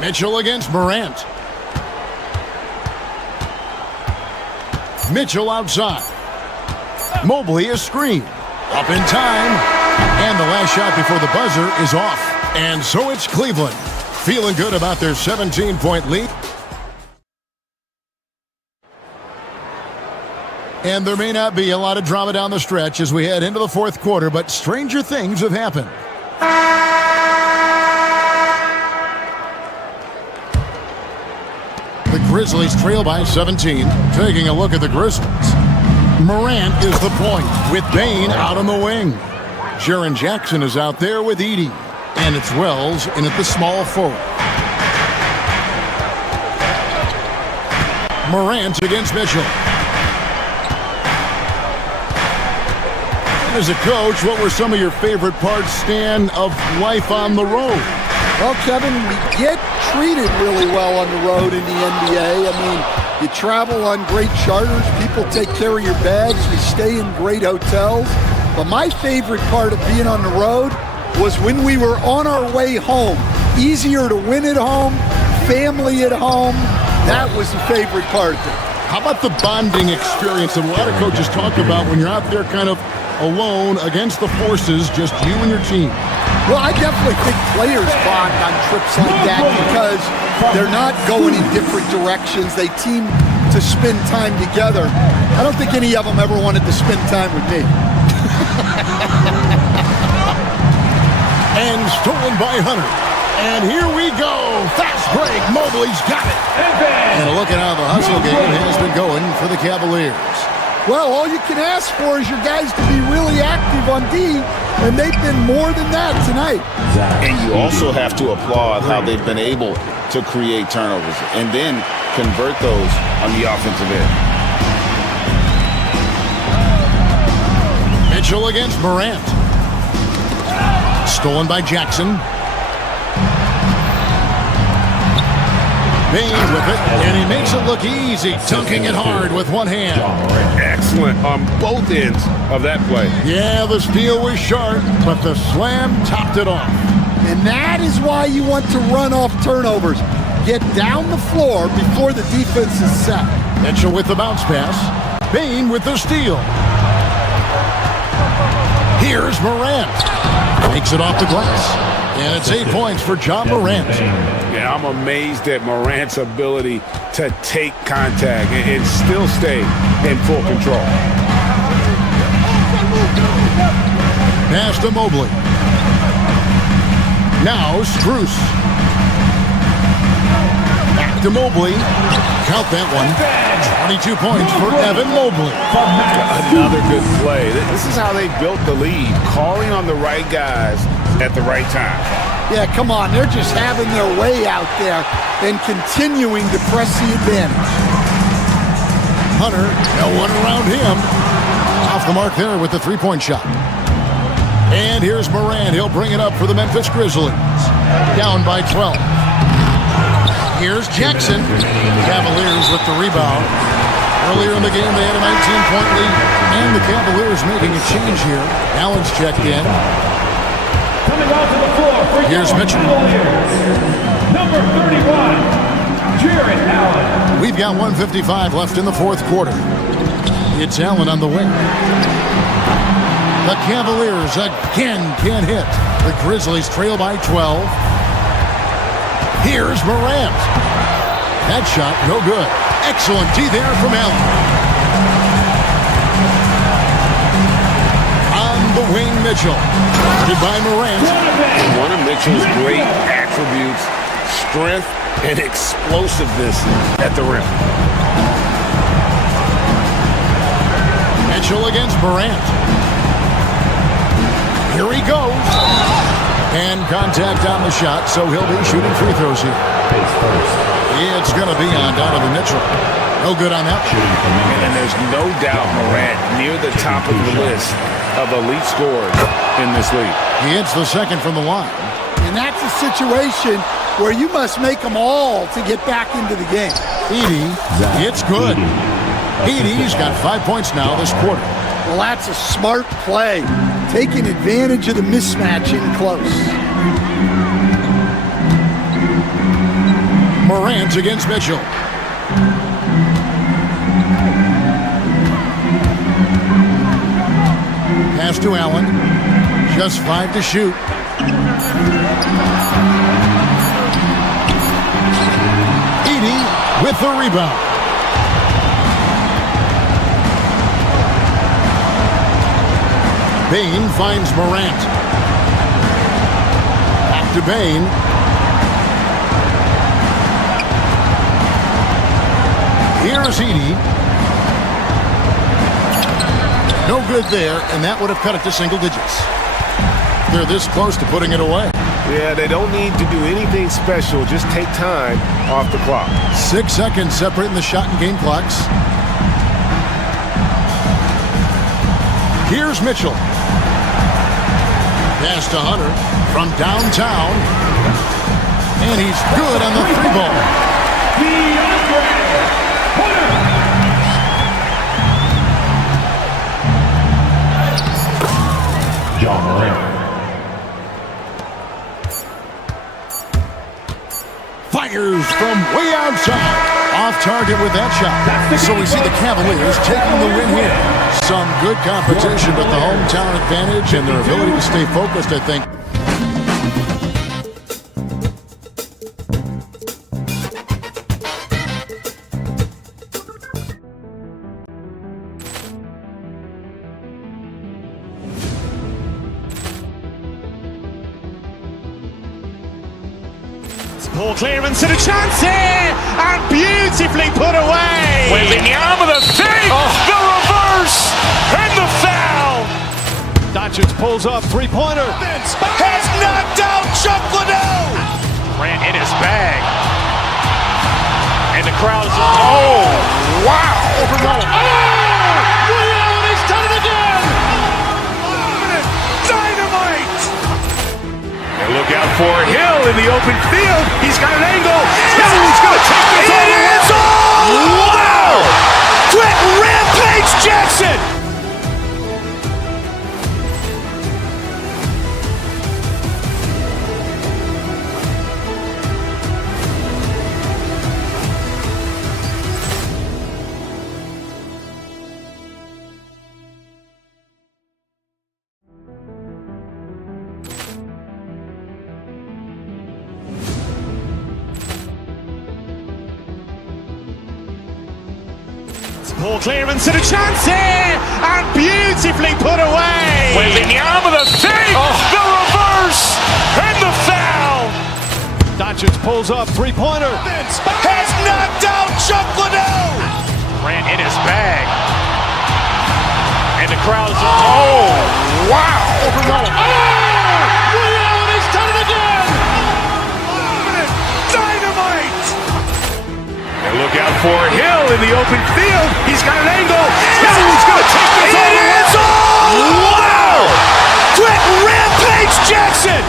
Mitchell against Morant. Mitchell outside. Mobley is screened. Up in time. And the last shot before the buzzer is off. And so it's Cleveland. Feeling good about their 17-point lead. And there may not be a lot of drama down the stretch as we head into the fourth quarter, but stranger things have happened. The Grizzlies trail by 17. Taking a look at the Grizzlies. Morant is the point with Bane out on the wing. Jaren Jackson is out there with Edey. And it's Wells in at the small forward. Morant against Mitchell. And as a coach, what were some of your favorite parts, Stan, of life on the road? Well, Kevin, we get treated really well on the road in the NBA. I mean, you travel on great charters. People take care of your bags. We stay in great hotels. But my favorite part of being on the road was when we were on our way home. Easier to win at home, family at home. That was the favorite part of it. How about the bonding experience that a lot of coaches talk about when you're out there kind of alone against the forces, just you and your team? Well, I definitely think players bond on trips like that because they're not going in different directions. They team to spend time together. I don't think any of them ever wanted to spend time with me. And stolen by Hunter. And here we go. Fast break. Mobley's got it. And a look at how the hustle game has been going for the Cavaliers. Well, all you can ask for is your guys to be really active on D, and they've been more than that tonight. And you also have to applaud how they've been able to create turnovers and then convert those on the offensive end. Mitchell against Morant. Stolen by Jackson. Bain with it, and he makes it look easy, dunking it hard with one hand. Excellent on both ends of that play. Yeah, the steal was sharp, but the slam topped it off. And that is why you want to run off turnovers. Get down the floor before the defense is set. Mitchell with the bounce pass. Bain with the steal. Here's Morant. Makes it off the glass. And it's 8 points for John Morant. Yeah, I'm amazed at Morant's ability to take contact and still stay in full control. Pass to Mobley. Now Strus. Back to Mobley. Count that one. 22 points for Evan Mobley. Another good play. This is how they built the lead, calling on the right guys at the right time. Yeah, come on. They're just having their way out there and continuing to press the advantage. Hunter, no one around him. Off the mark there with the three-point shot. And here's Morant. He'll bring it up for the Memphis Grizzlies. Down by 12. Here's Jackson. Cavaliers with the rebound. Earlier in the game, they had a 19-point lead. And the Cavaliers making a change here. Allen's checked in. Here's Mitchell. Number 31, Jared Allen. We've got 1:55 left in the fourth quarter. It's Allen on the wing. The Cavaliers again can't hit. The Grizzlies trail by 12. Here's Morant. That shot, no good. Excellent D there from Allen. On the wing, Mitchell. Goodbye, Morant. One of Mitchell's great attributes, strength and explosiveness at the rim. Mitchell against Morant. Here he goes. And contact on the shot, so he'll be shooting free throws here. It's going to be on Donovan Mitchell. No good on that. And there's no doubt Morant near the top of the list of elite scorers in this league. He hits the second from the line. And that's a situation where you must make them all to get back into the game. Edey, it's good. Edey's got 5 points now this quarter. Well, that's a smart play. Taking advantage of the mismatch in close. Morant against Mitchell. Pass to Allen. Just 5 to shoot. Edey with the rebound. Bain finds Morant. Back to Bain. Here's Edey. No good there, and that would have cut it to single digits. They're this close to putting it away. Yeah, they don't need to do anything special. Just take time off the clock. 6 seconds separating the shot and game clocks. Here's Mitchell. Pass to Hunter from downtown. And he's good on the three ball. John Morant. Fires from way outside. Off target with that shot. So we see the Cavaliers taking the win here. Some good competition, but the hometown advantage and their ability to stay focused, I think. Poor clearance and a chance here, and beautifully put away. Wembanyama the fake, the reverse, and the foul. Doncic pulls up, three-pointer. Has knocked out Chuck Liddell. Ran in his bag. And the crowd is, oh, wow. Ray Allen has done it again. open field. He's got an angle. He's going to take this all the way. Wow! Quick rampage Jackson! Poor clearance and a chance here, and beautifully put away. Wembanyama the fake, the reverse, and the foul. Doncic pulls up, three-pointer. Has knocked out Chuck Liddell. Ran in his bag. And the crowd is, oh, wow. He's done it again. Dynamite. And look out for Hill in the open field. He's got an angle. He's going to take this all the way. Wow! Quick rampage Jackson.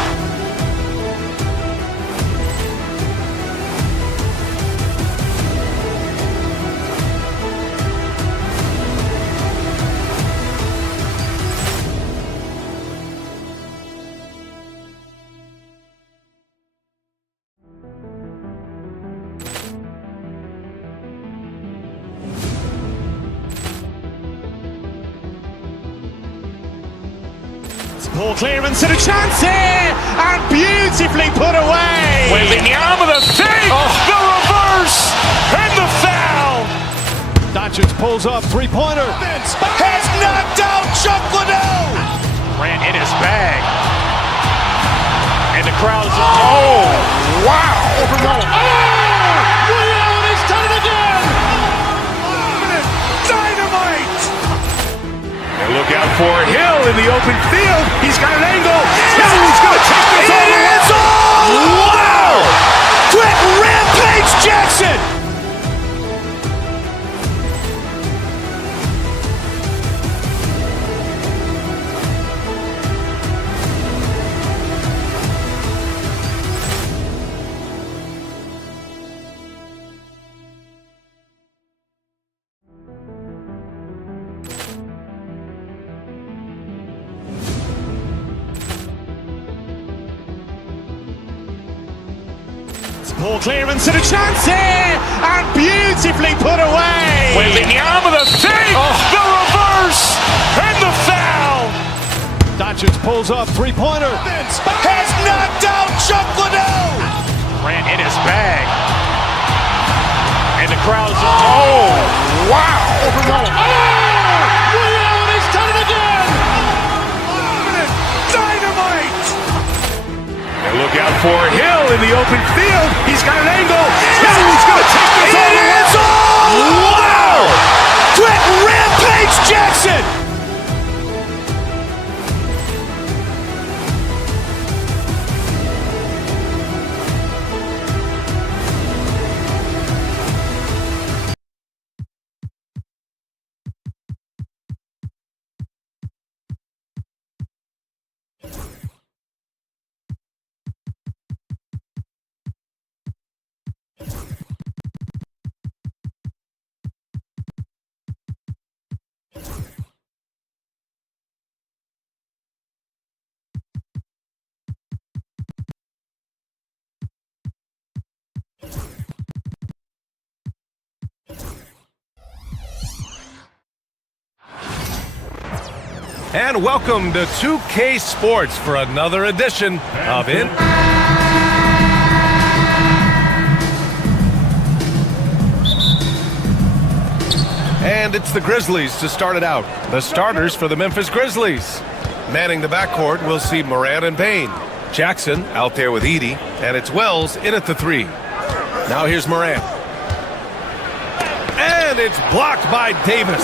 Poor clearance and a chance here, and beautifully put away. Wembanyama the fake, the reverse, and the foul. Doncic pulls up, three-pointer. Has knocked out Chuck Liddell. Ran in his bag. And the crowd is, oh, wow. He's done it again. Dynamite. And look out for Hill in the open field. He's got an angle. He's going to take this all the way. Wow! Quick rampage Jackson. Poor clearance and a chance here, and beautifully put away. Wembanyama the fake, the reverse, and the foul. Doncic pulls up, three-pointer. Has knocked out Chuck Liddell. Ran in his bag. And the crowd is, oh, wow. He's done it again. Dynamite. And look out for Hill in the open field. He's got an angle. He's going to take this all the way. Wow! Quick rampage Jackson. And welcome to 2K Sports for another edition of In. And it's the Grizzlies to start it out. The starters for the Memphis Grizzlies. Manning the backcourt, we'll see Morant and Payne. Jackson out there with Edie, and it's Wells in at the three. Now here's Morant. And it's blocked by Davis.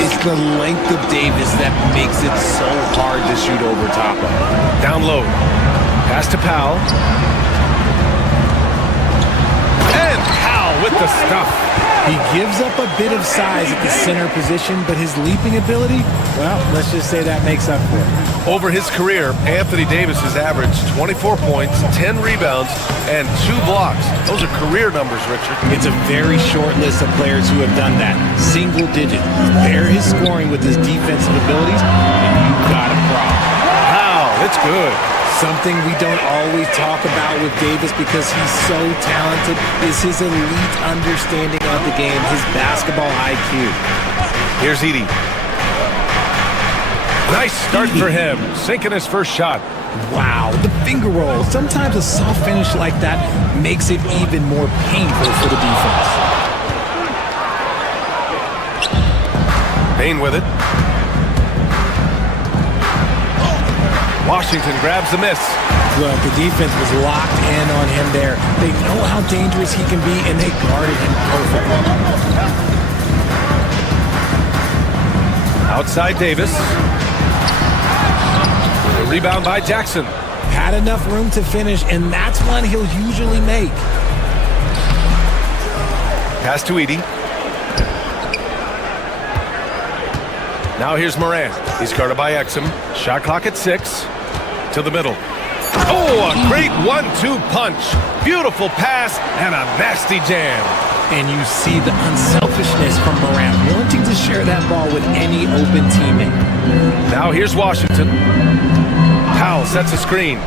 It's the length of Davis that makes it so hard to shoot over top of. Down low. Pass to Powell. And Powell with the stuff. He gives up a bit of size at the center position, but his leaping ability, well, let's just say that makes up for it. Over his career, Anthony Davis has averaged 24 points, 10 rebounds, and 2 blocks. Those are career numbers, Richard. It's a very short list of players who have done that. Single digit. Pair his scoring with his defensive abilities, and you've got a problem. Wow, it's good. Something we don't always talk about with Davis because he's so talented is his elite understanding of the game, his basketball IQ. Here's Edey. Nice start for him, sinking his first shot. Wow, the finger roll. Sometimes a soft finish like that makes it even more painful for the defense. Bane with it. Washington grabs the miss. Look, the defense was locked in on him there. They know how dangerous he can be, and they guarded him perfectly. Outside Davis. The rebound by Jackson. Had enough room to finish, and that's one he'll usually make. Pass to Edey. Now here's Morant. He's guarded by Exum. Shot clock at 6. To the middle. Oh, a great 1-2 punch. Beautiful pass and a nasty jam. And you see the unselfishness from Morant, wanting to share that ball with any open teammate. Now here's Washington. Powell sets a screen.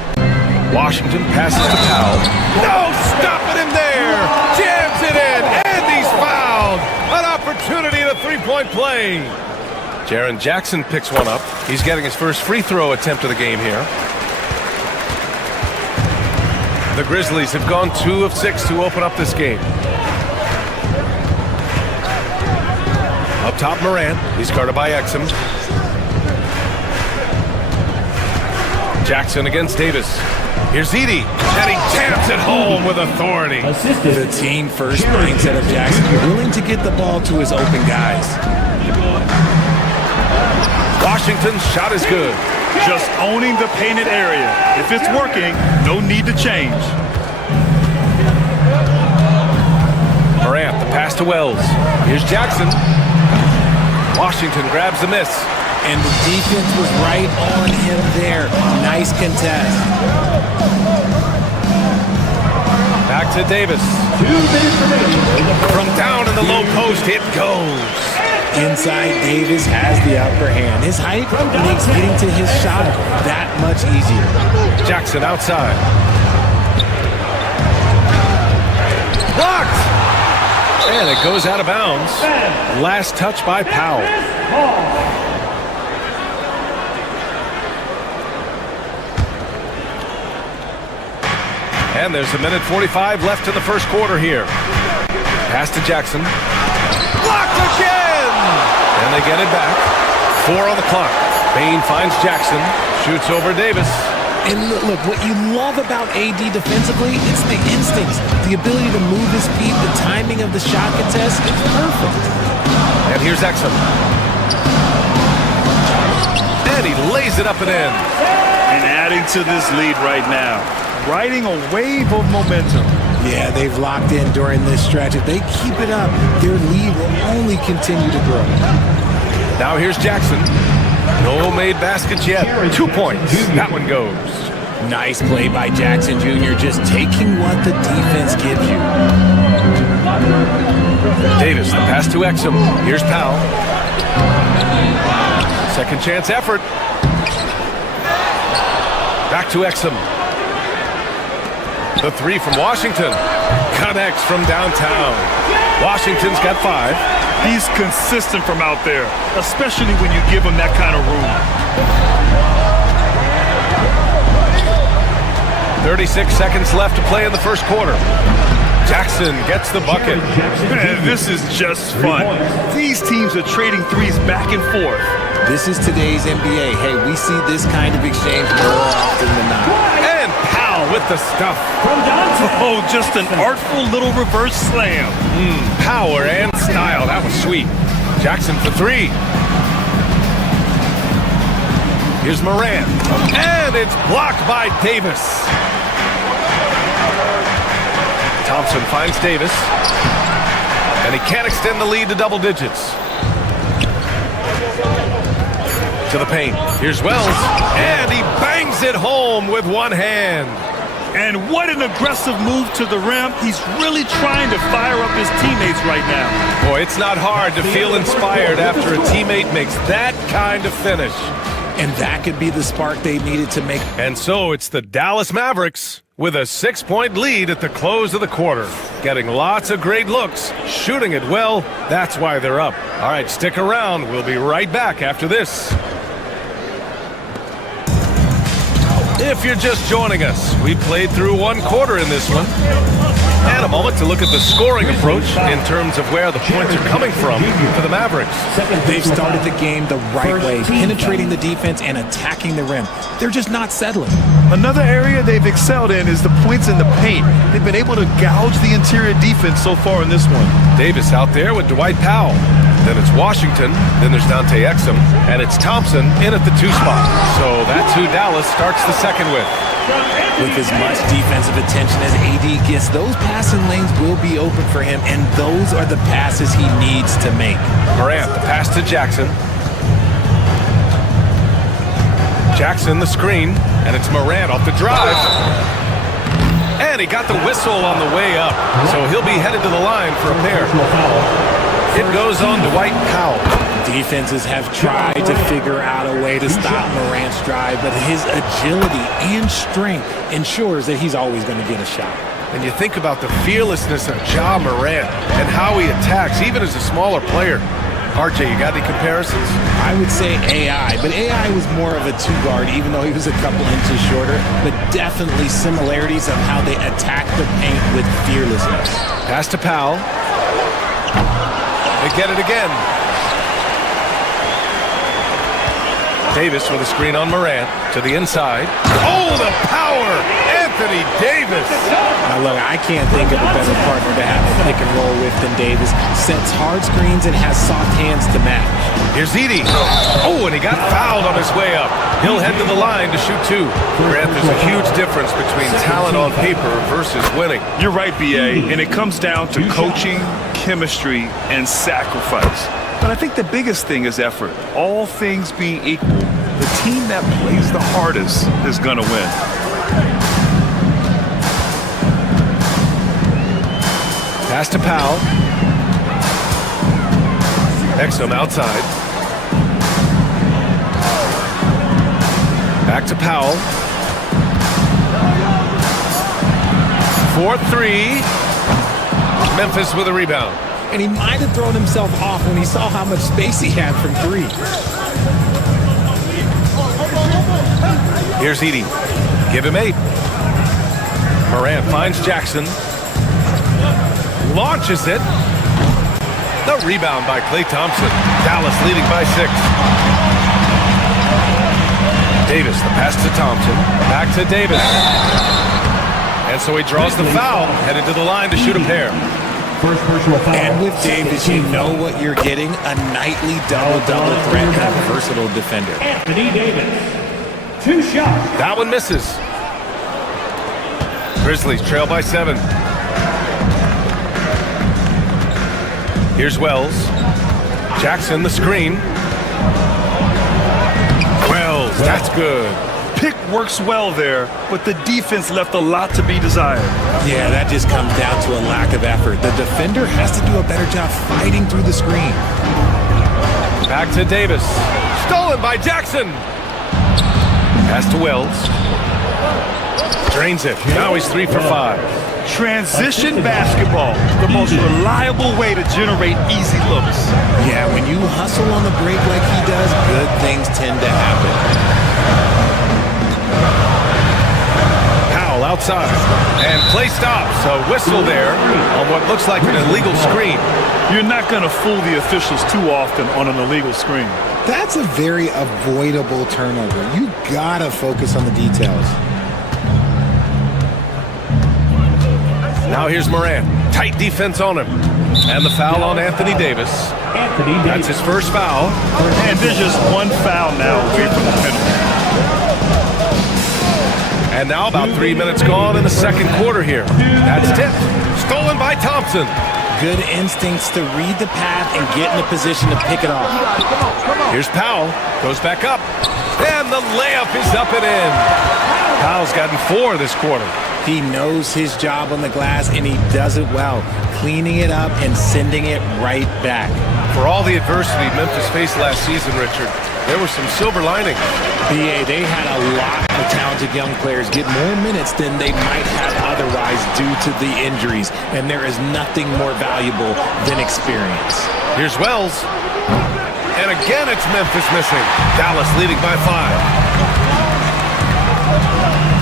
Washington passes to Powell. No, stopping him there. Jams it in, and he's fouled. An opportunity at a three-point play. Jaren Jackson picks one up. He's getting his first free throw attempt of the game here. The Grizzlies have gone 2 of 6 to open up this game. Up top, Morant. He's guarded by Exum. Jackson against Davis. Here's Edey, and he jams it home with authority. The team first mindset of Jackson, willing to get the ball to his open guys. Washington's shot is good. Just owning the painted area. If it's working, no need to change. Morant, the pass to Wells. Here's Jackson. Washington grabs the miss. And the defense was right on him there. Nice contest. Back to Davis. From down in the low post, it goes. Inside, Davis has the upper hand. His height makes getting to his shot that much easier. Jackson outside. Blocked! And it goes out of bounds. Last touch by Powell. And there's a minute 45 left in the first quarter here. Pass to Jackson. Blocked again! And they get it back. 4 on the clock. Bane finds Jackson. Shoots over Davis. And look, what you love about AD defensively, it's the instincts. The ability to move his feet, the timing of the shot contest, it's perfect. And here's Exum. And he lays it up and in. And adding to this lead right now. Riding a wave of momentum. Yeah, they've locked in during this stretch. If they keep it up, their lead will only continue to grow. Now here's Jackson. No made baskets yet. 2 points. That one goes. Nice play by Jackson Jr. Just taking what the defense gives you. Davis, the pass to Exum. Here's Powell. Second chance effort. Back to Exum. The 3 from Washington. Connects from downtown. Washington's got 5. He's consistent from out there, especially when you give him that kind of room. 36 seconds left to play in the first quarter. Jackson gets the bucket. Man, this is just fun. These teams are trading threes back and forth. This is today's NBA. Hey, we see this kind of exchange more often than not. And Powell with the stuff. Oh, just an artful little reverse slam. Power and style. That was sweet. Jackson for 3. Here's Morant. And it's blocked by Davis. Thompson finds Davis. And he can't extend the lead to double digits. To the paint. Here's Wells. And he bangs it home with one hand. And what an aggressive move to the rim. He's really trying to fire up his teammates right now. Boy, it's not hard to feel inspired after a teammate makes that kind of finish. And that could be the spark they needed to make. And so it's the Dallas Mavericks with a 6-point lead at the close of the quarter. Getting lots of great looks, shooting it well. That's why they're up. All right, stick around. We'll be right back after this. If you're just joining us, we played through one quarter in this one. And a moment to look at the scoring approach in terms of where the points are coming from for the Mavericks. They've started the game the right way, penetrating the defense and attacking the rim. They're just not settling. Another area they've excelled in is the points in the paint. They've been able to gouge the interior defense so far in this one. Davis out there with Dwight Powell. Then it's Washington, then there's Dante Exum, and it's Thompson in at the 2 spot. So that's who Dallas starts the second with. With as much defensive attention as AD gets, those passing lanes will be open for him, and those are the passes he needs to make. Morant, the pass to Jackson. Jackson, the screen, and it's Morant off the drive. And he got the whistle on the way up, so he'll be headed to the line for a pair. It goes on Dwight Powell. Defenses have tried to figure out a way to stop Morant's drive, but his agility and strength ensures that he's always going to get a shot. And you think about the fearlessness of Ja Morant and how he attacks, even as a smaller player. RJ, you got any comparisons? I would say AI, but AI was more of a 2-guard, even though he was a couple inches shorter, but definitely similarities of how they attack the paint with fearlessness. Pass to Powell. They get it again. Davis with a screen on Morant to the inside. Oh, the power! Anthony Davis! Now look, I can't think of a better partner to have a pick and roll with than Davis. Sets hard screens and has soft hands to match. Here's Edey. Oh, and he got fouled on his way up. He'll head to the line to shoot 2. Grant, there's a huge difference between talent on paper versus winning. You're right, BA, and it comes down to coaching, chemistry, and sacrifice. But I think the biggest thing is effort. All things being equal, the team that plays the hardest is going to win. Pass to Powell. Exum outside. Back to Powell. 4-3. Memphis with a rebound. And he might have thrown himself off when he saw how much space he had from 3. Here's Edey. Give him 8. Morant finds Jackson. Launches it. The rebound by Klay Thompson. Dallas leading by 6. Davis, the pass to Thompson. Back to Davis. And so he draws the foul, headed to the line to shoot a pair. And with Davis, you know what you're getting, a nightly double-double threat and a versatile defender. Anthony Davis, 2 shots. That one misses. Grizzlies trail by 7. Here's Wells. Jackson, the screen. Wells, that's good. Pick works well there, but the defense left a lot to be desired. Yeah, that just comes down to a lack of effort. The defender has to do a better job fighting through the screen. Back to Davis. Stolen by Jackson. Pass to Wells. Drains it. Now he's 3 for 5. Transition basketball, the most reliable way to generate easy looks. Yeah, when you hustle on the break like he does, good things tend to happen. Powell outside. And play stops. A whistle there on what looks like an illegal screen. You're not going to fool the officials too often on an illegal screen. That's a very avoidable turnover. You gotta focus on the details. Now here's Morant. Tight defense on him. And the foul on Anthony Davis. That's his first foul. And there's just one foul now away from the penalty. And now about 3 minutes gone in the second quarter here. That's tipped. Stolen by Thompson. good instincts to read the path and get in a position to pick it off. Here's Powell, goes back up, and the layup is up and in. Powell's gotten 4 this quarter. He knows his job on the glass, and he does it well, cleaning it up and sending it right back. For all the adversity Memphis faced last season, Richard, there were some silver linings. BA, they had a lot of talented young players get more minutes than they might have otherwise due to the injuries, and there is nothing more valuable than experience. Here's Wells. And again, it's Memphis missing. Dallas leading by 5.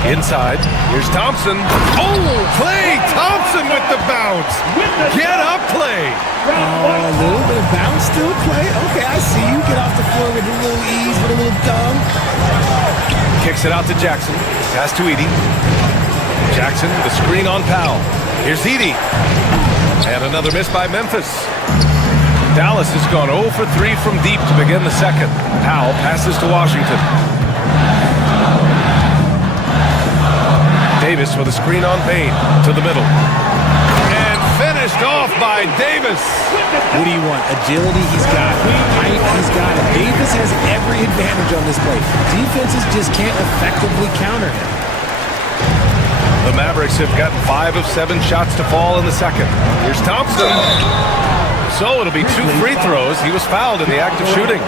Inside, here's Thompson. Oh, Klay Thompson with the bounce. Get up, Klay. A little bit of bounce still, Klay. Okay, I see you. Get off the floor with a little ease, with a little thumb. Kicks it out to Jackson. Pass to Edey. Jackson with a screen on Powell. Here's Edey. And another miss by Memphis. Dallas has gone 0 for 3 from deep to begin the second. Powell passes to Washington. Davis with a screen on Payne to the middle. And finished off by Davis. What do you want? Agility, he's got it. Height, he's got it. Davis has every advantage on this play. Defenses just can't effectively counter him. The Mavericks have gotten 5 of 7 shots to fall in the second. Here's Thompson. So it'll be 2 free throws. He was fouled in the act of shooting.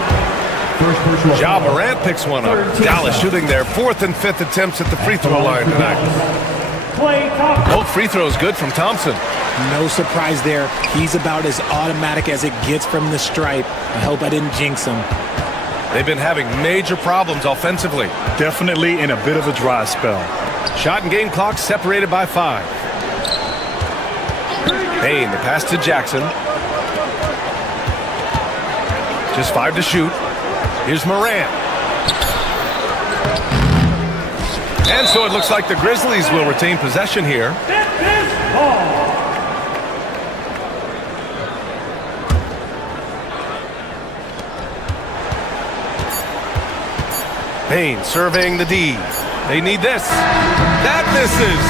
Ja Morant picks one up. Dallas shooting their 4th and 5th attempts at the free throw line tonight. Both free throws good from Thompson. No surprise there. He's about as automatic as it gets from the stripe. I hope I didn't jinx him. They've been having major problems offensively. Definitely in a bit of a dry spell. Shot and game clock separated by 5. Payne, the pass to Jackson. Just 5 to shoot. Here's Morant. And so it looks like the Grizzlies will retain possession here. Payne surveying the D. They need this. That misses.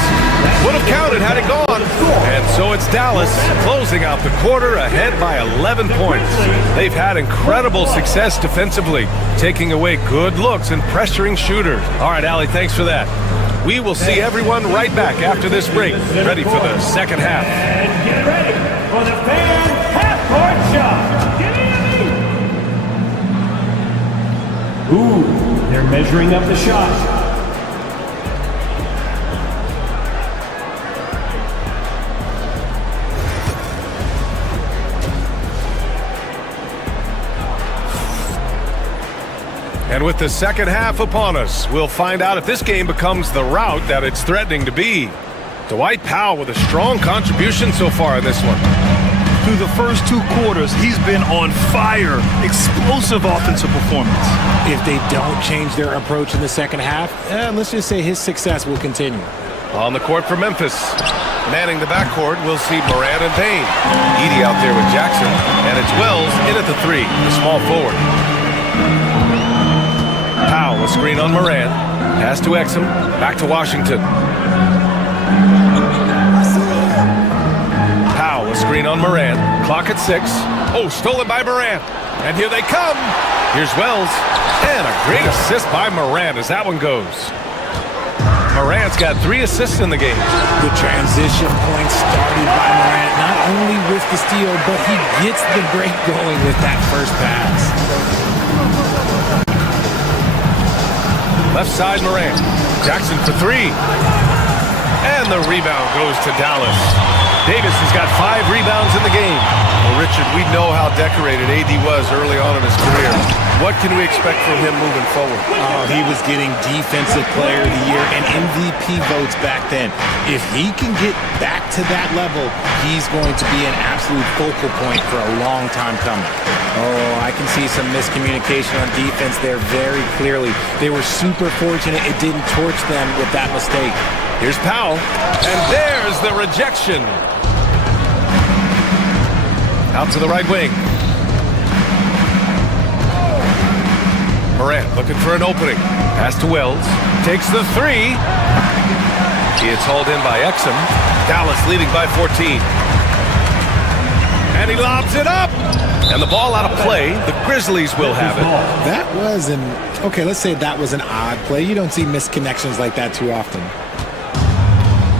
Would have counted had it gone. And so it's Dallas closing out the quarter ahead by 11 points. They've had incredible success defensively, taking away good looks and pressuring shooters. All right, Allie, thanks for that. We will see everyone right back after this break, ready for the second half. And get ready for the fan half-court shot. Ooh, they're measuring up the shot. And with the second half upon us, we'll find out if this game becomes the rout that it's threatening to be. Dwight Powell with a strong contribution so far in this one. Through the first 2 quarters, he's been on fire. Explosive offensive performance. If they don't change their approach in the second half, let's just say his success will continue. On the court for Memphis. Manning the backcourt, we'll see Morant and Payne. Edey out there with Jackson, and it's Wells in at the 3, the small forward. Powell, a screen on Morant. Pass to Exum, back to Washington. Powell, a screen on Morant. Clock at 6. Oh, stolen by Morant. And here they come. Here's Wells. And a great assist by Morant as that one goes. Morant's got 3 assists in the game. The transition point started by Morant, not only with the steal, but he gets the break going with that first pass. Left side, Morant. Jackson for 3. And the rebound goes to Dallas. Davis has got 5 rebounds in the game. Well, Richard, we know how decorated AD was early on in his career. What can we expect from him moving forward? Oh, he was getting Defensive Player of the Year and MVP votes back then. If he can get back to that level, he's going to be an absolute focal point for a long time coming. Oh, I can see some miscommunication on defense there very clearly. They were super fortunate it didn't torch them with that mistake. Here's Powell, and there's the rejection. Out to the right wing. Morant looking for an opening. Pass to Wells. Takes the 3. It's hauled in by Exum. Dallas leading by 14. And he lobs it up. And the ball out of play. The Grizzlies will have it. That was okay, let's say that was an odd play. You don't see missed connections like that too often.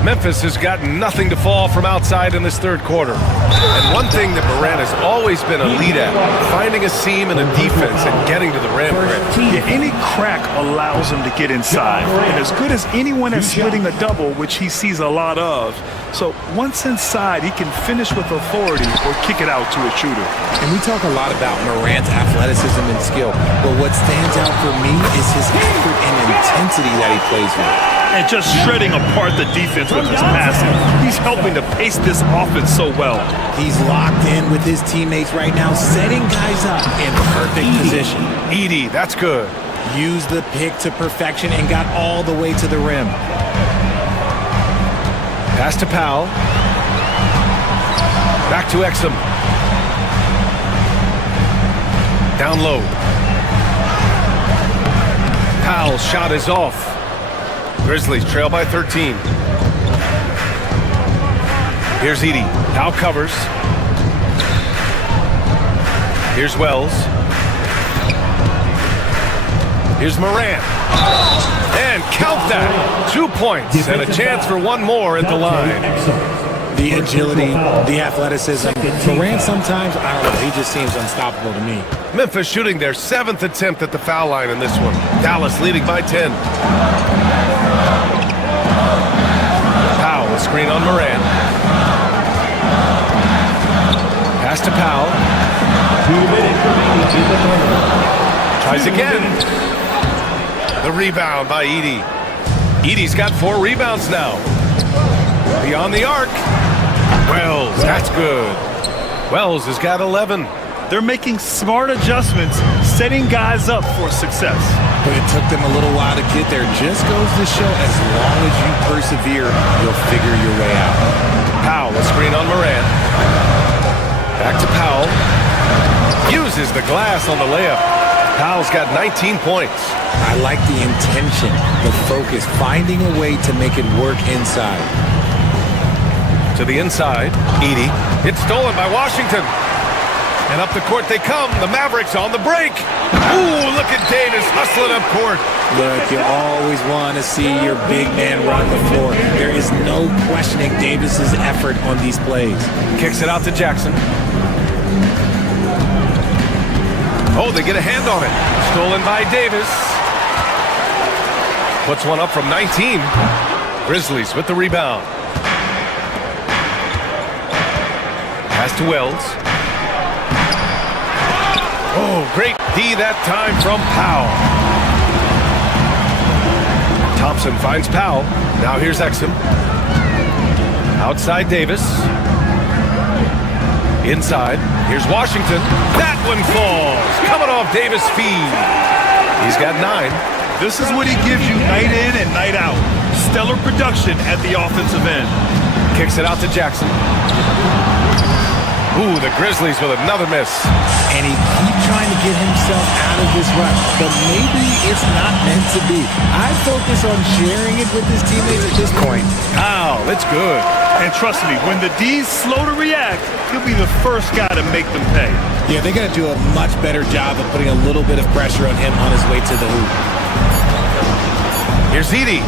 Memphis has got nothing to fall from outside in this third quarter. And one thing that Morant has always been a lead at, finding a seam in a defense and getting to the rim. Yeah, any crack allows him to get inside. And as good as anyone at splitting a double, which he sees a lot of. So once inside, he can finish with authority or kick it out to a shooter. And we talk a lot about Morant's athleticism and skill, but what stands out for me is his effort and intensity that he plays with. And just shredding apart the defense with his passing. He's helping to pace this offense so well. He's locked in with his teammates right now, setting guys up in perfect position. Edey, that's good. Used the pick to perfection and got all the way to the rim. Pass to Powell. Back to Exum. Down low. Powell's shot is off. Grizzlies trail by 13. Here's Edey. Powell covers. Here's Wells. Here's Morant. And count that. 2 points and a chance for one more at the line. The agility, the athleticism. Morant sometimes, I don't know, he just seems unstoppable to me. Memphis shooting their 7th attempt at the foul line in this one. Dallas leading by 10. Powell, a screen on Morant. Pass to Powell. 2 minutes remaining in the third. Tries again. The rebound by Edey. Edey's got 4 rebounds now. Beyond the arc. Wells, that's good. Wells has got 11. They're making smart adjustments, setting guys up for success. But it took them a little while to get there. Just goes to show as long as you persevere, you'll figure your way out. Powell, a screen on Morant. Back to Powell. Uses the glass on the layup. Powell's got 19 points. I like the intention, the focus, finding a way to make it work inside. To the inside, Edey. It's stolen by Washington. And up the court they come. The Mavericks on the break. Ooh, look at Davis hustling up court. Look, you always want to see your big man run the floor. There is no questioning Davis's effort on these plays. Kicks it out to Jackson. Oh, they get a hand on it. Stolen by Davis. Puts one up from 19. Grizzlies with the rebound. Pass to Wells. Oh, great D that time from Powell. Thompson finds Powell. Now here's Exum. Outside Davis. Inside. Here's Washington. That one falls. Coming off Davis' feed. He's got 9. This is what he gives you night in and night out. Stellar production at the offensive end. Kicks it out to Jackson. Ooh, the Grizzlies with another miss. And he keeps trying to get himself out of this rut, but maybe it's not meant to be. I focus on sharing it with his teammates at this point. Ow, that's good. And trust me, when the D's slow to react, he'll be the first guy to make them pay. Yeah, they got to do a much better job of putting a little bit of pressure on him on his way to the hoop. Here's Edey.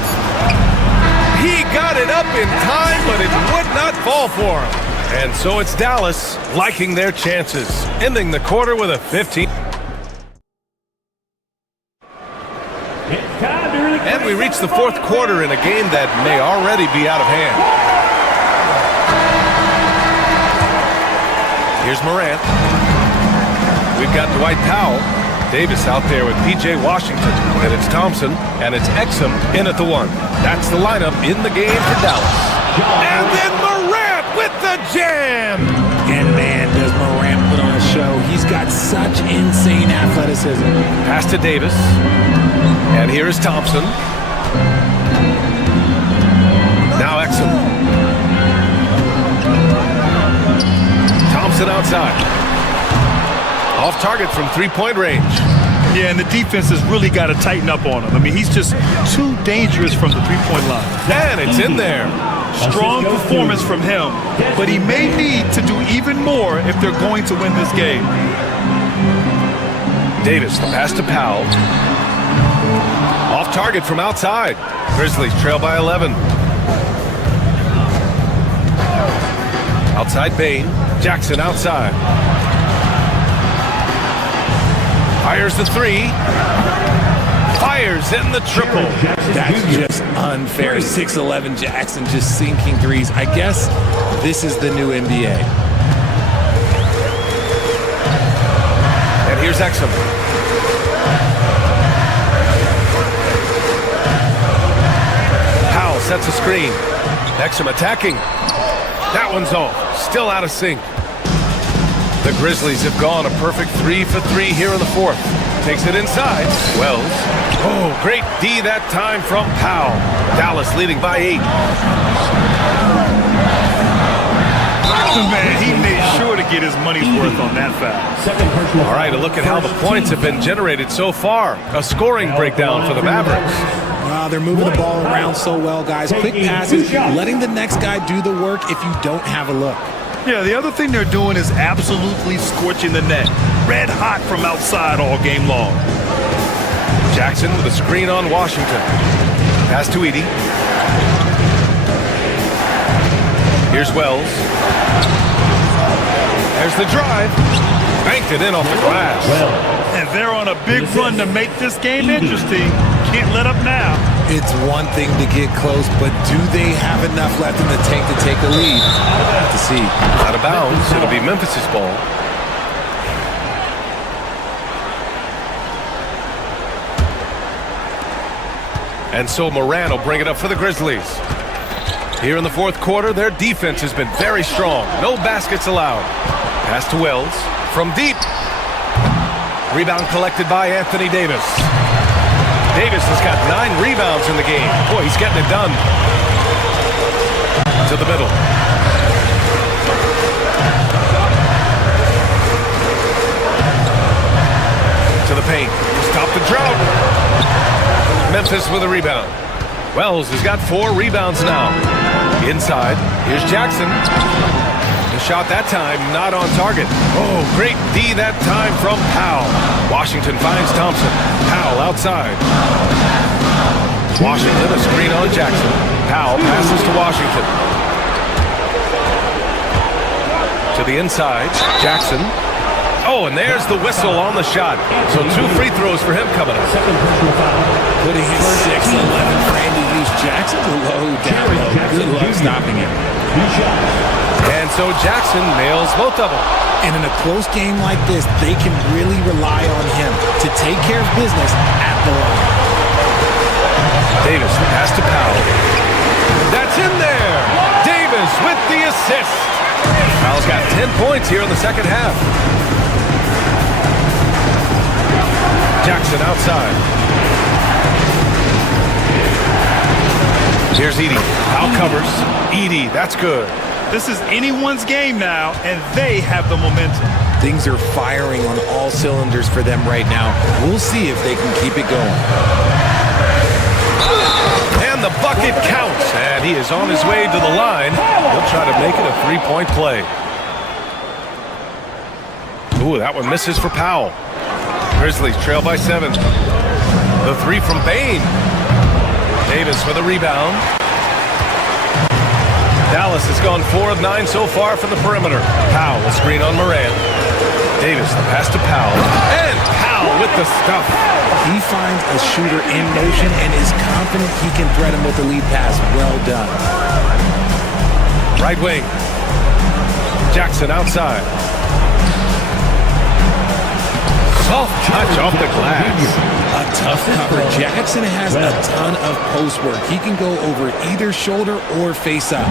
He got it up in time, but it would not fall for him. And so it's Dallas liking their chances, ending the quarter with a 15. And we reach the fourth quarter in a game that may already be out of hand. Here's Morant. We've got Dwight Powell. Davis out there with P.J. Washington. And it's Thompson. And it's Exum in at the 1. That's the lineup in the game for Dallas. And then Morant with the jam. And man, does Morant put on a show. He's got such insane athleticism. Pass to Davis. And here is Thompson. Now Exum. Thompson outside. Off target from three-point range. Yeah, and the defense has really got to tighten up on him. I mean, he's just too dangerous from the three-point line. And it's in there. Strong performance from him, but he may need to do even more if they're going to win this game. Davis, the pass to Powell. Off target from outside. Grizzlies trail by 11. Outside Bain. Jackson outside. Fires the three. Fires in the triple. That's just unfair. 6'11" Jackson just sinking threes. I guess this is the new NBA. And here's Exum. Powell sets a screen. Exum attacking. That one's off. Still out of sync. The Grizzlies have gone a perfect 3 for 3 here in the fourth. Takes it inside. Wells. Oh, great D that time from Powell. Dallas leading by 8. Man, he made sure to get his money's worth on that foul. All right, a look at how the points have been generated so far. A scoring breakdown for the Mavericks. They're moving the ball around so well, guys. Quick passes, letting the next guy do the work if you don't have a look. Yeah, the other thing they're doing is absolutely scorching the net. Red hot from outside all game long. Jackson with a screen on Washington. Pass to Edey. Here's Wells. There's the drive. Banked it in off the glass. And they're on a big run to make this game interesting. Can't let up now. It's one thing to get close, but do they have enough left in the tank to take a lead? We'll have to see. Out of bounds. It'll be Memphis' ball. And so Moran will bring it up for the Grizzlies. Here in the fourth quarter, their defense has been very strong. No baskets allowed. Pass to Wells. From deep. Rebound collected by Anthony Davis. Davis has got 9 rebounds in the game. Boy, he's getting it done. To the middle. To the paint. Stop the drought. Memphis with a rebound. Wells has got 4 rebounds now. Inside. Here's Jackson. The shot that time not on target. Oh, great D that time from Powell. Washington finds Thompson. Powell outside. Washington a screen on Jackson. Powell passes to Washington. To the inside. Jackson. Oh, and there's the whistle on the shot. So 2 free throws for him coming up. Putting his 6'11" frame to use Jackson low down low. Good luck stopping him. And so Jackson nails both of them. And in a close game like this, they can really rely on him to take care of business at the line. Davis, the pass to Powell. That's in there. Davis with the assist. Powell's got 10 points here in the second half. Jackson outside. Here's Edey. Powell covers. Edey, that's good. This is anyone's game now, and they have the momentum. Things are firing on all cylinders for them right now. We'll see if they can keep it going. And the bucket counts, and he is on his way to the line. He'll try to make it a 3-point play. Ooh, that one misses for Powell. Grizzlies trail by 7. The 3 from Bain. Davis for the rebound. Dallas has gone 4 of 9 so far from the perimeter. Powell will screen on Moran. Davis, the pass to Powell. And Powell with the stuff. He finds a shooter in motion and is confident he can thread him with the lead pass. Well done. Right wing. Jackson outside. Soft touch off the glass. A tough cover. Jackson has a ton of post work. He can go over either shoulder or face up.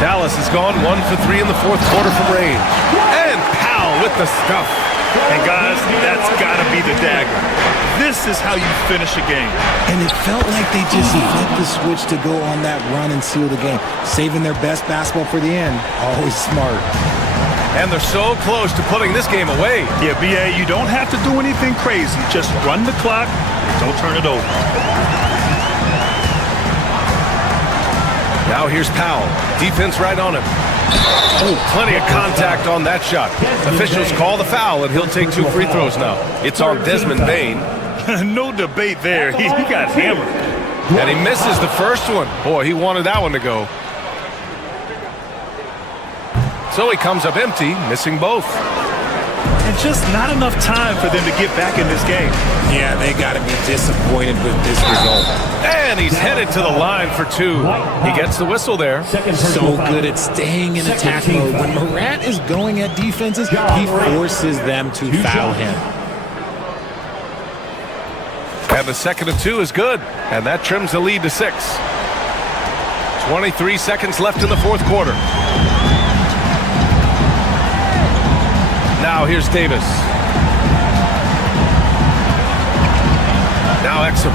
Dallas has gone 1 for 3 in the fourth quarter from range. And Powell with the stuff. And guys, that's got to be the dagger. This is how you finish a game. And it felt like they just flipped the switch to go on that run and seal the game. Saving their best basketball for the end. Always smart. And they're so close to putting this game away. Yeah, B.A., you don't have to do anything crazy. Just run the clock and don't turn it over. Now here's Powell. Defense right on him. Oh, plenty of contact on that shot. Officials call the foul, and he'll take 2 free throws now. It's on Desmond Bane. No debate there. He got hammered. And he misses the first one. Boy, he wanted that one to go. So he comes up empty, missing both. And just not enough time for them to get back in this game. Yeah, they got to be disappointed with this result. And he's headed to the line for 2. He gets the whistle there. So good at staying in attack mode. When Morant is going at defenses, he forces them to foul him. And the second of 2 is good. And that trims the lead to 6. 23 seconds left in the fourth quarter. Now here's Davis. Now Exum.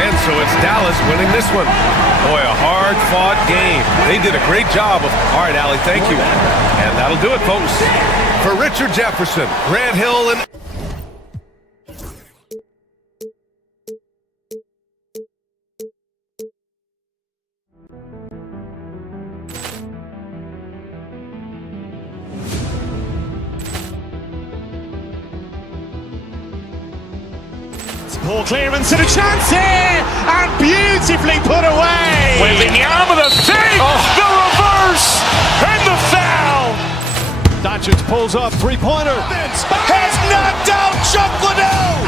And so it's Dallas winning this one. Boy, a hard-fought game. They did a great job of... All right, Allie, thank you. And that'll do it, folks. For Richard Jefferson, Grant Hill, and... Poor clearance and a chance here, and beautifully put away. Wembanyama the save, the reverse, and the foul. Doncic pulls up, three-pointer. Has knocked out Chuck Liddell.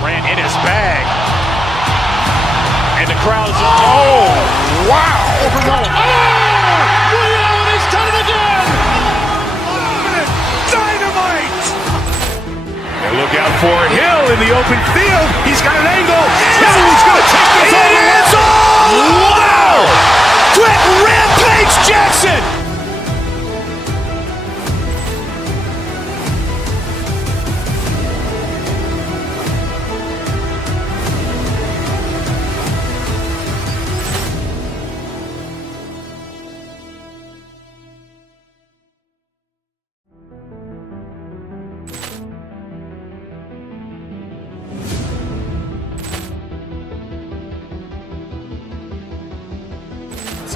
Ran in his bag. And the crowd is, oh, wow. William, he's done it again. Dynamite. And look out for Hill in the open field. He's got an angle. Hill's going to take this all the way. Wow! Quick rampage Jackson.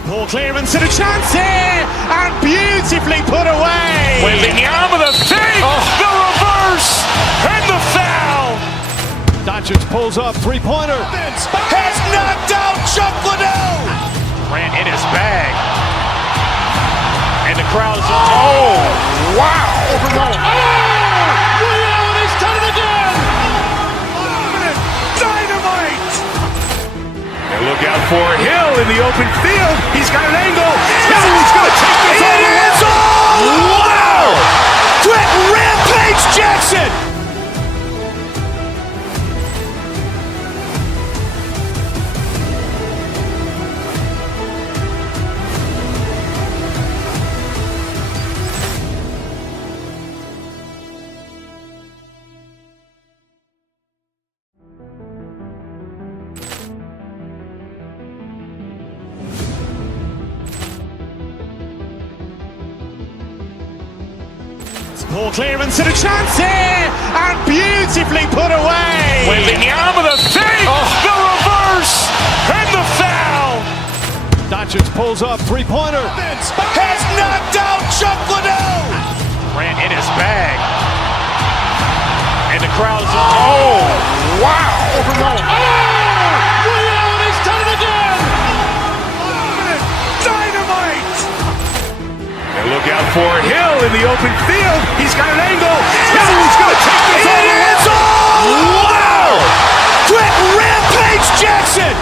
Poor clearance and a chance here, and beautifully put away. Wembanyama the save, the reverse, and the foul. Doncic pulls up, three-pointer. Has knocked out Chuck Liddell. Ran in his bag. And the crowd is, oh, wow. William, he's done it again. Dynamite. And look out for Hill in the open field. He's got an angle. Hill's going to take this all the way. Wow! Quick rampage Jackson. Poor clearance and a chance here, and beautifully put away. Wembanyama the save, the reverse, and the foul. Doncic pulls up, three-pointer. Has knocked out Chuck Liddell. Ran in his bag. And the crowd is, oh, wow. William, he's done it again. Dynamite. And look out for Hill in the open field. He's got an angle. Hill's going to take this all the way. Wow! Quick rampage Jackson.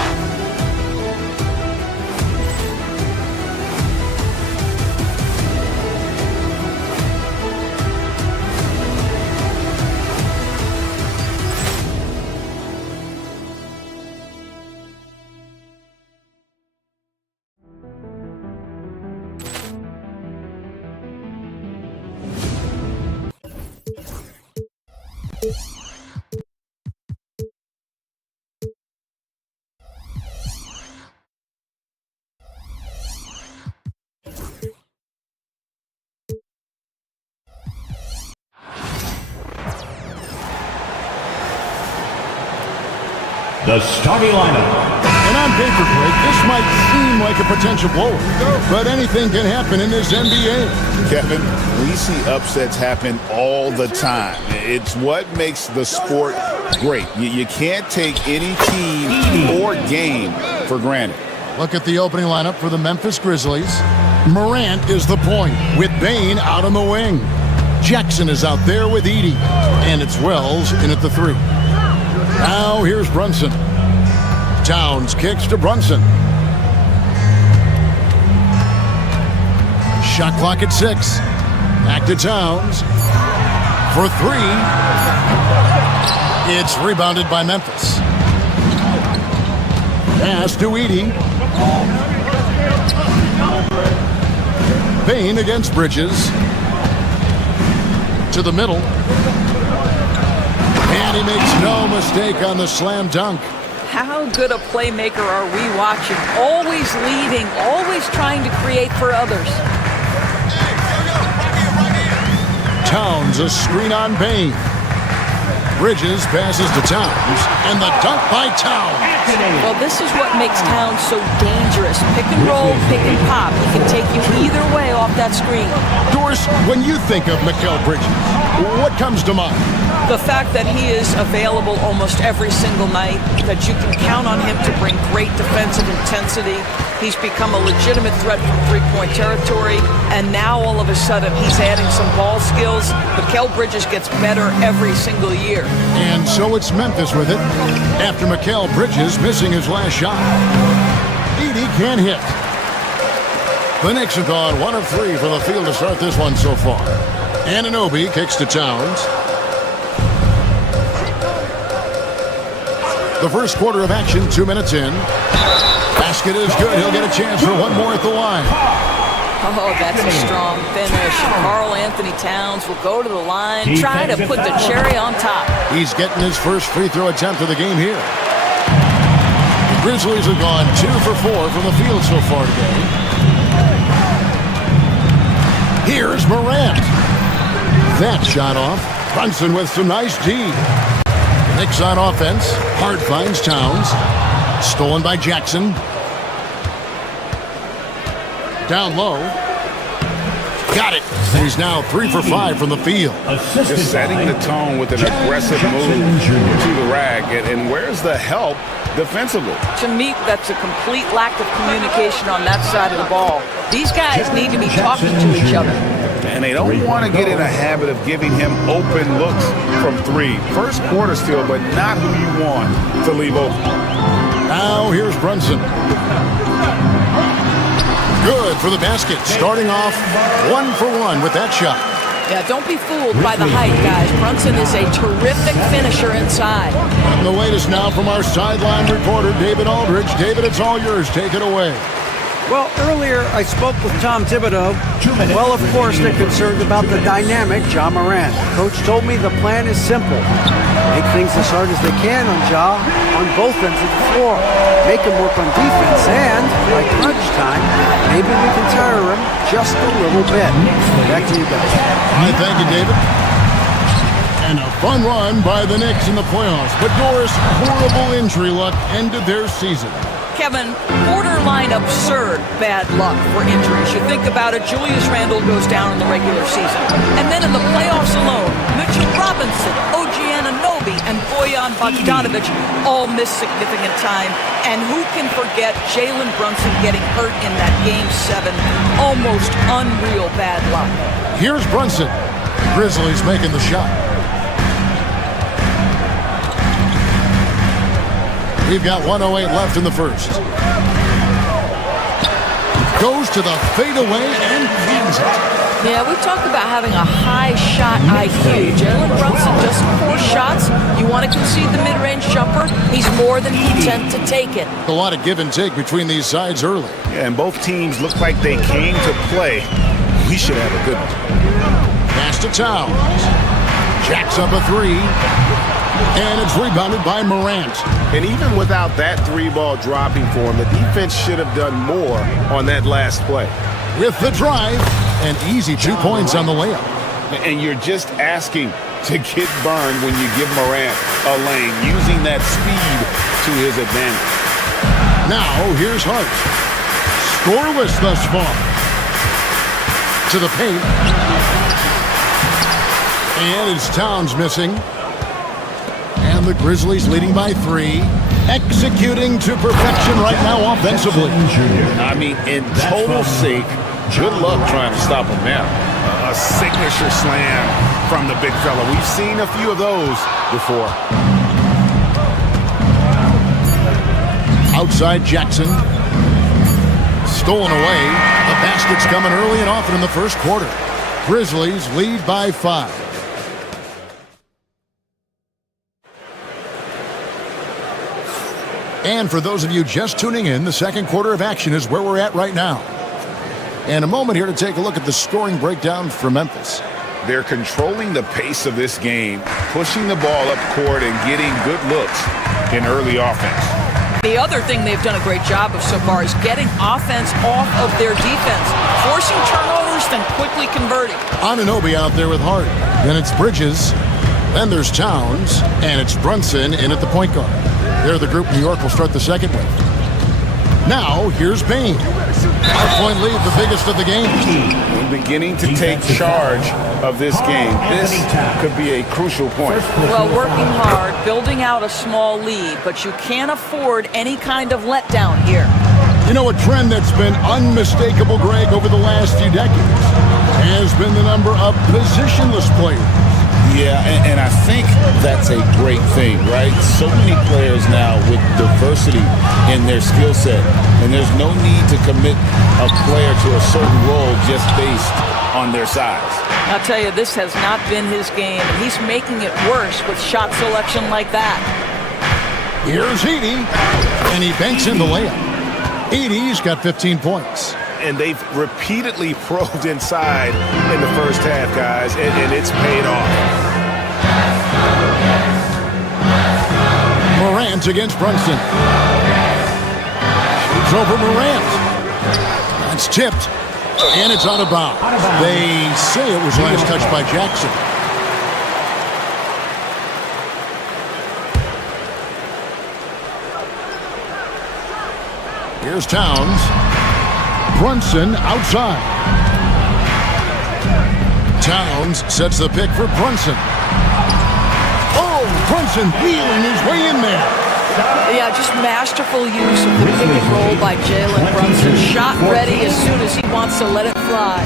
the starting lineup. And on paper, Blake, this might seem like a potential blower, but anything can happen in this NBA. Kevin, we see upsets happen all the time. It's what makes the sport great. You can't take any team or game for granted. Look at the opening lineup for the Memphis Grizzlies. Morant is the point, with Bane out on the wing. Jackson is out there with Edey, and it's Wells in at the 3. Now here's Brunson. Towns kicks to Brunson. Shot clock at 6. Back to Towns for 3. It's rebounded by Memphis. Pass to Edey. Bane against Bridges. To the middle. And he makes no mistake on the slam dunk. How good a playmaker are we watching? Always leading, always trying to create for others. Towns, a screen on Bane. Bridges passes to Towns, and the dunk by Towns. Well, this is what makes Towns so dangerous. Pick and roll, pick and pop. He can take you either way off that screen. Doris, when you think of Mikal Bridges, what comes to mind? The fact that he is available almost every single night, that you can count on him to bring great defensive intensity. He's become a legitimate threat from three-point territory, and now all of a sudden he's adding some ball skills. Mikal Bridges gets better every single year. And so it's Memphis with it, after Mikal Bridges missing his last shot. Edey can't hit. The Knicks have gone 1 of 3 from the field to start this one so far. Anunoby kicks to Towns. The first quarter of action, 2 minutes in. Basket is good. He'll get a chance for one more at the line. Oh, that's a strong finish. Karl Anthony Towns will go to the line, try to put the cherry on top. He's getting his first free throw attempt of the game here. The Grizzlies have gone 2 for 4 from the field so far today. Here's Morant. That shot off. Brunson with some nice D. Knicks on offense. Hart finds Towns. Stolen by Jackson. Down low. Got it. He's now 3 for 5 from the field. Just setting the tone with an aggressive move to the rack. And where's the help defensively? To me, that's a complete lack of communication on that side of the ball. These guys need to be talking to each other. And they don't want to get in a habit of giving him open looks from 3. First quarter still, but not who you want to leave open. Now here's Brunson. Good for the basket. Starting off 1 for 1 with that shot. Yeah, don't be fooled by the height, guys. Brunson is a terrific finisher inside. And the latest now from our sideline reporter, David Aldridge. David, it's all yours. Take it away. Well, earlier I spoke with Tom Thibodeau. Well, of course, they're concerned about the dynamic Ja Morant. Coach told me the plan is simple. Make things as hard as they can on Ja on both ends of the floor. Make him work on defense, and by crunch time, maybe we can tire him just a little bit. Back to you guys. All right, thank you, David. And a fun run by the Knicks in the playoffs. But Doris, horrible injury luck ended their season. Kevin, borderline absurd bad luck for injuries. You think about it, Julius Randle goes down in the regular season. And then in the playoffs alone, Mitchell Robinson, OG Anunoby, and Bojan Bogdanovic all miss significant time. And who can forget Jalen Brunson getting hurt in that Game 7? Almost unreal bad luck. Here's Brunson. Grizzlies making the shot. We've got 1:08 left in the first. Goes to the fadeaway and pins it. Yeah, we talked about having a high shot IQ. Jalen Brunson just 4 shots. You want to concede the mid-range jumper? He's more than content to take it. A lot of give and take between these sides early. Yeah, and both teams look like they came to play. We should have a good one. Pass to Towns. Jacks up a 3. And it's rebounded by Morant. And even without that 3-ball dropping for him, the defense should have done more on that last play. With the drive, an easy 2 points on the layup. And you're just asking to get burned when you give Morant a lane, using that speed to his advantage. Now, here's Hart. Scoreless thus far. To the paint. And it's Towns missing. And the Grizzlies leading by 3. Executing to perfection right now offensively. I mean, in total sync. Good luck trying to stop him now. A signature slam from the big fella. We've seen a few of those before. Outside Jackson. Stolen away. The basket's coming early and often in the first quarter. Grizzlies lead by 5. And for those of you just tuning in, the second quarter of action is where we're at right now. And a moment here to take a look at the scoring breakdown for Memphis. They're controlling the pace of this game, pushing the ball up court and getting good looks in early offense. The other thing they've done a great job of so far is getting offense off of their defense, forcing turnovers, then quickly converting. Anunoby out there with Hart. Then it's Bridges. Then there's Towns. And it's Brunson in at the point guard. They're the group New York will start the second with. Now, here's Bain. 5-point lead, the biggest of the game. Beginning to take charge of this game. This could be a crucial point. Well, working hard, building out a small lead, but you can't afford any kind of letdown here. You know, a trend that's been unmistakable, Greg, over the last few decades has been the number of positionless players. Yeah, and I think that's a great thing, right? So many players now with diversity in their skill set, and there's no need to commit a player to a certain role just based on their size. I'll tell you, this has not been his game, and he's making it worse with shot selection like that. Here's Edey, and he banks in the layup. Edey's got 15 points. And they've repeatedly probed inside in the first half, guys, and it's paid off. Morant against Brunson. Shoots over Morant. That's tipped. And it's out of bounds. They say it was last touched by Jackson. Here's Towns. Brunson outside. Towns sets the pick for Brunson. Oh, Brunson wheeling his way in there. Yeah, just masterful use of the pick and roll by Jalen Brunson. Shot ready as soon as he wants to let it fly.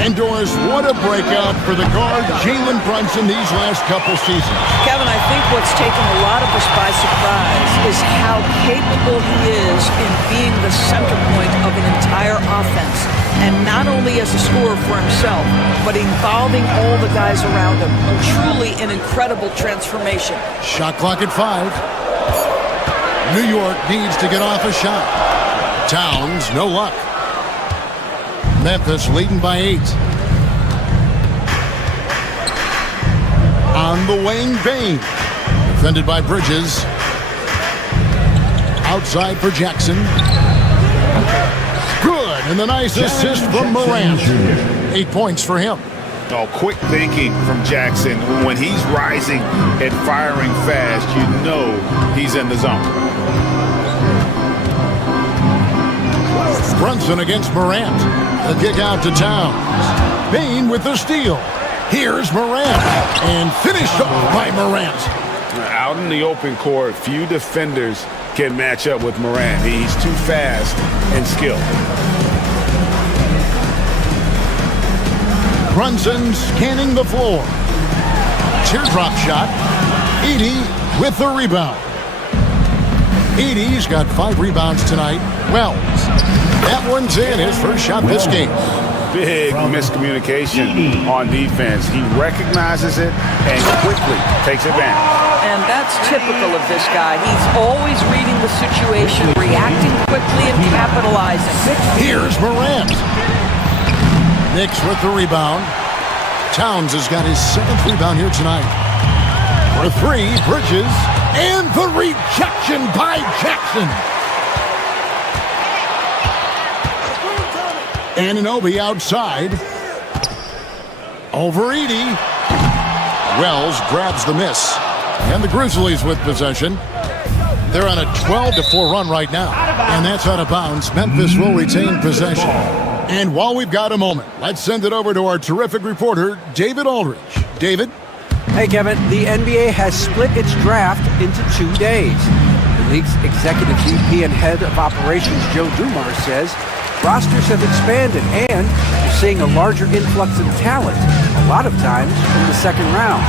And Doris, what a breakout for the guard Jalen Brunson these last couple seasons. Kevin, I think what's taken a lot of us by surprise is how capable he is in being the center point of an entire offense. And not only as a scorer for himself, but involving all the guys around him. Truly an incredible transformation. Shot clock at 5. New York needs to get off a shot. Towns, no luck. Memphis leading by 8. On the wing, Bain. Defended by Bridges. Outside for Jackson. Good, and the nice assist from Morant. 8 points for him. Oh, quick thinking from Jackson. When he's rising and firing fast, you know he's in the zone. Brunson against Morant. The kick out to Towns. Bain with the steal. Here's Morant. And finished off by Morant. Out in the open court, few defenders can match up with Morant. He's too fast and skilled. Brunson scanning the floor. Teardrop shot. Edey with the rebound. Edey's got 5 rebounds tonight. Wells. That one's in, his first shot this game. Big miscommunication on defense. He recognizes it and quickly takes advantage. And that's typical of this guy. He's always reading the situation, reacting quickly and capitalizing. Here's Morant. Knicks with the rebound. Towns has got his 7th rebound here tonight. For 3, Bridges. And the rejection by Jackson. Anunoby outside. Over Edey. Wells grabs the miss. And the Grizzlies with possession. They're on a 12-4 run right now, and that's out of bounds. Memphis will retain possession. And while we've got a moment, let's send it over to our terrific reporter, David Aldridge. David? Hey, Kevin. The NBA has split its draft into 2 days. The league's executive VP and head of operations, Joe Dumars, says rosters have expanded and we're seeing a larger influx of talent, a lot of times from the second round.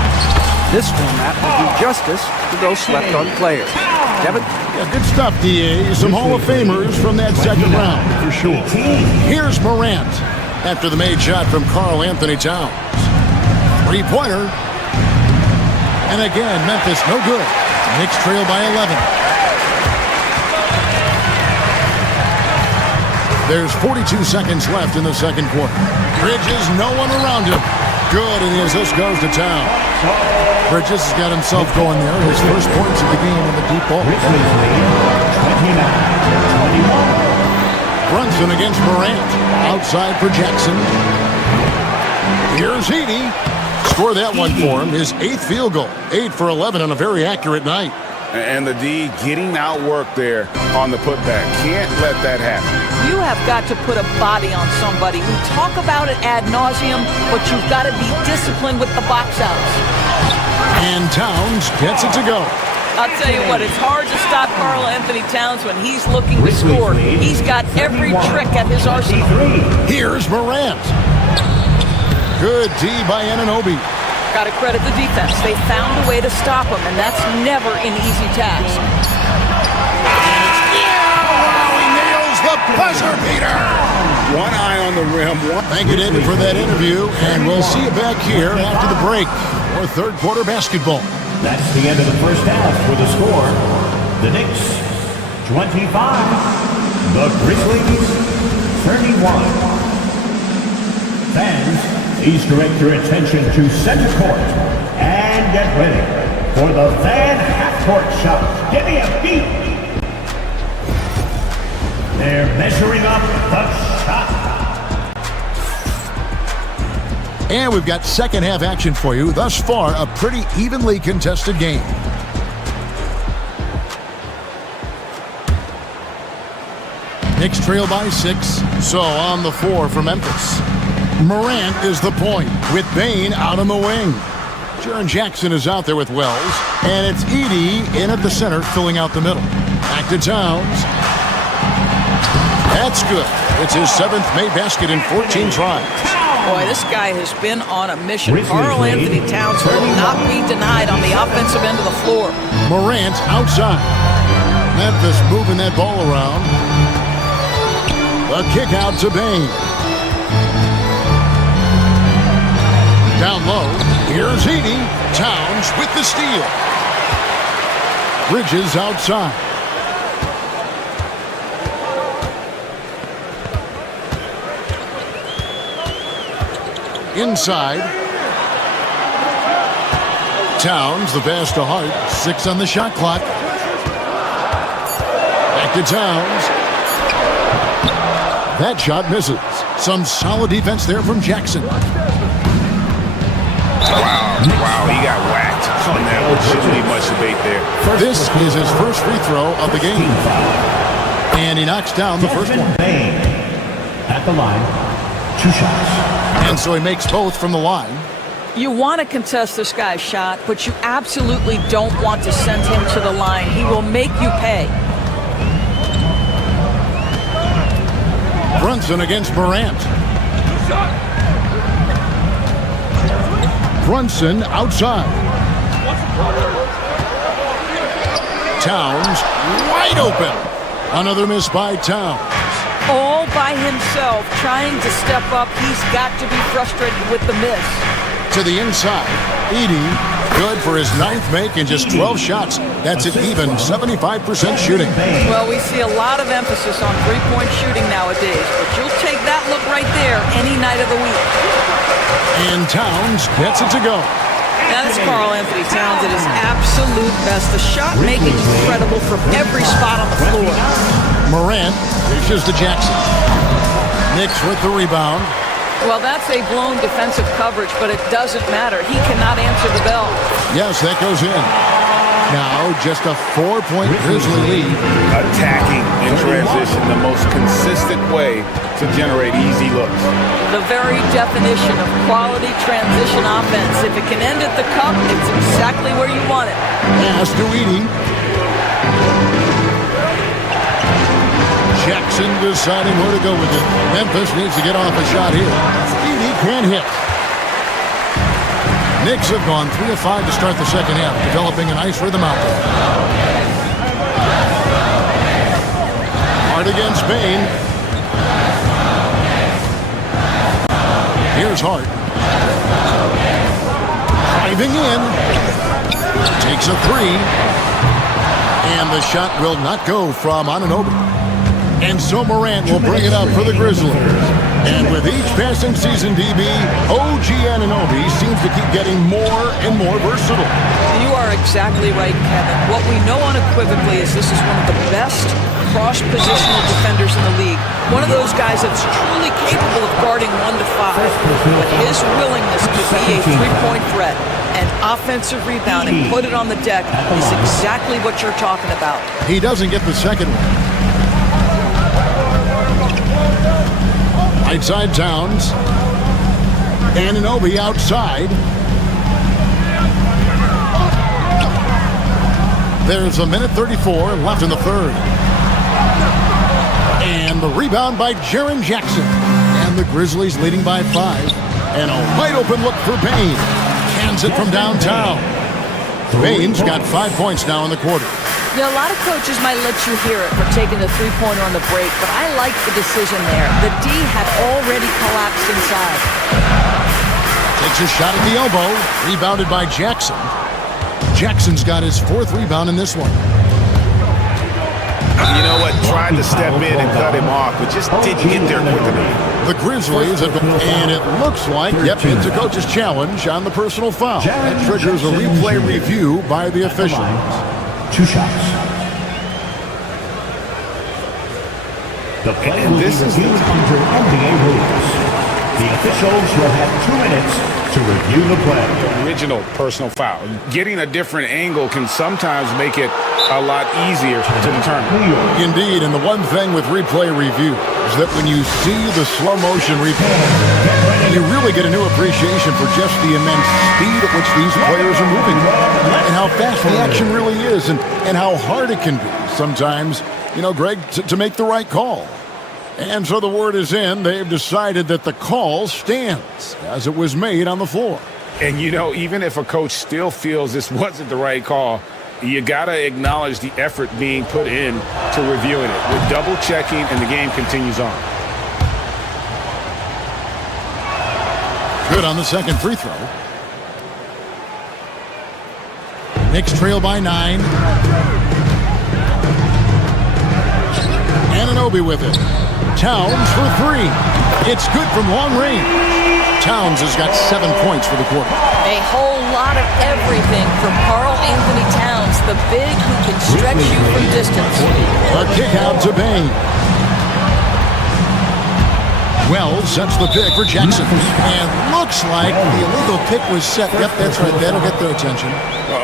This format will do justice to those slept-on players. Kevin? Yeah, good stuff, D.A. Some Hall of Famers from that second round, for sure. Here's Morant after the made shot from Karl Anthony Towns. Three-pointer. And again, Memphis no good. Knicks trail by 11. There's 42 seconds left in the second quarter. Bridges, no one around him. Good, and the assist goes to Town. Bridges has got himself going there. His first points of the game in the deep ball. Brunson against Morant. Outside for Jackson. Here's Edey. Score that one for him. His 8th field goal. 8 for 11 on a very accurate night. And the D getting outworked there on the putback. Can't let that happen. You have got to put a body on somebody. We talk about it ad nauseum, but you've got to be disciplined with the box outs. And Towns gets it to go. I'll tell you what, it's hard to stop Karl Anthony Towns when he's looking to score. He's got every trick at his arsenal. Here's Morant. Good D by Anunoby. Got to credit the defense. They found a way to stop him, and that's never an easy task. He nails the buzzer beater. One eye on the rim. Thank you, David, for that interview, and we'll see you back here after the break for third quarter basketball. That's the end of the first half with the score. The Knicks 25, the Grizzlies 31. Fans, please direct your attention to center court and get ready for the Van half-court shot. Give me a beat. They're measuring up the shot. And we've got second half action for you. Thus far, a pretty evenly contested game. Knicks trail by 6, so on the 4 for Memphis. Morant is the point, with Bane out on the wing. Jaren Jackson is out there with Wells, and it's Edey in at the center, filling out the middle. Back to Towns. That's good. It's his 7th made basket in 14 tries. Boy, this guy has been on a mission. Karl Anthony Towns will not be denied on the offensive end of the floor. Morant outside. Memphis moving that ball around. The kick out to Bane. Down low, here's Edey. Towns with the steal. Bridges outside. Inside. Towns, the pass to Hart. 6 on the shot clock. Back to Towns. That shot misses. Some solid defense there from Jackson. Wow, he got whacked on that one. Shouldn't be much debate there. This is his first free throw of the game. And he knocks down the first one. At the line, 2 shots. And so he makes both from the line. You want to contest this guy's shot, but you absolutely don't want to send him to the line. He will make you pay. Brunson against Morant. Brunson outside. Towns wide open. Another miss by Towns. All by himself, trying to step up. He's got to be frustrated with the miss. To the inside. Edey, good for his 9th make in just 12 shots. That's an even 75% shooting. Well, we see a lot of emphasis on three-point shooting nowadays, but you'll take that look right there any night of the week. And Towns gets it to go. That is Karl Anthony Towns at his absolute best. The shot making incredible from every spot on the floor. Morant dishes to Jackson. Knicks with the rebound. Well, that's a blown defensive coverage, but it doesn't matter. He cannot answer the bell. Yes, that goes in. Now just a 4-point Grizzly lead. Attacking in transition, the most consistent way to generate easy looks. The very definition of quality transition offense. If it can end at the cup, it's exactly where you want it. Pass to Edie. Jackson deciding where to go with it. Memphis needs to get off a shot here. Edie can't hit. Knicks have gone 3 of 5 to start the second half, developing a nice rhythm out there. Hard against Bain. Here's Hart. Driving in. Takes a 3. And the shot will not go from Anunoby. And so Morant will bring it up for the Grizzlies. And with each passing season, DB, OG Anunoby seems to keep getting more and more versatile. You are exactly right, Kevin. What we know unequivocally is this is one of the best cross-positional defenders in the league. One of those guys that's truly capable of guarding 1 to 5. But his willingness to be a three-point threat and offensive rebounding, put it on the deck, is exactly what you're talking about. He doesn't get the second one. Right side Towns. Anunoby outside. There's a minute 34 left in the third. And the rebound by Jaren Jackson. And the Grizzlies leading by 5. And a wide open look for Bain. Cans it from downtown. Bain's got 5 points now in the quarter. You know, a lot of coaches might let you hear it for taking the three-pointer on the break, but I like the decision there. The D had already collapsed inside. Takes a shot at the elbow. Rebounded by Jackson. Jackson's got his 4th rebound in this one. You know what? Tried to step in and cut him off, but just didn't get there quick enough. The Grizzlies have been, and it looks like, it's a coach's challenge on the personal foul. That triggers a replay review by the officials. 2 shots. The play will be reviewed under NBA rules. The officials will have 2 minutes to review the play. Original personal foul. Getting a different angle can sometimes make it a lot easier to determine. Indeed, and the one thing with replay review is that when you see the slow motion replay, you really get a new appreciation for just the immense speed at which these players are moving and how fast the action really is and how hard it can be sometimes, Greg, to make the right call. And so the word is in. They've decided that the call stands as it was made on the floor. And, even if a coach still feels this wasn't the right call, you got to acknowledge the effort being put in to reviewing it with double checking, and the game continues on. Good on the second free throw. Knicks trail by 9. Anunoby with it. Towns for 3. It's good from long range. Towns has got 7 points for the quarter. A whole lot of everything from Karl Anthony Towns, the big who can stretch you from distance. A kick out to Bain. Wells sets the pick for Jackson. And looks like the illegal pick was set. Yep, that's right. That'll get their attention.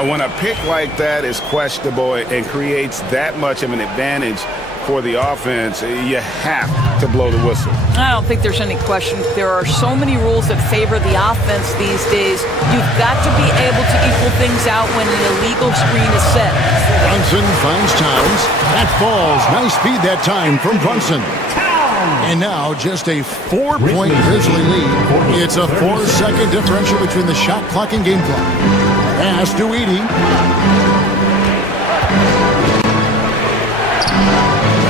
When a pick like that is questionable and creates that much of an advantage for the offense, you have to blow the whistle. I don't think there's any question. There are so many rules that favor the offense these days. You've got to be able to equal things out when an illegal screen is set. Brunson finds Towns. That falls. Nice speed that time from Brunson. And now just a 4-point Grizzly lead. It's a 4-second differential between the shot clock and game clock. Pass to Edie.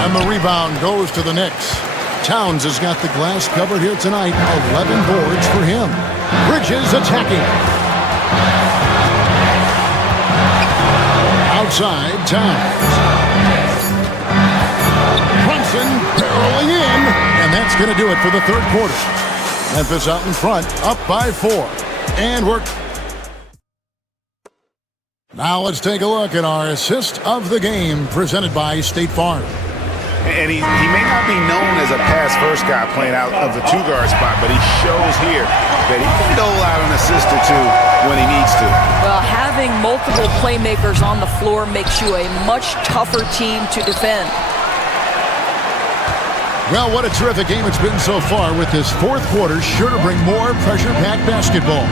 And the rebound goes to the Knicks. Towns has got the glass covered here tonight. 11 boards for him. Bridges attacking. Outside, Towns. Brunson barreling in. And that's going to do it for the third quarter. Memphis out in front, up by 4. And we're... Now let's take a look at our assist of the game presented by State Farm. And he may not be known as a pass-first guy playing out of the two-guard spot, but he shows here that he can dole out an assist or two when he needs to. Well, having multiple playmakers on the floor makes you a much tougher team to defend. Well, what a terrific game it's been so far, with this fourth quarter sure to bring more pressure-packed basketball.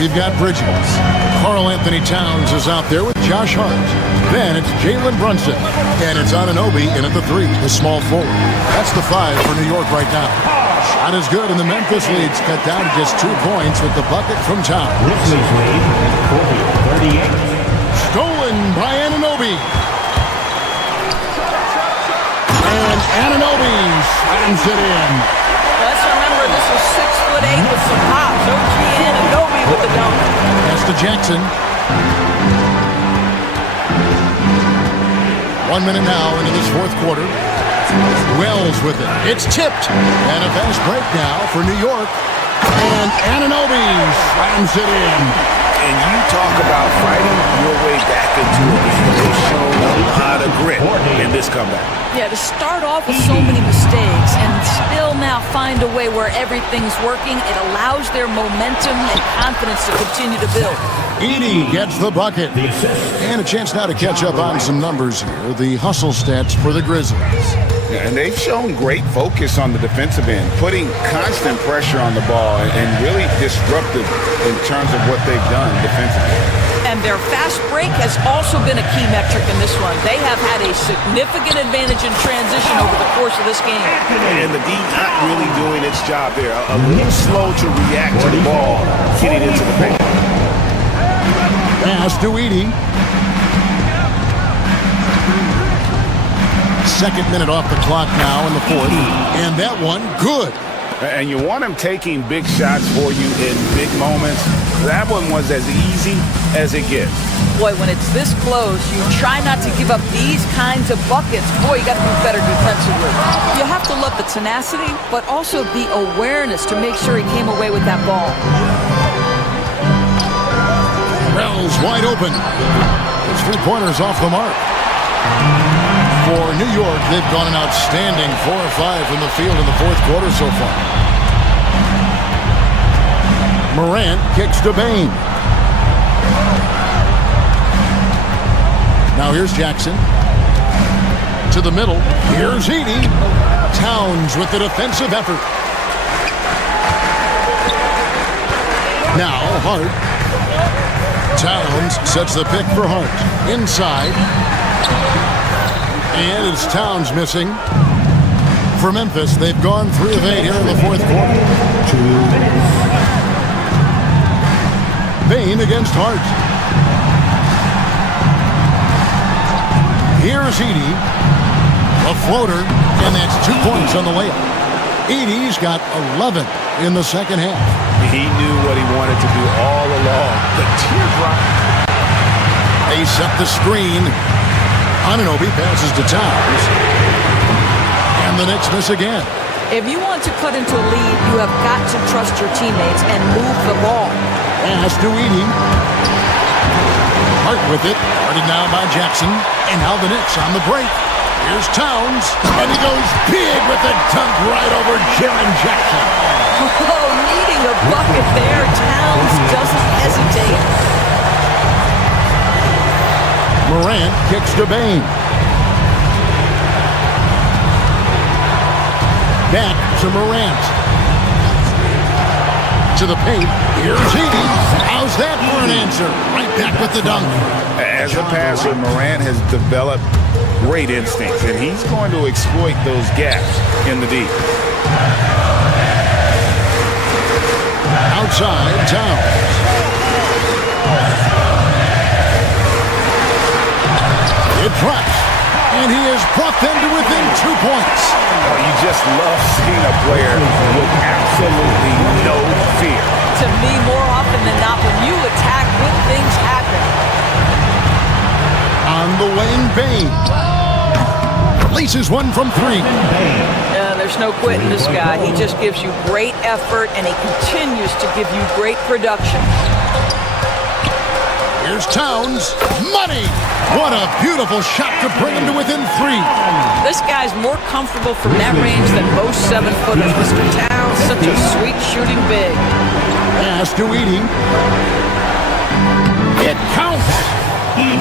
We've got Bridges. Karl Anthony Towns is out there with Josh Hart. Then it's Jalen Brunson. And it's Anunoby in at the 3, the small forward. That's the 5 for New York right now. Shot is good, and the Memphis lead's cut down to just 2 points with the bucket from Towns. Grizzlies lead 40-38. Stolen by Anunoby. And Anunoby slams it in. Let's remember, this is 6'8" with some pops. OG Anunoby with the dunk. That's to Jackson. 1 minute now into this fourth quarter. Wells with it. It's tipped. And a fast break now for New York. And Anunoby slams it in. And you talk about fighting your way back into a game. They've shown a lot of grit in this comeback. Yeah, to start off with so many mistakes and still now find a way where everything's working, it allows their momentum and confidence to continue to build. Edey gets the bucket. And a chance now to catch up on some numbers here. The hustle stats for the Grizzlies. Yeah, and they've shown great focus on the defensive end, putting constant pressure on the ball and really disruptive in terms of what they've done defensively. And their fast break has also been a key metric in this one. They have had a significant advantage in transition over the course of this game. And the D not really doing its job there. A little slow to react to the ball getting into the paint. Pass to Edey. Second minute off the clock now in the fourth. And that one, good. And you want him taking big shots for you in big moments. That one was as easy as it gets. Boy, when it's this close, you try not to give up these kinds of buckets. Boy, you got to be better defensively. You have to love the tenacity, but also the awareness to make sure he came away with that ball. Wells wide open. His 3-pointers off the mark. For New York, they've gone an outstanding 4 or 5 from the field in the fourth quarter so far. Morant kicks to Bane. Now here's Jackson. To the middle. Here's Edey. Towns with the defensive effort. Now Hart. Towns sets the pick for Hart. Inside. And it's Towns missing. For Memphis, they've gone 3 of 8 here in the fourth quarter. 2 minutes. Bane against Hart. Here's Edey. A floater, and that's 2 points on the layup. Edey's got 11 in the second half. He knew what he wanted to do all along. The teardrop. They set the screen. Anunoby passes to Towns. And the Knicks miss again. If you want to cut into a lead, you have got to trust your teammates and move the ball. Pass to Edey. Hart with it. Guarded now by Jackson. And now the Knicks on the break. Here's Towns. And he goes big with the dunk right over Jaren Jackson. Oh, needing a bucket there. Towns doesn't hesitate. Morant kicks to Bane. Back to Morant. To the paint. Here's Edey. How's that for an answer? Right back with the dunk. As a passer, Morant has developed great instincts, and he's going to exploit those gaps in the D. Outside, Towns. It drops, and he has brought them to within 2 points. Oh, you just love seeing a player with absolutely no fear. To me, more often than not, when you attack, good things happen. On the wing, Bane. Releases one from 3. There's no quitting this guy. He just gives you great effort, and he continues to give you great production. Here's Towns. Money! What a beautiful shot to bring him to within 3. This guy's more comfortable from that range than most 7-footers. Mr. Towns, such a sweet shooting big. Pass to Edie. It counts.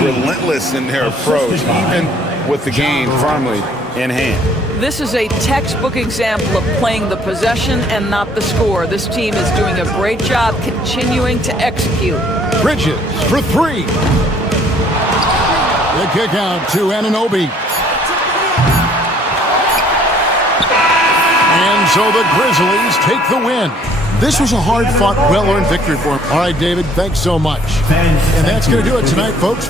Relentless in their approach, even with the game firmly in hand. This is a textbook example of playing the possession and not the score. This team is doing a great job continuing to execute. Bridges for 3. The kick out to Anunoby. And so the Grizzlies take the win. This was a hard-fought, well-earned victory for him. All right, David, thanks so much. And that's going to do it tonight, folks.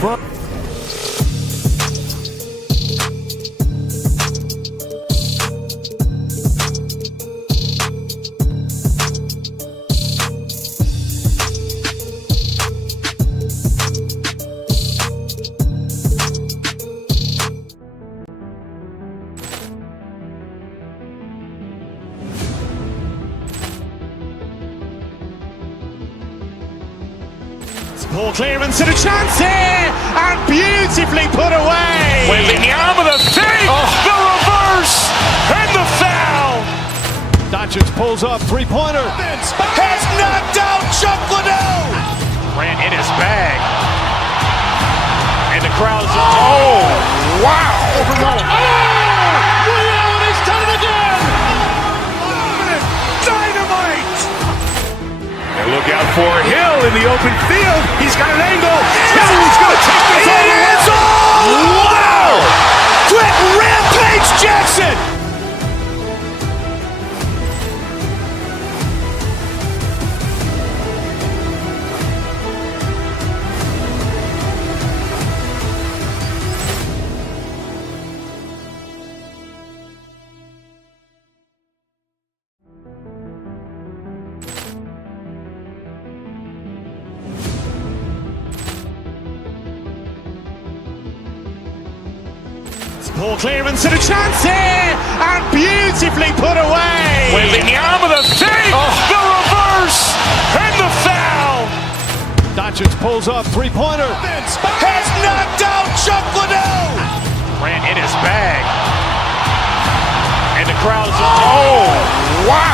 Ball clearance and a chance here, and beautifully put away. Wembanyama the fake, the reverse, and the foul. Doncic pulls up, three-pointer. Has knocked out Chuck Liddell. Ran in his bag. And the crowd's wow. He's done it again. Dynamite. And look out for Hill in the open field. He's got an angle. He's going to take this all the way. Wow. Quick Rampage Jackson. Ball clearance and a chance here, and beautifully put away. Wembanyama the fake, the reverse, and the foul. Doncic pulls up, three-pointer. Has knocked out Chuck Liddell. Ran in his bag. And the crowd's wow.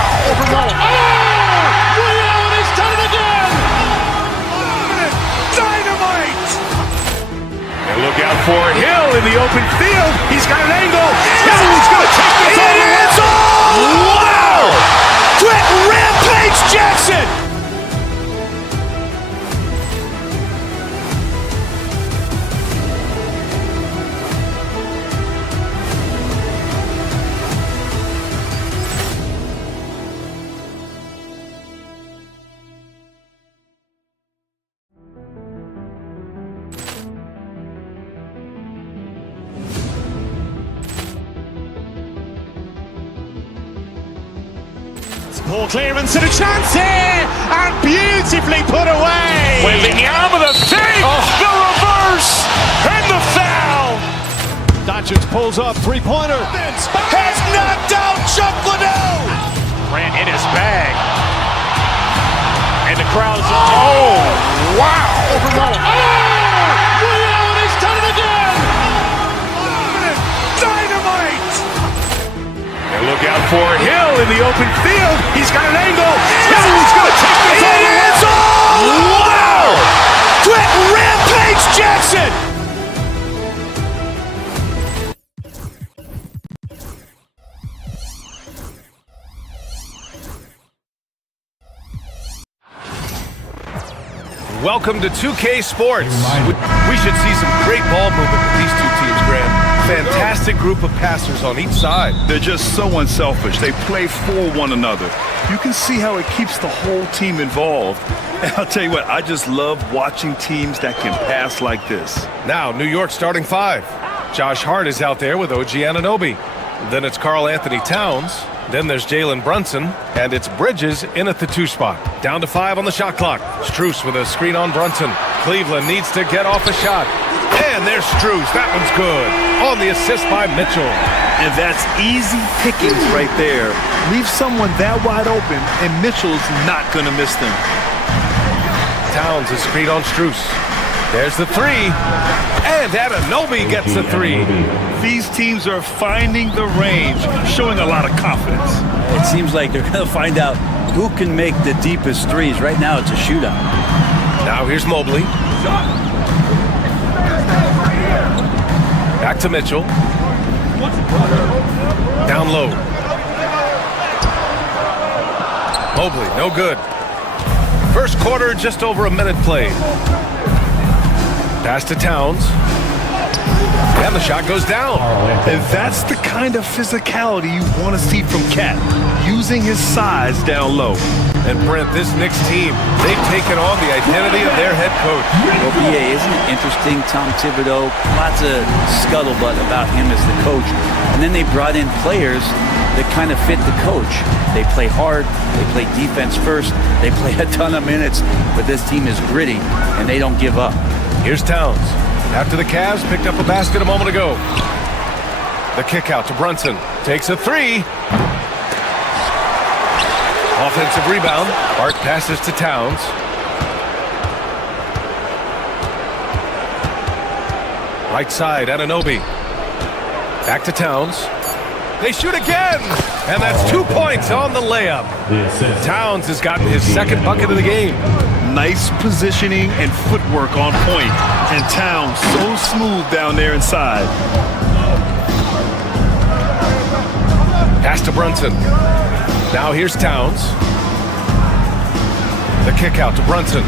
He's done it again. Dynamite. And look out for Hill in the open field. He's got an angle. He's going to take this all the way. Wow. Quick Rampage Jackson. Ball clearance and a chance here, and beautifully put away. Wembanyama the fake, the reverse, and the foul. Doncic pulls up, three-pointer. Has knocked out Chuck Liddell. Ran in his bag. And the crowd's wow. He's done it again. Dynamite. And look out for Hill in the open field. He's got an angle. He's going to take this all the way. Wow. Quick Rampage Jackson. Welcome to 2K Sports. We should see some great ball movement with these two teams, Graham. Fantastic group of passers on each side. They're just so unselfish. They play for one another. You can see how it keeps the whole team involved. And I'll tell you what, I just love watching teams that can pass like this. Now, New York starting 5. Josh Hart is out there with OG Anunoby. Then it's Karl Anthony Towns. Then there's Jalen Brunson, and it's Bridges in at the 2 spot. Down to 5 on the shot clock. Strus with a screen on Brunson. Cleveland needs to get off a shot. And there's Strus. That one's good. On the assist by Mitchell. And that's easy pickings right there. Leave someone that wide open, and Mitchell's not going to miss them. Towns is screen on Strus. There's the three. And Anunoby gets the three. These teams are finding the range, showing a lot of confidence. It seems like they're going to find out who can make the deepest threes. Right now, it's a shootout. Now here's Mobley. Back to Mitchell. Down low. Mobley, no good. First quarter, just over a minute played. Pass to Towns. And the shot goes down. And that's the kind of physicality you want to see from Cat, using his size down low. And Brent, this Knicks team, they've taken on the identity of their head coach. Well, BA, isn't it interesting? Tom Thibodeau, lots of scuttlebutt about him as the coach. And then they brought in players that kind of fit the coach. They play hard, they play defense first, they play a ton of minutes, but this team is gritty, and they don't give up. Here's Towns. After the Cavs picked up a basket a moment ago. The kick out to Brunson. Takes a three. Offensive rebound. Hart passes to Towns. Right side, Anunoby. Back to Towns. They shoot again! And that's 2 points on the layup. Towns has gotten his second bucket of the game. Nice positioning and footwork on point. And Towns so smooth down there inside. Pass to Brunson. Now here's Towns. The kick out to Brunson.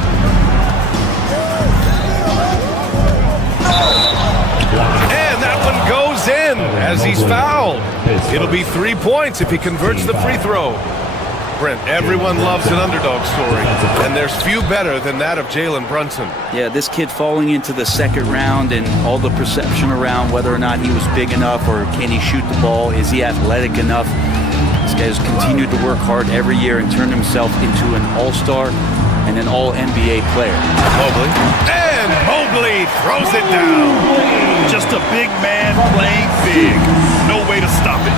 And that one goes in as he's fouled. It'll be 3 points if he converts the free throw. Brent, everyone loves an underdog story, and there's few better than that of Jalen Brunson. Yeah, this kid falling into the second round and all the perception around whether or not he was big enough or can he shoot the ball, is he athletic enough? This guy has continued to work hard every year and turned himself into an all-star and an all-NBA player. Mobley. And Mobley throws it down. Just a big man playing big. No way to stop it.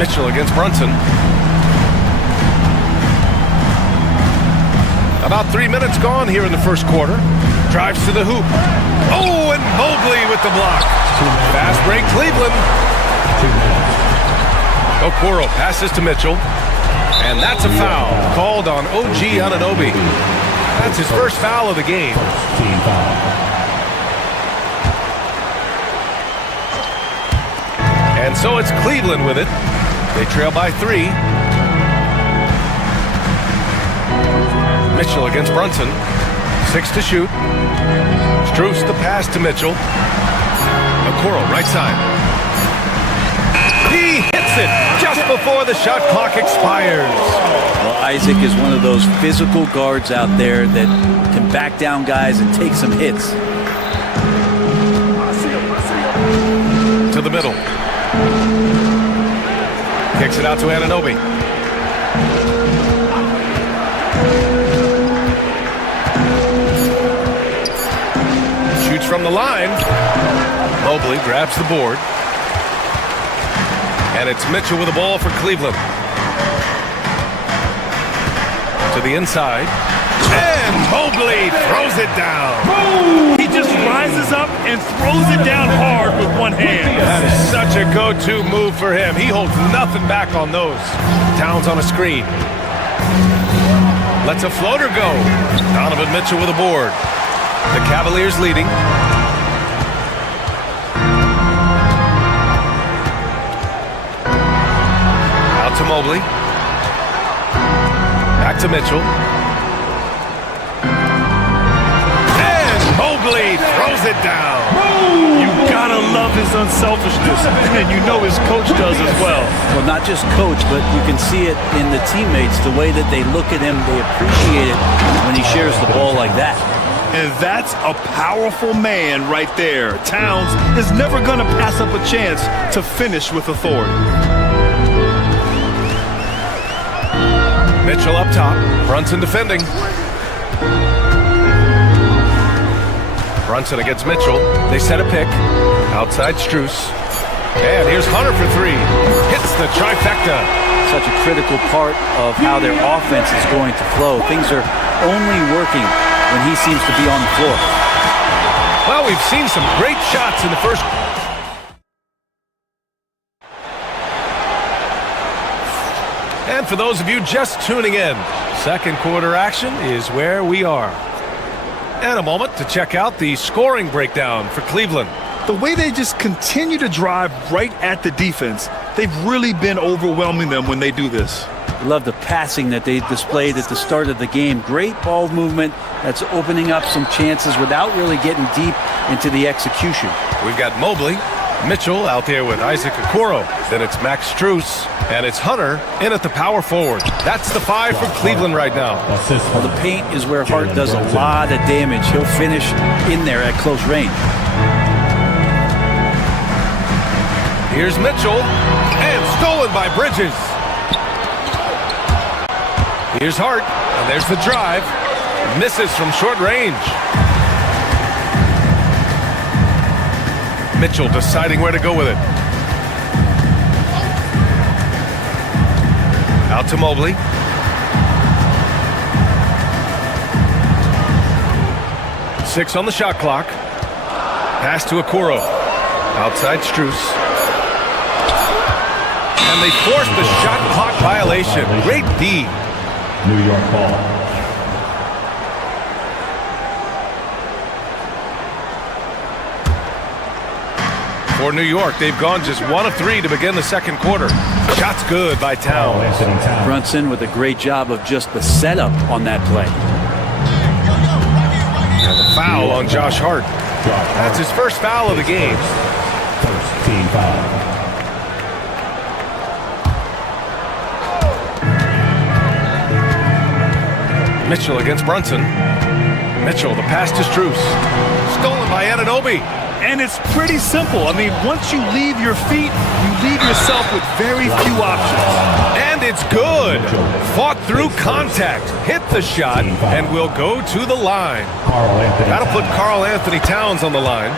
Mitchell against Brunson. About 3 minutes gone here in the first quarter. Drives to the hoop. Oh, and Mobley with the block. Fast break Cleveland. Okoro passes to Mitchell. And that's a foul called on OG Anunoby. That's his first foul of the game. And so it's Cleveland with it. They trail by 3. Mitchell against Brunson. 6 to shoot. Strus the pass to Mitchell. Okoro, right side. He hits it just before the shot clock expires. Well, Isaac is one of those physical guards out there that can back down guys and take some hits. To the middle. Kicks it out to Anunoby. Shoots from the line. Mobley grabs the board. And it's Mitchell with the ball for Cleveland. To the inside. And Mobley throws it down. He just rises up and throws it down hard with one hand. That is such a go-to move for him. He holds nothing back on those. Towns on a screen. Lets a floater go. Donovan Mitchell with a board. The Cavaliers leading. Out to Mobley. Back to Mitchell. Mobley throws it down. You gotta love his unselfishness, and you know his coach does as well. Well, not just coach, but you can see it in the teammates, the way that they look at him, they appreciate it when he shares the ball like that. And that's a powerful man right there. Towns is never gonna pass up a chance to finish with authority. Mitchell up top, Brunson defending. Brunson against Mitchell. They set a pick. Outside Strus. And here's Hunter for three. Hits the trifecta. Such a critical part of how their offense is going to flow. Things are only working when he seems to be on the floor. Well, we've seen some great shots in the first. And for those of you just tuning in, second quarter action is where we are. And a moment to check out the scoring breakdown for Cleveland. The way they just continue to drive right at the defense, they've really been overwhelming them when they do this. I love the passing that they displayed at the start of the game. Great ball movement that's opening up some chances without really getting deep into the execution. We've got Mobley, Mitchell out there with Isaac Okoro. Then it's Max Strus, and it's Hunter in at the power forward. That's the five for Cleveland right now. Well, the paint is where Hart does a lot of damage. He'll finish in there at close range. Here's Mitchell, and stolen by Bridges. Here's Hart, and there's the drive. Misses from short range. Mitchell deciding where to go with it. Out to Mobley. Six on the shot clock. Pass to Okoro. Outside Strus. And they force the shot clock violation. Great D. New York ball. For New York, they've gone just 1 of 3 to begin the second quarter. Shots good by Towns. Brunson with a great job of just the setup on that play. And the foul on Josh Hart. That's his first foul of the game. First team foul. Mitchell against Brunson. Mitchell, the pass to Strus. Stolen by Anunoby. And it's pretty simple. I mean, once you leave your feet, you leave yourself with very few options. And it's good. Fought through contact. Hit the shot and will go to the line. That'll put Karl Anthony Towns on the line.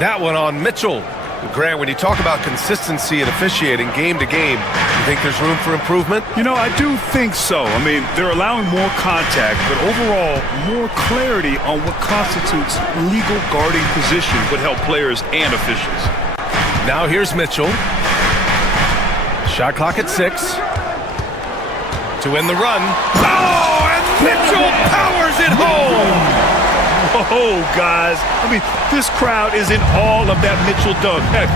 That one on Mitchell. Grant, when you talk about consistency and officiating game to game, you think there's room for improvement? You know, I do think so. I mean, they're allowing more contact, but overall, more clarity on what constitutes legal guarding position would help players and officials. Now here's Mitchell. Shot clock at 6. To win the run. Oh, and Mitchell powers it home! Oh, guys. I mean, this crowd is in awe of that Mitchell dunk. Heck,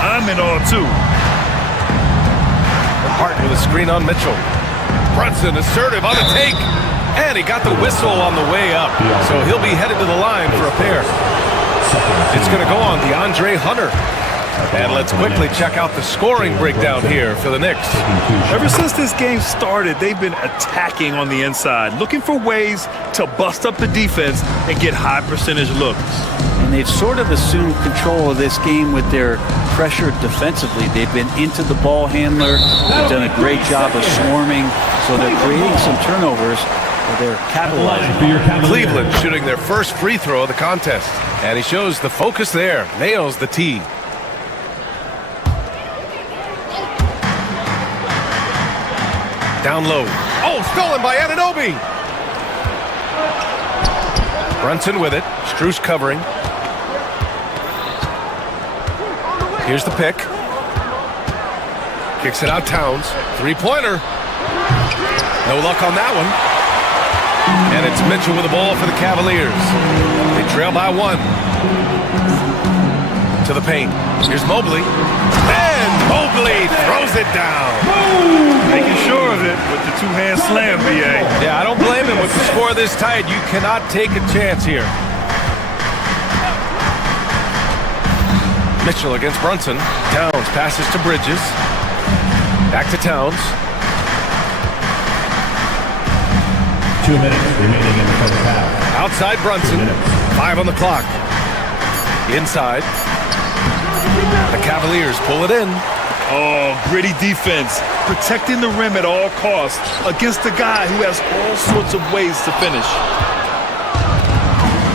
I'm in awe, too. Hart with a screen on Mitchell. Brunson assertive on the take. And he got the whistle on the way up. So he'll be headed to the line for a pair. It's going to go on DeAndre Hunter. And let's quickly check out the scoring breakdown here for the Knicks. Ever since this game started, they've been attacking on the inside, looking for ways to bust up the defense and get high percentage looks. And they've sort of assumed control of this game with their pressure defensively. They've been into the ball handler. They've done a great job of swarming. So they're creating some turnovers. They're capitalizing. Cleveland shooting their first free throw of the contest. And he shows the focus there. Nails the tee. Down low. Oh, stolen by Anunoby. Brunson with it. Strus covering. Here's the pick. Kicks it out Towns. Three-pointer. No luck on that one. And it's Mitchell with the ball for the Cavaliers. They trail by 1. To the paint. Here's Mobley. And Mobley throws it down. Making sure of it with the two-hand slam, B.A. Yeah, I don't blame him with the score this tight. You cannot take a chance here. Mitchell against Brunson. Towns passes to Bridges. Back to Towns. 2 minutes remaining in the first half. Outside Brunson. 5 on the clock. Inside. The Cavaliers pull it in. Oh, gritty defense. Protecting the rim at all costs against a guy who has all sorts of ways to finish.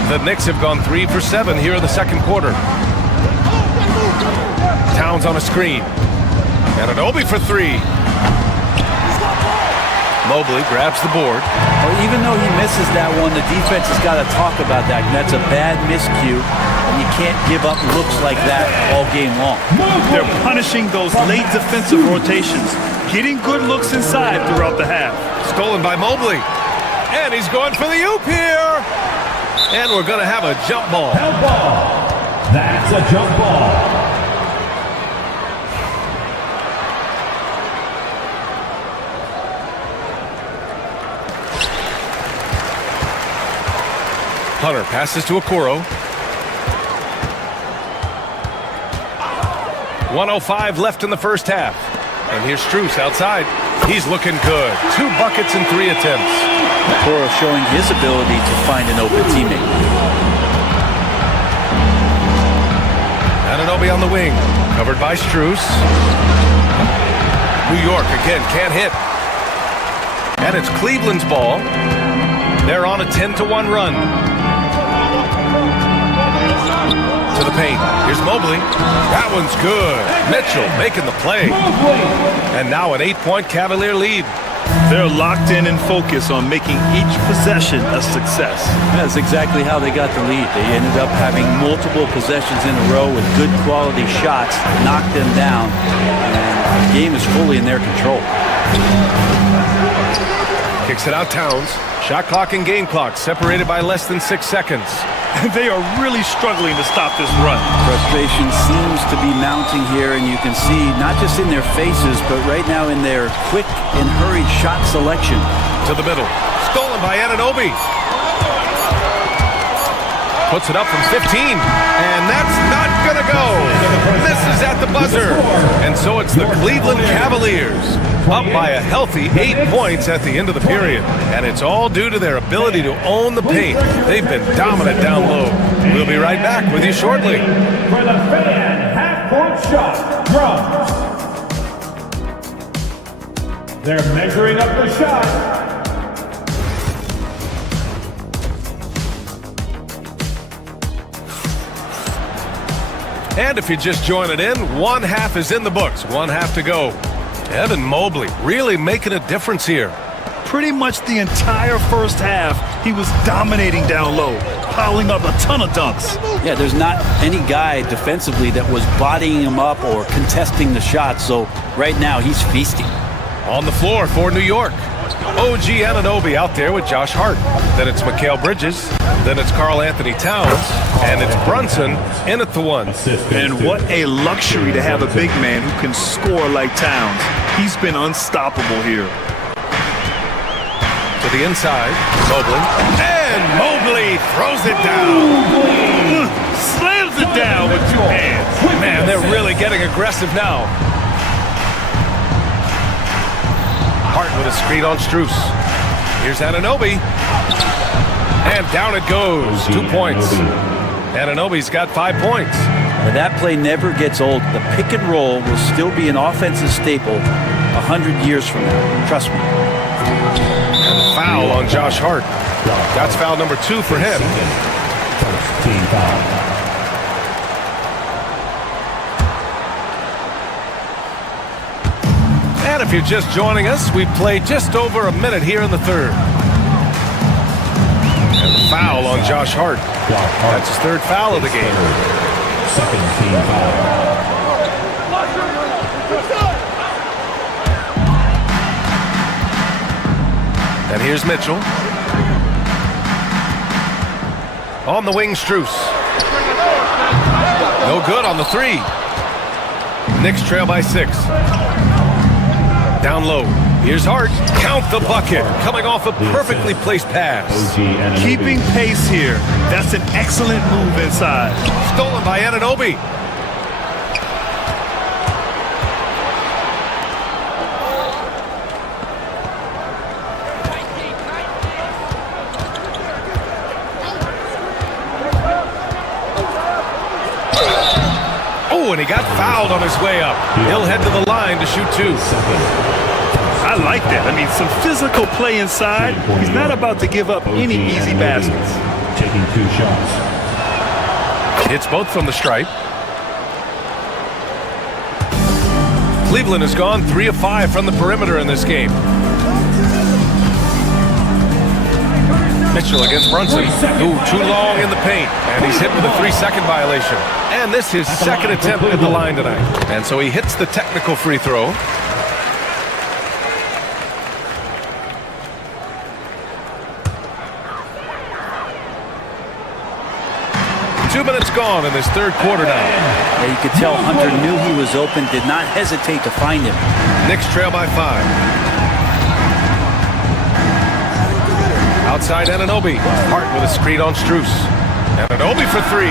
The Knicks have gone 3 for 7 here in the second quarter. Towns on a screen. Anunoby for three. Mobley grabs the board. Well, even though he misses that one, the defense has got to talk about that. And that's a bad miscue, and you can't give up looks like that all game long. They're punishing those late defensive rotations, getting good looks inside throughout the half. Stolen by Mobley. And he's going for the oop here. And we're going to have a jump ball. Jump ball. That's a jump ball. Hunter passes to Okoro. 1:05 left in the first half. And here's Strus outside. He's looking good. 2 buckets in 3 attempts. Okoro showing his ability to find an open teammate. Anunoby on the wing. Covered by Strus. New York again can't hit. And it's Cleveland's ball. They're on a 10-1 run. To the paint. Here's Mobley. That one's good. Mitchell making the play. And now an 8-point Cavalier lead. They're locked in and focused on making each possession a success. That's exactly how they got the lead. They ended up having multiple possessions in a row with good quality shots, knocked them down, and the game is fully in their control. Kicks it out Towns. Shot clock and game clock separated by less than 6 seconds. They are really struggling to stop this run. Frustration seems to be mounting here, and you can see not just in their faces, but right now in their quick and hurried shot selection. To the middle. Stolen by Anunoby. Puts it up from 15. And that's not going to go. Misses at the buzzer. And so it's the Cleveland Cavaliers. Up by a healthy 8 points at the end of the period. And it's all due to their ability to own the paint. They've been dominant down low. We'll be right back with you shortly. For the fan half-court shot, drums. They're measuring up the shot. And if you're just joining in, 1 half is in the books. 1 half to go. Evan Mobley really making a difference here. Pretty much the entire first half, he was dominating down low, piling up a ton of dunks. Yeah, there's not any guy defensively that was bodying him up or contesting the shots, so right now he's feasting. On the floor for New York. OG Anunoby out there with Josh Hart. Then it's Mikal Bridges. Then it's Karl Anthony Towns. And it's Brunson in at the 1. And what a luxury to have a big man who can score like Towns. He's been unstoppable here. To the inside, Mobley. And Mobley throws it down. Slams it down with 2 hands. Man, they're really getting aggressive now. Hart with a screen on Strus. Here's Anunoby. And down it goes. 2 points. Anunoby's got 5 points. Now that play never gets old. The pick and roll will still be an offensive staple 100 years from now. Trust me. And a foul on Josh Hart. That's foul number 2 for him. Team foul. And if you're just joining us, we played just over a minute here in the third. And the foul on Josh Hart. That's his 3rd foul of the game. Second team foul. And here's Mitchell. On the wing, Strus. No good on the 3. Knicks trail by 6. Down low. Here's Hart. Count the bucket. Coming off a perfectly placed pass. Keeping pace here. That's an excellent move inside. Stolen by Anunoby. Oh, and he got fouled on his way up. He'll head to the line to shoot 2. I like that. I mean, some physical play inside. He's not about to give up any easy baskets. Taking 2 shots. Hits both from the stripe. Cleveland has gone 3 of 5 from the perimeter in this game. Mitchell against Brunson. Ooh, too long in the paint. And he's hit with a 3-second violation. And this is his second attempt at the line tonight. And so he hits the technical free throw. Two minutes gone in this third quarter now. Yeah, you could tell Hunter knew he was open, did not hesitate to find him. Knicks trail by 5. Outside Anunoby. Hart with a screen on Strus. Anunoby for 3.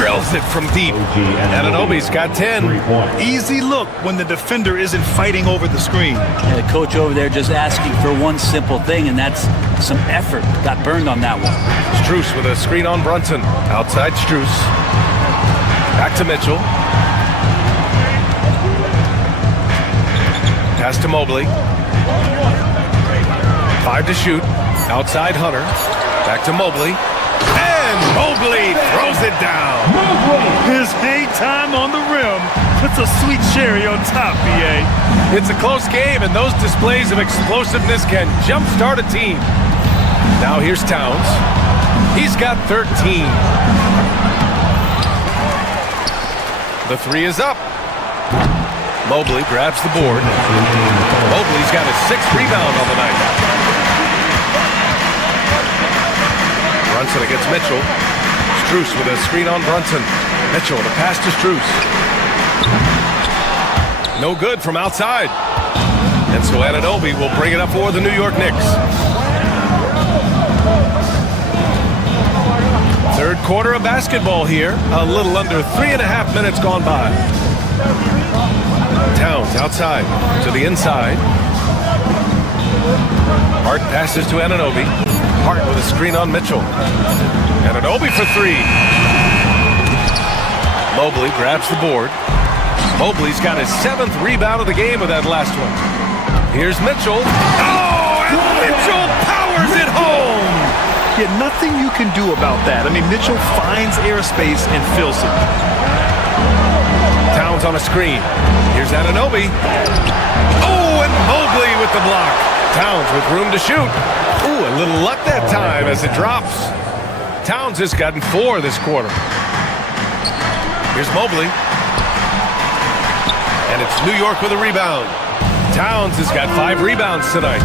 Drills it from deep. Anunoby's got 10. Easy look when the defender isn't fighting over the screen. And the coach over there just asking for one simple thing, and that's some effort. Got burned on that one. Strus with a screen on Brunson. Outside Strus. Back to Mitchell. Pass to Mobley. 5 to shoot. Outside Hunter. Back to Mobley. And Mobley throws it down. His hang time on the rim puts a sweet cherry on top, BA. It's a close game, and those displays of explosiveness can jumpstart a team. Now here's Towns. He's got 13. The 3 is up. Mobley grabs the board. Mobley's got his 6th rebound on the night. Brunson against Mitchell. Strus with a screen on Brunson. Mitchell with a pass to Strus. No good from outside. And so Anunoby will bring it up for the New York Knicks. Third quarter of basketball here. A little under 3.5 minutes gone by. Towns outside to the inside. Hart passes to Anunoby. Hart with a screen on Mitchell. Anunoby for 3. Mobley grabs the board. Mobley's got his 7th rebound of the game with that last one. Here's Mitchell. Oh, and Mitchell powers it home. Yeah, nothing you can do about that. I mean, Mitchell finds airspace and fills it. Towns on a screen. Here's Anunoby. Oh, and Mobley with the block. Towns with room to shoot. Ooh, a little luck that time as it drops. Towns has gotten 4 this quarter. Here's Mobley. And it's New York with a rebound. Towns has got 5 rebounds tonight.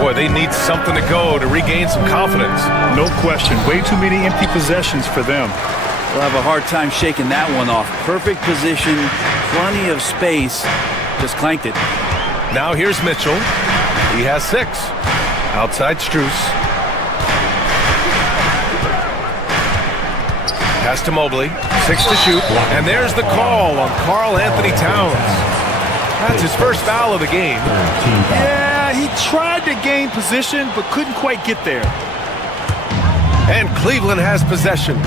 Boy, they need something to go to regain some confidence. No question. Way too many empty possessions for them. They'll have a hard time shaking that one off. Perfect position, plenty of space. Just clanked it. Now here's Mitchell. He has 6. Outside Strus. Pass to Mobley. 6 to shoot. And there's the call on Karl Anthony Towns. That's his first foul of the game. Yeah, he tried to gain position, but couldn't quite get there. And Cleveland has possession.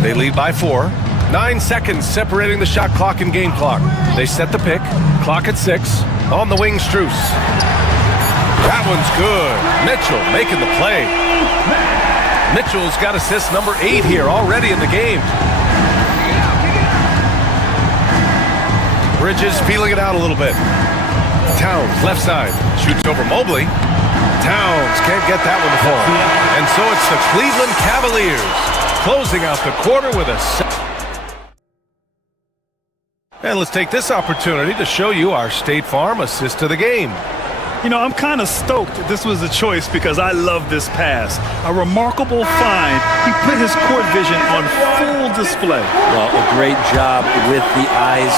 They lead by 4. 9 seconds separating the shot clock and game clock. They set the pick. Clock at 6. On the wing, Strus. That one's good. Mitchell making the play. Mitchell's got assist number 8 here already in the game. Bridges feeling it out a little bit. Towns, left side. Shoots over Mobley. Towns can't get that one to fall. And so it's the Cleveland Cavaliers closing out the quarter with a... And let's take this opportunity to show you our State Farm assist to the game. You know, I'm kind of stoked this was a choice because I love this pass. A remarkable find. He put his court vision on full display. Well, a great job with the eyes.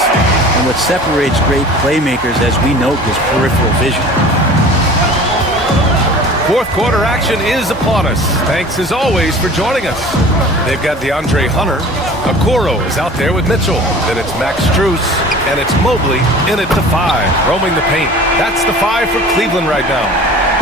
And what separates great playmakers, as we note, is peripheral vision. Fourth quarter action is upon us. Thanks as always for joining us. They've got DeAndre Hunter. Okoro is out there with Mitchell. Then it's Max Strus. And it's Mobley in it to 5, roaming the paint. That's the 5 for Cleveland right now.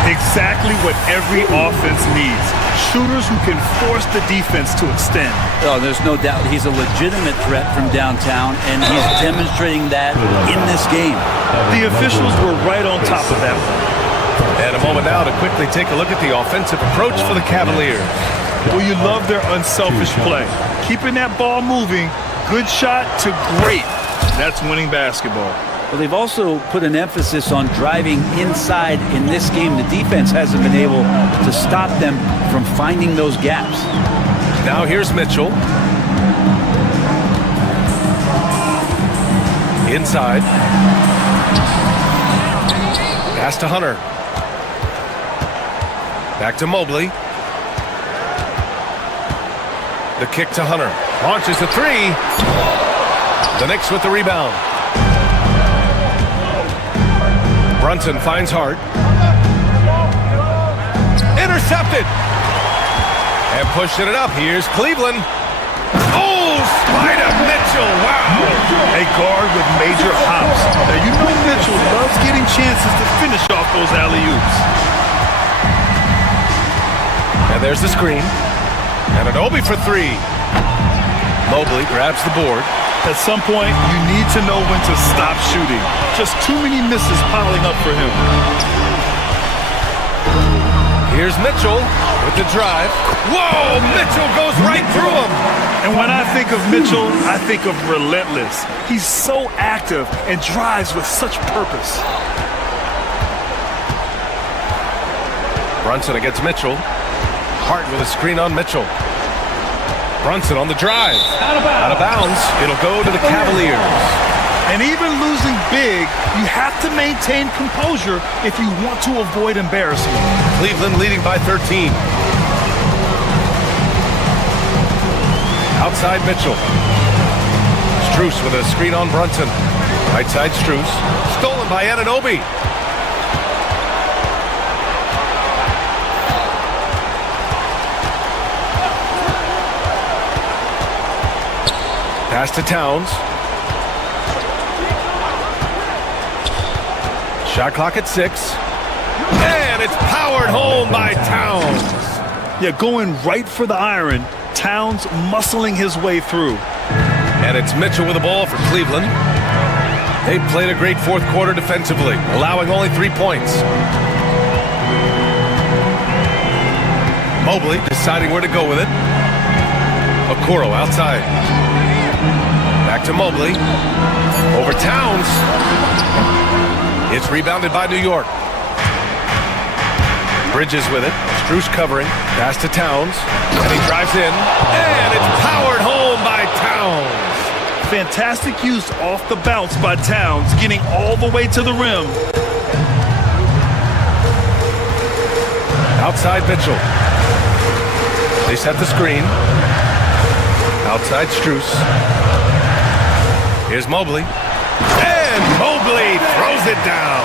Exactly what every offense needs. Shooters who can force the defense to extend. Oh, there's no doubt he's a legitimate threat from downtown, and he's demonstrating that in this game. The officials were right on top of that one. And a moment now to quickly take a look at the offensive approach for the Cavaliers. Well, you love their unselfish play. Keeping that ball moving, good shot to great. That's winning basketball. Well, they've also put an emphasis on driving inside in this game. The defense hasn't been able to stop them from finding those gaps. Now here's Mitchell. Inside. Pass to Hunter. Back to Mobley. The kick to Hunter. Launches a three. The Knicks with the rebound. Brunson finds Hart. Intercepted. And pushing it up. Here's Cleveland. Oh, Spider Mitchell. Wow. A guard with major hops. Now, you know Mitchell loves getting chances to finish off those alley-oops. And there's the screen. And an Obi for three. Mobley grabs the board. At some point, you need to know when to stop shooting. Just too many misses piling up for him. Here's Mitchell with the drive. Whoa, Mitchell goes right through him. And when I think of Mitchell, I think of relentless. He's so active and drives with such purpose. Brunson against Mitchell. Hart with a screen on Mitchell. Brunson on the drive. Out of bounds. It'll go to the Cavaliers. And even losing big, you have to maintain composure if you want to avoid embarrassment. Cleveland leading by 13. Outside Mitchell. Strus with a screen on Brunson. Right side Strus. Stolen by Anunoby. Pass to Towns. Shot clock at 6. And it's powered home by Towns. Yeah, going right for the iron. Towns muscling his way through. And it's Mitchell with the ball for Cleveland. They played a great fourth quarter defensively, allowing only 3 points. Mobley deciding where to go with it. Okoro outside. Back to Mobley. Over Towns. It's rebounded by New York. Bridges with it. Strus covering. Pass to Towns. And he drives in. And it's powered home by Towns. Fantastic use off the bounce by Towns, getting all the way to the rim. Outside Mitchell. They set the screen. Outside Strus. Here's Mobley. And Mobley throws it down.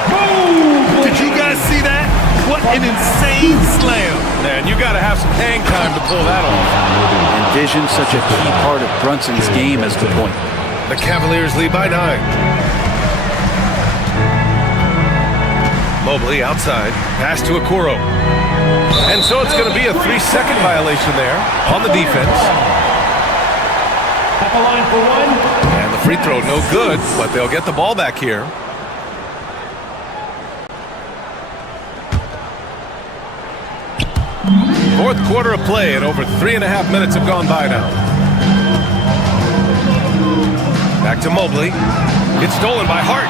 Did you guys see that? What an insane slam. Man, you got to have some hang time to pull that off. Envision such a key part of Brunson's game as the point. The Cavaliers lead by 9. Mobley outside. Pass to Okoro. And so it's going to be a 3-second violation there on the defense. At the line for one. And the free throw no good, but they'll get the ball back here. Fourth quarter of play, and over 3.5 minutes have gone by now. Back to Mobley. It's stolen by Hart.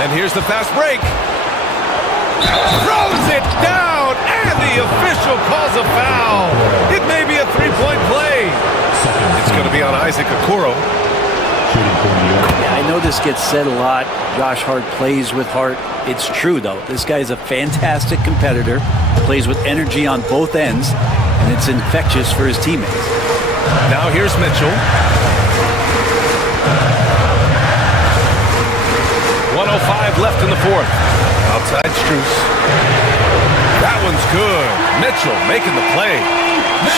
And here's the fast break. Throws it down, and the official calls a foul. It may be a 3-point play. It's going to be on Isaac Okoro. Yeah, I know this gets said a lot. Josh Hart plays with heart. It's true, though. This guy is a fantastic competitor, plays with energy on both ends, and it's infectious for his teammates. Now here's Mitchell. 1:05 left in the fourth. Outside Strus. That one's good. Mitchell making the play.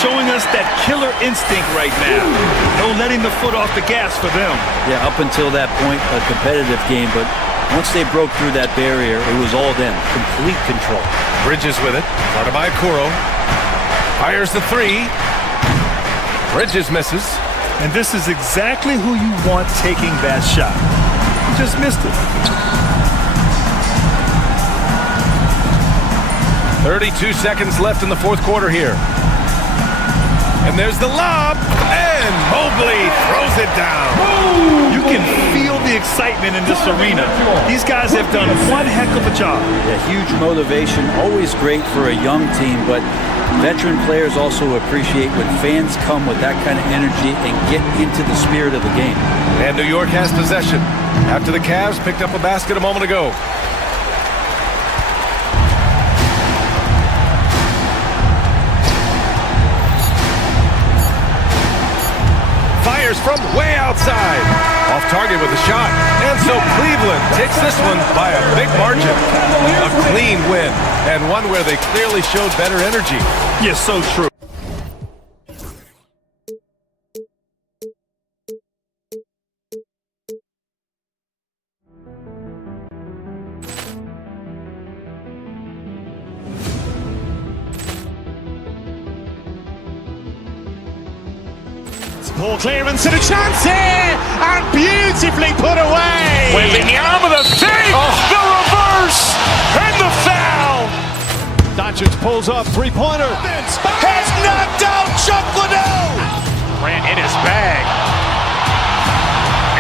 Showing us that killer instinct right now. No letting the foot off the gas for them. Yeah, up until that point, a competitive game, but once they broke through that barrier, it was all them. Complete control. Bridges with it. Guarded by Okoro. Fires the three. Bridges misses. And this is exactly who you want taking that shot. He just missed it. 32 seconds left in the fourth quarter here. And there's the lob, and Mobley throws it down. You can feel the excitement in this arena. These guys have done one heck of a job. Yeah, huge motivation, always great for a young team, but veteran players also appreciate when fans come with that kind of energy and get into the spirit of the game. And New York has possession after the Cavs picked up a basket a moment ago. Fires from way outside. Off target with a shot. And so Cleveland takes this one by a big margin. A clean win, and one where they clearly showed better energy. Yes, so true. Poor clearance and a chance here, and beautifully put away. Wembanyama the save, the reverse, and the foul. Doncic pulls up, three-pointer. Has knocked out Chuck Liddell. Ran in his bag.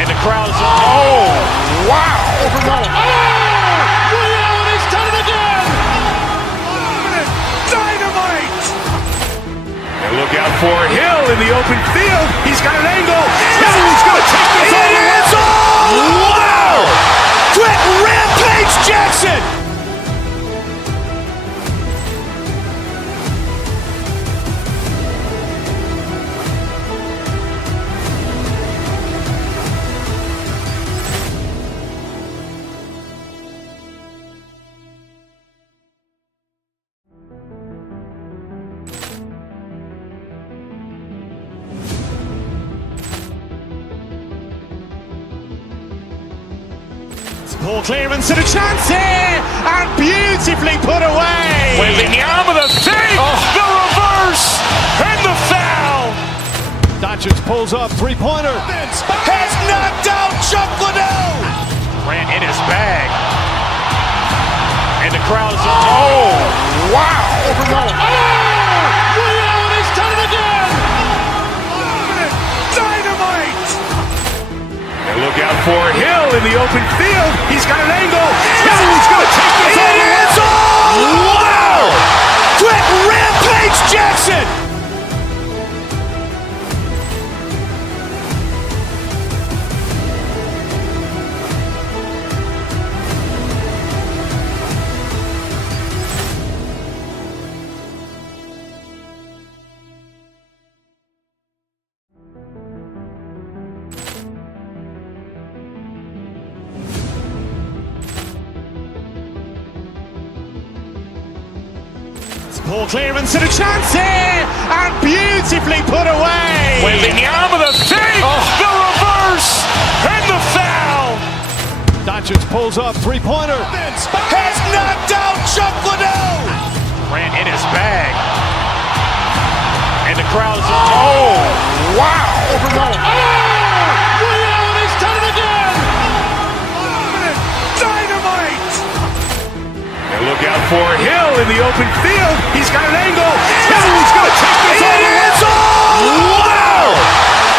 And the crowd is, oh, wow. Ray Allen has done it again. Dynamite. And look out for Hill in the open field. He's got an angle. He's going to take this all the way. Wow. Quick Rampage Jackson. Poor clearance and a chance here, and beautifully put away. Wembanyama the save, the reverse, and the foul. Doncic pulls up, three-pointer. Has knocked out Chuck Liddell. Ran in his bag. And the crowd is, oh, wow. Ray Allen has done it again. Dynamite. And look out for Hill in the open field. He's got an angle. He's going to take this all the way. Wow. Quick Rampage Jackson. Poor clearance and a chance here, and beautifully put away. Wembanyama the save, the reverse, and the foul. Doncic pulls up, three-pointer. Has knocked out Chuck Liddell. Ran in his bag. And the crowd is, oh, wow. Ray Allen has done it again. Dynamite. And look out for Hill in the open field. He's got an angle. He's going to take this all the way. Wow.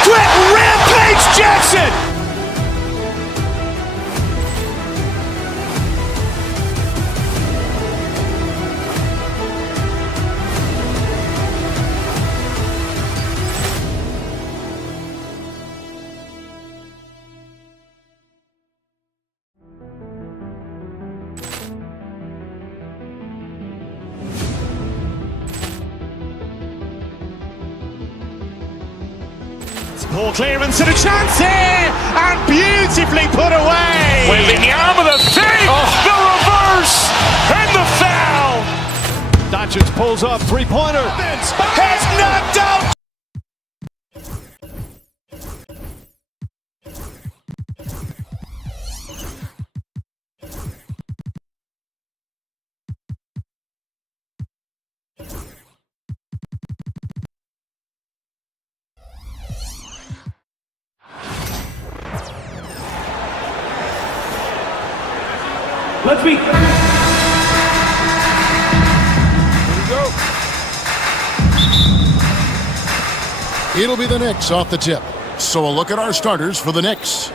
Quick Rampage Jackson. Poor clearance and a chance here, and beautifully put away. Wembanyama the save, the reverse, and the foul. Doncic pulls up, three-pointer. Has knocked out. Let's be. It'll be the Knicks off the tip. So a look at our starters for the Knicks.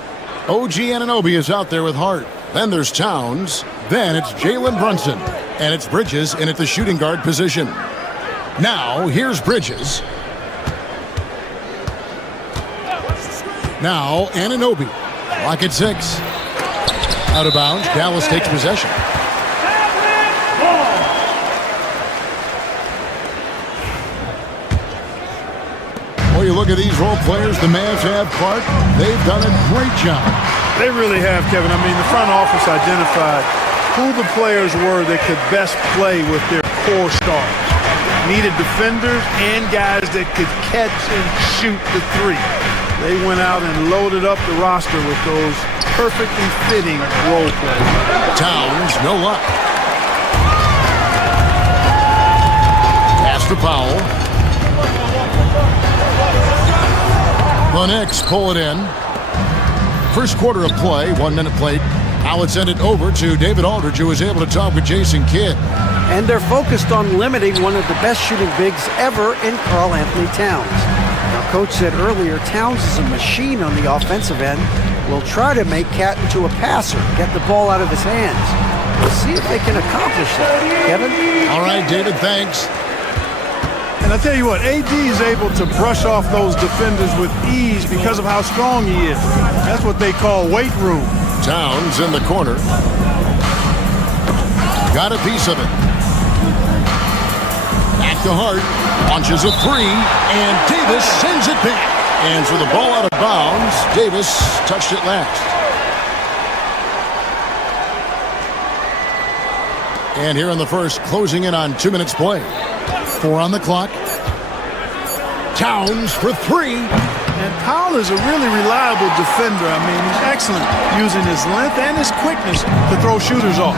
OG Anunoby is out there with Hart. Then there's Towns. Then it's Jalen Brunson. And it's Bridges in at the shooting guard position. Now, here's Bridges. Now, Anunoby. Lock at 6. Out of bounds. Dallas takes possession. Well, you look at these role players the Mavs have, Clark. They've done a great job. They really have, Kevin. I mean, the front office identified who the players were that could best play with their core stars. Needed defenders and guys that could catch and shoot the three. They went out and loaded up the roster with those perfectly fitting role players. Towns, no luck. Pass to Powell. The Knicks pull it in. First quarter of play, 1 minute played. Now it's ended over to David Aldridge, who was able to talk with Jason Kidd. And they're focused on limiting one of the best shooting bigs ever in Karl Anthony Towns. Now, Coach said earlier, Towns is a machine on the offensive end. Will try to make Cat into a passer, get the ball out of his hands. We'll see if they can accomplish that. Kevin? All right, David, thanks. And I tell you what, AD is able to brush off those defenders with ease because of how strong he is. That's what they call weight room. Towns in the corner. Got a piece of it. Back to Hart. Launches a 3. And Davis sends it back. And so the ball out of bounds. Davis touched it last. And here in the first, closing in on 2 minutes play. 4 on the clock. Towns for 3. And Powell is a really reliable defender. I mean, he's excellent using his length and his quickness to throw shooters off.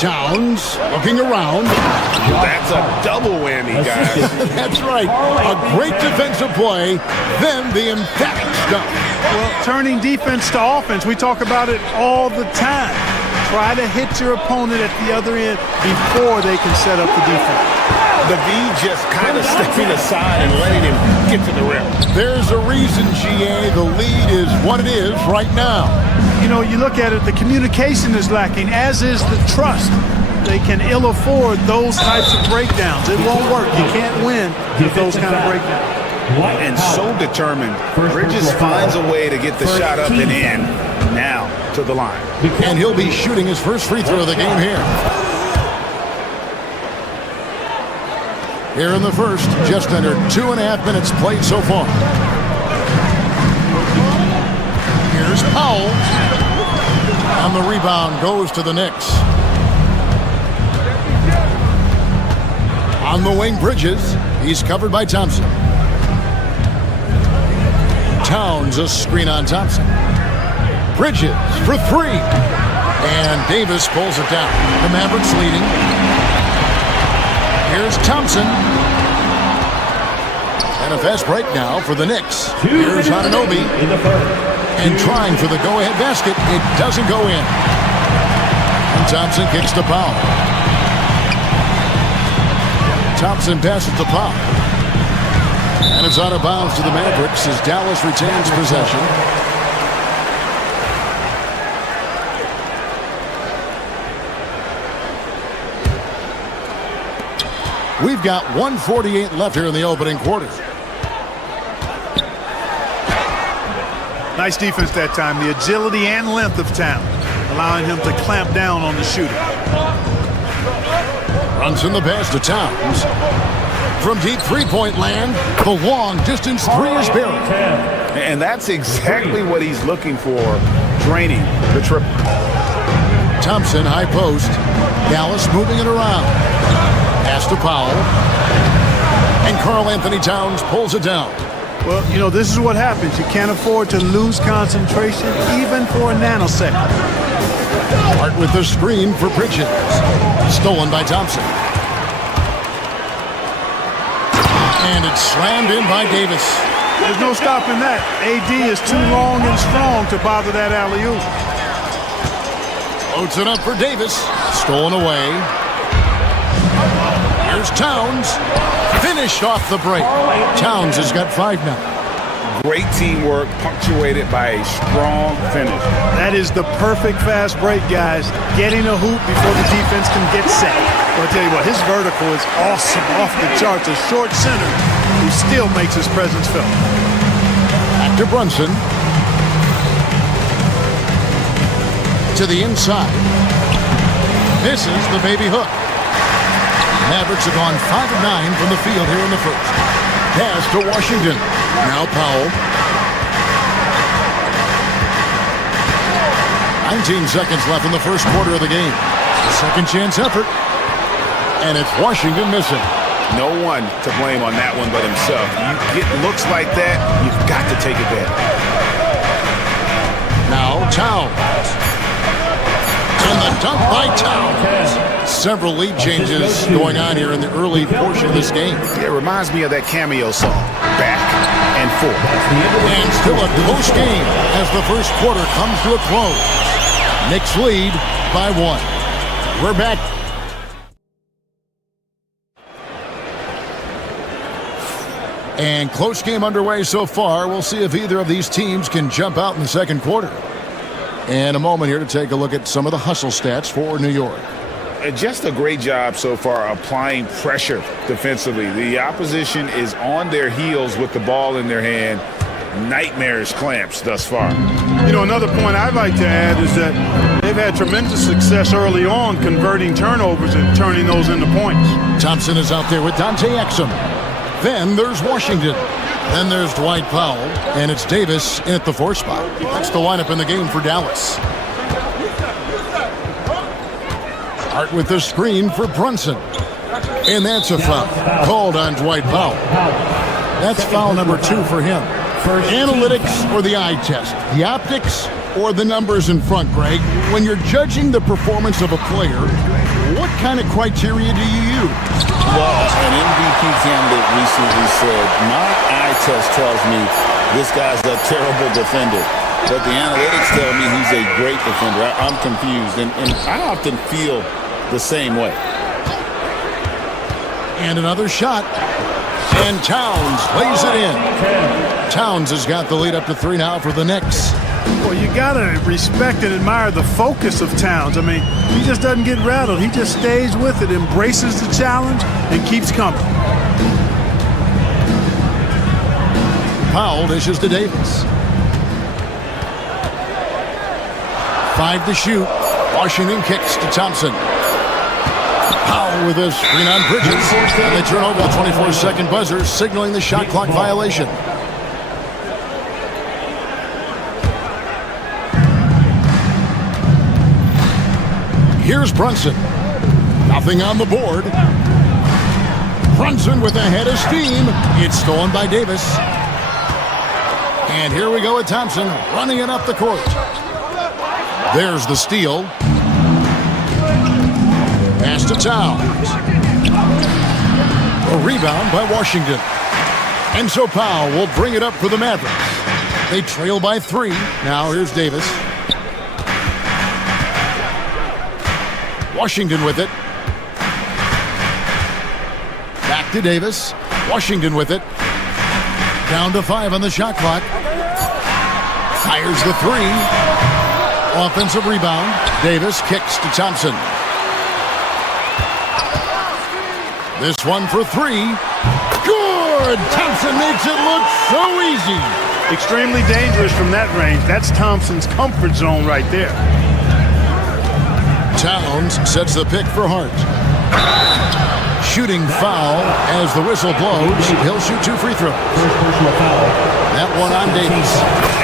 Towns looking around. That's a double whammy, guys. That's right. A great defensive play, then the emphatic stuff. Well, turning defense to offense, we talk about it all the time. Try to hit your opponent at the other end before they can set up the defense. The V just kind of stepping aside and letting him get to the rim. There's a reason, GA, the lead is what it is right now. You know, you look at it, the communication is lacking, as is the trust. They can ill afford those types of breakdowns. It won't work. You can't win with those kind of breakdowns. And so determined. Bridges finds a way to get the shot up and in. Now to the line. And he'll be shooting his first free throw of the game here. Here in the first, just under 2.5 minutes played so far. Here's Powell. And the rebound goes to the Knicks. On the wing, Bridges. He's covered by Thompson. Towns, a screen on Thompson. Bridges for 3. And Davis pulls it down. The Mavericks leading. Here's Thompson. And a fast break now for the Knicks. Here's Anunoby. And trying for the go-ahead basket. It doesn't go in. And Thompson kicks to Powell. Thompson passes to Powell. And it's out of bounds to the Mavericks as Dallas retains possession. We've got 1:48 left here in the opening quarter. Nice defense that time. The agility and length of Towns, allowing him to clamp down on the shooter. Brunson the pass to Towns. From deep three-point land, the long-distance 3 is buried. And that's exactly what he's looking for, draining the triple. Thompson, high post. Dallas moving it around. Pass to Powell. And Karl Anthony Towns pulls it down. Well, you know, this is what happens. You can't afford to lose concentration even for a nanosecond. Hart with the screen for Bridges. Stolen by Thompson. And it's slammed in by Davis. There's no stopping that. AD is too long and strong to bother that alley-oop. Floats it up for Davis. Stolen away. Here's Towns. Finished off the break. Towns has got 5 now. Great teamwork punctuated by a strong finish. That is the perfect fast break, guys. Getting a hoop before the defense can get set. But I'll tell you what, his vertical is awesome, off the charts. A short center who still makes his presence felt. Back to Brunson. To the inside. Misses the baby hook. Mavericks have gone 5 of 9 from the field here in the first. Pass to Washington. Now Powell. 19 seconds left in the first quarter of the game. Second chance effort. And it's Washington missing. No one to blame on that one but himself. You get looks like that, you've got to take it back. Now Towns. And the dunk by Towns. Several lead changes going on here in the early portion of this game. It reminds me of that cameo song, Back and Forth. And still a close game as the first quarter comes to a close. Knicks lead by 1. We're back. And close game underway so far. We'll see if either of these teams can jump out in the second quarter. And a moment here to take a look at some of the hustle stats for New York. Just a great job so far applying pressure defensively. The opposition is on their heels with the ball in their hand. Nightmarish clamps thus far. You know, another point I'd like to add is that they've had tremendous success early on converting turnovers and turning those into points. Thompson is out there with Dante Exum. Then there's Washington. Then there's Dwight Powell, and it's Davis in at the 4 spot. That's the lineup in the game for Dallas. Hart with the screen for Brunson. And that's a foul called on Dwight Powell. That's foul number 2 for him. Analytics or the eye test? The optics or the numbers in front, Greg? When you're judging the performance of a player, what kind of criteria do you use? Well, an MVP candidate recently said, my eye test tells me this guy's a terrible defender, but the analytics tell me he's a great defender. I'm confused, and I often feel the same way. And another shot. And Towns lays it in. Towns has got the lead up to 3 now for the Knicks. Well, you got to respect and admire the focus of Towns. I mean, he just doesn't get rattled. He just stays with it, embraces the challenge, and keeps coming. Powell dishes to Davis. 5 to shoot. Washington kicks to Thompson. Powell with a screen on Bridges. And they turn over the 24-second buzzer, signaling the shot clock violation. Here's Brunson. Nothing on the board. Brunson with a head of steam. It's stolen by Davis. And here we go with Thompson running it up the court. There's the steal. Pass to Towns. A rebound by Washington. And so Powell will bring it up for the Mavericks. They trail by 3. Now here's Davis. Washington with it. Back to Davis. Washington with it. Down to 5 on the shot clock. Fires the 3. Offensive rebound. Davis kicks to Thompson. This one for 3. Good! Thompson makes it look so easy. Extremely dangerous from that range. That's Thompson's comfort zone right there. Towns sets the pick for Hart. Shooting foul as the whistle blows. He'll shoot 2 free throws. That one on Davis.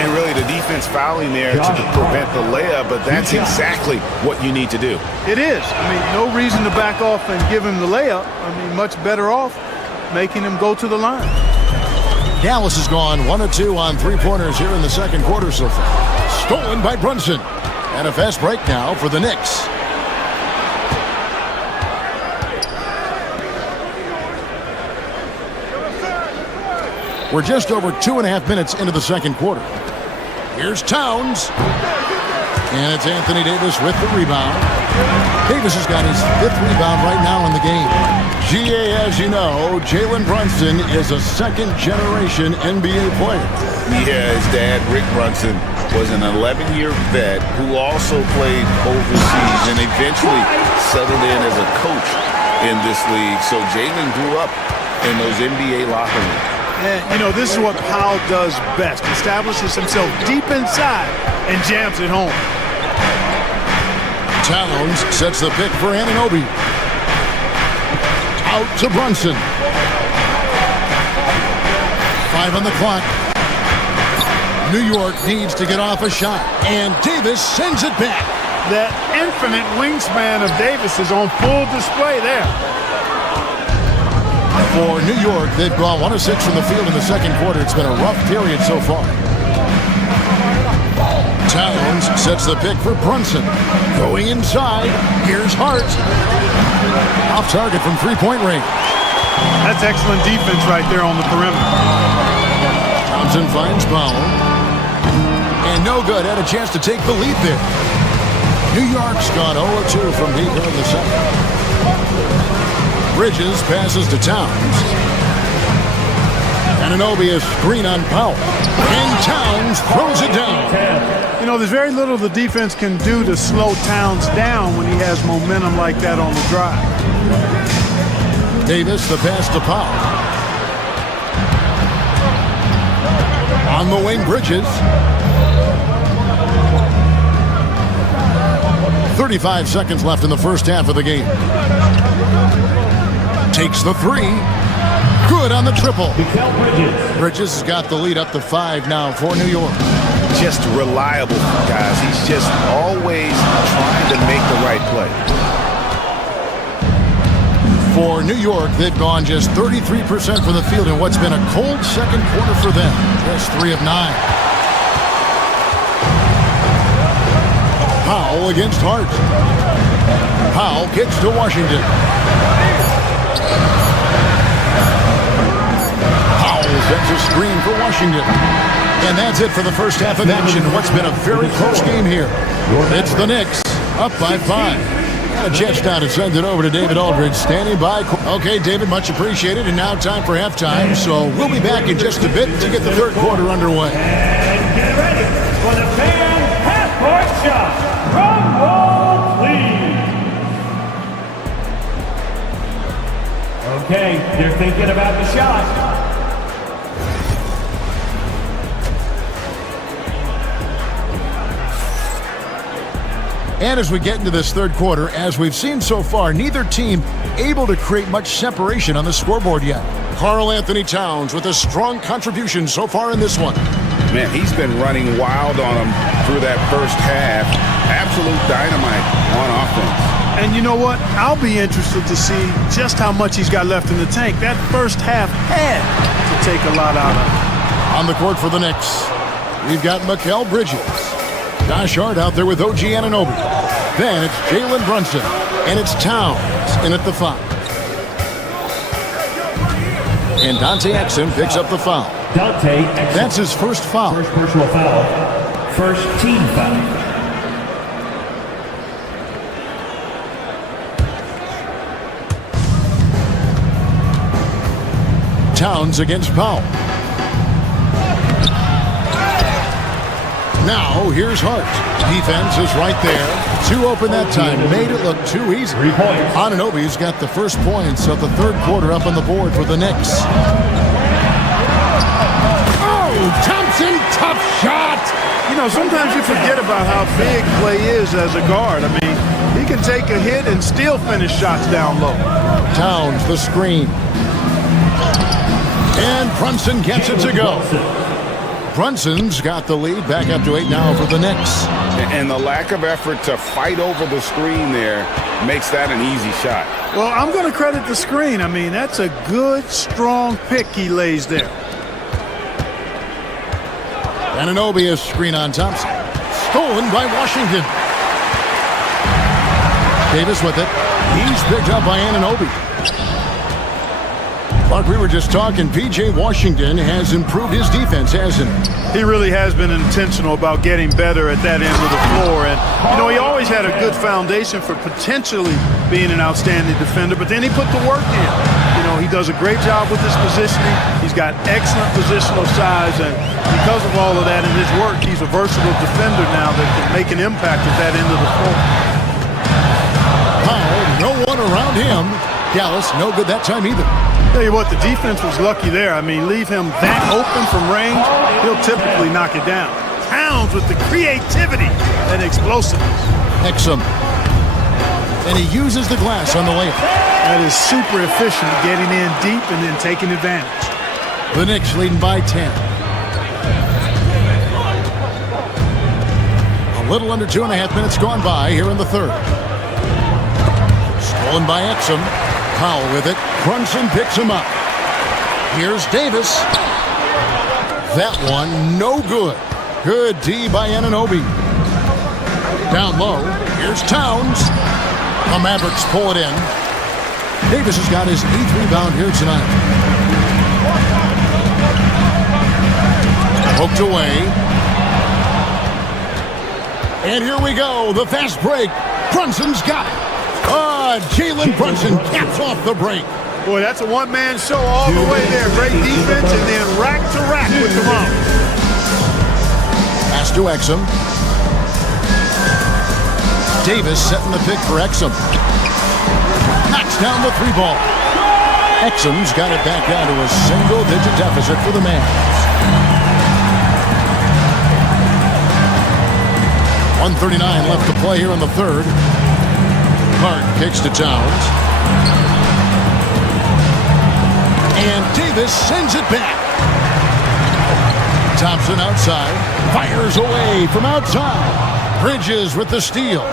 And really the defense fouling there to prevent the layup, but that's exactly what you need to do. It is. I mean, no reason to back off and give him the layup. I mean, much better off making him go to the line. Dallas has gone 1 of 2 on 3-pointers here in the second quarter so far. Stolen by Brunson. And a fast break now for the Knicks. We're just over 2.5 minutes into the second quarter. Here's Towns. And it's Anthony Davis with the rebound. Davis has got his 5th rebound right now in the game. GA, as you know, Jalen Brunson is a second-generation NBA player. Yeah, his dad, Rick Brunson, was an 11-year vet who also played overseas and eventually settled in as a coach in this league. So Jalen grew up in those NBA locker rooms. And, you know, this is what Powell does best. Establishes himself deep inside and jams it home. Towns sets the pick for Anunoby. Out to Brunson. 5 on the clock. New York needs to get off a shot, and Davis sends it back. That infinite wingspan of Davis is on full display there. For New York, they've gone 1 of 6 from the field in the second quarter. It's been a rough period so far. Towns sets the pick for Brunson. Going inside. Here's Hart. Off target from three-point range. That's excellent defense right there on the perimeter. Thompson finds Powell. And no good. Had a chance to take the lead there. New York's gone 0-2 from deep in the second. Bridges passes to Towns. Anunoby a screen on Powell. And Towns throws it down. You know, there's very little the defense can do to slow Towns down when he has momentum like that on the drive. Davis, the pass to Powell. On the wing, Bridges. 35 seconds left in the first half of the game. Takes the three. Good on the triple. Bridges has got the lead up to 5 now for New York. Just reliable, guys. He's just always trying to make the right play. For New York, they've gone just 33% from the field in what's been a cold second quarter for them. Just 3 of 9. Powell against Hart. Powell kicks to Washington. Powell sends a screen for Washington. And that's it for the first half of action. What's been a very close game here. It's the Knicks up by 5. A chance now to send it over to David Aldridge, standing by. Okay, David, much appreciated. And now time for halftime. So we'll be back in just a bit to get the third quarter underway. And get ready for the fan half-court shot. Drum roll, please. Okay, they're thinking about the shot. And as we get into this third quarter, as we've seen so far, neither team able to create much separation on the scoreboard yet. Karl Anthony Towns with a strong contribution so far in this one. Man, he's been running wild on him through that first half. Absolute dynamite on offense. And you know what? I'll be interested to see just how much he's got left in the tank. That first half had to take a lot out of him. On the court for the Knicks, we've got Mikal Bridges. Josh Hart out there with OG Anunoby. Then it's Jalen Brunson. And it's Towns in at the 5. And Dante Exum picks up the foul. Dante Exum. That's his first foul. First personal foul. First team foul. Towns against Powell. Now, here's Hart. Defense is right there. 2 open that time. Made it look too easy. 3 points. Anunoby's got the first points of the third quarter up on the board for the Knicks. Oh, Thompson, tough shot. You know, sometimes you forget about how big Clay is as a guard. I mean, he can take a hit and still finish shots down low. Towns, the screen. And Brunson gets it to go. Brunson's got the lead, back up to 8 now for the Knicks. And the lack of effort to fight over the screen there makes that an easy shot. Well, I'm going to credit the screen. I mean, that's a good, strong pick he lays there. Anunoby a screen on Thompson. Stolen by Washington. Davis with it. He's picked up by Anunoby. Like we were just talking, P.J. Washington has improved his defense, hasn't he? He really has been intentional about getting better at that end of the floor. And, you know, he always had a good foundation for potentially being an outstanding defender, but then he put the work in. You know, he does a great job with his positioning. He's got excellent positional size, and because of of all of that in his work, he's a versatile defender now that can make an impact at that end of the floor. Powell, no one around him. Dallas, no good that time either. Tell you what, the defense was lucky there. I mean, leave him that open from range, he'll typically knock it down. Towns with the creativity and explosiveness. Exum. And he uses the glass on the layup. That is super efficient, getting in deep and then taking advantage. The Knicks leading by 10. A little under 2.5 minutes gone by here in the third. Stolen by Exum. Powell with it. Brunson picks him up. Here's Davis. That one, no good. Good D by Anunoby. Down low. Here's Towns. The Mavericks pull it in. Davis has got his 8th rebound here tonight. Poked away. And here we go. The fast break. Brunson's got it. Jalen Brunson caps off the break. Boy, that's a one-man show all the way there. Great defense and then rack to rack with the ball. Pass to Exum. Davis setting the pick for Exum. Knocks down the 3 ball. Exum's got it back down to a single-digit deficit for the Mavs. 1:39 left to play here in the third. Clark kicks to Towns. And Davis sends it back. Thompson outside. Fires away from outside. Bridges with the steal.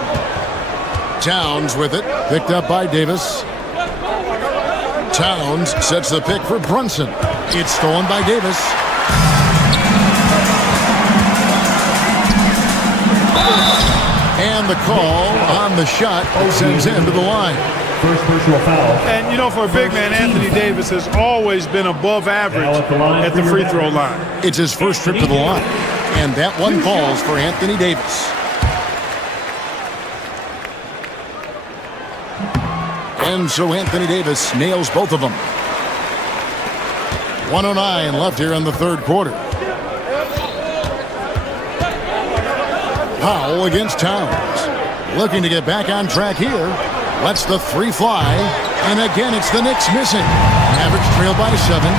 Towns with it. Picked up by Davis. Towns sets the pick for Brunson. It's stolen by Davis. And the call on the shot sends him to the line. First personal foul. And, you know, for a big man, Anthony Davis has always been above average at the free throw line. It's his first trip to the line. And that one falls for Anthony Davis. And so Anthony Davis nails both of them. 1:09 left here in the third quarter. Powell against Towns. Looking to get back on track here. Lets the 3 fly. And again, it's the Knicks missing. Mavericks trail by 7.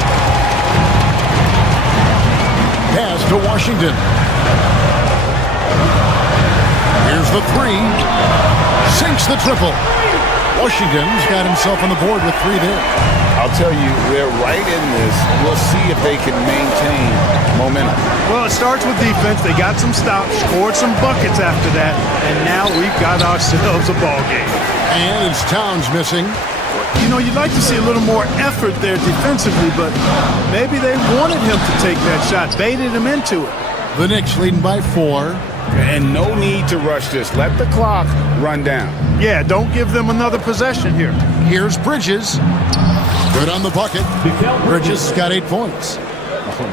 Pass to Washington. Here's the 3. Sinks the triple. Washington's got himself on the board with 3 there. I'll tell you, they're right in this. We'll see if they can maintain momentum. Well, it starts with defense. They got some stops, scored some buckets after that, and now we've got ourselves a ball game. And it's Towns missing. You know, you'd like to see a little more effort there defensively, but maybe they wanted him to take that shot, baited him into it. The Knicks leading by 4. And no need to rush this. Let the clock run down. Yeah, don't give them another possession here. Here's Bridges. Good on the bucket. Bridges has got 8 points.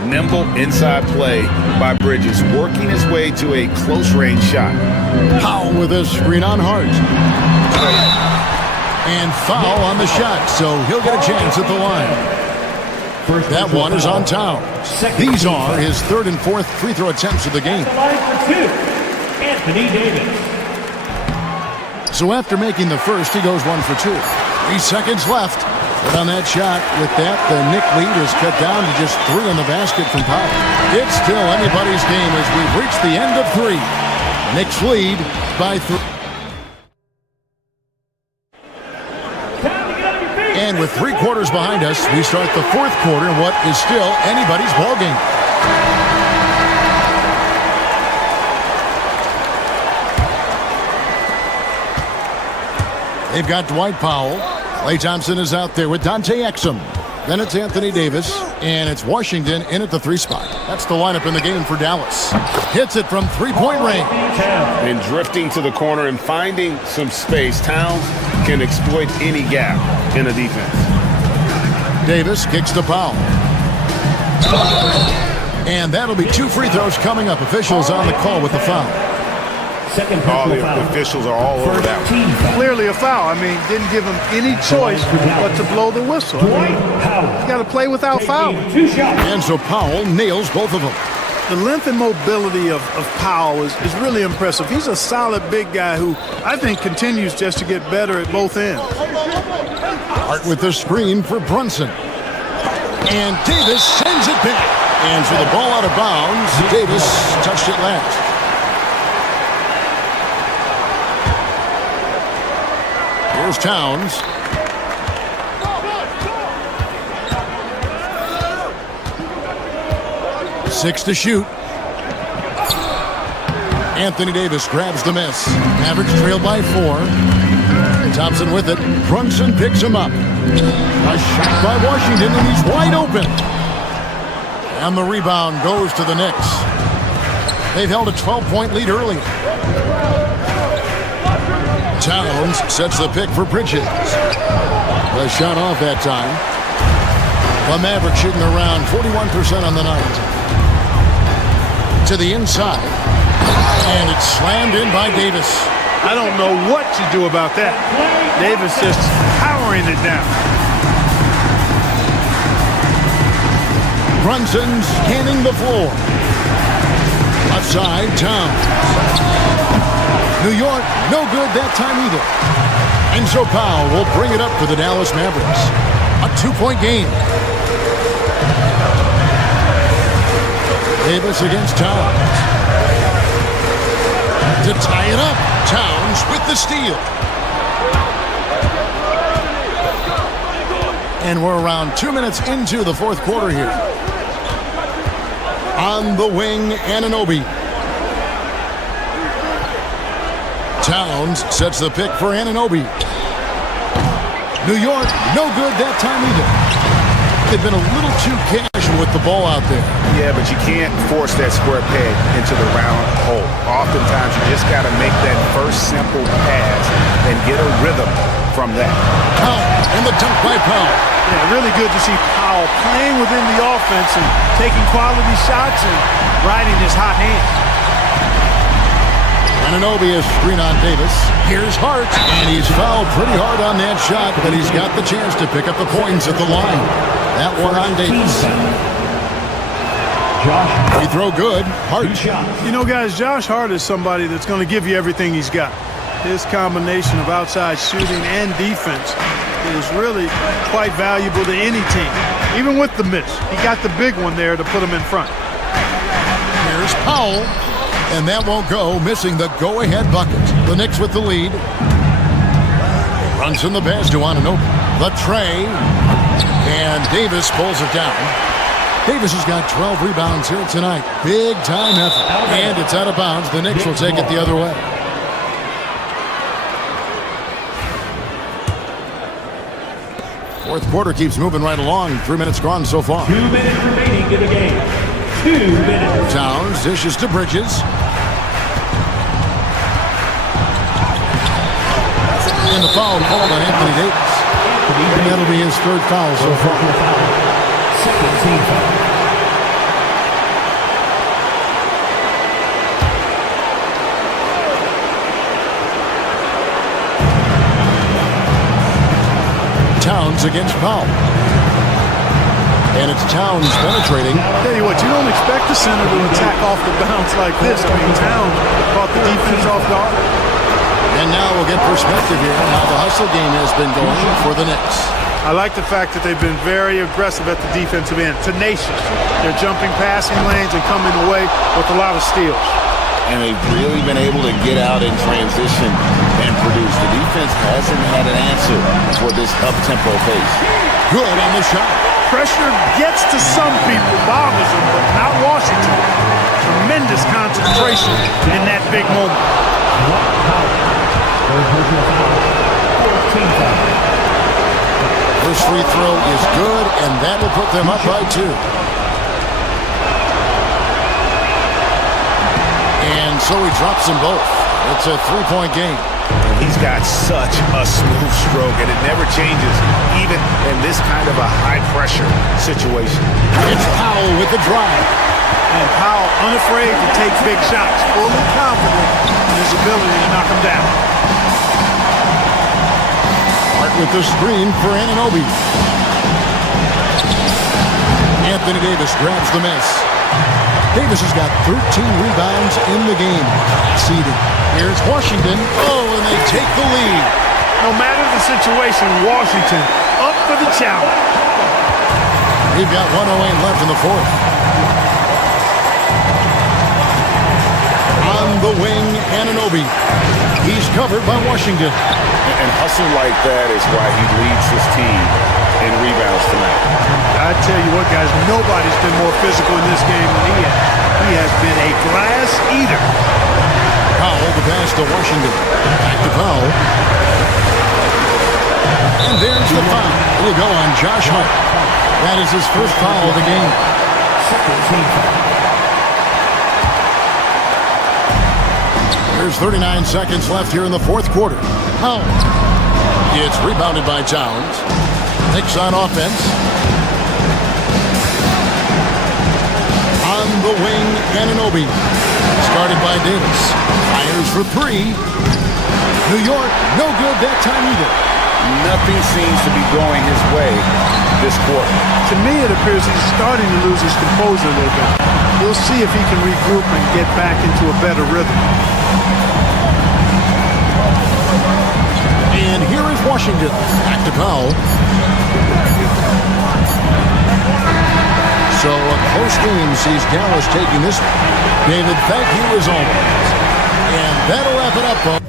Nimble inside play by Bridges, working his way to a close-range shot. Powell with a screen on Hart. And foul on the shot, so he'll get a chance at the line. That one is on Towns. These are his 3rd and 4th free throw attempts of the game. Anthony Davis. So after making the first, he goes 1 for 2. 3 seconds left. But on that shot, with that, the Knick lead is cut down to just 3 on the basket from Powell. It's still anybody's game as we've reached the end of 3. Knicks lead by 3. And with 3 quarters behind us, we start the 4th quarter in what is still anybody's ball game. They've got Dwight Powell. Klay Thompson is out there with Dante Exum. Then it's Anthony Davis, and it's Washington in at the 3 spot. That's the lineup in the game for Dallas. Hits it from 3-point range. And drifting to the corner and finding some space. Towns can exploit any gap in the defense. Davis kicks to Powell. And that'll be 2 free throws coming up. Officials on the call with the foul. All the officials are all over that one. Clearly a foul. I mean, didn't give him any choice but to blow the whistle. I mean, you got to play without fouling. And so Powell nails both of them. The length and mobility of Powell is really impressive. He's a solid big guy who I think continues just to get better at both ends. Hart with the screen for Brunson. And Davis sends it back. And for the ball out of bounds, Davis touched it last. Here's Towns. Six to shoot. Anthony Davis grabs the miss. Mavericks trail by 4. Thompson with it. Brunson picks him up. A shot by Washington, and he's wide open. And the rebound goes to the Knicks. They've held a 12-point lead early. Towns sets the pick for Bridges. A shot off that time. The Mavericks shooting around 41% on the night. To the inside. And it's slammed in by Davis. I don't know what to do about that. Davis just powering it down. Brunson scanning the floor. Left side, Towns. New York, no good that time either. And so Powell will bring it up for the Dallas Mavericks. A 2-point game. Davis against Towns. To tie it up, Towns with the steal. And we're around 2 minutes into the fourth quarter here. On the wing, Anunoby. Towns sets the pick for Anunoby. New York, no good that time either. They've been a little too casual with the ball out there. Yeah, but you can't force that square peg into the round hole. Oftentimes, you just got to make that first simple pass and get a rhythm from that. Powell and the dunk by Powell. Yeah, really good to see Powell playing within the offense and taking quality shots and riding his hot hand. Anunoby is screen on Davis. Here's Hart, and he's fouled pretty hard on that shot, but he's got the chance to pick up the points at the line. That one on Davis. Free throw good. Hart. You know, guys, Josh Hart is somebody that's going to give you everything he's got. His combination of outside shooting and defense is really quite valuable to any team. Even with the miss, he got the big one there to put him in front. Here's Powell. And that won't go, missing the go-ahead bucket. The Knicks with the lead. Runs in the pass to Anunoby. The tray. And Davis pulls it down. Davis has got 12 rebounds here tonight. Big-time effort. And it's out of bounds. The Knicks will take it the other way. Fourth quarter keeps moving right along. 3 minutes gone so far. 2 minutes remaining in the game. 2 minutes. Towns dishes to Bridges. And the foul called on Anthony Davis. And that'll be his third foul so far. Second team foul. Towns against Powell. And it's Towns penetrating. Tell you what, you don't expect the center to attack off the bounce like this. I mean, Towns caught the defense off guard. And now we'll get perspective here on how the hustle game has been going for the Knicks. I like the fact that they've been very aggressive at the defensive end, tenacious. They're jumping passing lanes and coming away with a lot of steals. And they've really been able to get out in transition and produce. The defense hasn't had an answer for this up-tempo pace. Good on the shot. Pressure gets to some people, bothers them, but not Washington. Tremendous concentration in that big moment. First free throw is good, and that will put them up by 2. And so he drops them both. It's a 3-point game. He's got such a smooth stroke, and it never changes, even in this kind of a high-pressure situation. It's Powell with the drive. And Powell unafraid to take big shots, fully confident in his ability to knock them down. Hart with the screen for Anunoby. Anthony Davis grabs the miss. Davis has got 13 rebounds in the game. Seeded. Here's Washington. Oh, and they take the lead. No matter the situation, Washington up for the challenge. We've got 1:08 left in the fourth. On the wing, Anunoby. He's covered by Washington. And hustle like that is why he leads his team in rebounds tonight. I tell you what, guys, nobody's been more physical in this game than he has. He has been a glass eater. Powell, the pass to Washington. Back to Powell. And there's the foul. It'll go on Josh Hart. That is his first foul of the game. There's 39 seconds left here in the fourth quarter. Powell. It's rebounded by Towns. Knicks on offense. On the wing, Anunoby. Started by Davis. Fires for three. New York, no good that time either. Nothing seems to be going his way this quarter. To me, it appears he's starting to lose his composure a little bit. We'll see if he can regroup and get back into a better rhythm. And here is Washington. Back to Powell. So a close game sees Dallas taking this one. David, thank you as always. And that'll wrap it up, folks.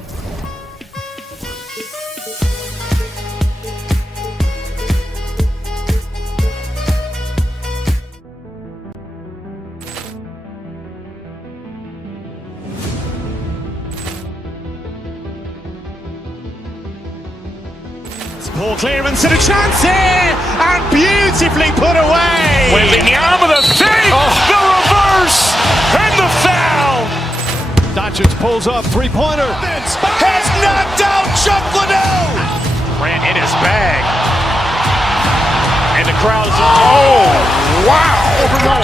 Poor clearance and a chance here, and beautifully put away. Wembanyama the fake, the reverse, and the foul. Doncic pulls up, three-pointer. Has knocked out Chuck Liddell. Ran in his bag. And the crowd is, oh, wow. Liddell,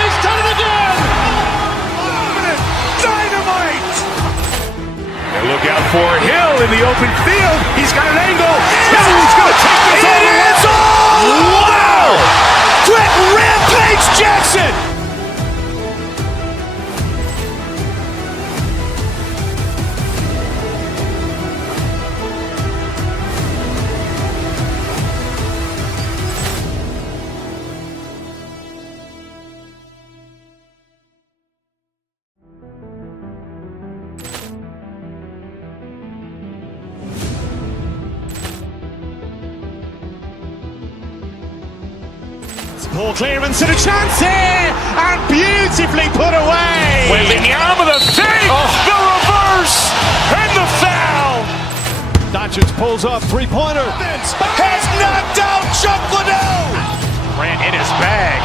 he's done it again. Dynamite. And look out for Hill in the open field. He's got an angle. Hill's going to take this all the way. Wow! Quick Rampage Jackson. Poor clearance and a chance here, and beautifully put away. Wembanyama the fake, the reverse, and the foul. Doncic pulls up, three-pointer. Has knocked out Chuck Liddell. Ran in his bag.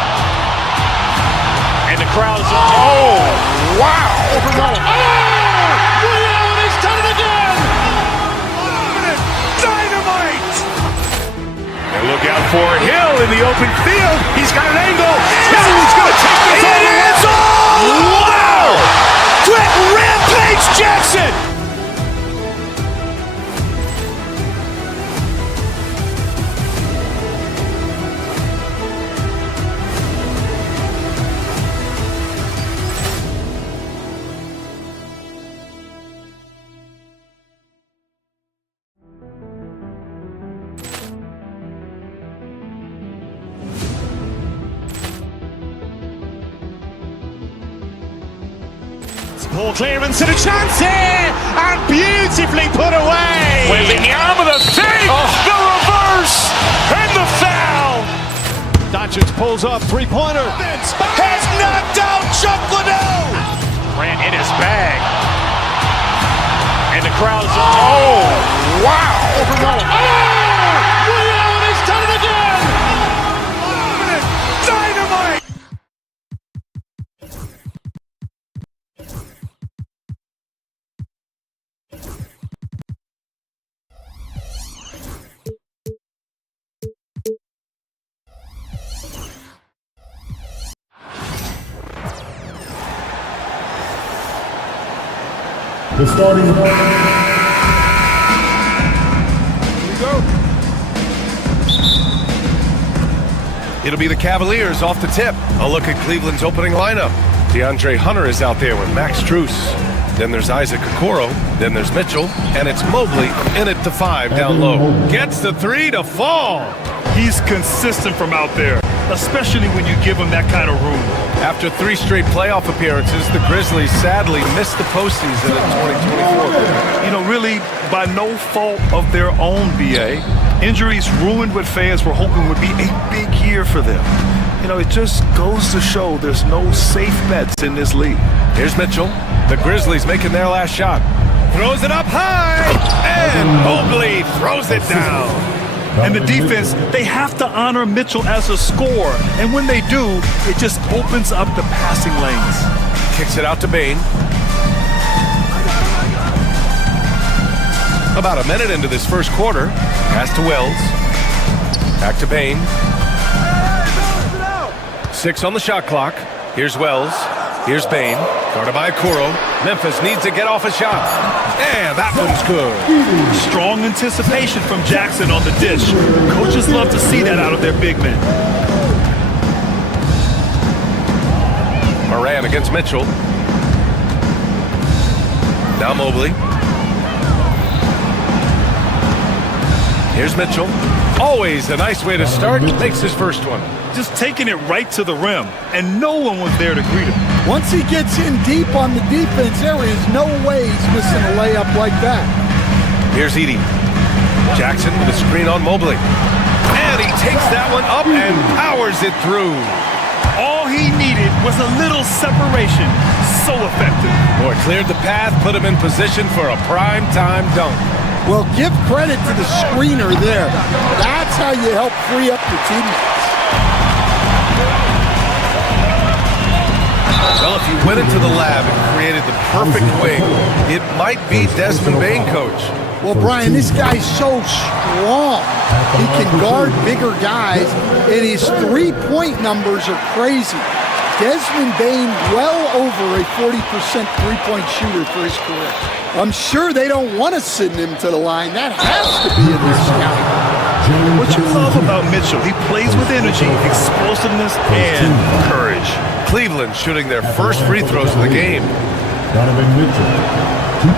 And the crowd is, oh, wow. Liddell, he's done it again. Dynamite. And look out for Hill in the open field. He's got an angle. Hill's going to take this all the way. Wow! Quick Rampage Jackson. Poor clearance and a chance here, and beautifully put away. Wembanyama the fake, the reverse, and the foul. Doncic pulls up, three-pointer. Has knocked out Chuck Liddell. Ran in his bag. And the crowd is, oh, wow. Liddell, he's done it again. Dynamite. The starting Here we go. It'll be the Cavaliers off the tip. A look at Cleveland's opening lineup. DeAndre Hunter is out there with Max Strus. Then there's Isaac Okoro. Then there's Mitchell. And it's Mobley in at the 5 down low. Gets the 3 to fall. He's consistent from out there, especially when you give him that kind of room. After 3 straight playoff appearances, the Grizzlies sadly missed the postseason in 2024. You know, really by no fault of their own, BA. Injuries ruined what fans were hoping would be a big year for them. You know, it just goes to show there's no safe bets in this league. Here's Mitchell. The Grizzlies making their last shot. Throws it up high, and Mobley throws it down. And the defense, they have to honor Mitchell as a scorer. And when they do, it just opens up the passing lanes. Kicks it out to Bane. About a minute into this first quarter. Pass to Wells. Back to Bane. 6 on the shot clock. Here's Wells. Here's Bane. Guarded by Okoro. Memphis needs to get off a shot. And that one's good. Strong anticipation from Jackson on the dish. Coaches love to see that out of their big men. Moran against Mitchell. Now Mobley. Here's Mitchell. Always a nice way to start. Makes his first one. Just taking it right to the rim, and no one was there to greet him. Once he gets in deep on the defense, there is no way he's missing a layup like that. Here's Edey. Jackson with a screen on Mobley. And he takes that one up and powers it through. All he needed was a little separation. So effective. Boy, cleared the path, put him in position for a prime-time dunk. Well, give credit to the screener there. That's how you help free up your teammates. Well, if you went into the lab and created the perfect wing, it might be Desmond Bane, coach. Well, Brian, this guy's so strong. He can guard bigger guys, and his three-point numbers are crazy. Desmond Bane, well over a 40% three-point shooter for his career. I'm sure they don't want to send him to the line. That has to be in their scout. What you love about Mitchell, he plays with energy, explosiveness, and courage. Cleveland shooting their first free throws of the game.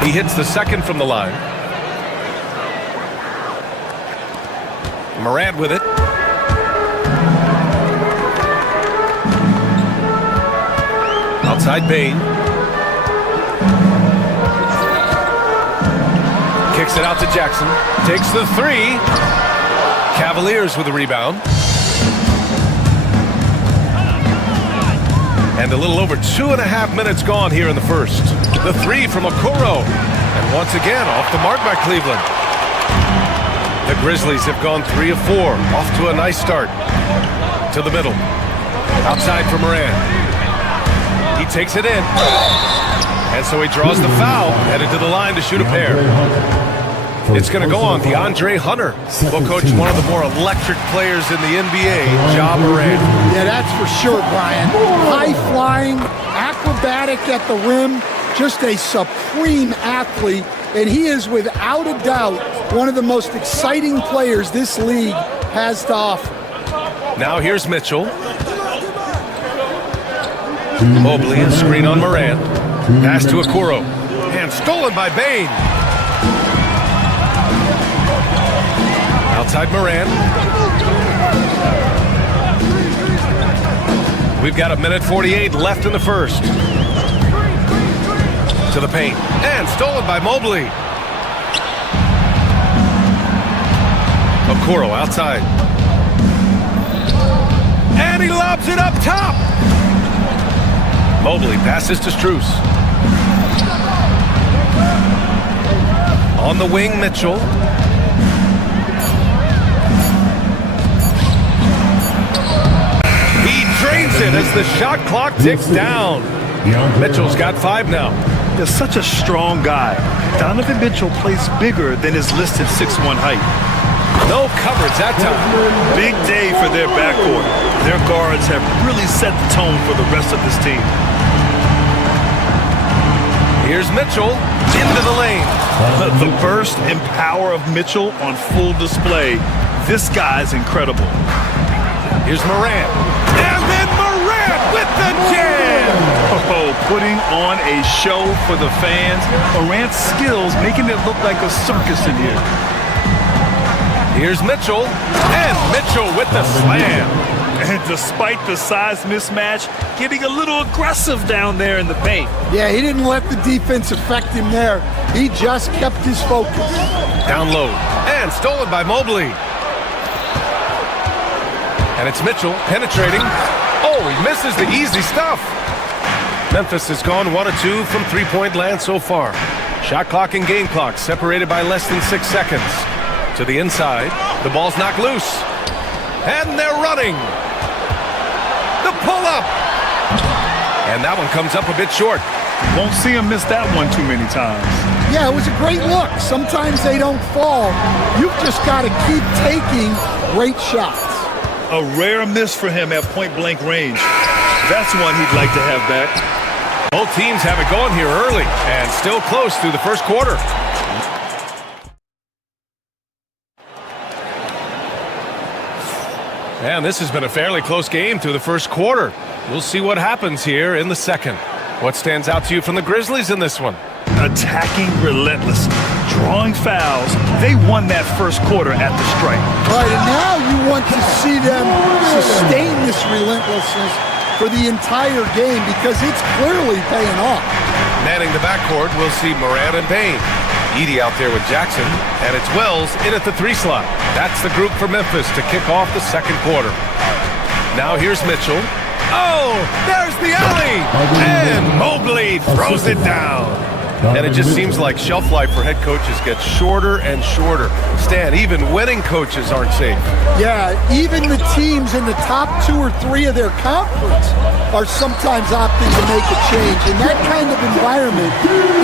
He hits the second from the line. Morant with it. Outside Bane. Kicks it out to Jackson. Takes the 3. Cavaliers with the rebound. And a little over 2.5 minutes gone here in the first. The 3 from Okoro. And once again, off the mark by Cleveland. The Grizzlies have gone 3 of 4. Off to a nice start. To the middle. Outside for Moran. He takes it in. And so he draws the foul. Headed to the line to shoot a pair. It's going to go on DeAndre Hunter. Well, coach, one of the more electric players in the NBA, Ja Morant. Yeah, that's for sure, Brian. High-flying, acrobatic at the rim, just a supreme athlete. And he is, without a doubt, one of the most exciting players this league has to offer. Now here's Mitchell. Mobley, a screen on Moran. Pass to Okoro. And stolen by Bane. Outside Moran. We've got 1:48 left in the first. To the paint. And stolen by Mobley. Okoro outside. And he lobs it up top. Mobley passes to Strus. On the wing, Mitchell. He drains it as the shot clock ticks down. Mitchell's got 5 now. They're such a strong guy. Donovan Mitchell plays bigger than his listed 6'1" height. No coverage that time. Big day for their backcourt. Their guards have really set the tone for the rest of this team. Here's Mitchell into the lane. The burst and power of Mitchell on full display. This guy's incredible. Here's Morant. And then Morant with the jam! Oh, putting on a show for the fans. Morant's skills making it look like a circus in here. Here's Mitchell. And Mitchell with the slam. And despite the size mismatch, getting a little aggressive down there in the paint. Yeah, he didn't let the defense affect him there. He just kept his focus. Down low. And stolen by Mobley. And it's Mitchell penetrating. Oh, he misses the easy stuff. Memphis has gone 1 of 2 from three-point land so far. Shot clock and game clock separated by less than 6 seconds. To the inside. The ball's knocked loose. And they're running. The pull-up. And that one comes up a bit short. Won't see him miss that one too many times. Yeah, it was a great look. Sometimes they don't fall. You've just got to keep taking great shots. A rare miss for him at point-blank range. That's one he'd like to have back. Both teams have it going here early and still close through the first quarter. And this has been a fairly close game through the first quarter. We'll see what happens here in the second. What stands out to you from the Grizzlies in this one? Attacking relentlessly, drawing fouls. They won that first quarter at the stripe. Right, and now you want to see them sustain this relentlessness for the entire game because it's clearly paying off. Manning the backcourt, we'll see Morant and Payne. Edie out there with Jackson, and it's Wells in at the 3 slot. That's the group for Memphis to kick off the second quarter. Now here's Mitchell. Oh, there's the alley! And Mobley throws it down. And it just seems like shelf life for head coaches gets shorter and shorter. Stan, even winning coaches aren't safe. Yeah, even the teams in the top 2 or 3 of their conference are sometimes opting to make a change. In that kind of environment,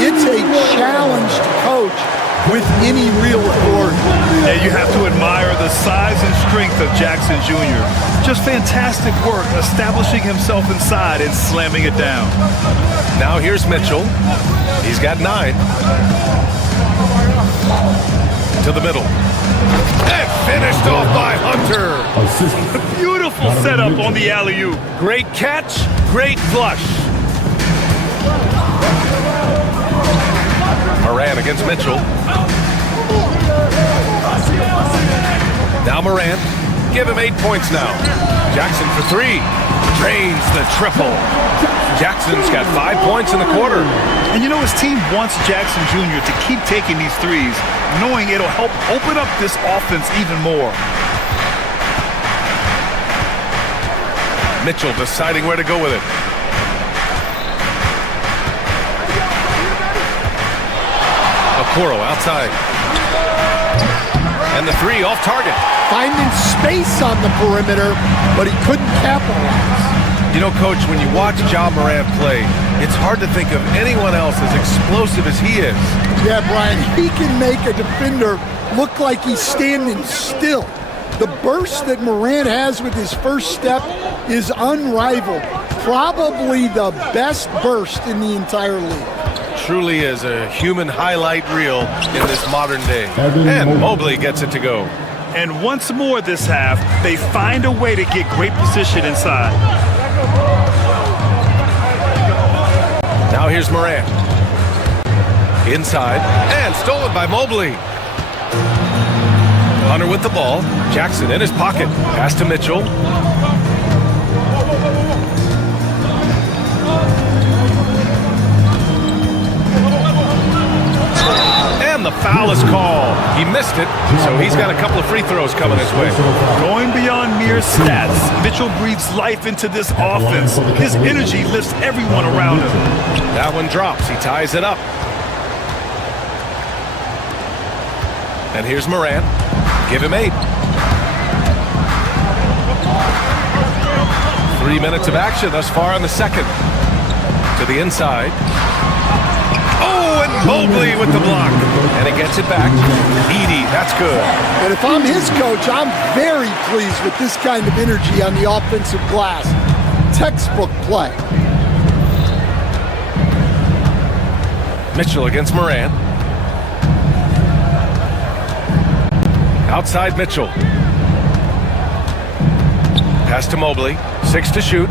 it's a challenge to coach with any real authority. And you have to admire the size and strength of Jackson Jr. Just fantastic work establishing himself inside and slamming it down. Now here's Mitchell. He's got 9. To the middle. And finished off by Hunter. Beautiful setup on the alley-oop. Great catch, great flush. Morant against Mitchell. Now Morant. Give him 8 points now. Jackson for 3. Drains the triple. Jackson's got 5 points in the quarter. And you know his team wants Jackson Jr. to keep taking these threes, knowing it'll help open up this offense even more. Mitchell deciding where to go with it. Okoro outside. And the 3 off target. Finding space on the perimeter, but he couldn't capitalize. You know, Coach, when you watch Ja Morant play, it's hard to think of anyone else as explosive as he is. Yeah, Brian, he can make a defender look like he's standing still. The burst that Morant has with his first step is unrivaled. Probably the best burst in the entire league. Truly is a human highlight reel in this modern day. And Mobley gets it to go. And once more this half, they find a way to get great position inside. Now here's Morant. Inside, and stolen by Mobley. Hunter with the ball. Jackson in his pocket. Pass to Mitchell. And the foul is called. He missed it, so he's got a couple of free throws coming his way. Going beyond mere stats, Mitchell breathes life into this offense. His energy lifts everyone around him. That one drops. He ties it up. And here's Morant. Give him 8. 3 minutes of action thus far in the second. To the inside. Oh, and Mobley with the block. And he gets it back. Edie, that's good. And if I'm his coach, I'm very pleased with this kind of energy on the offensive glass. Textbook play. Mitchell against Morant. Outside Mitchell. Pass to Mobley. 6 to shoot.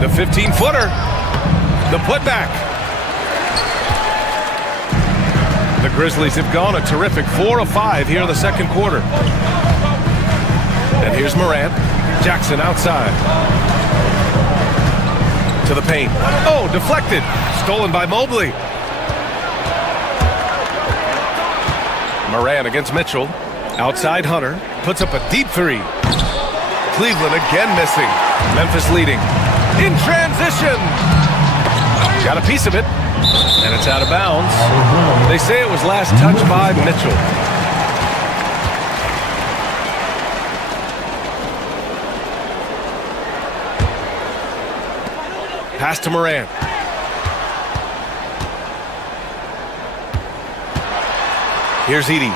The 15-footer. The putback. The Grizzlies have gone a terrific 4 of 5 here in the second quarter. And here's Morant. Jackson outside. To the paint. Oh, deflected. Stolen by Mobley. Morant against Mitchell. Outside Hunter. Puts up a deep three. Cleveland again missing. Memphis leading. In transition. Got a piece of it. And it's out of bounds. They say it was last touched by Mitchell. Pass to Morant. Here's Edey.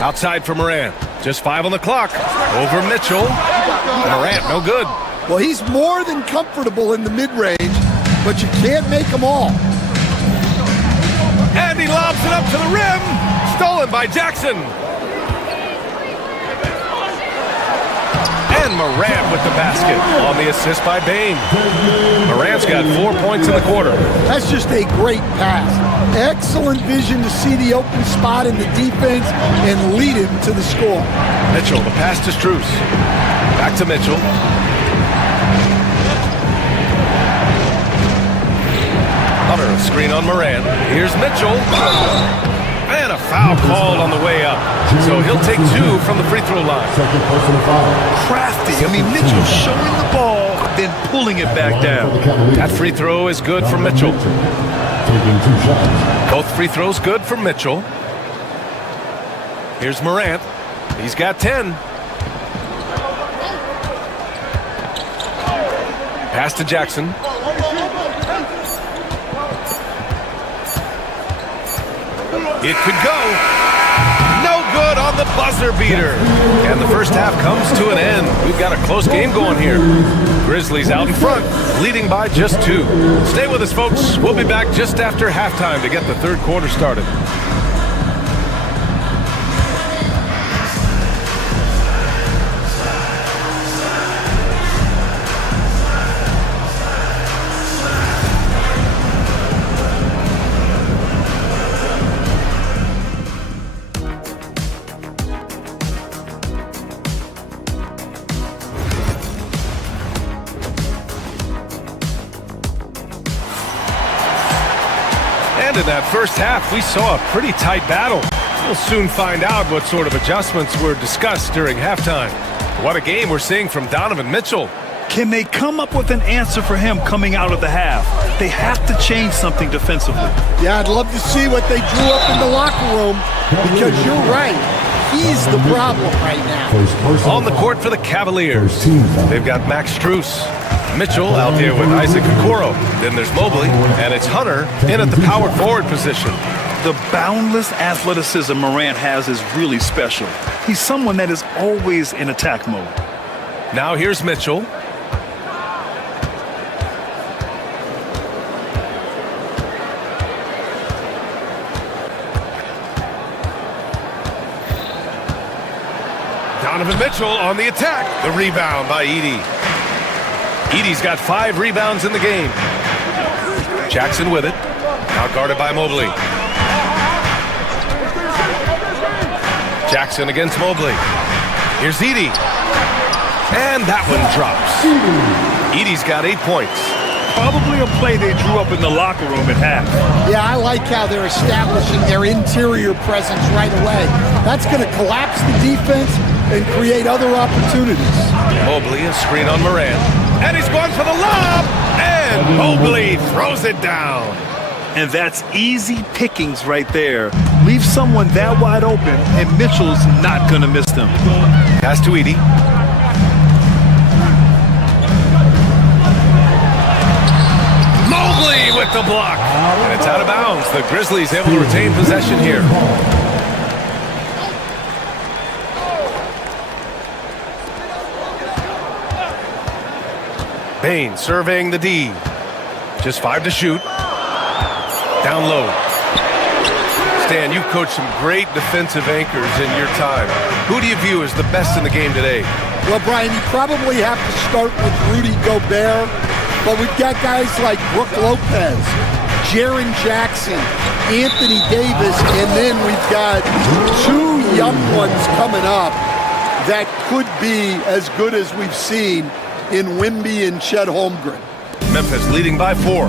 Outside for Morant. Just 5 on the clock. Over Mitchell. Morant, no good. Well, he's more than comfortable in the mid-range, but you can't make them all. And he lobs it up to the rim. Stolen by Jackson. And Morant with the basket on the assist by Bane. Morant's got 4 points in the quarter. That's just a great pass. Excellent vision to see the open spot in the defense and lead him to the score. Mitchell, the pass to Strus. Back to Mitchell. Hunter, a screen on Morant. Here's Mitchell. And a foul called on the way up. So he'll take 2 from the free throw line. Crafty. I mean, Mitchell showing the ball, then pulling it back down. That free throw is good for Mitchell. Both free throws good for Mitchell. Here's Morant. He's got 10. Pass to Jackson. It could go. No good on the buzzer beater. And the first half comes to an end. We've got a close game going here. Grizzlies out in front, leading by just 2. Stay with us, folks. We'll be back just after halftime to get the third quarter started. And in that first half, we saw a pretty tight battle. We'll soon find out what sort of adjustments were discussed during halftime. What a game we're seeing from Donovan Mitchell. Can they come up with an answer for him coming out of the half? They have to change something defensively. Yeah, I'd love to see what they drew up in the locker room, because you're right. He's the problem right now. On the court for the Cavaliers, they've got Max Strus. Mitchell out there with Isaac Okoro. Then there's Mobley, and it's Hunter in at the power forward position. The boundless athleticism Morant has is really special. He's someone that is always in attack mode. Now here's Mitchell. Donovan Mitchell on the attack. The rebound by Edey. Edey's got 5 rebounds in the game. Jackson with it. Now guarded by Mobley. Jackson against Mobley. Here's Edey. And that one drops. Edey's got 8 points. Probably a play they drew up in the locker room at half. Yeah, I like how they're establishing their interior presence right away. That's going to collapse the defense and create other opportunities. Mobley, a screen on Morant. And he's going for the lob. And Mobley throws it down. And that's easy pickings right there. Leave someone that wide open, and Mitchell's not going to miss them. Pass to Edey. Mobley with the block. And it's out of bounds. The Grizzlies able to retain possession here. Bane surveying the D. Just 5 to shoot. Down low. Stan, you've coached some great defensive anchors in your time. Who do you view as the best in the game today? Well, Brian, you probably have to start with Rudy Gobert, but we've got guys like Brook Lopez, Jaren Jackson, Anthony Davis, and then we've got two young ones coming up that could be as good as we've seen in Wemby and Chet Holmgren. Memphis leading by 4.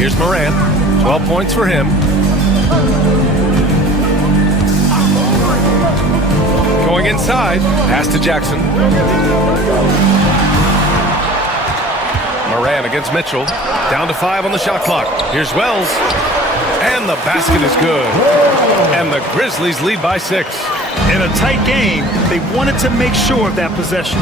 Here's Morant, 12 points for him. Going inside, pass to Jackson. Morant against Mitchell, down to 5 on the shot clock. Here's Wells, and the basket is good. And the Grizzlies lead by 6. In a tight game, they wanted to make sure of that possession.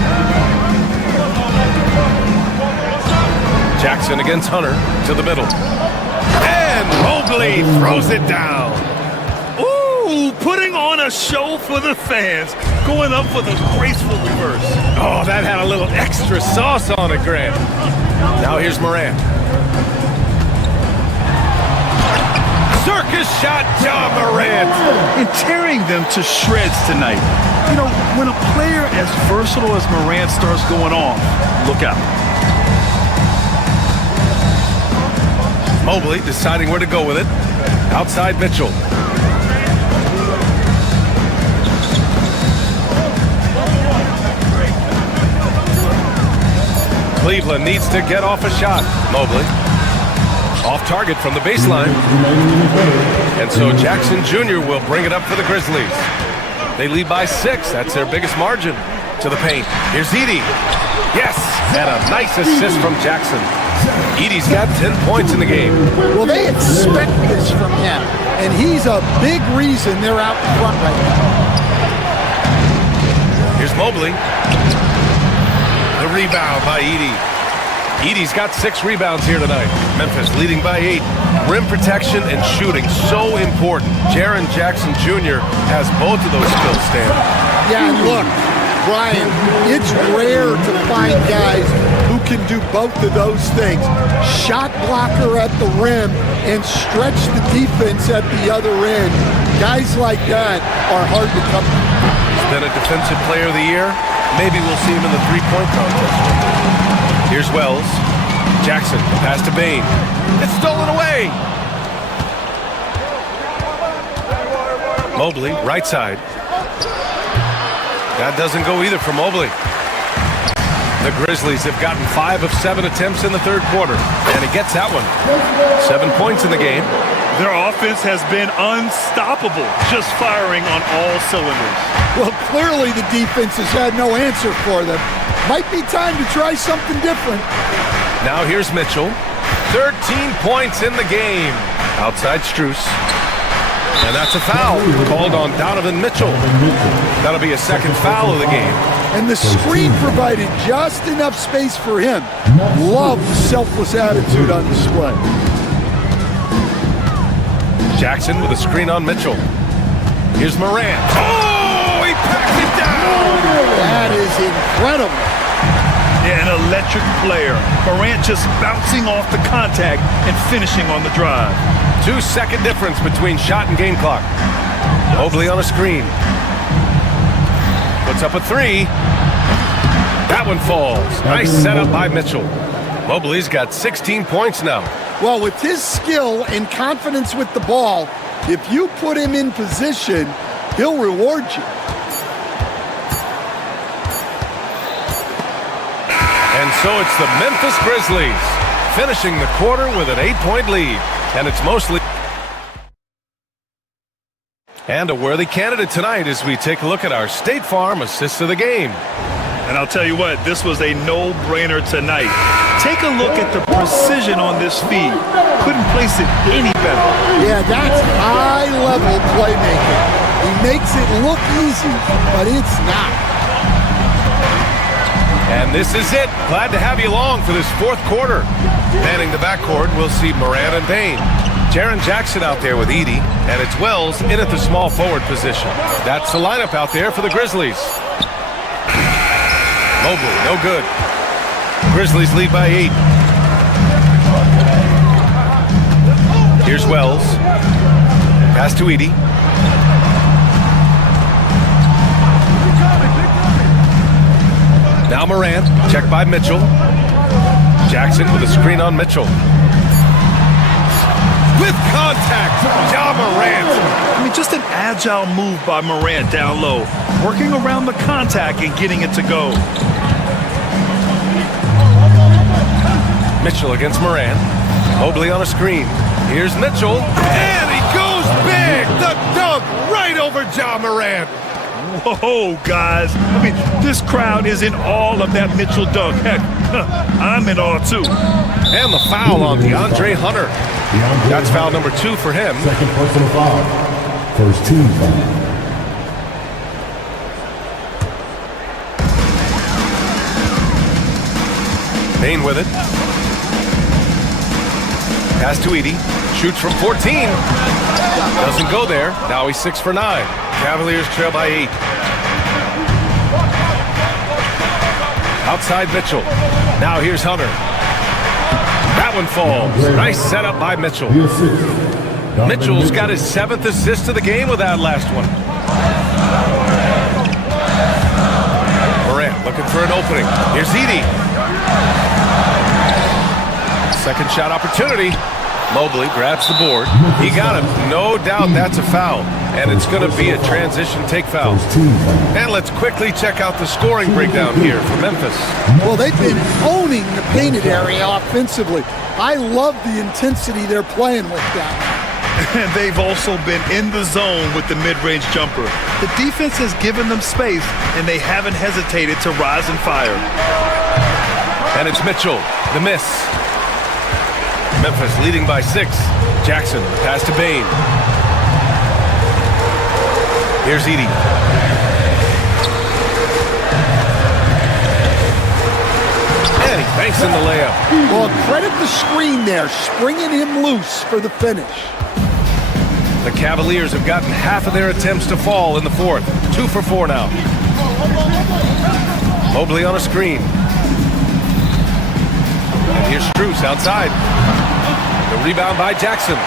Jackson against Hunter to the middle. And Mobley throws it down. Ooh, putting on a show for the fans. Going up for the graceful reverse. Oh, that had a little extra sauce on it, Grant. Now here's Morant. Circus shot, John Morant. And tearing them to shreds tonight. You know, when a player as versatile as Morant starts going off, look out. Mobley deciding where to go with it. Outside Mitchell. Cleveland needs to get off a shot. Mobley. Off target from the baseline. And so Jackson Jr. will bring it up for the Grizzlies. They lead by 6. That's their biggest margin. To the paint. Here's Edey. Yes! And a nice assist from Jackson. Edey's got 10 points in the game. Well, they expect this from him, and he's a big reason they're out in front right now. Here's Mobley. The rebound by Edey. Edey's got 6 rebounds here tonight. Memphis leading by 8. Rim protection and shooting so important. Jaren Jackson Jr. has both of those skills, Stan. Yeah, and look, Brian, it's rare to find guys who can do both of those things. Shot blocker at the rim and stretch the defense at the other end. Guys like that are hard to come by. He's been a defensive player of the year. Maybe we'll see him in the three-point contest. Here's Wells. Jackson, pass to Bane. It's stolen away. Mobley, right side. That doesn't go either for Mobley. The Grizzlies have gotten 5 of 7 attempts in the third quarter, and he gets that one. 7 points in the game. Their offense has been unstoppable, just firing on all cylinders. Well, clearly the defense has had no answer for them. Might be time to try something different. Now here's Mitchell. 13 points in the game. Outside Strus. And that's a foul called on Donovan Mitchell. That'll be a second foul of the game. And the screen provided just enough space for him. Love the selfless attitude on display. Jackson with a screen on Mitchell. Here's Morant. Oh, he packs it down! That is incredible. Yeah, an electric player. Morant just bouncing off the contact and finishing on the drive. 2-second difference between shot and game clock. Mobley on a screen. Puts up a 3. That one falls. Nice setup by Mitchell. Mobley's got 16 points now. Well, with his skill and confidence with the ball, if you put him in position, he'll reward you. And so it's the Memphis Grizzlies finishing the quarter with an 8-point lead. And it's mostly... And a worthy candidate tonight as we take a look at our State Farm assist of the game. And I'll tell you what, this was a no-brainer tonight. Take a look at the precision on this feed. Couldn't place it any better. Yeah, that's high-level playmaking. He makes it look easy, but it's not. And this is it. Glad to have you along for this fourth quarter. Manning the backcourt, we'll see Morant and Bane. Jaren Jackson out there with Edey, and it's Wells in at the small forward position. That's the lineup out there for the Grizzlies. Mobley, no good. Grizzlies lead by 8. Here's Wells. Pass to Edie. Now Morant, checked by Mitchell. Jackson with a screen on Mitchell. With contact, Ja Morant. I mean, just an agile move by Morant down low, working around the contact and getting it to go. Mitchell against Morant. Mobley on a screen. Here's Mitchell, and he goes big. The dunk right over Ja Morant. Whoa, guys. I mean, this crowd is in awe of that Mitchell dunk. Heck, I'm in awe, too. And the foul on DeAndre Hunter. That's foul number 2 for him. Second personal foul. First team foul. Bain with it. Pass to Edie. Shoots from 14. Doesn't go there. Now he's 6 for 9. Cavaliers trail by 8. Outside Mitchell. Now here's Hunter. That one falls. Nice setup by Mitchell. Mitchell's got his 7th assist of the game with that last one. Morant looking for an opening. Here's Edie. Second shot opportunity. Mobley grabs the board. He got him. No doubt that's a foul. And it's going to be a transition take foul. And let's quickly check out the scoring breakdown here for Memphis. Well, they've been owning the painted area offensively. I love the intensity they're playing with down there. And they've also been in the zone with the mid-range jumper. The defense has given them space, and they haven't hesitated to rise and fire. And it's Mitchell, the miss. Memphis leading by 6. Jackson, the pass to Bain. Here's Edie. And he banks in the layup. Well, credit the screen there, springing him loose for the finish. The Cavaliers have gotten half of their attempts to fall in the 4th. 2 for 4 now. Mobley on a screen. And here's Strus outside. The rebound by Jackson.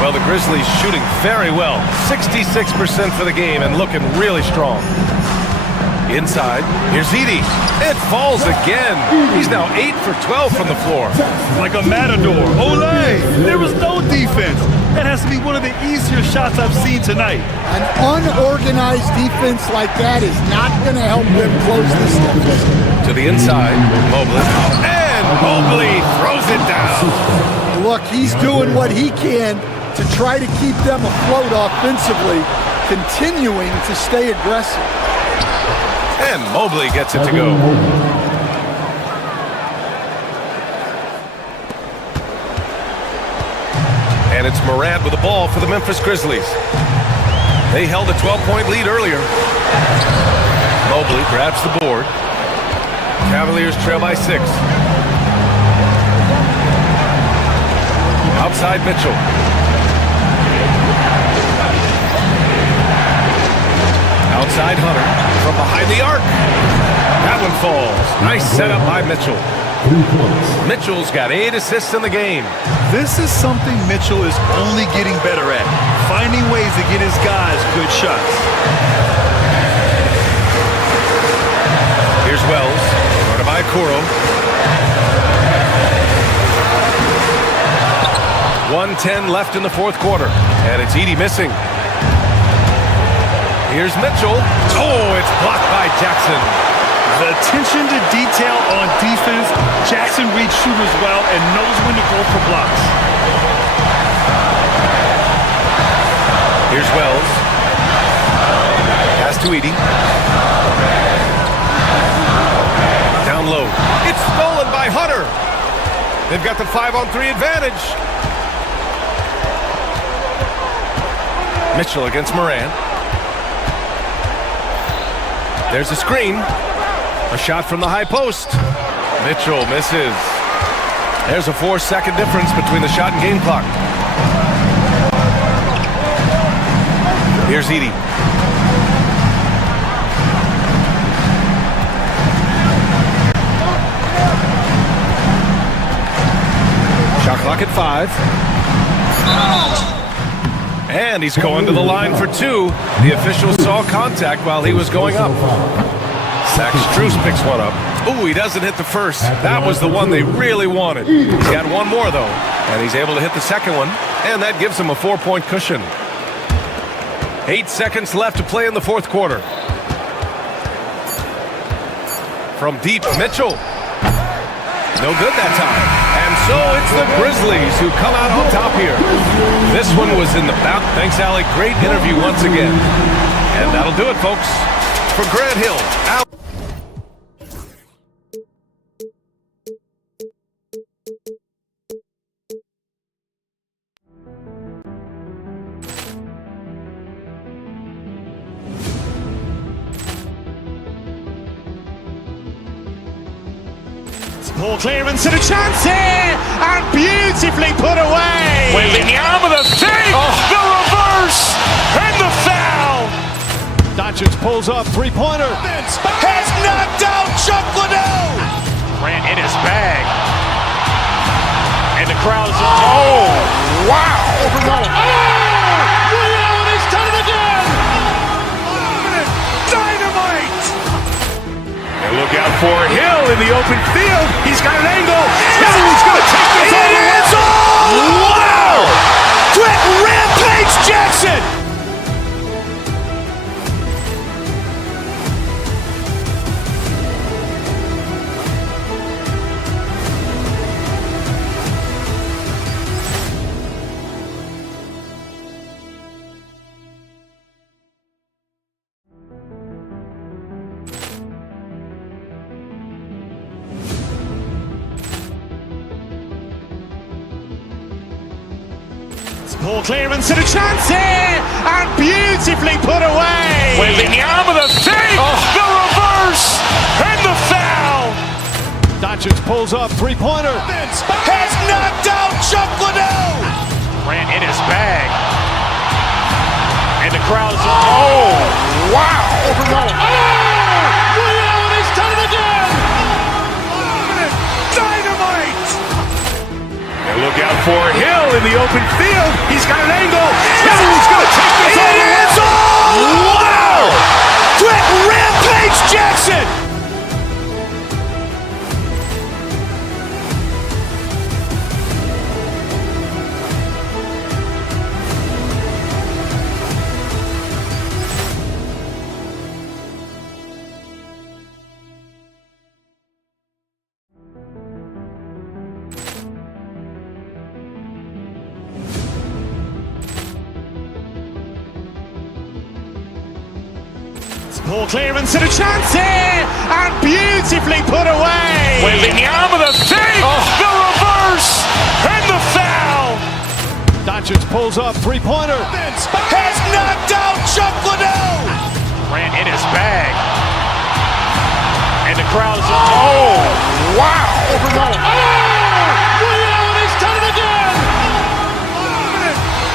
Well, the Grizzlies shooting very well. 66% for the game and looking really strong. Inside, here's Edie. It falls again. He's now 8 for 12 from the floor. Like a matador. Olé! There was no defense. That has to be one of the easier shots I've seen tonight. An unorganized defense like that is not going to help them close this deficit. To the inside, Mobley. And Mobley throws it down. Look, he's doing what he can to try to keep them afloat offensively, continuing to stay aggressive. And Mobley gets it to go. And it's Morant with the ball for the Memphis Grizzlies. They held a 12-point lead earlier. Mobley grabs the board. Cavaliers trail by 6. Outside Mitchell. Outside Hunter from behind the arc. That one falls. Nice setup by Mitchell. Mitchell's got 8 assists in the game. This is something Mitchell is only getting better at, finding ways to get his guys good shots. Here's Wells, guarded by Kuro. 1:10 left in the 4th quarter, and it's Edie missing. Here's Mitchell. Oh, it's blocked by Jackson. The attention to detail on defense, Jackson reads shooters well and knows when to go for blocks. Here's Wells. Pass to Edie. Down low. It's stolen by Hunter. They've got the 5-on-3 advantage. Mitchell against Morant. There's a screen. A shot from the high post. Mitchell misses. There's a 4-second difference between the shot and game clock. Here's Edie. Shot clock Clock at 5. And he's going to the line for 2. The official saw contact while he was going up. Sax-Truce picks one up. Ooh, he doesn't hit the first. That was the one they really wanted. He's got one more, though, and he's able to hit the second one, and that gives him a 4-point cushion. 8 seconds left to play in the fourth quarter. From deep, Mitchell. No good that time. And so it's the Grizzlies who come out on top here. This one was in the back. Thanks, Allie. Great interview once again. And that'll do it, folks. For Grant Hill, out. Ball clearance and a chance here, and beautifully put away. Wembanyama the fake, the reverse, and the foul. Doncic pulls up, three-pointer. Has knocked out Chuck Liddell. Grant in his bag. And the crowd is, oh, wow. Ray Allen has done it again. Dynamite. And look out for Hill in the open field. He's got an angle. He's going to take this all the way. Wow. Quick Rampage Jackson. Ball clearance and a chance here, and beautifully put away. Wembanyama the fake, the reverse, and the foul. Doncic pulls up, three-pointer. Has knocked out Chuck Liddell. Grant in his bag. And the crowd is, oh, wow. Ray Allen has done it again. Dynamite. And look out for Hill in the open field. He's got an angle. He's going to take this all the way. Wow. Quick Rampage Jackson. Ball clearance and a chance here, and beautifully put away. Wembanyama the fake, the reverse, and the foul. Doncic pulls up, three-pointer. Has knocked out Chuck Liddell. Grant in his bag. And the crowd is, oh, wow. Ray Allen has done it again.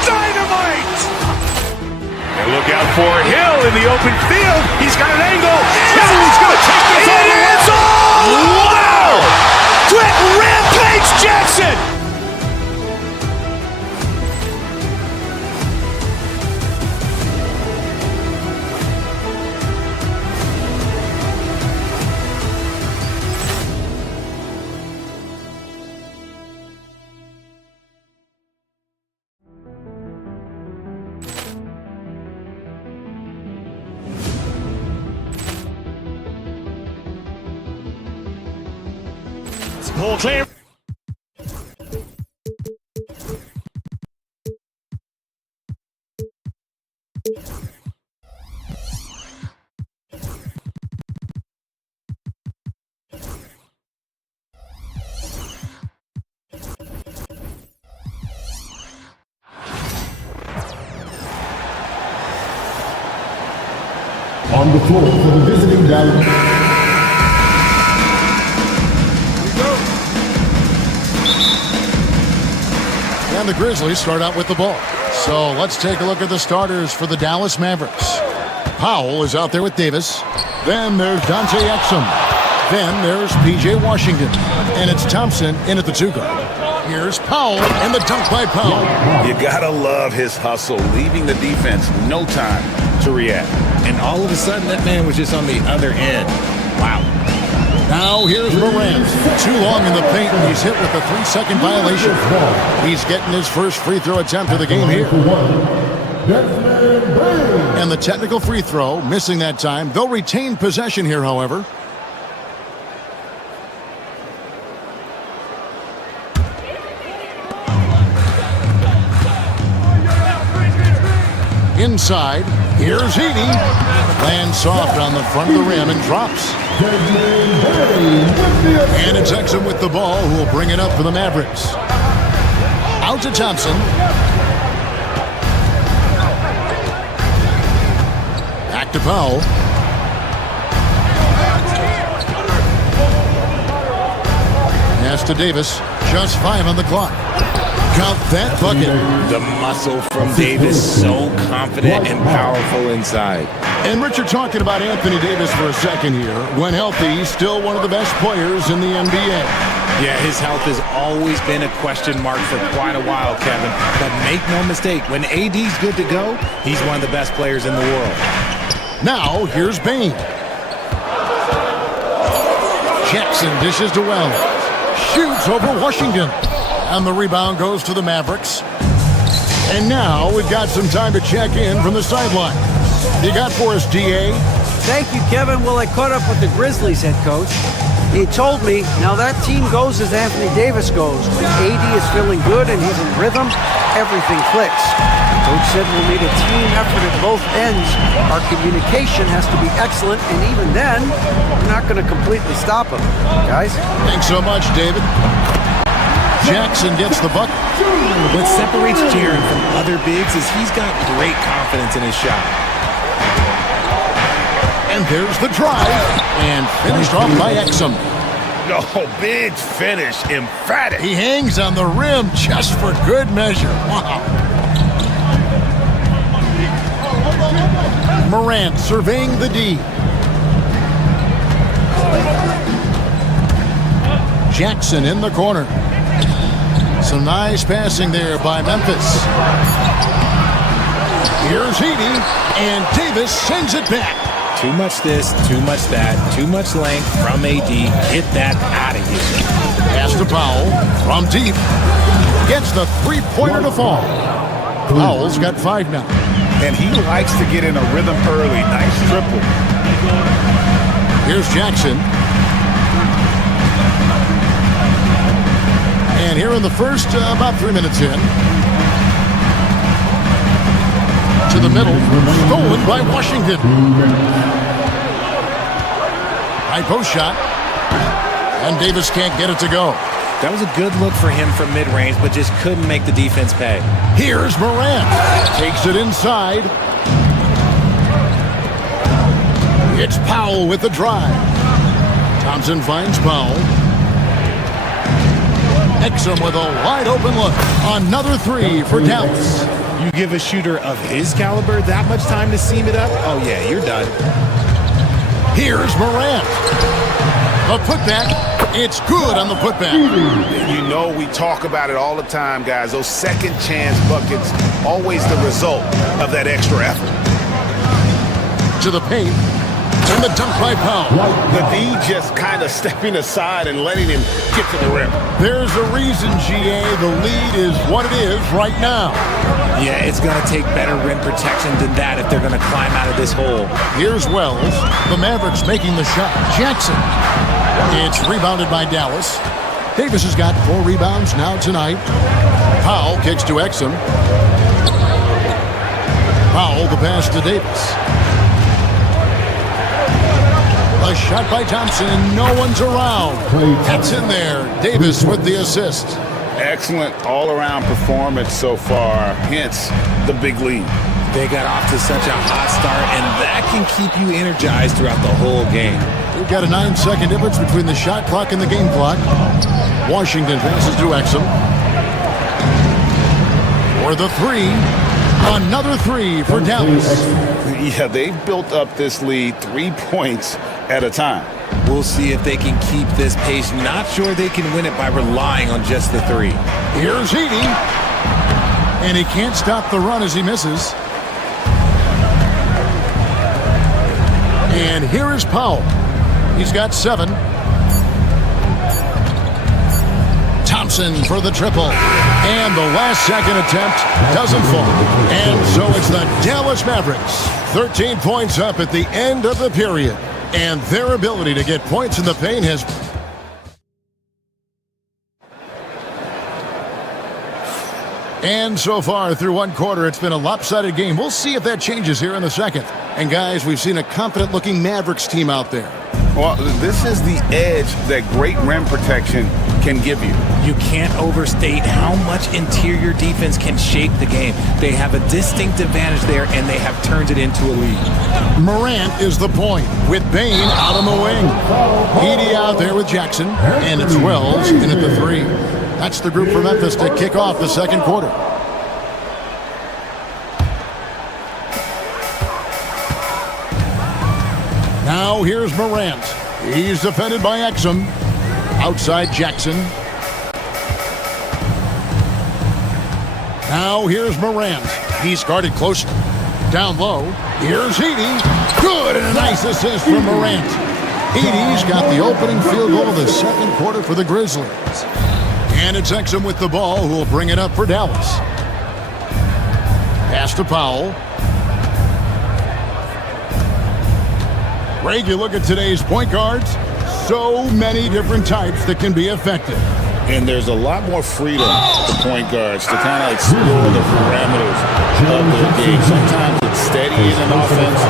Dynamite. And look out for Hill in the open field. He's got an angle. He's going to take this all the way. Wow. Quick Rampage Jackson. Ball clear. On the floor for the visiting Dallas. And the Grizzlies start out with the ball. So let's take a look at the starters for the Dallas Mavericks. Powell is out there with Davis. Then there's Dante Exum. Then there's P.J. Washington. And it's Thompson in at the 2 guard. Here's Powell, and the dunk by Powell. You gotta love his hustle, leaving the defense no time to react. And all of a sudden, that man was just on the other end. Wow. Now here's Morant. Too long in the paint, and he's hit with a 3-second violation. He's getting his first free throw attempt of the game here. And the technical free throw, missing that time. They'll retain possession here, however. Inside, here's Edey. Lands soft on the front of the rim and drops. And it's Exum with the ball, who will bring it up for the Mavericks. Out to Thompson. Back to Powell. Pass to Davis. Just 5 on the clock. Count that bucket. The muscle from Davis, so confident and powerful inside. And Richard, talking about Anthony Davis for a second here. When healthy, he's still one of the best players in the NBA. Yeah, his health has always been a question mark for quite a while, Kevin. But make no mistake, when AD's good to go, he's one of the best players in the world. Now, here's Bane. Jackson dishes to Wells. Shoots over Washington. And the rebound goes to the Mavericks. And now we've got some time to check in from the sideline. You got for us, DA? Thank you, Kevin. Well, I caught up with the Grizzlies head coach. He told me, now that team goes as Anthony Davis goes. When AD is feeling good and he's in rhythm, everything clicks. Coach said we'll need a team effort at both ends. Our communication has to be excellent, and even then, we're not going to completely stop him. Guys? Thanks so much, David. Jackson gets the bucket. What separates Jaren from other bigs is he's got great confidence in his shot. And there's the drive, and finished off by Exum. No, big finish, emphatic. He hangs on the rim just for good measure. Wow. Morant surveying the D. Jackson in the corner. Some nice passing there by Memphis. Here's Edey, and Davis sends it back. Too much this, too much that, too much length from AD. Get that out of here. Pass to Powell from deep. Gets the three-pointer to fall. Powell's got 5 now. And he likes to get in a rhythm early. Nice triple. Here's Jackson. And here in the first, about 3 minutes in. To the middle. Stolen by Washington. High post shot. And Davis can't get it to go. That was a good look for him from mid-range, but just couldn't make the defense pay. Here's Morant. Takes it inside. It's Powell with the drive. Thompson finds Powell. Exum with a wide-open look. Another 3 for Dallas. You give a shooter of his caliber that much time to seam it up? Oh, yeah, you're done. Here's Morant. The putback. It's good on the putback. You know, we talk about it all the time, guys. Those second chance buckets, always the result of that extra effort. To the paint. And the dunk by Powell. The D just kind of stepping aside and letting him get to the rim. There's a reason, GA. The lead is what it is right now. Yeah, it's going to take better rim protection than that if they're going to climb out of this hole. Here's Wells. The Mavericks making the shot. Jackson. It's rebounded by Dallas. Davis has got 4 rebounds now tonight. Powell kicks to Exum. Powell, the pass to Davis. A shot by Thompson, and no one's around. That's in there. Davis with the assist. Excellent all-around performance so far, hence the big lead. They got off to such a hot start, and that can keep you energized throughout the whole game. We've got a 9-second difference between the shot clock and the game clock. Washington passes to Exum. For the 3. Another 3 for Dallas. Yeah, they've built up this lead 3 points at a time. We'll see if they can keep this pace. Not sure they can win it by relying on just the three. Here's Edey. And he can't stop the run as he misses. And here is Powell. He's got 7. Thompson for the triple. And the last second attempt doesn't fall. And so it's the Dallas Mavericks. 13 points up at the end of the period. And their ability to get points in the paint has... And so far through one quarter, it's been a lopsided game. We'll see if that changes here in the second. And guys, we've seen a confident-looking Mavericks team out there. Well, this is the edge that great rim protection can give you. You can't overstate how much interior defense can shape the game. They have a distinct advantage there, and they have turned it into a lead. Morant is the point with Bane out on the wing. Edey out there with Jackson, and it's Wells in at the 3. That's the group for Memphis to kick off the second quarter. Now here's Morant. He's defended by Exum. Outside Jackson. Now here's Morant. He's guarded close. Down low. Here's Edey. Good, and a nice assist from Morant. Edey's got the opening field goal of the second quarter for the Grizzlies. And it's Exum with the ball, who will bring it up for Dallas. Pass to Powell. Greg, you look at today's point guards, so many different types that can be effective. And there's a lot more freedom for point guards to kind of explore the parameters of their game. Sometimes it's steady in an offense,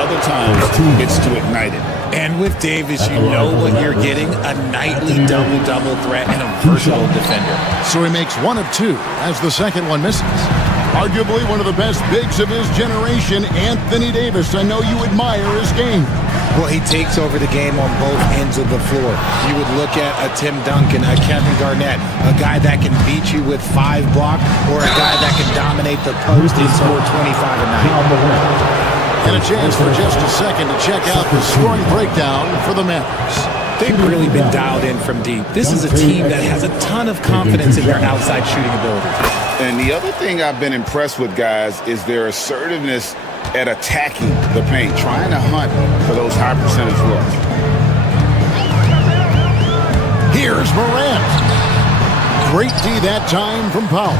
other times it's to ignite it. And with Davis, you know what you're getting, a nightly double-double threat and a versatile defender. So he makes 1 of 2 as the second one misses. Arguably one of the best bigs of his generation, Anthony Davis. I know you admire his game. Well, he takes over the game on both ends of the floor. You would look at a Tim Duncan, a Kevin Garnett, a guy that can beat you with 5 blocks, or a guy that can dominate the post and score 25 a night. And a chance for just a second to check out the scoring breakdown for the Mavericks. They've really been dialed in from deep. This is a team that has a ton of confidence in their outside shooting ability. And the other thing I've been impressed with, guys, is their assertiveness at attacking the paint, trying to hunt for those high percentage looks. Here's Morant. Great D that time from Powell.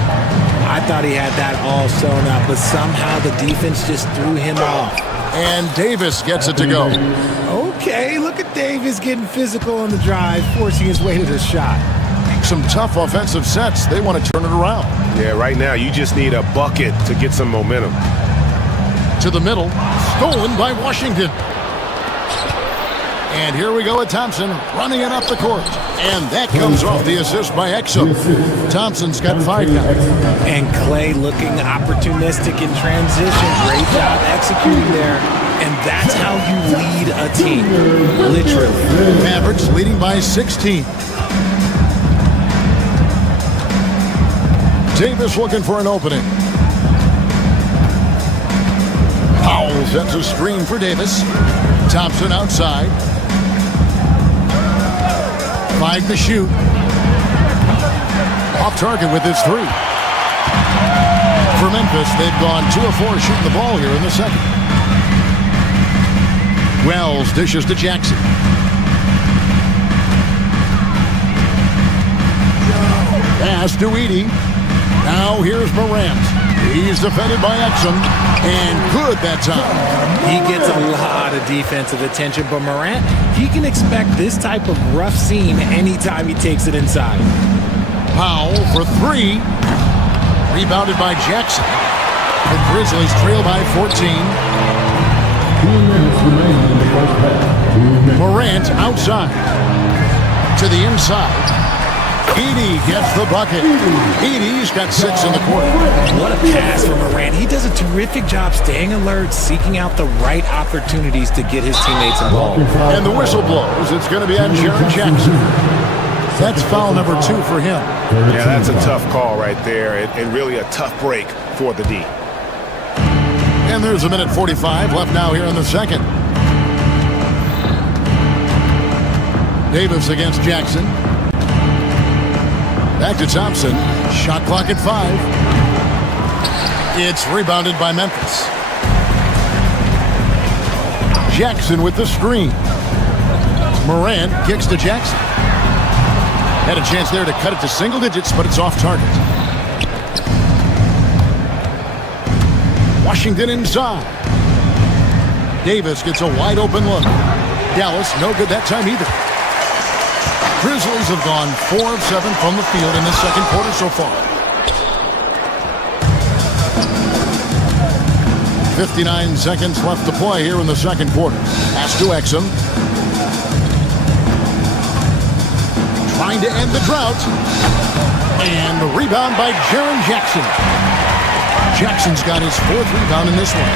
I thought he had that all sewn up, but somehow the defense just threw him off. And Davis gets it to go. Okay, look at Davis getting physical on the drive, forcing his way to the shot. Some tough offensive sets. They want to turn it around. Yeah, right now you just need a bucket to get some momentum. To the middle, stolen by Washington. And here we go with Thompson running it up the court. And that comes off the assist by Exum. Thompson's got 5 now. And Clay looking opportunistic in transition. Great job executing there. And that's how you lead a team, literally. Mavericks leading by 16. Davis looking for an opening. Powell sets a screen for Davis. Thompson outside. 5 to shoot. Off target with his 3. For Memphis, they've gone 2 of 4 shooting the ball here in the second. Wells dishes to Jackson. Pass to Edey. Now here's Morant. He's defended by Exum. And good that time. He gets a lot of defensive attention, but Morant, he can expect this type of rough scene anytime he takes it inside. Powell for 3. Rebounded by Jackson. The Grizzlies trail by 14. Morant outside. To the inside. Edey gets the bucket. Edey's got 6 in the quarter. What a pass from Morant. He does a terrific job staying alert, seeking out the right opportunities to get his teammates involved. And the whistle blows. It's going to be on Jaren Jackson. That's foul number 2 for him. Yeah, that's a tough call right there, and really a tough break for the D. And there's a minute 45 left now here in the second. Davis against Jackson. Back to Thompson. Shot clock at 5. It's rebounded by Memphis. Jackson with the screen. Morant kicks to Jackson. Had a chance there to cut it to single digits, but it's off target. Washington inside. Davis gets a wide open look. Dallas, no good that time either. Grizzlies have gone 4 of 7 from the field in the second quarter so far. 59 seconds left to play here in the second quarter. Pass to Exum. Trying to end the drought. And the rebound by Jaren Jackson. Jackson's got his 4th rebound in this one.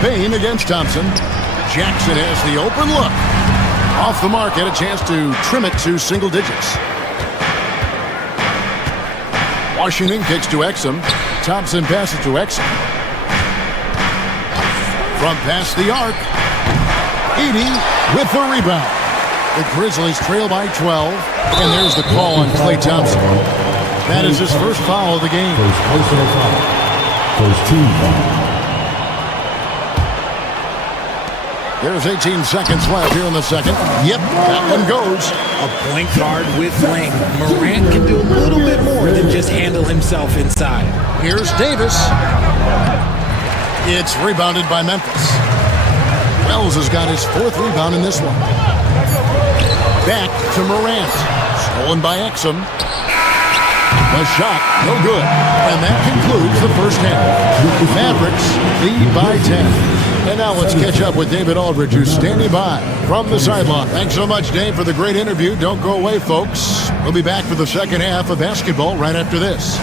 Payne against Thompson. Jackson has the open look. Off the mark, had a chance to trim it to single digits. Washington kicks to Exum. Thompson passes to Exum. From past the arc. Edey with the rebound. The Grizzlies trail by 12. And there's the call on Klay Thompson. That is his first foul of the game. First team foul. There's 18 seconds left here in the second. Yep, that one goes. A point guard with length. Morant can do a little bit more than just handle himself inside. Here's Davis. It's rebounded by Memphis. Wells has got his 4th rebound in this one. Back to Morant. Stolen by Exum. The shot, no good. And that concludes the first half. Mavericks lead by 10. And now let's catch up with David Aldridge, who's standing by from the sideline. Thanks so much, Dave, for the great interview. Don't go away, folks. We'll be back for the second half of basketball right after this.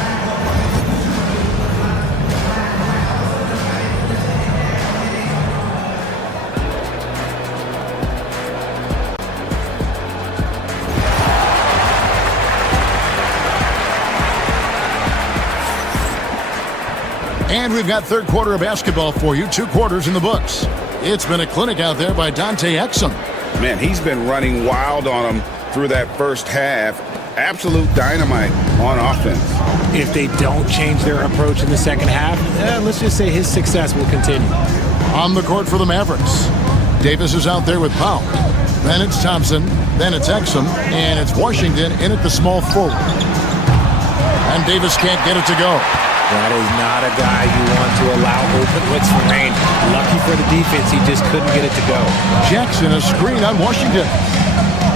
And we've got third quarter of basketball for you. 2 quarters in the books. It's been a clinic out there by Dante Exum. Man, he's been running wild on them through that first half. Absolute dynamite on offense. If they don't change their approach in the second half, let's just say his success will continue. On the court for the Mavericks. Davis is out there with Powell. Then it's Thompson. Then it's Exum. And it's Washington in at the small forward. And Davis can't get it to go. That is not a guy you want to allow open looks for Rain. Lucky for the defense, he just couldn't get it to go. Jackson, a screen on Washington.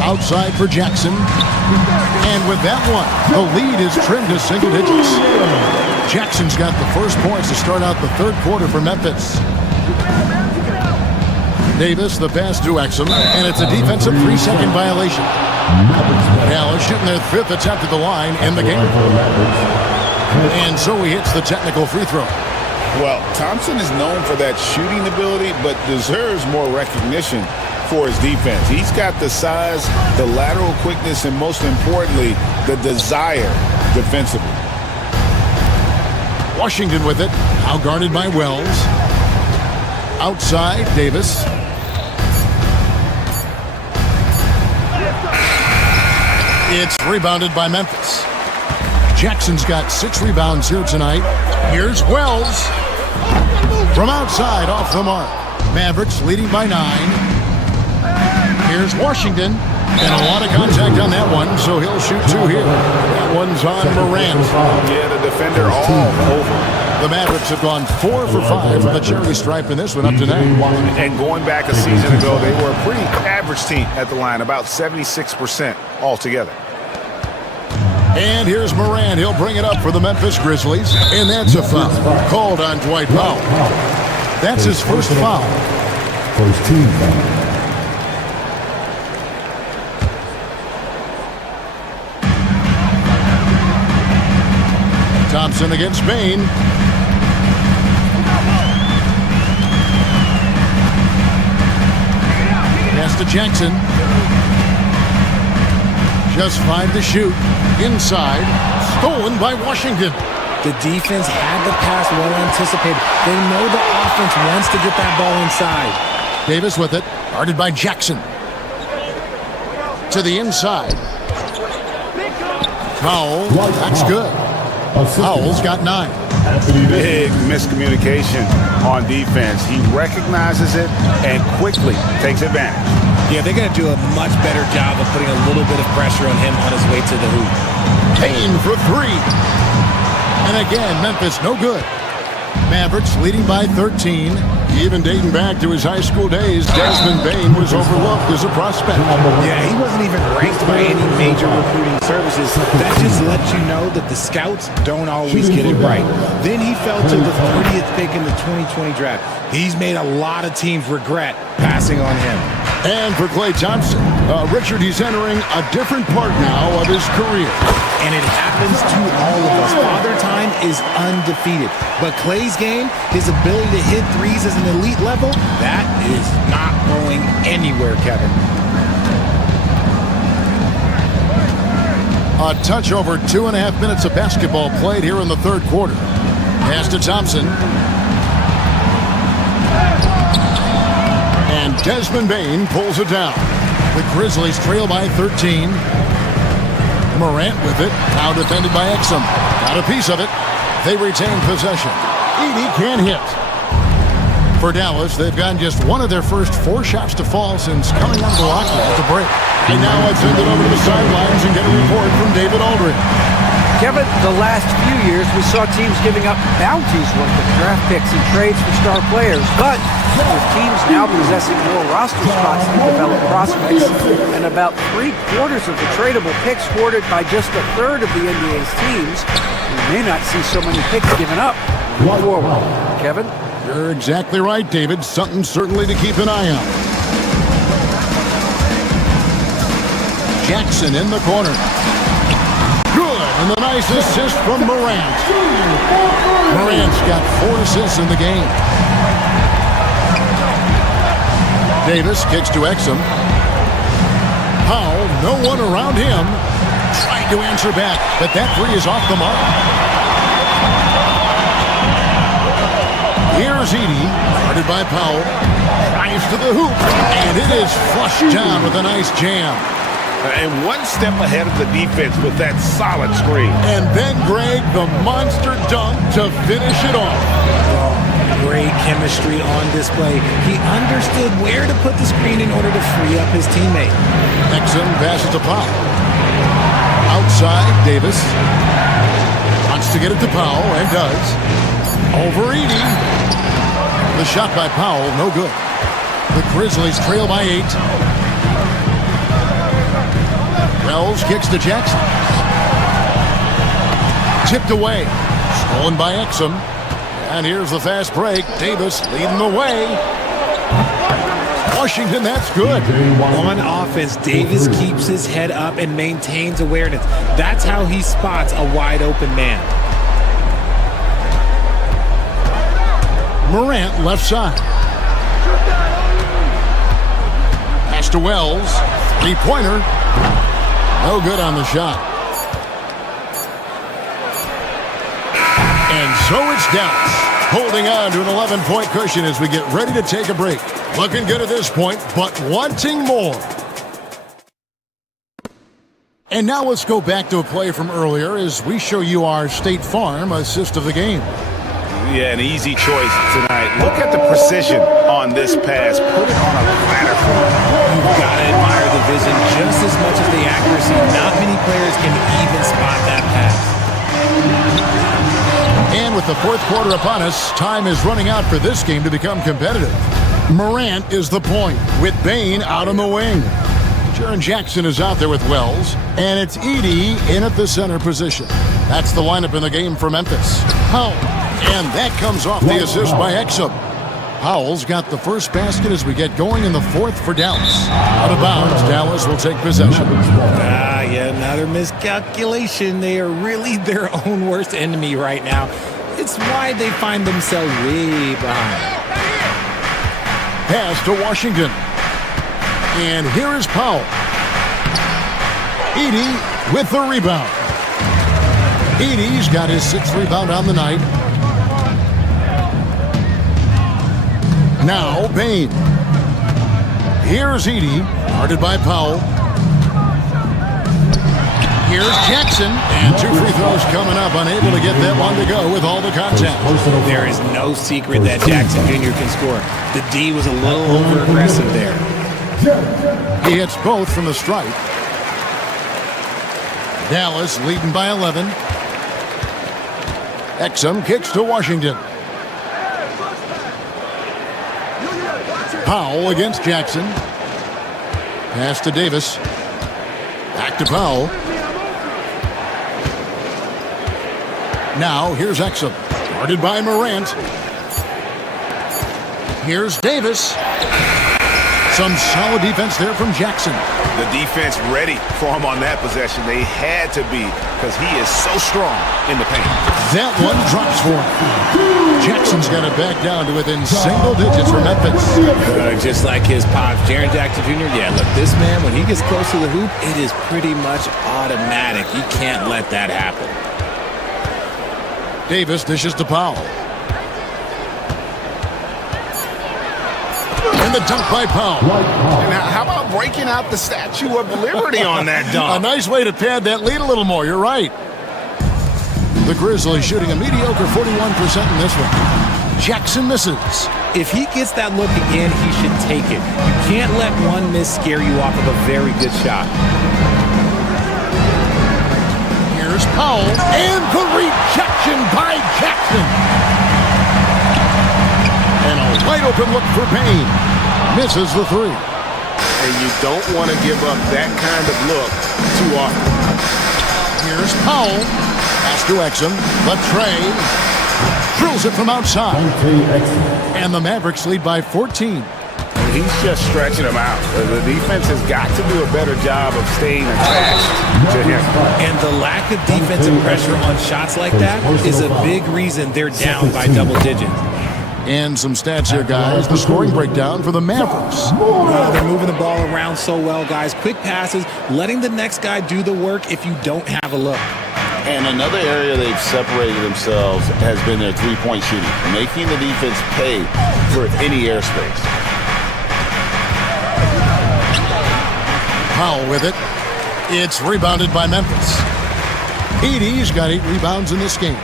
Outside for Jackson. And with that one, the lead is trimmed to single digits. Jackson's got the first points to start out the third quarter for Memphis. Davis, the pass to Exum, and it's a defensive 3-second violation. Dallas shooting their 5th attempt at the line in the game. And so he hits the technical free throw. Well, Thompson is known for that shooting ability, but deserves more recognition for his defense. He's got the size, the lateral quickness, and most importantly, the desire defensively. Washington with it, now guarded by Wells. Outside, Davis. It's rebounded by Memphis. Jackson's got 6 rebounds here tonight. Here's Wells. From outside, off the mark. Mavericks leading by 9. Here's Washington. And a lot of contact on that one, so he'll shoot 2 here. That one's on Morant. Yeah, the defender all over. The Mavericks have gone 4 for 5 from the charity stripe in this one up to now. And going back a season ago, they were a pretty average team at the line, about 76% altogether. And here's Morant. He'll bring it up for the Memphis Grizzlies. And that's a foul called on Dwight Powell. That's his first foul. First team foul. Thompson against Payne. Pass to Jackson. Just 5 to shoot. Inside. Stolen by Washington. The defense had the pass well anticipated. They know the offense wants to get that ball inside. Davis with it, guarded by Jackson. To the inside. Powell, that's good. Powell's got 9. Big miscommunication on defense. He recognizes it and quickly takes advantage. Yeah, they're going to do a much better job of putting a little bit of pressure on him on his way to the hoop. Payne for 3. And again, Memphis no good. Mavericks leading by 13. Even dating back to his high school days, Desmond Bane was overlooked as a prospect. Yeah, he wasn't even ranked by any major recruiting services. That just lets you know that the scouts don't always get it right. Then he fell to the 30th pick in the 2020 draft. He's made a lot of teams regret passing on him. And for Klay Thompson, Richard, he's entering a different part now of his career. And it happens to all of us. Father Time is undefeated. But Klay's game, his ability to hit threes as an elite level, that is not going anywhere, Kevin. A touch over 2.5 minutes of basketball played here in the third quarter. Pass to Thompson. And Desmond Bane pulls it down. The Grizzlies trail by 13. Morant with it. Now defended by Exum. Got a piece of it. They retain possession. Edey can't hit. For Dallas, they've gotten just one of their first 4 shots to fall since coming out of the lockout at the break. And now let's send it over to the sidelines and get a report from David Aldridge. Kevin, the last few years we saw teams giving up bounties worth of draft picks and trades for star players. But with teams now possessing more roster spots to develop prospects and about 3/4 of the tradable picks hoarded by just 1/3 of the NBA's teams, we may not see so many picks given up moving forward. Kevin? You're exactly right, David. Something certainly to keep an eye on. Jackson in the corner. Good, and the nice assist from Morant. Morant's got 4 assists in the game. Davis kicks to Exum. Powell, no one around him. Trying to answer back, but that 3 is off the mark. Here's Edey, guarded by Powell. Drives to the hoop, and it is flushed down with a nice jam. And one step ahead of the defense with that solid screen. And then Greg, the monster dunk to finish it off. Great chemistry on display. He understood where to put the screen in order to free up his teammate. Exum passes to Powell. Outside, Davis wants to get it to Powell, and does. Over Edey. The shot by Powell, no good. The Grizzlies trail by 8. Wells kicks to Jackson. Tipped away. Stolen by Exum. And here's the fast break. Davis leading the way. Washington, that's good. On offense, Davis keeps his head up and maintains awareness. That's how he spots a wide open man. Morant left side. Pass to Wells. 3-pointer. No good on the shot. And so it's Dallas, holding on to an 11-point cushion as we get ready to take a break. Looking good at this point, but wanting more. And now let's go back to a play from earlier as we show you our State Farm assist of the game. Yeah, an easy choice tonight. Look at the precision on this pass. Put it on a platter for him. You've got to admire the vision just as much as the accuracy. Not many players can even spot that pass. And with the fourth quarter upon us, time is running out for this game to become competitive. Morant is the point, with Bane out on the wing. Jaren Jackson is out there with Wells, and it's Edey in at the center position. That's the lineup in the game for Memphis. Powell, and that comes off the assist by Exum. Powell's got the first basket as we get going in the fourth for Dallas. Out of bounds, Dallas will take possession. Yeah, another miscalculation. They are really their own worst enemy right now. It's why they find themselves way behind. Pass to Washington. And here is Powell. Edey with the rebound. Edey's got his 6th rebound on the night. Now Bane. Here's Edie, guarded by Powell. Here's Jackson, and 2 free throws coming up, unable to get that one to go with all the contact. There is no secret that Jackson Jr. can score. The D was a little over-aggressive there. He hits both from the stripe. Dallas leading by 11. Exum kicks to Washington. Powell against Jackson. Pass to Davis. Back to Powell. Now here's Exum, guarded by Morant. Here's Davis. Some solid defense there from Jackson. The defense ready for him on that possession. They had to be, because he is so strong in the paint. That one drops for him. Jackson's got it back down to within single digits for Memphis. Just like his pops, Jaren Jackson Jr. Yeah, look, this man, when he gets close to the hoop, it is pretty much automatic. You can't let that happen. Davis dishes to Powell. And the dunk by Powell. Now, how about breaking out the Statue of Liberty on that dunk? A nice way to pad that lead a little more. You're right. The Grizzlies shooting a mediocre 41% in this one. Jackson misses. If he gets that look again, he should take it. You can't let one miss scare you off of a very good shot. Here's Powell, and the rejection by Jackson. And a wide open look for Payne. Misses the three. And you don't want to give up that kind of look too often. Here's Powell. Pass to Exum. The tray. Drills it from outside. And the Mavericks lead by 14. He's just stretching them out. The defense has got to do a better job of staying attached to him. And the lack of defensive pressure on shots like that is a big reason they're down by double digits. And some stats here, guys. The scoring breakdown for the Mavericks. They're moving the ball around so well, guys. Quick passes, letting the next guy do the work if you don't have a look. And another area they've separated themselves has been their three-point shooting, making the defense pay for any airspace. Powell with it. It's rebounded by Memphis. Edie's got 8 rebounds in this game.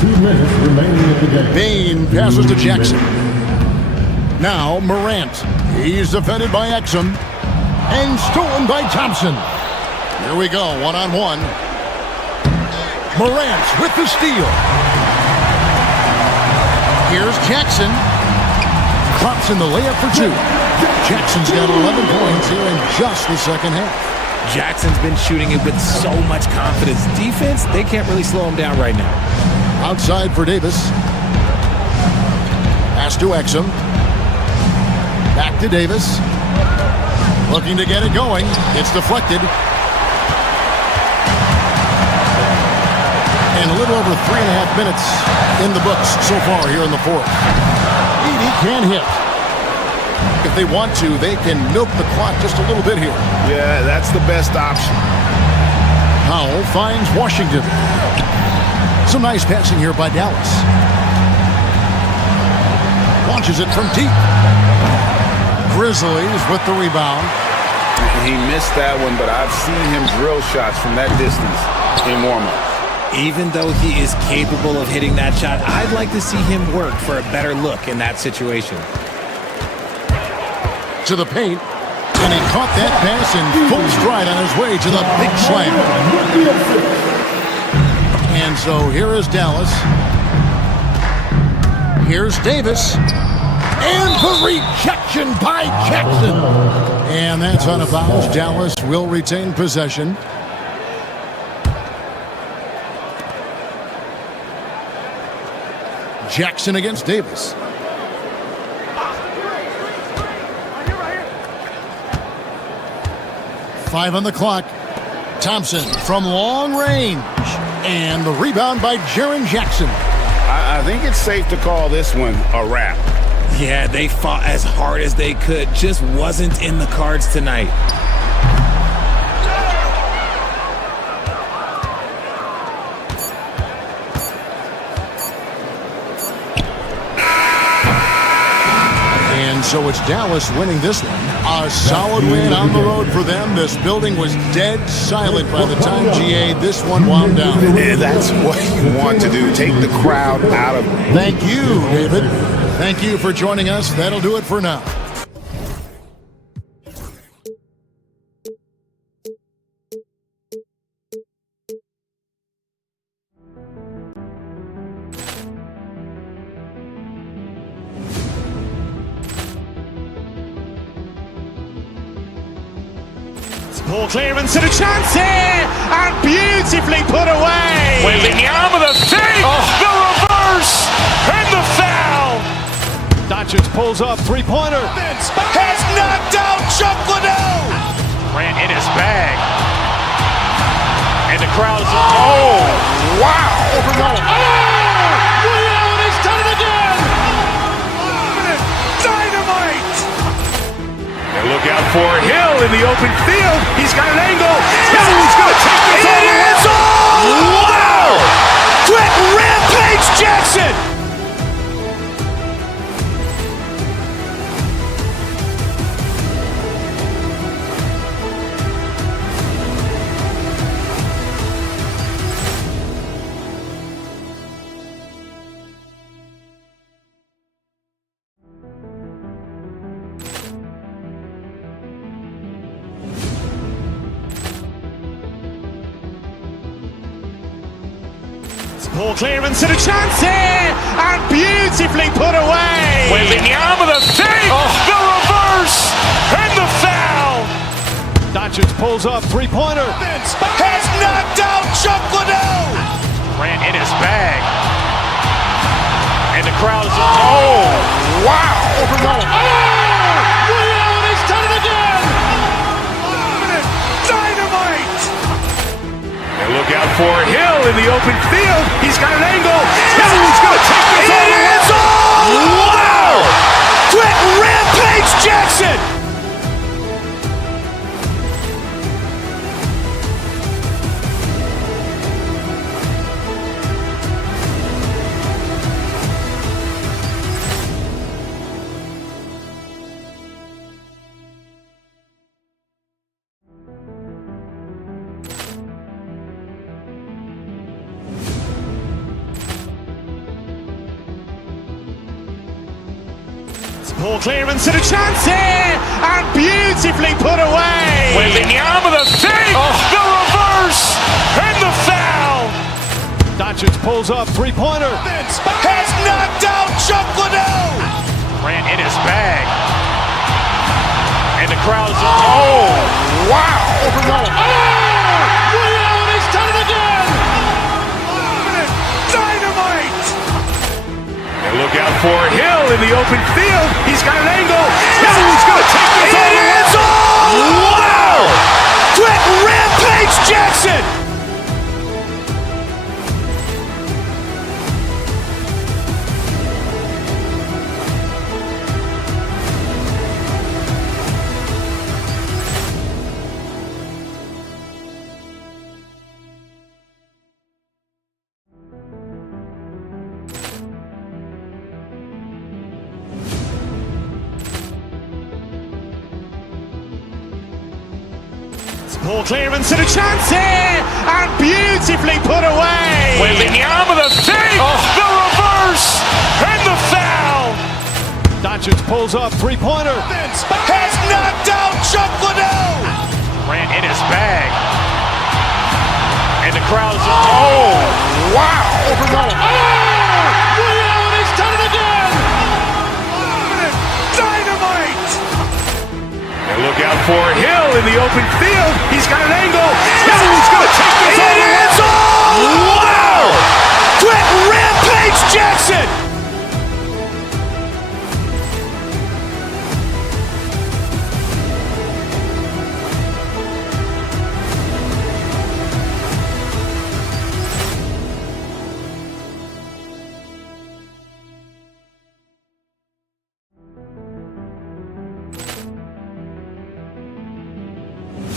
2 minutes remaining in the game. Bane passes to Jackson. Now Morant. He's defended by Exum. And stolen by Thompson. Here we go, one-on-one. Morant with the steal. Here's Jackson. Drops in the layup for 2. Jackson's got 11 points here in just the second half. Jackson's been shooting it with so much confidence. Defense, they can't really slow him down right now. Outside for Davis. Pass to Exum. Back to Davis. Looking to get it going. It's deflected. And a little over 3.5 minutes in the books so far here in the fourth. Edie can hit. If they want to, they can milk the clock just a little bit here. Yeah, that's the best option. Powell finds Washington. Some nice passing here by Dallas. Launches it from deep. Grizzlies with the rebound. He missed that one, but I've seen him drill shots from that distance in warm-up. Even though he is capable of hitting that shot, I'd like to see him work for a better look in that situation. To the paint, and he caught that pass in full stride on his way to the big slam. And so here is Dallas. Here's Davis. And the rejection by Jackson. And that's out of bounds. Dallas will retain possession. Jackson against Davis. Five on the clock. Thompson from long range. And the rebound by Jaren Jackson. I think it's safe to call this one a wrap. Yeah, they fought as hard as they could. Just wasn't in the cards tonight. So it's Dallas winning this one. A solid win on the road for them. This building was dead silent by the time, GA, this one wound down. And that's what you want to do. Take the crowd out of it. Thank you, David. Thank you for joining us. That'll do it for now. Ball clearance and a chance here, and beautifully put away. Wembanyama the fake, the reverse, and the foul. Doncic pulls up, three-pointer. Has knocked out Chuck Liddell. Ran in his bag. And the crowd is, oh, wow. Allen has done it again. Dynamite. And look out for Hill in the open field. He's got an angle. Hill's going to take this all the way. Wow! Quick Rampage Jackson. Ball clearance and a chance here, and beautifully put away. Wembanyama the fake, the reverse, and the foul. Doncic pulls up, three-pointer. Has knocked out Chuck Liddell. Ran in his bag. And the crowd is, oh, wow. Allen has done it again. Dynamite. And look out for Hill in the open field. He's got an angle. Hill's going to take this all the way. Wow. Quick Rampage Jackson. Ball clearance and a chance here, and beautifully put away. Wembanyama the fake, the reverse, and the foul. Doncic pulls up, three-pointer. Has knocked out Chuck Liddell. Ran in his bag. And the crowd is, oh, wow. Allen has done it again. Dynamite. And look out for Hill in the open field. He's got an angle. Hill's going to take this all the way. Wow. Quick Rampage Jackson. Ball clearance and a chance here, and beautifully put away. Wembanyama the fake, the reverse, and the foul. Doncic pulls up, three-pointer. Has knocked out Chuck Liddell. Ran in his bag. And the crowd is, oh, wow. Allen has done it again. Dynamite. And look out for Hill in the open field. He's got an angle.